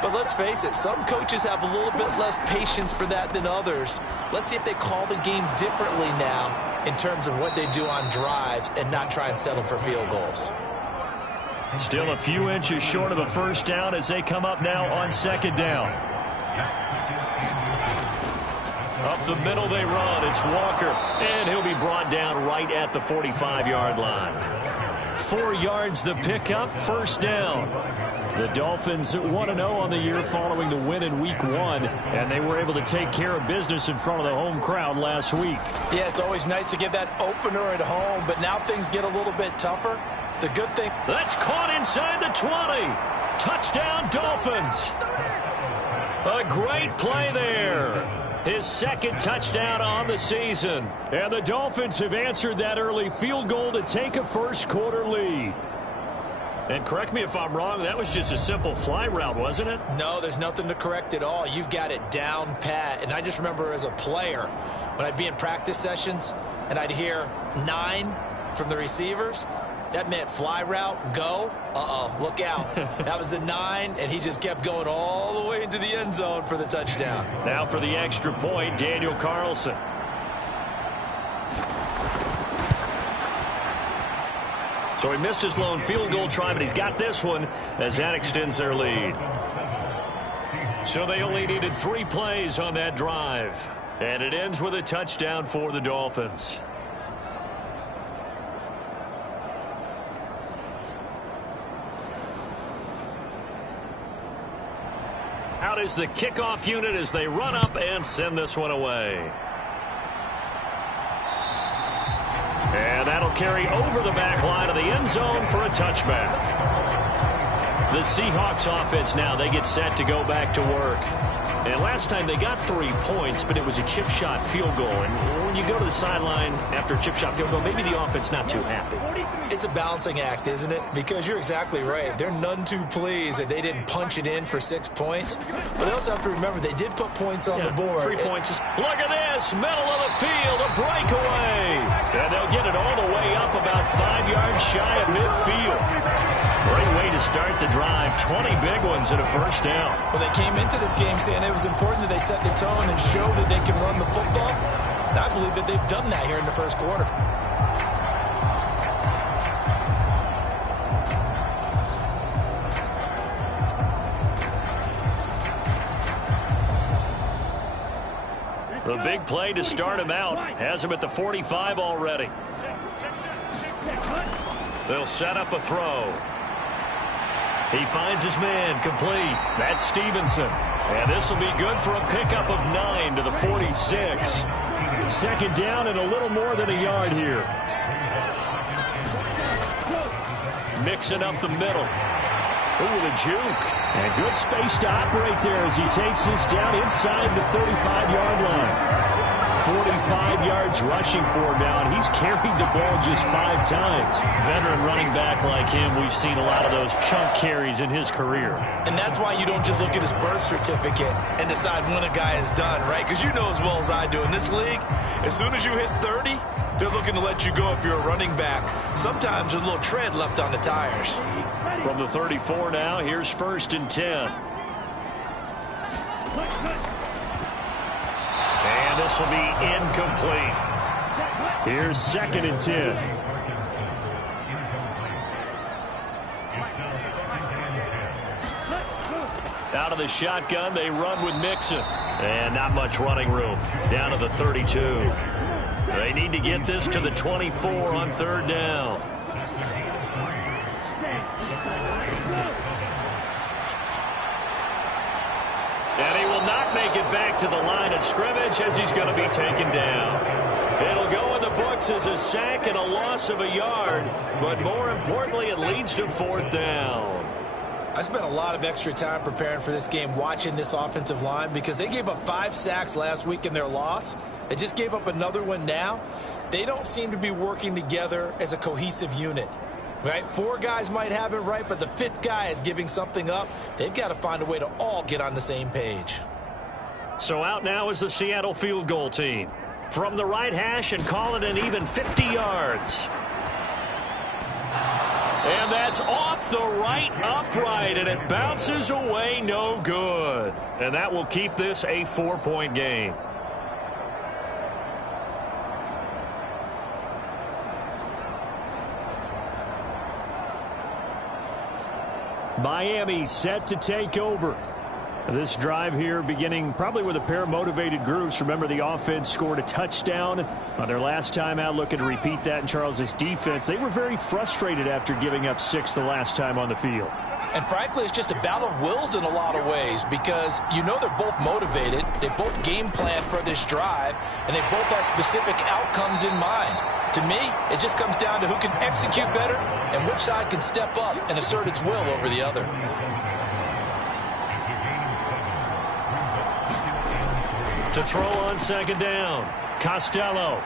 But let's face it, some coaches have a little bit less patience for that than others. Let's see if they call the game differently now in terms of what they do on drives and not try and settle for field goals. Still a few inches short of a first down as they come up now on second down. Up the middle they run. It's Walker. And he'll be brought down right at the 45-yard line. 4 yards the pickup, first down. The Dolphins 1-0 on the year following the win in Week 1. And they were able to take care of business in front of the home crowd last week. Yeah, it's always nice to get that opener at home, but now things get a little bit tougher. The good thing... That's caught inside the 20. Touchdown, Dolphins. A great play there. His second touchdown on the season. And the Dolphins have answered that early field goal to take a first-quarter lead. And correct me if I'm wrong, that was just a simple fly route, wasn't it? No, there's nothing to correct at all. You've got it down pat. And I just remember as a player, when I'd be in practice sessions and I'd hear 9 from the receivers, that meant fly route, go. Look out. That was the 9, and he just kept going all the way into the end zone for the touchdown. Now for the extra point, Daniel Carlson. So he missed his lone field goal try, but he's got this one as that extends their lead. So they only needed 3 plays on that drive. And it ends with a touchdown for the Dolphins. Out is the kickoff unit as they run up and send this one away. And that'll carry over the back line of the end zone for a touchback. The Seahawks offense now, they get set to go back to work. And last time they got 3 points, but it was a chip shot field goal. And when you go to the sideline after a chip shot field goal, maybe the offense not too happy. It's a balancing act, isn't it? Because you're exactly right. They're none too pleased that they didn't punch it in for 6 points. But they also have to remember they did put points on the board. 3 points. Look at this. Middle of the field. A breakaway. And they'll get it all the way up about 5 yards shy of midfield. Great way to start the drive. 20 big ones and a first down. Well, they came into this game saying it was important that they set the tone and show that they can run the football. And I believe that they've done that here in the first quarter. The big play to start him out has him at the 45 already. They'll set up a throw. He finds his man complete. That's Stevenson. And this will be good for a pickup of 9 to the 46. Second down and a little more than a yard here. Mixing up the middle. Ooh, the juke. And good space to operate there as he takes this down inside the 35-yard line. 45 yards rushing for him now, and he's carried the ball just 5 times. Veteran running back like him, we've seen a lot of those chunk carries in his career. And that's why you don't just look at his birth certificate and decide when a guy is done, right? Because you know as well as I do, in this league, as soon as you hit 30, they're looking to let you go if you're a running back. Sometimes there's a little tread left on the tires. From the 34 now, here's 1st and 10. And this will be incomplete. Here's 2nd and 10. Out of the shotgun, they run with Mixon. And not much running room. Down to the 32. They need to get this to the 24 on third down. And he will not make it back to the line of scrimmage as he's going to be taken down. It'll go in the books as a sack and a loss of a yard, but more importantly, it leads to fourth down. I spent a lot of extra time preparing for this game watching this offensive line because they gave up 5 sacks last week in their loss. They just gave up another one now. They don't seem to be working together as a cohesive unit. Right? 4 guys might have it right, but the 5th guy is giving something up. They've got to find a way to all get on the same page. So out now is the Seattle field goal team. From the right hash and call it an even 50 yards. And that's off the right upright, and it bounces away no good. And that will keep this a 4-point game. Miami set to take over. This drive here beginning probably with a pair of motivated groups. Remember, the offense scored a touchdown on their last time out. Looking to repeat that in Charles' defense. They were very frustrated after giving up 6 the last time on the field. And frankly, it's just a battle of wills in a lot of ways because you know they're both motivated. They both game plan for this drive, and they both have specific outcomes in mind. To me, it just comes down to who can execute better and which side can step up and assert its will over the other. To throw on second down, Costello.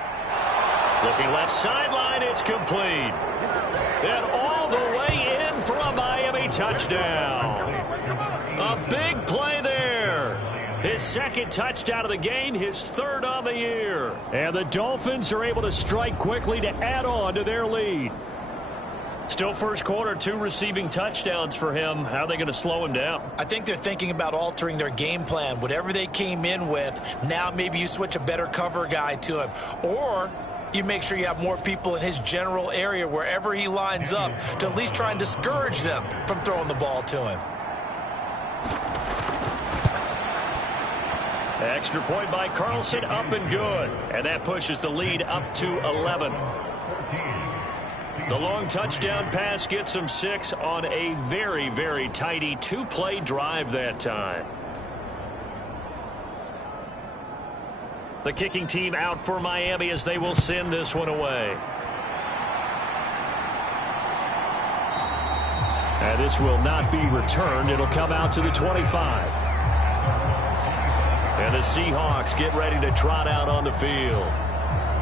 Looking left sideline, it's complete. And all the way in for a Miami touchdown. A big play there. His second touchdown of the game, his 3rd on the year. And the Dolphins are able to strike quickly to add on to their lead. Still first quarter, 2 receiving touchdowns for him. How are they going to slow him down? I think they're thinking about altering their game plan. Whatever they came in with, now maybe you switch a better cover guy to him. Or you make sure you have more people in his general area wherever he lines up to at least try and discourage them from throwing the ball to him. Extra point by Carlson, up and good. And that pushes the lead up to 11. The long touchdown pass gets them 6 on a very, very tidy 2-play drive that time. The kicking team out for Miami as they will send this one away. And this will not be returned. It'll come out to the 25. And the Seahawks get ready to trot out on the field.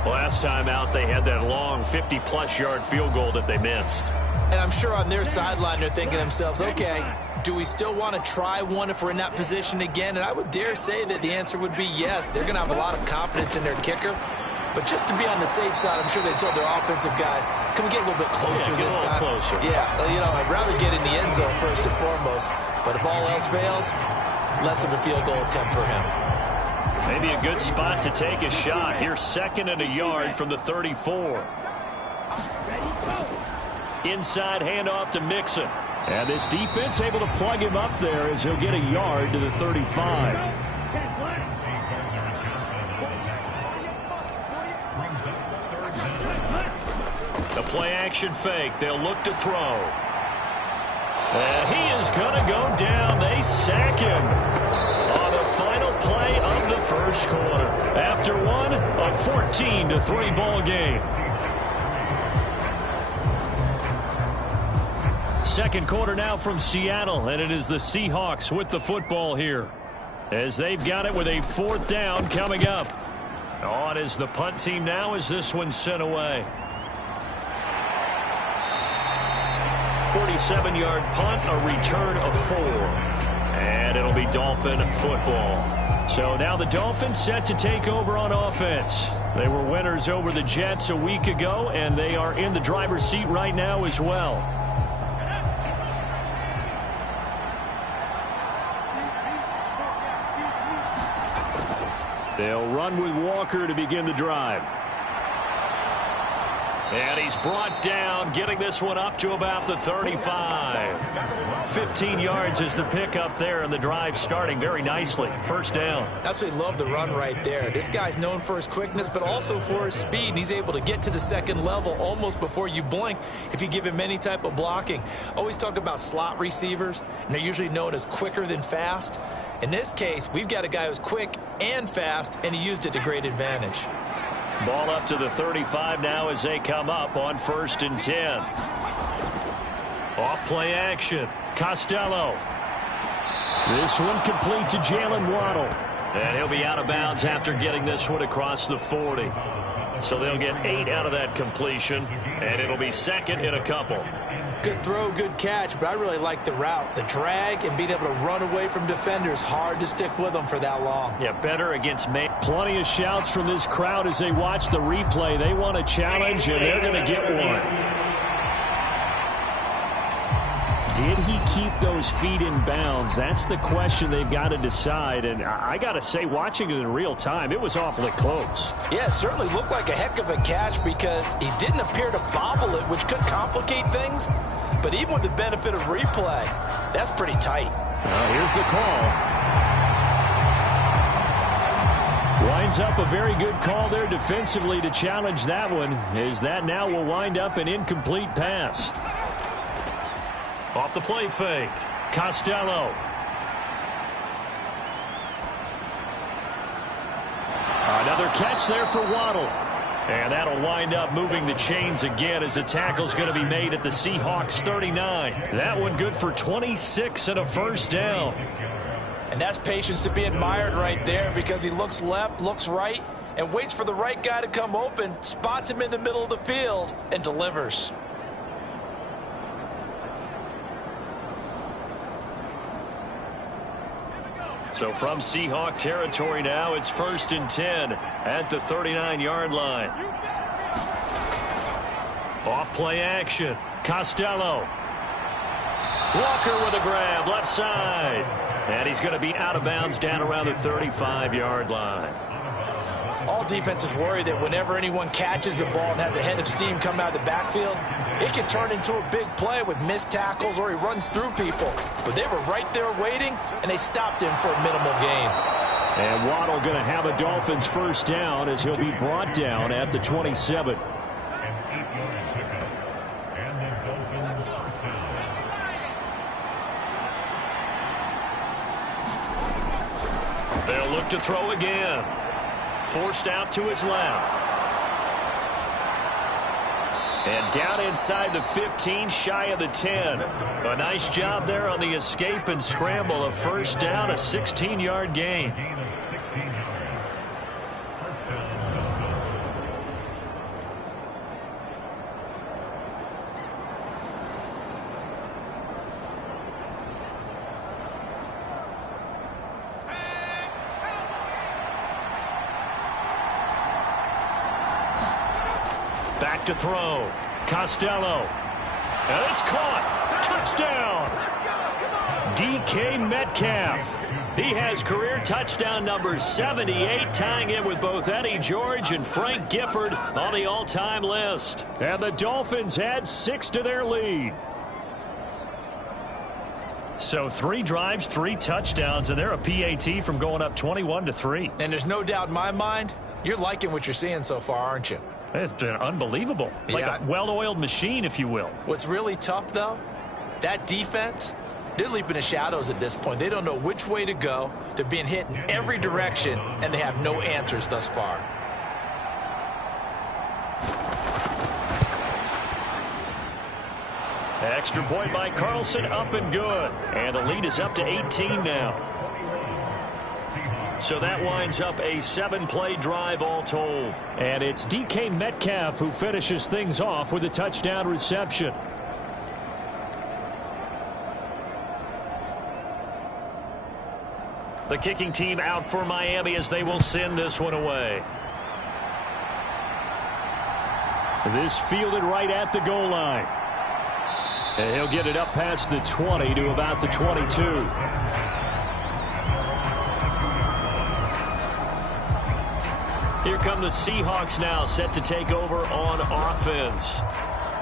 Last time out, they had that long 50-plus yard field goal that they missed. And I'm sure on their sideline, they're thinking to themselves, okay, do we still want to try one if we're in that position again? And I would dare say that the answer would be yes. They're going to have a lot of confidence in their kicker. But just to be on the safe side, I'm sure they told their offensive guys, can we get a little bit closer this time? Closer. Yeah, you know, I'd rather get in the end zone first and foremost. But if all else fails, less of a field goal attempt for him. Maybe a good spot to take a shot. Here's 2nd and a yard from the 34. Inside handoff to Mixon. And this defense able to plug him up there as he'll get a yard to the 35. The play action fake. They'll look to throw. And he is going to go down. They sack him on the final play of the first quarter. After one, a 14-3 ball game. Second quarter now from Seattle, and it is the Seahawks with the football here as they've got it with a 4th down coming up. On is the punt team now as this one's sent away. 47-yard punt, a return of 4. And it'll be Dolphin football. So now the Dolphins set to take over on offense. They were winners over the Jets a week ago, and they are in the driver's seat right now as well. They'll run with Walker to begin the drive. And he's brought down, getting this one up to about the 35. 15 yards is the pickup there, and the drive starting very nicely. First down. Absolutely love the run right there. This guy's known for his quickness, but also for his speed. And he's able to get to the second level almost before you blink if you give him any type of blocking. Always talk about slot receivers, and they're usually known as quicker than fast. In this case, we've got a guy who's quick and fast, and he used it to great advantage. Ball up to the 35 now as they come up on 1st and 10. Off play action. Costello. This one complete to Jalen Waddle. And he'll be out of bounds after getting this one across the 40. So they'll get 8 out of that completion, and it'll be second in a couple. Good throw, good catch, but I really like the route. The drag and being able to run away from defenders, hard to stick with them for that long. Yeah, better against man. Plenty of shouts from this crowd as they watch the replay. They want a challenge, and they're going to get one. Did he keep those feet in bounds? That's the question they've got to decide. And I got to say, watching it in real time, it was awfully close. Yeah, it certainly looked like a heck of a catch because he didn't appear to bobble it, which could complicate things. But even with the benefit of replay, that's pretty tight. Here's the call. Winds up a very good call there defensively to challenge that one, as that now will wind up an incomplete pass. Off the play fake. Costello. Another catch there for Waddle. And that'll wind up moving the chains again as the tackle's going to be made at the Seahawks 39. That one good for 26 and a first down. And that's patience to be admired right there because he looks left, looks right, and waits for the right guy to come open, spots him in the middle of the field, and delivers. So from Seahawk territory now, it's 1st and 10 at the 39-yard line. Off play action. Costello. Walker with a grab, left side. And he's going to be out of bounds down around the 35-yard line. All defenses worry that whenever anyone catches the ball and has a head of steam come out of the backfield, it can turn into a big play with missed tackles or he runs through people. But they were right there waiting, and they stopped him for a minimal gain. And Waddle going to have a Dolphins first down as he'll be brought down at the 27. They'll look to throw again. Forced out to his left. And down inside the 15, shy of the 10. A nice job there on the escape and scramble. A first down, a 16-yard gain. Back to throw. Costello. And it's caught. Touchdown. DK Metcalf. He has career touchdown number 78, tying him with both Eddie George and Frank Gifford on the all-time list. And the Dolphins add 6 to their lead. So 3 drives, 3 touchdowns, and they're a PAT from going up 21-3. And there's no doubt in my mind, you're liking what you're seeing so far, aren't you? It's been unbelievable. Like a well-oiled machine, if you will. What's really tough, though, that defense, they're leaping the shadows at this point. They don't know which way to go. They're being hit in every direction, and they have no answers thus far. Extra point by Carlson, up and good. And the lead is up to 18 now. So that winds up a 7-play drive all told. And it's DK Metcalf who finishes things off with a touchdown reception. The kicking team out for Miami as they will send this one away. This fielded right at the goal line. And he'll get it up past the 20 to about the 22. Here come the Seahawks now, set to take over on offense.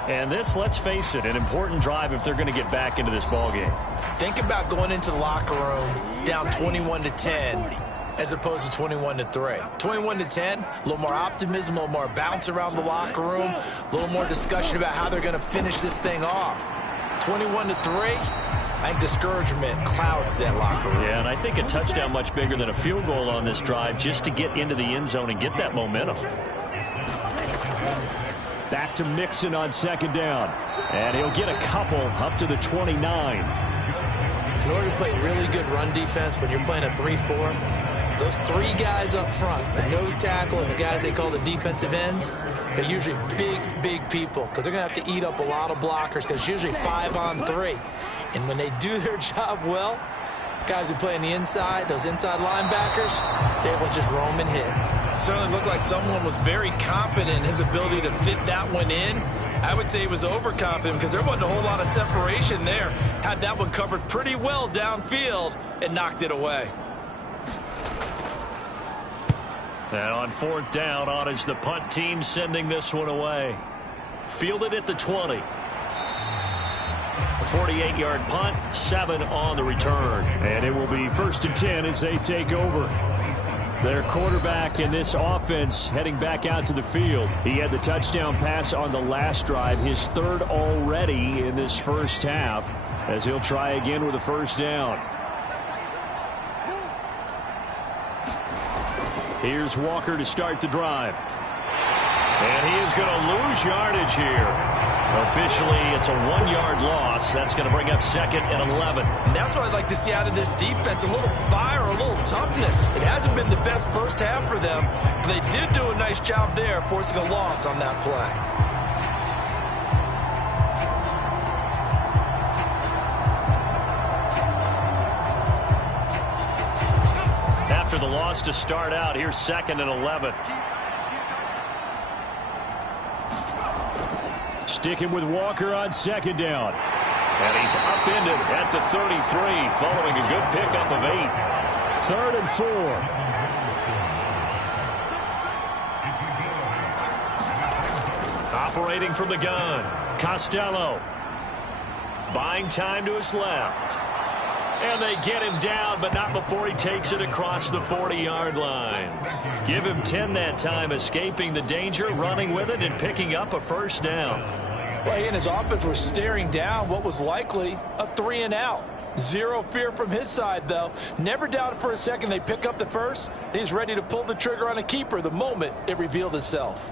And this, let's face it, an important drive if they're going to get back into this ballgame. Think about going into the locker room down 21-10 as opposed to 21-3. 21-10, a little more optimism, a little more bounce around the locker room, a little more discussion about how they're going to finish this thing off. 21-3, I think discouragement clouds that locker room. Yeah, and I think a touchdown much bigger than a field goal on this drive just to get into the end zone and get that momentum. Back to Mixon on second down. And he'll get a couple up to the 29. In order to play really good run defense when you're playing a 3-4, those three guys up front, the nose tackle and the guys they call the defensive ends, they're usually big people because they're going to have to eat up a lot of blockers because it's usually 5-on-3. And when they do their job well, guys who play on the inside, those inside linebackers, they will just roam and hit. Certainly looked like someone was very confident in his ability to fit that one in. I would say he was overconfident because there wasn't a whole lot of separation there. Had that one covered pretty well downfield and knocked it away. And on fourth down, on is the punt team sending this one away. Fielded at the 20. A 48-yard punt, 7 on the return. And it will be 1st and 10 as they take over. Their quarterback in this offense heading back out to the field. He had the touchdown pass on the last drive, his third already in this first half, as he'll try again with a first down. Here's Walker to start the drive. And he is going to lose yardage here. Officially, it's a 1-yard loss. That's going to bring up 2nd and 11. And that's what I'd like to see out of this defense, a little fire, a little toughness. It hasn't been the best first half for them, but they did do a nice job there, forcing a loss on that play. After the loss to start out, here's 2nd and 11. Sticking with Walker on second down. And he's upended at the 33 following a good pickup of 8. 3rd and 4. Operating from the gun, Costello. Buying time to his left. And they get him down, but not before he takes it across the 40-yard line. Give him 10 that time, escaping the danger, running with it, and picking up a first down. Well, he and his offense were staring down what was likely a 3-and-out. Zero fear from his side, though. Never doubted for a second they pick up the first. He's ready to pull the trigger on a keeper the moment it revealed itself.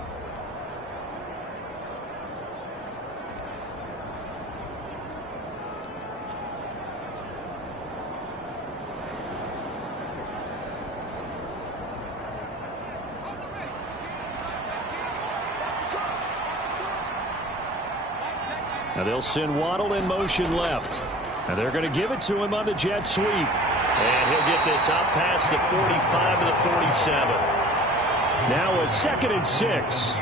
Now they'll send Waddle in motion left. And they're going to give it to him on the jet sweep. And he'll get this up past the 45 to the 47. Now a 2nd and 6.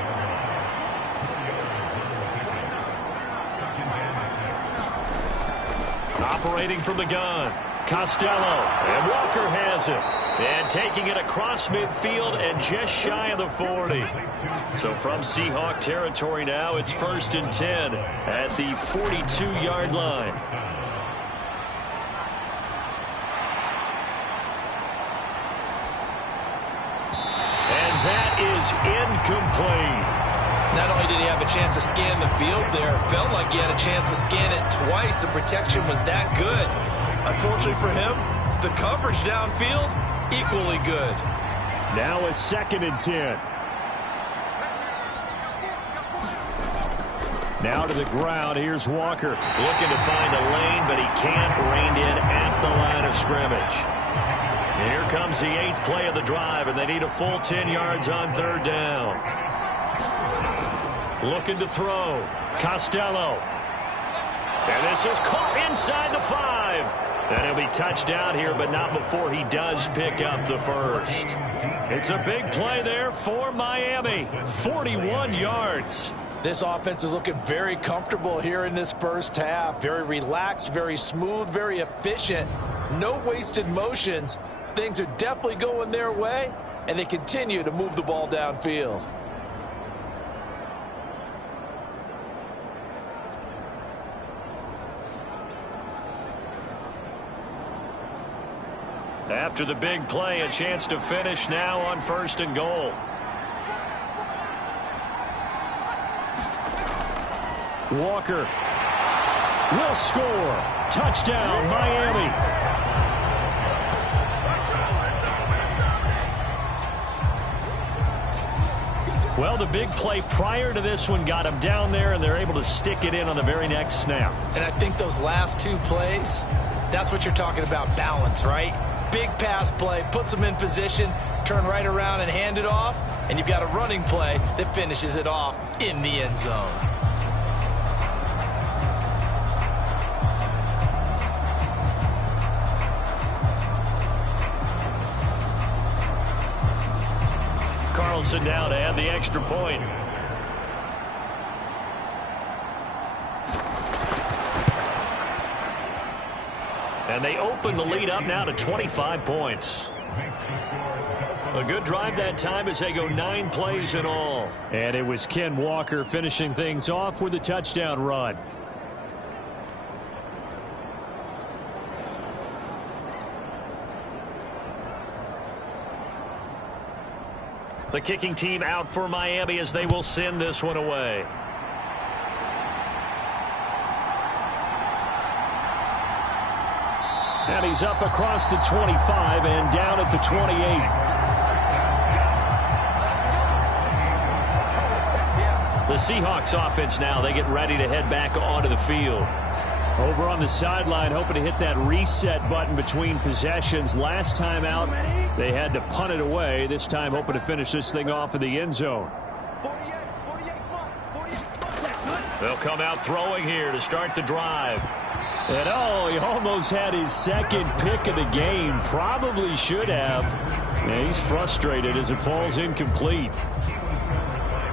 Operating from the gun, Costello. And Walker has it. And taking it across midfield and just shy of the 40. So from Seahawk territory now, it's 1st and 10 at the 42-yard line. And that is incomplete. Not only did he have a chance to scan the field there, it felt like he had a chance to scan it twice. The protection was that good. Unfortunately for him, the coverage downfield, equally good. Now a 2nd and 10. Now to the ground. Here's Walker. Looking to find a lane, but he can't. Reined in at the line of scrimmage. And here comes the 8th play of the drive, and they need a full 10 yards on 3rd down. Looking to throw. Costello. And this is caught inside the 5. And he'll be touched down here, but not before he does pick up the first. It's a big play there for Miami. 41 yards. This offense is looking very comfortable here in this first half. Very relaxed, very smooth, very efficient. No wasted motions. Things are definitely going their way, and they continue to move the ball downfield. After the big play, a chance to finish now on 1st and goal. Walker will score. Touchdown, Miami. Well, the big play prior to this one got him down there, and they're able to stick it in on the very next snap. And I think those last 2 plays, that's what you're talking about, balance, right? Big pass play, puts them in position, turn right around and hand it off, and you've got a running play that finishes it off in the end zone. Carlson now to add the extra point. And they open the lead up now to 25 points. A good drive that time as they go 9 plays in all. And it was Ken Walker finishing things off with a touchdown run. The kicking team out for Miami as they will send this one away. And he's up across the 25 and down at the 28. The Seahawks offense now, they get ready to head back onto the field. Over on the sideline, hoping to hit that reset button between possessions. Last time out, they had to punt it away. This time, hoping to finish this thing off in the end zone. They'll come out throwing here to start the drive. And he almost had his second pick of the game. Probably should have. Yeah, he's frustrated as it falls incomplete.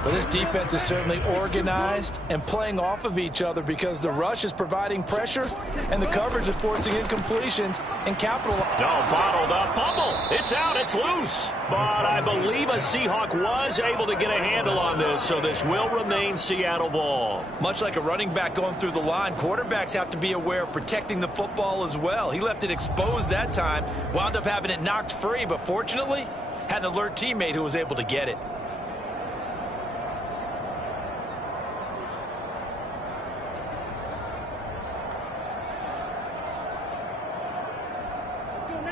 Well, this defense is certainly organized and playing off of each other because the rush is providing pressure and the coverage is forcing incompletions and capital. No, bottled up fumble. It's out. It's loose. But I believe a Seahawk was able to get a handle on this, so this will remain Seattle ball. Much like a running back going through the line, quarterbacks have to be aware of protecting the football as well. He left it exposed that time, wound up having it knocked free, but fortunately had an alert teammate who was able to get it.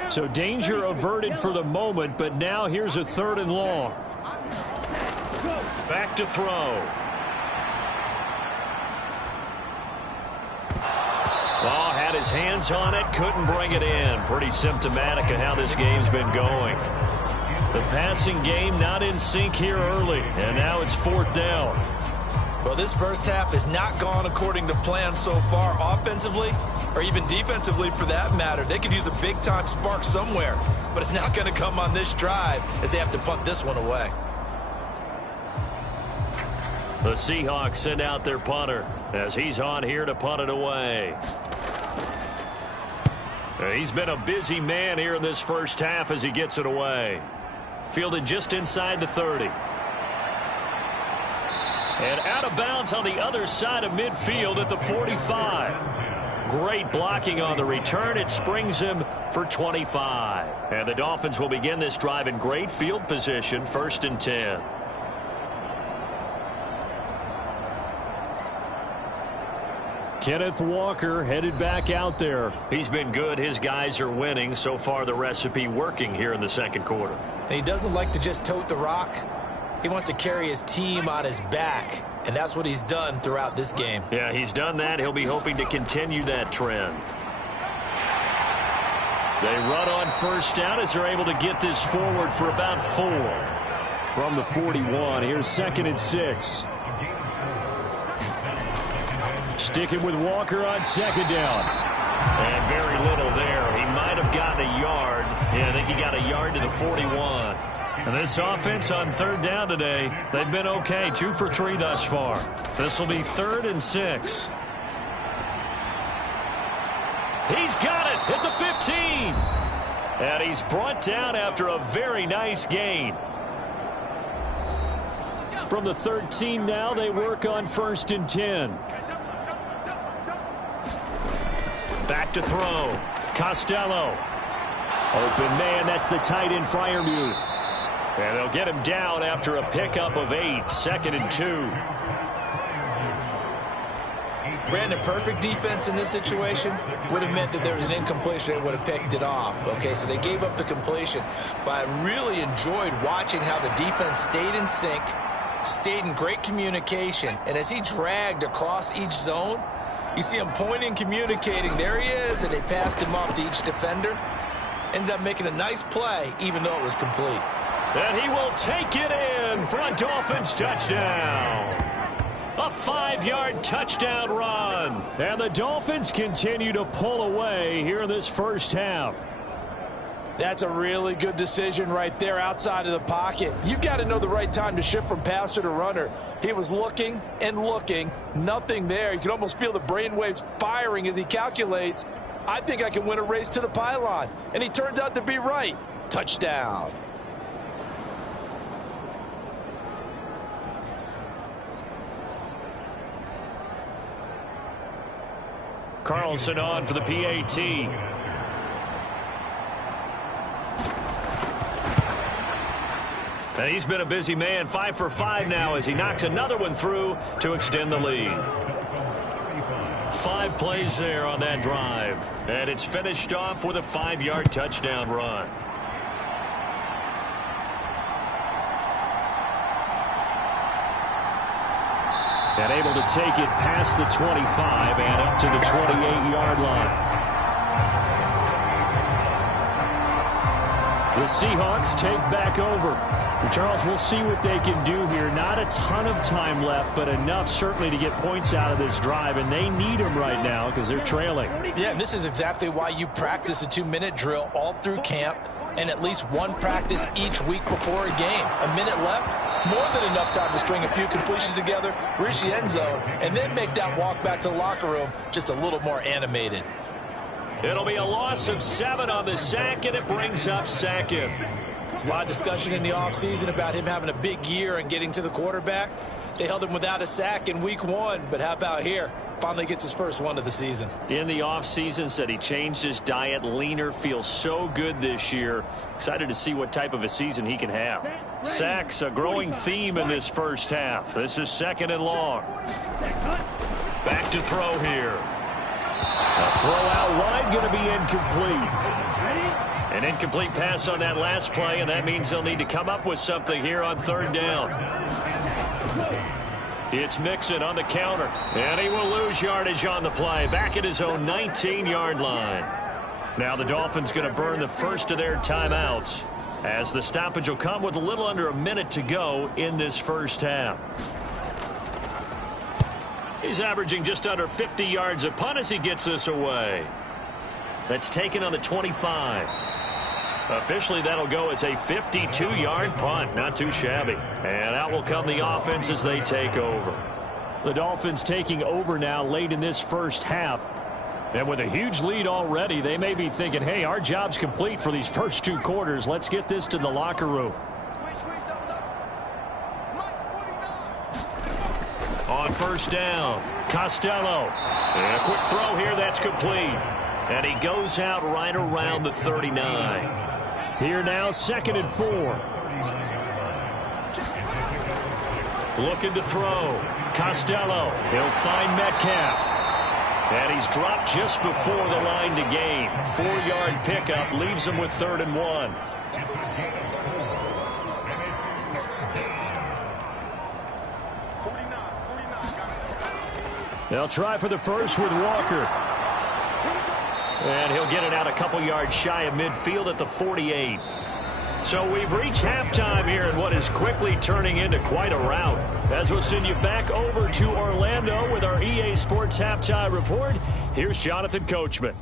So danger averted for the moment, but now here's a 3rd and long. Back to throw. Well, had his hands on it, couldn't bring it in. Pretty symptomatic of how this game's been going. The passing game not in sync here early, and now it's 4th down. Well, this first half has not gone according to plan so far offensively or even defensively for that matter. They could use a big-time spark somewhere, but it's not going to come on this drive as they have to punt this one away. The Seahawks send out their punter as he's on here to punt it away. He's been a busy man here in this first half as he gets it away. Fielded just inside the 30. And out of bounds on the other side of midfield at the 45. Great blocking on the return. It springs him for 25. And the Dolphins will begin this drive in great field position, 1st and 10. Kenneth Walker headed back out there. He's been good. His guys are winning. So far, the recipe working here in the second quarter. And he doesn't like to just tote the rock. He wants to carry his team on his back, and that's what he's done throughout this game. Yeah, he's done that. He'll be hoping to continue that trend. They run on 1st down as they're able to get this forward for about 4. From the 41, here's 2nd and 6. Sticking with Walker on 2nd down. And very little there. He might have gotten a yard. Yeah, I think he got a yard to the 41. And this offense on 3rd down today, they've been okay. 2 for 3 thus far. This will be 3rd and 6. He's got it at the 15. And he's brought down after a very nice gain. From the 13 now, they work on 1st and 10. Back to throw. Costello. Open man, that's the tight end Freiermuth. And they'll get him down after a pickup of 8, 2nd and 2. Brandon, perfect defense in this situation would have meant that there was an incompletion. They would have picked it off. Okay, so they gave up the completion. But I really enjoyed watching how the defense stayed in sync, stayed in great communication. And as he dragged across each zone, you see him pointing, communicating. There he is, and they passed him off to each defender. Ended up making a nice play, even though it was complete. And he will take it in for a Dolphins touchdown. A 5-yard touchdown run. And the Dolphins continue to pull away here in this first half. That's a really good decision right there outside of the pocket. You've got to know the right time to shift from passer to runner. He was looking and looking, nothing there. You can almost feel the brainwaves firing as he calculates, I think I can win a race to the pylon. And he turns out to be right. Touchdown. Carlson on for the PAT. And he's been a busy man, 5 for 5 now as he knocks another one through to extend the lead. 5 plays there on that drive. And it's finished off with a 5-yard touchdown run. And able to take it past the 25 and up to the 28-yard line. The Seahawks take back over. And Charles, we'll see what they can do here. Not a ton of time left, but enough certainly to get points out of this drive, and they need them right now because they're trailing. Yeah, and this is exactly why you practice a 2-minute drill all through camp and at least one practice each week before a game. A minute left, more than enough time to string a few completions together, reach the end zone, and then make that walk back to the locker room just a little more animated. It'll be a loss of 7 on the sack, and it brings up 2nd. There's a lot of discussion in the offseason about him having a big year and getting to the quarterback. They held him without a sack in week 1, but how about here? Finally gets his first one of the season. In the offseason, said he changed his diet, leaner, feels so good this year. Excited to see what type of a season he can have. Sacks, a growing theme in this first half. This is 2nd and long. Back to throw here. A throw out wide, going to be incomplete. An incomplete pass on that last play, and that means they'll need to come up with something here on 3rd down. It's Mixon on the counter, and he will lose yardage on the play, back at his own 19-yard line. Now the Dolphins going to burn the first of their timeouts, as the stoppage will come with a little under a minute to go in this first half. He's averaging just under 50 yards a punt as he gets this away. That's taken on the 25. Officially, that'll go as a 52-yard punt. Not too shabby. And out will come the offense as they take over. The Dolphins taking over now late in this first half. And with a huge lead already, they may be thinking, hey, our job's complete for these first 2 quarters. Let's get this to the locker room. On 1st down, Costello. And a quick throw here, that's complete. And he goes out right around the 39. Here now, 2nd and 4. Looking to throw. Costello. He'll find Metcalf. And he's dropped just before the line to gain. 4-yard pickup leaves him with 3rd and 1. They'll try for the first with Walker. And he'll get it out a couple yards shy of midfield at the 48. So we've reached halftime here in what is quickly turning into quite a rout. As we'll send you back over to Orlando with our EA Sports Halftime Report, here's Jonathan Coachman.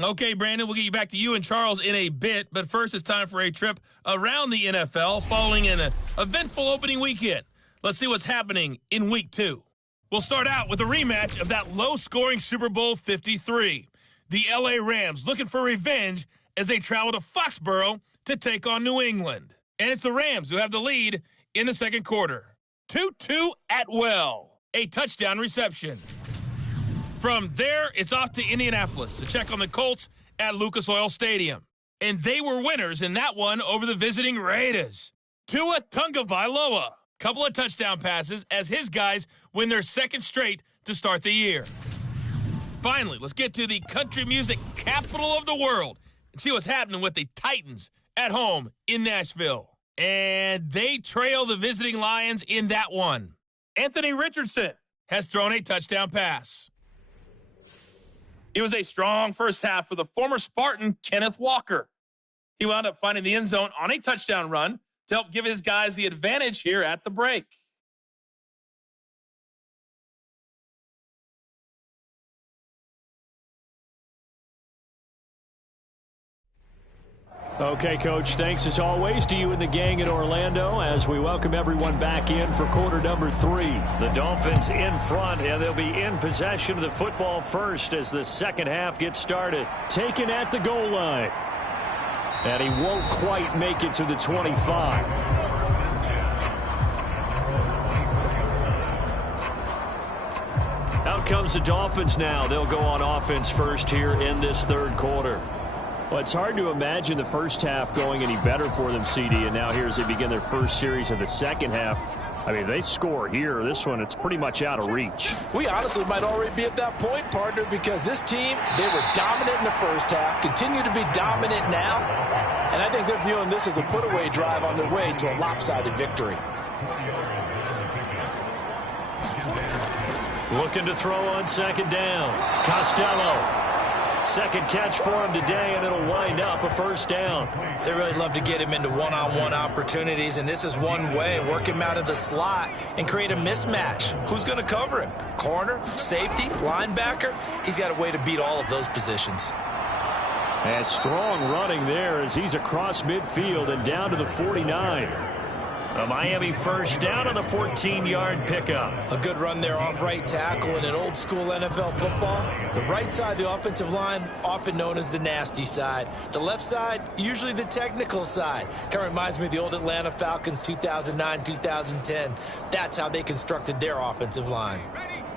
Okay, Brandon, we'll get you back to you and Charles in a bit. But first, it's time for a trip around the NFL following an eventful opening weekend. Let's see what's happening in Week 2. We'll start out with a rematch of that low-scoring Super Bowl 53. the LA Rams looking for revenge as they travel to Foxborough to take on New England. And it's the Rams who have the lead in the second quarter. 2-2 Atwell, a touchdown reception. From there, it's off to Indianapolis to check on the Colts at Lucas Oil Stadium. And they were winners in that one over the visiting Raiders. Tua Tagovailoa, couple of touchdown passes as his guys win their second straight to start the year. Finally, let's get to the country music capital of the world and see what's happening with the Titans at home in Nashville. And they trail the visiting Lions in that one. Anthony Richardson has thrown a touchdown pass. It was a strong first half for the former Spartan Kenneth Walker. He wound up finding the end zone on a touchdown run to help give his guys the advantage here at the break. Okay, Coach, thanks as always to you and the gang in Orlando as we welcome everyone back in for quarter number 3. The Dolphins in front, and they'll be in possession of the football first as the second half gets started. Taken at the goal line. And he won't quite make it to the 25. Out comes the Dolphins now. They'll go on offense first here in this third quarter. Well, it's hard to imagine the first half going any better for them, CD, and now here as they begin their first series of the second half. I mean, they score here. This one, it's pretty much out of reach. We honestly might already be at that point, partner, because this team, they were dominant in the first half, continue to be dominant now, and I think they're viewing this as a put-away drive on their way to a lopsided victory. Looking to throw on second down. Costello. Second catch for him today, and it'll wind up a first down. They really love to get him into one-on-one opportunities, and this is one way. Work him out of the slot and create a mismatch. Who's going to cover him? Corner, safety, linebacker? He's got a way to beat all of those positions. And strong running there as he's across midfield and down to the 49. A Miami first down on the 14-yard pickup. A good run there off right tackle in an old-school NFL football. The right side, the offensive line, often known as the nasty side. The left side, usually the technical side. Kind of reminds me of the old Atlanta Falcons 2009-2010. That's how they constructed their offensive line.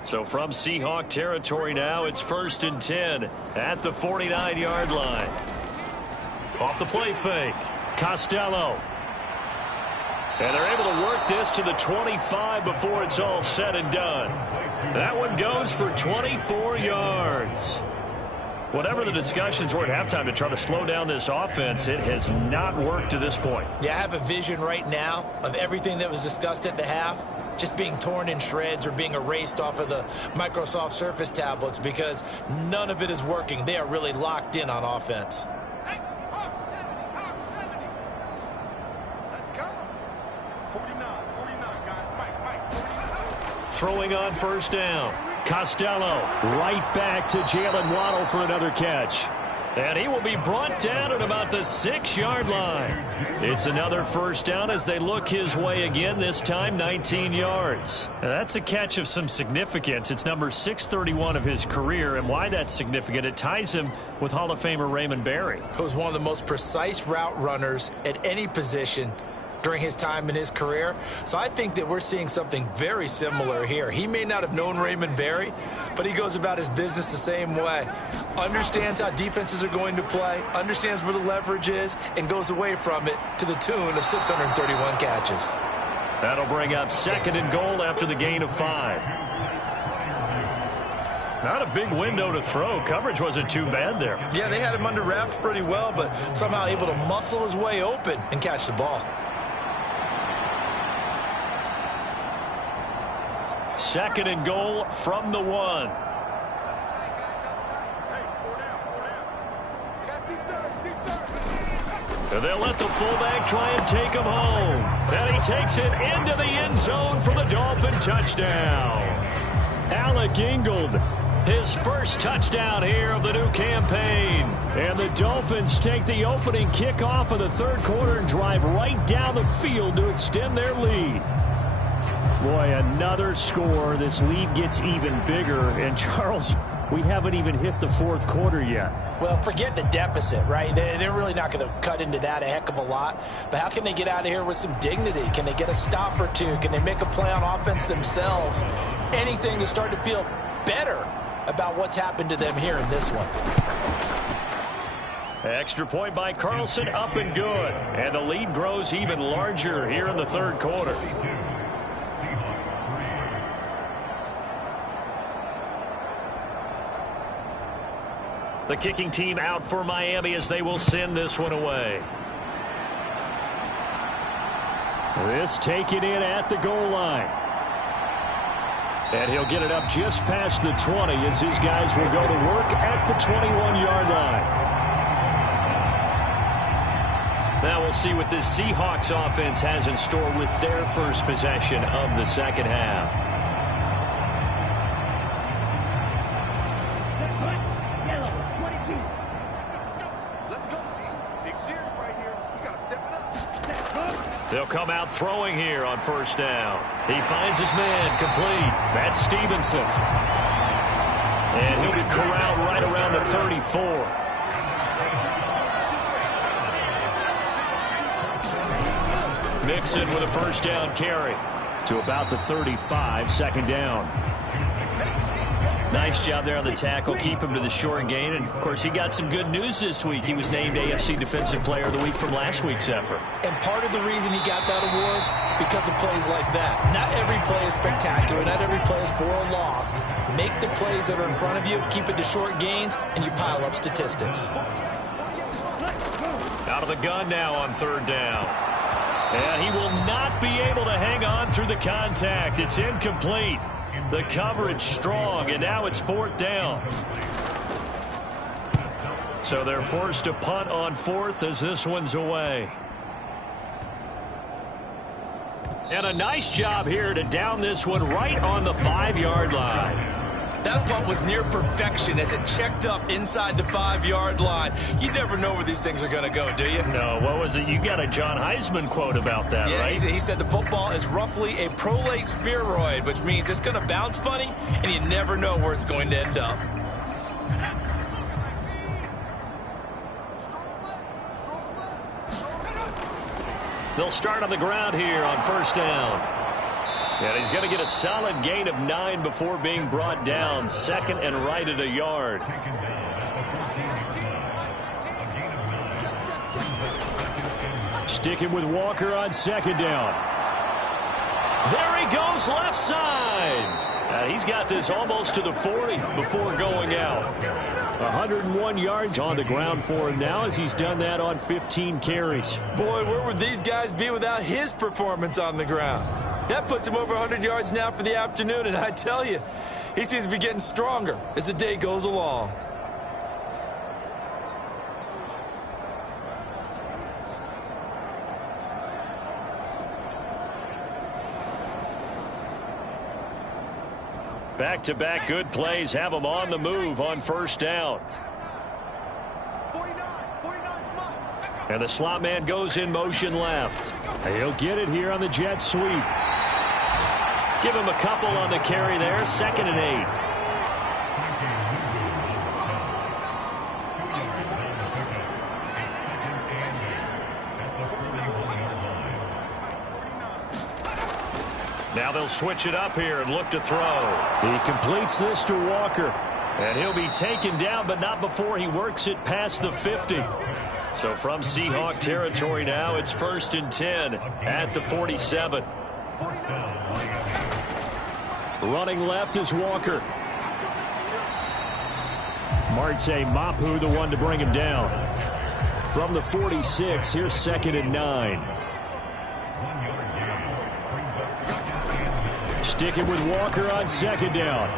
So from Seahawk territory now, it's 1st and 10 at the 49-yard line. Off the play fake. Costello. And they're able to work this to the 25 before it's all said and done. That one goes for 24 yards. Whatever the discussions were at halftime to try to slow down this offense, it has not worked to this point. Yeah, I have a vision right now of everything that was discussed at the half just being torn in shreds or being erased off of the Microsoft Surface tablets because none of it is working. They are really locked in on offense. Throwing on first down. Costello right back to Jalen Waddle for another catch. And he will be brought down at about the 6-yard line. It's another first down as they look his way again, this time 19 yards. Now, that's a catch of some significance. It's number 631 of his career, and why that's significant, it ties him with Hall of Famer Raymond Berry. He was one of the most precise route runners at any position during his time in his career. So I think that we're seeing something very similar here. He may not have known Raymond Berry, but he goes about his business the same way. Understands how defenses are going to play, understands where the leverage is, and goes away from it to the tune of 631 catches. That'll bring up 2nd and goal after the gain of 5. Not a big window to throw. Coverage wasn't too bad there. Yeah, they had him under wraps pretty well, but somehow able to muscle his way open and catch the ball. 2nd and goal from the 1. And they'll let the fullback try and take him home. And he takes it into the end zone for the Dolphin touchdown. Alec Ingold, his first touchdown here of the new campaign. And the Dolphins take the opening kickoff of the third quarter and drive right down the field to extend their lead. Boy, another score. This lead gets even bigger. And Charles, We haven't even hit the fourth quarter yet. Well, forget the deficit, right? They're really not going to cut into that a heck of a lot. But how can they get out of here with some dignity? Can they get a stop or two? Can they make a play on offense themselves? Anything to start to feel better about what's happened to them here in this one. Extra point by Carlson, up and good. And the lead grows even larger here in the third quarter. The kicking team out for Miami as they will send this one away. This taken in at the goal line. And he'll get it up just past the 20 as his guys will go to work at the 21-yard line. Now we'll see what this Seahawks offense has in store with their first possession of the second half. They'll come out throwing here on first down. He finds his man complete. That's Stevenson. And he'll be corralled right around the 34. Mixon with a first down carry to about the 35, second down. Nice job there on the tackle. Keep him to the short gain. And, of course, he got some good news this week. He was named AFC Defensive Player of the Week from last week's effort. And part of the reason he got that award, because of plays like that. Not every play is spectacular. Not every play is for a loss. Make the plays that are in front of you, keep it to short gains, and you pile up statistics. Out of the gun now on third down. And he will not be able to hang on through the contact. It's incomplete. The coverage strong, and now it's fourth down. So they're forced to punt on fourth as this one's away. And a nice job here to down this one right on the 5-yard line. That punt was near perfection as it checked up inside the 5-yard line. You never know where these things are going to go, do you? No, what was it? You got a John Heisman quote about that, yeah, right? He said the football is roughly a prolate spheroid, which means it's going to bounce funny, and you never know where it's going to end up. They'll start on the ground here on first down. And he's going to get a solid gain of 9 before being brought down. Second and right at a yard. Sticking with Walker on second down. There he goes left side. He's got this almost to the 40 before going out. 101 yards on the ground for him now as he's done that on 15 carries. Boy, where would these guys be without his performance on the ground? That puts him over 100 yards now for the afternoon, and I tell you, he seems to be getting stronger as the day goes along. Back-to-back good plays have him on the move on first down. And the slot man goes in motion left. He'll get it here on the jet sweep. Give him a couple on the carry there. Second and 8. Now they'll switch it up here and look to throw. He completes this to Walker. And he'll be taken down, but not before he works it past the 50. So from Seahawk territory now, it's first and 10 at the 47. Running left is Walker. Marte Mapu, the one to bring him down. From the 46, here's second and 9. Sticking with Walker on second down.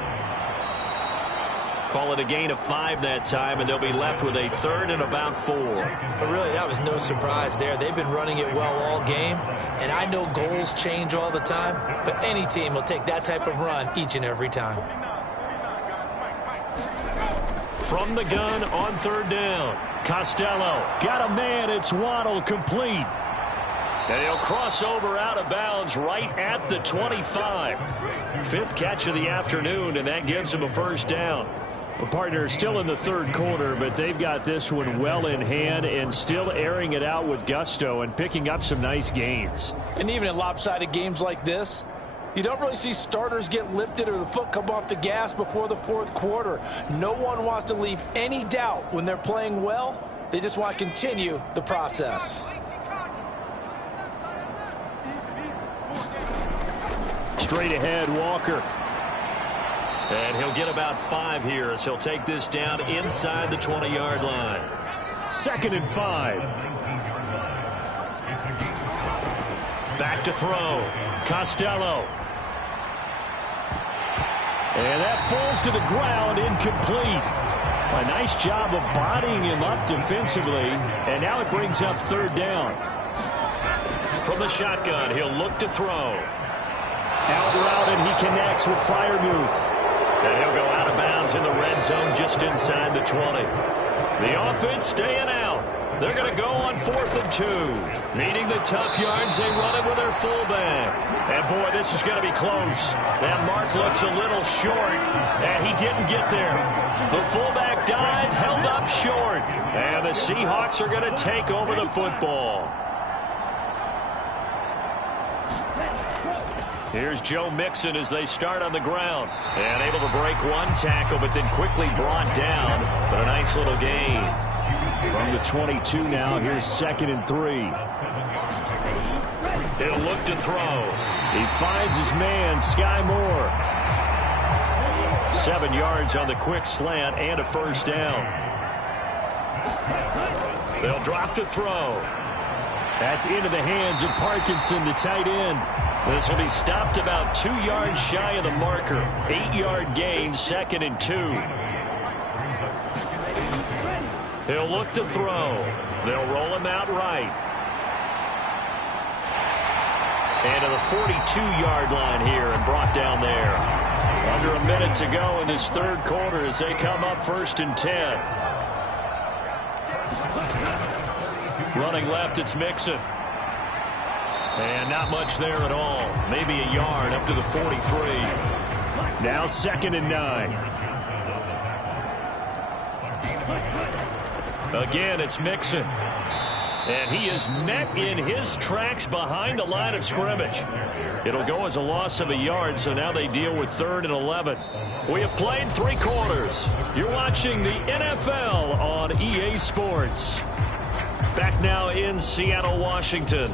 Call it a gain of 5 that time, and they'll be left with a third and about 4. But really, that was no surprise there. They've been running it well all game, and I know goals change all the time, but any team will take that type of run each and every time. From the gun on third down, Costello got a man. It's Waddle, complete. And he'll cross over out of bounds right at the 25. 5th catch of the afternoon, and that gives him a first down. Well, partner, still in the third quarter, but they've got this one well in hand and still airing it out with gusto and picking up some nice gains. And even in lopsided games like this, you don't really see starters get lifted or the foot come off the gas before the fourth quarter. No one wants to leave any doubt when they're playing well. They just want to continue the process. Straight ahead, Walker. And he'll get about 5 here as he'll take this down inside the 20-yard line. 2nd and 5. Back to throw. Costello. And that falls to the ground, incomplete. A nice job of bodying him up defensively. And now it brings up 3rd down. From the shotgun, he'll look to throw. Out route, and he connects with Freiermuth. And he'll go out of bounds in the red zone just inside the 20. The offense staying out. They're going to go on 4th and 2. Needing the tough yards, they run it with their fullback. And, boy, this is going to be close. That mark looks a little short, and he didn't get there. The fullback dive held up short. And the Seahawks are going to take over the football. Here's Joe Mixon as they start on the ground. And able to break one tackle, but then quickly brought down. But a nice little gain. From the 22 now, here's 2nd and 3. He'll look to throw. He finds his man, Sky Moore. 7 yards on the quick slant and a 1st down. They'll drop to throw. That's into the hands of Parkinson, the tight end. This will be stopped about 2 yards shy of the marker. 8-yard gain, 2nd and 2. He'll look to throw. They'll roll him out right. And to the 42-yard line here and brought down there. Under a minute to go in this third quarter as they come up 1st and 10. Running left, it's Mixon. And not much there at all. Maybe a yard up to the 43. Now 2nd and 9. Again, it's Mixon. And he is met in his tracks behind the line of scrimmage. It'll go as a loss of a yard, so now they deal with 3rd and 11. We have played 3 quarters. You're watching the NFL on EA Sports. Back now in Seattle, Washington.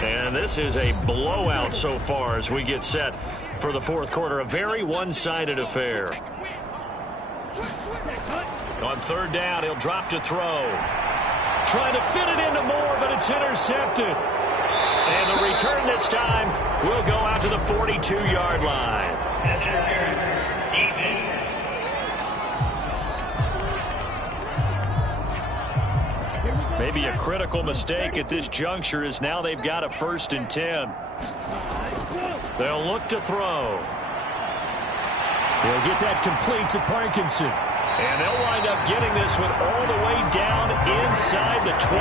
And this is a blowout so far as we get set for the fourth quarter. A very one-sided affair. On 3rd down, he'll drop to throw. Trying to fit it into Moore, but it's intercepted. And the return this time will go out to the 42-yard line. Maybe a critical mistake at this juncture is now they've got a 1st and 10. They'll look to throw. He'll get that complete to Parkinson. And they'll wind up getting this one all the way down inside the 20.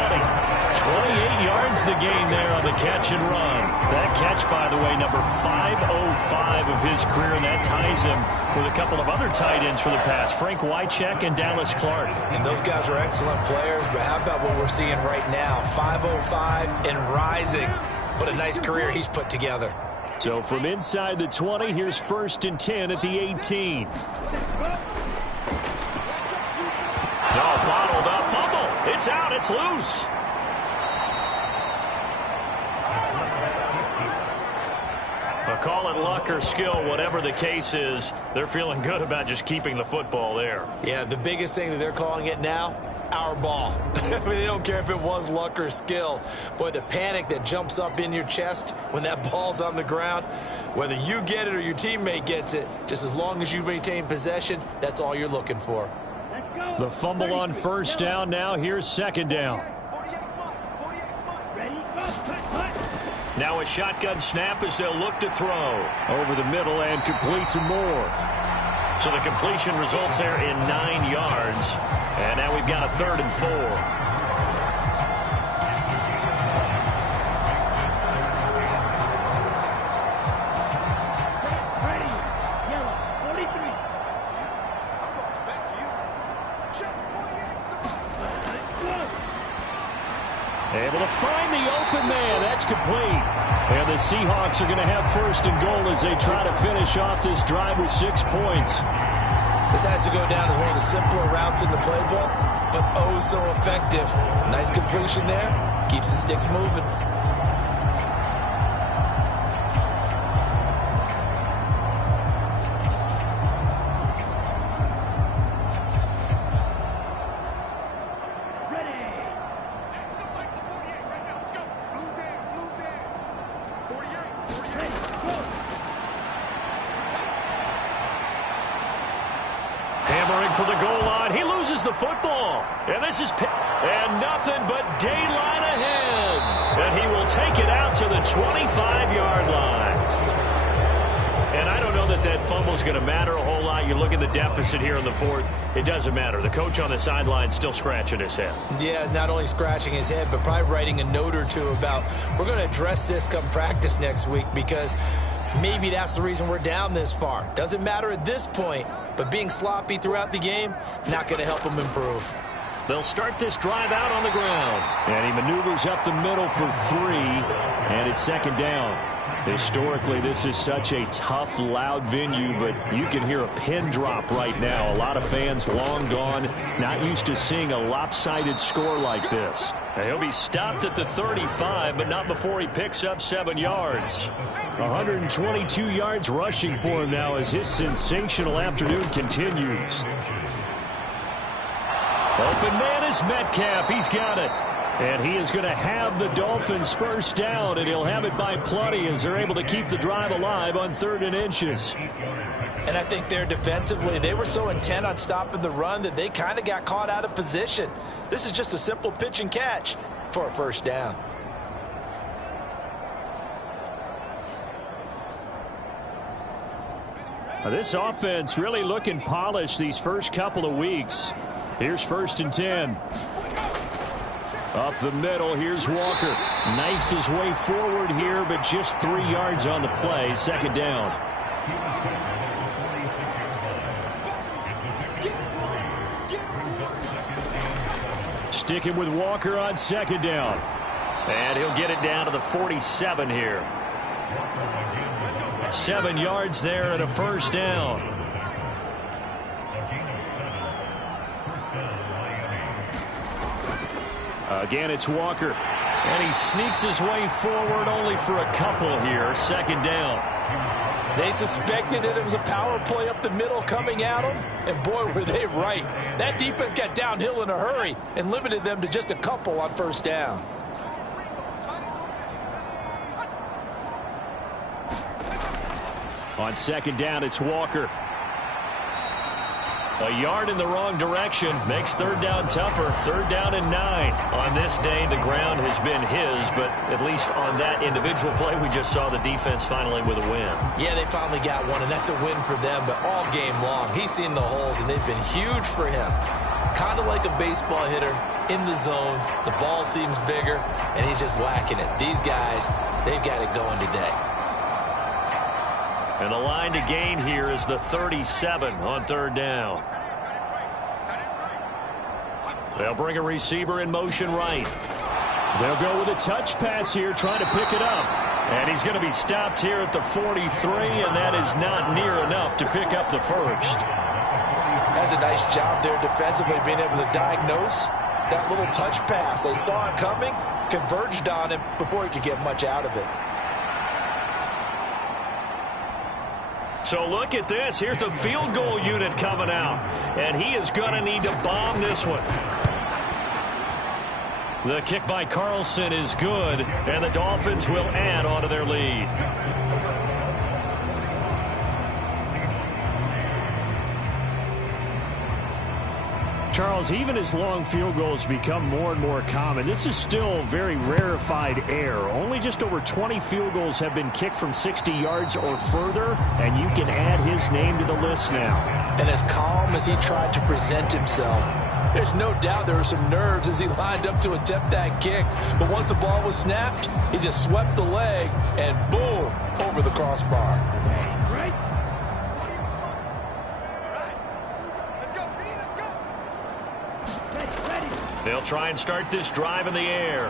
28 yards the gain there on the catch and run. That catch, by the way, number 505 of his career, and that ties him with a couple of other tight ends for the past, Frank Wycheck and Dallas Clark. And those guys are excellent players, but how about what we're seeing right now? 505 and rising. What a nice career he's put together. So from inside the 20, here's 1st and 10 at the 18. No, bottled up fumble. It's out. It's loose. Call it luck or skill, whatever the case is, they're feeling good about just keeping the football there. Yeah, the biggest thing that they're calling it now, our ball. I mean, they don't care if it was luck or skill. Boy, the panic that jumps up in your chest when that ball's on the ground, whether you get it or your teammate gets it, just as long as you maintain possession, that's all you're looking for. The fumble on 1st down. Now here's 2nd down. Now a shotgun snap as they'll look to throw. Over the middle and complete to Moore. So the completion results there in 9 yards. And now we've got a 3rd and 4. to find the open man. That's complete. And the Seahawks are going to have first and goal as they try to finish off this drive with 6 points. This has to go down as one of the simpler routes in the playbook, but oh so effective. Nice completion there. Keeps the sticks moving. For the goal line, he loses the football, and this is and nothing but daylight ahead, and he will take it out to the 25-yard line. And I don't know that that fumble is going to matter a whole lot. You look at the deficit here in the fourth, it doesn't matter. The coach on the sideline still scratching his head. Yeah, not only scratching his head, but probably writing a note or two about we're going to address this come practice next week, because maybe that's the reason we're down this far. Doesn't matter at this point, but being sloppy throughout the game, not going to help them improve. They'll start this drive out on the ground. And he maneuvers up the middle for 3, and it's second down. Historically, this is such a tough, loud venue, but you can hear a pin drop right now. A lot of fans long gone, not used to seeing a lopsided score like this. He'll be stopped at the 35, but not before he picks up 7 yards. 122 yards rushing for him now as his sensational afternoon continues. Open man is Metcalf. He's got it. And he is going to have the Dolphins first down, and he'll have it by plenty as they're able to keep the drive alive on 3rd and inches. And I think there defensively, they were so intent on stopping the run that they kind of got caught out of position. This is just a simple pitch and catch for a first down. This offense really looking polished these first couple of weeks. Here's 1st and 10. Up the middle, here's Walker. Knifes his way forward here, but just 3 yards on the play. Second down. Sticking with Walker on second down. And he'll get it down to the 47 here. 7 yards there and a first down. Again, it's Walker. And he sneaks his way forward only for a couple here. Second down. They suspected that it was a power play up the middle coming at them, and boy, were they right. That defense got downhill in a hurry and limited them to just a couple on first down. On second down, it's Walker. A yard in the wrong direction makes third down tougher. 3rd down and 9. On this day, the ground has been his, but at least on that individual play, we just saw the defense finally with a win. Yeah, they finally got one, and that's a win for them, but all game long, he's seen the holes, and they've been huge for him. Kind of like a baseball hitter in the zone. The ball seems bigger, and he's just whacking it. These guys, they've got it going today. And the line to gain here is the 37 on 3rd down. They'll bring a receiver in motion right. They'll go with a touch pass here, trying to pick it up. And he's going to be stopped here at the 43, and that is not near enough to pick up the first. That's a nice job there defensively, being able to diagnose that little touch pass. They saw it coming, converged on him before he could get much out of it. So look at this. Here's the field goal unit coming out. And he is going to need to bomb this one. The kick by Carlson is good, and the Dolphins will add on to their lead. Charles, even as long field goals become more and more common, this is still very rarefied air. Only just over 20 field goals have been kicked from 60 yards or further, and you can add his name to the list now. And as calm as he tried to present himself, there's no doubt there were some nerves as he lined up to attempt that kick. But once the ball was snapped, he just swept the leg and boom, over the crossbar. They'll try and start this drive in the air.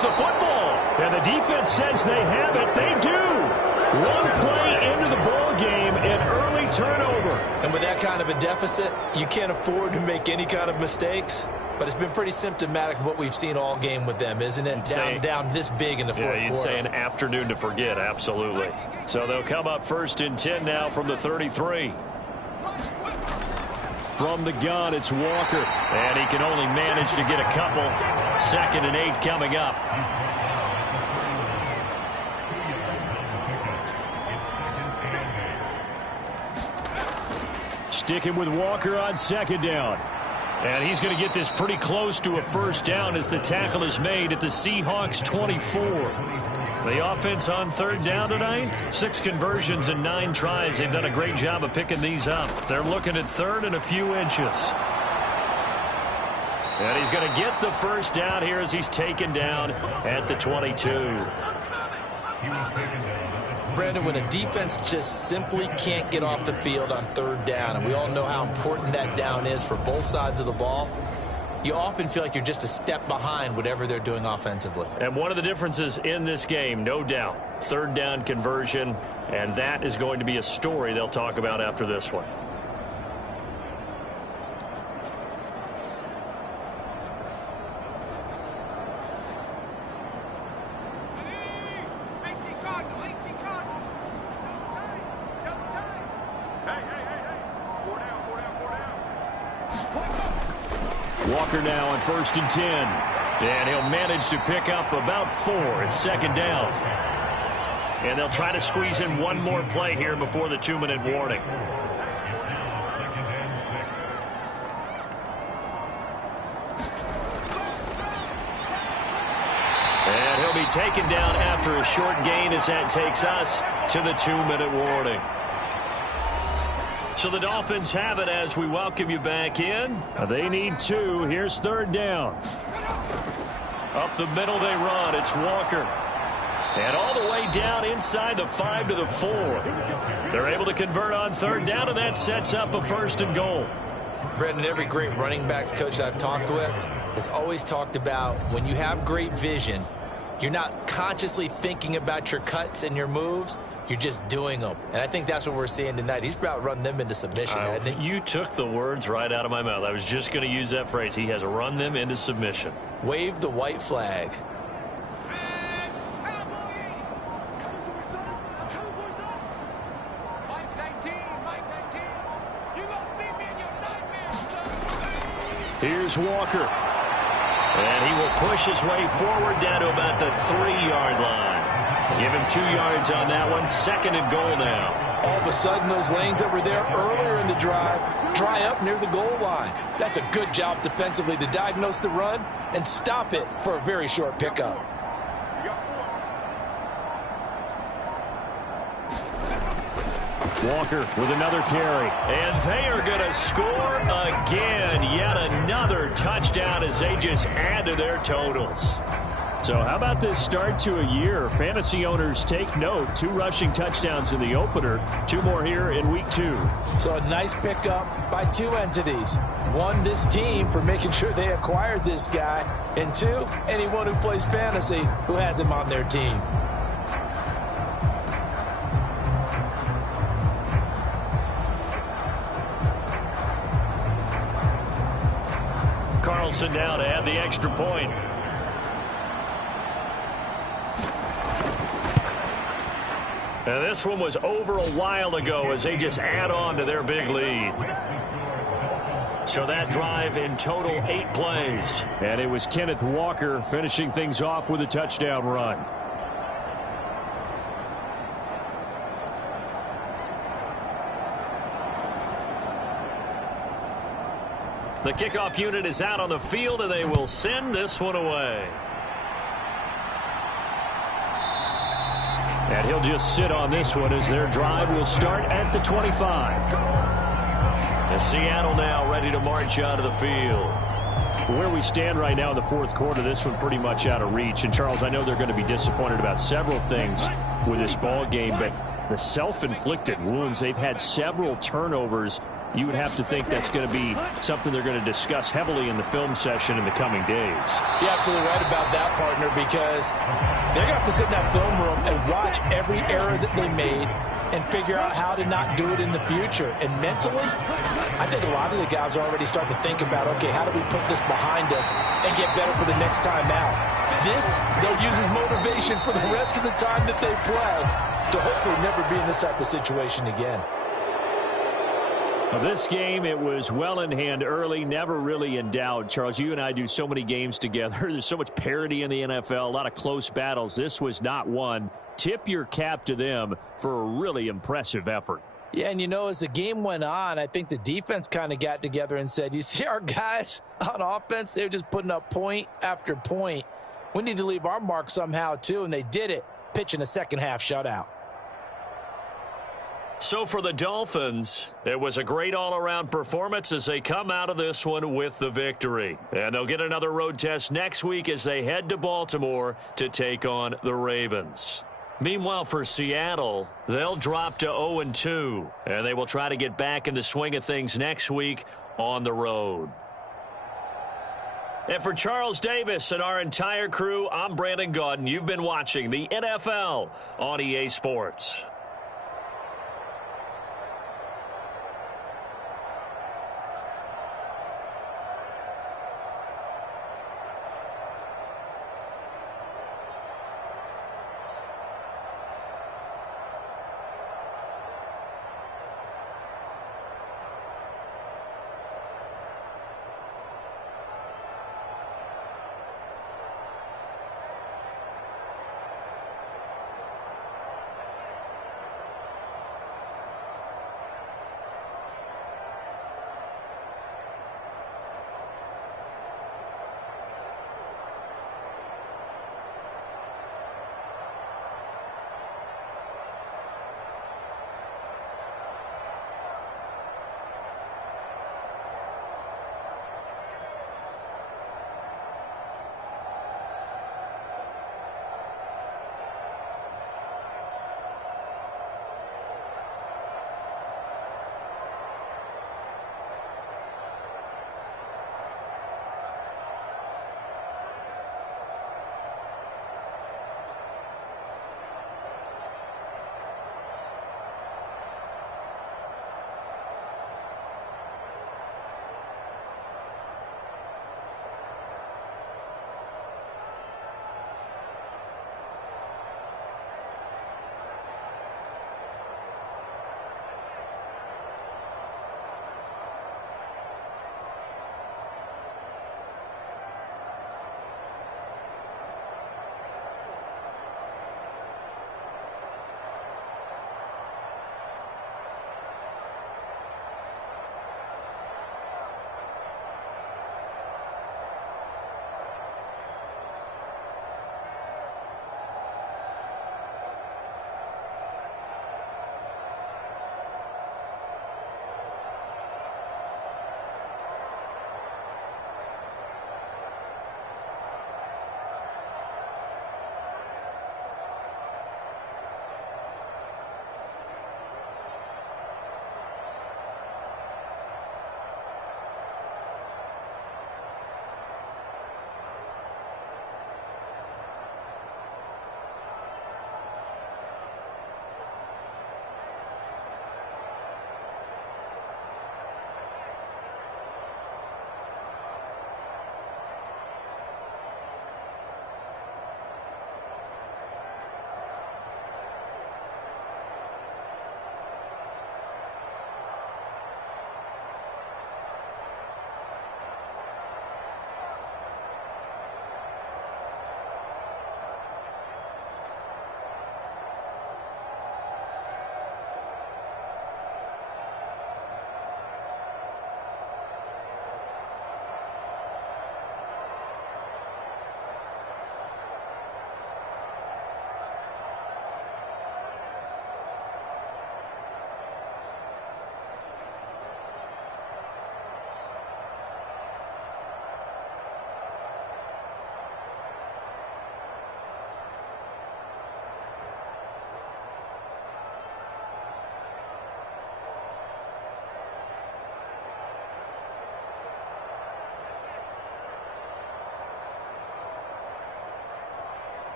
gets the football. And the defense says they have it. They do. One play into the ball game, an early turnover. And with that kind of a deficit, you can't afford to make any kind of mistakes. But it's been pretty symptomatic of what we've seen all game with them, isn't it? Down this big in the fourth quarter. Yeah, you'd say an afternoon to forget, absolutely. So they'll come up 1st and 10 now from the 33. From the gun, it's Walker. And he can only manage to get a couple. 2nd and 8 coming up. Sticking with Walker on 2nd down. And he's going to get this pretty close to a 1st down as the tackle is made at the Seahawks 24. The offense on 3rd down tonight, 6 conversions and 9 tries. They've done a great job of picking these up. They're looking at 3rd and a few inches. And he's going to get the 1st down here as he's taken down at the 22. Brandon, when a defense just simply can't get off the field on 3rd down, and we all know how important that down is for both sides of the ball, you often feel like you're just a step behind whatever they're doing offensively. And one of the differences in this game, no doubt, 3rd down conversion, and that is going to be a story they'll talk about after this one. Walker now on 1st and 10. And he'll manage to pick up about 4 at 2nd down. And they'll try to squeeze in one more play here before the 2-minute warning. And he'll be taken down after a short gain as that takes us to the 2-minute warning. So the Dolphins have it as we welcome you back in. They need 2. Here's 3rd down. Up the middle they run. It's Walker. And all the way down inside the 5 to the 4. They're able to convert on 3rd down, and that sets up a 1st and goal. Brendan, every great running backs coach I've talked with has always talked about when you have great vision, you're not consciously thinking about your cuts and your moves. You're just doing them. And I think that's what we're seeing tonight. He's about run them into submission, hasn't he? You took the words right out of my mouth. I was just going to use that phrase. He has run them into submission. Wave the white flag. Here's Walker. And he will push his way forward down to about the 3-yard line. Give him 2 yards on that one. 2nd and goal now. All of a sudden, those lanes that were there earlier in the drive dry up near the goal line. That's a good job defensively to diagnose the run and stop it for a very short pickup. Walker with another carry. And they are going to score again. Yet another touchdown as they just add to their totals. So how about this start to a year? Fantasy owners take note. 2 rushing touchdowns in the opener. 2 more here in week 2. So a nice pickup by 2 entities. 1, this team for making sure they acquired this guy. And 2, anyone who plays fantasy who has him on their team. Carlson now to add the extra point. And this one was over a while ago as they just add on to their big lead. So that drive in total 8 plays. And it was Kenneth Walker finishing things off with a touchdown run. The kickoff unit is out on the field, and they will send this one away. And he'll just sit on this one as their drive will start at the 25. And Seattle now ready to march out of the field. Where we stand right now in the 4th quarter, this one pretty much out of reach. And, Charles, I know they're going to be disappointed about several things with this ball game, but the self-inflicted wounds, they've had several turnovers you would have to think that's going to be something they're going to discuss heavily in the film session in the coming days. You're absolutely right about that, partner, because they're going to have to sit in that film room and watch every error that they made and figure out how to not do it in the future. And mentally, I think a lot of the guys are already starting to think about, okay, how do we put this behind us and get better for the next time out? This, they'll use as motivation for the rest of the time that they play to hopefully never be in this type of situation again. Well, this game, it was well in hand early, never really in doubt. Charles, you and I do so many games together. There's so much parity in the NFL, a lot of close battles. This was not one. Tip your cap to them for a really impressive effort. Yeah, and you know, as the game went on, I think the defense kind of got together and said, you see our guys on offense, they're just putting up point after point. We need to leave our mark somehow, too, and they did it, pitching a second-half shutout. So for the Dolphins, it was a great all-around performance as they come out of this one with the victory. And they'll get another road test next week as they head to Baltimore to take on the Ravens. Meanwhile, for Seattle, they'll drop to 0-2, and they will try to get back in the swing of things next week on the road. And for Charles Davis and our entire crew, I'm Brandon Gaudin. You've been watching the NFL on EA Sports.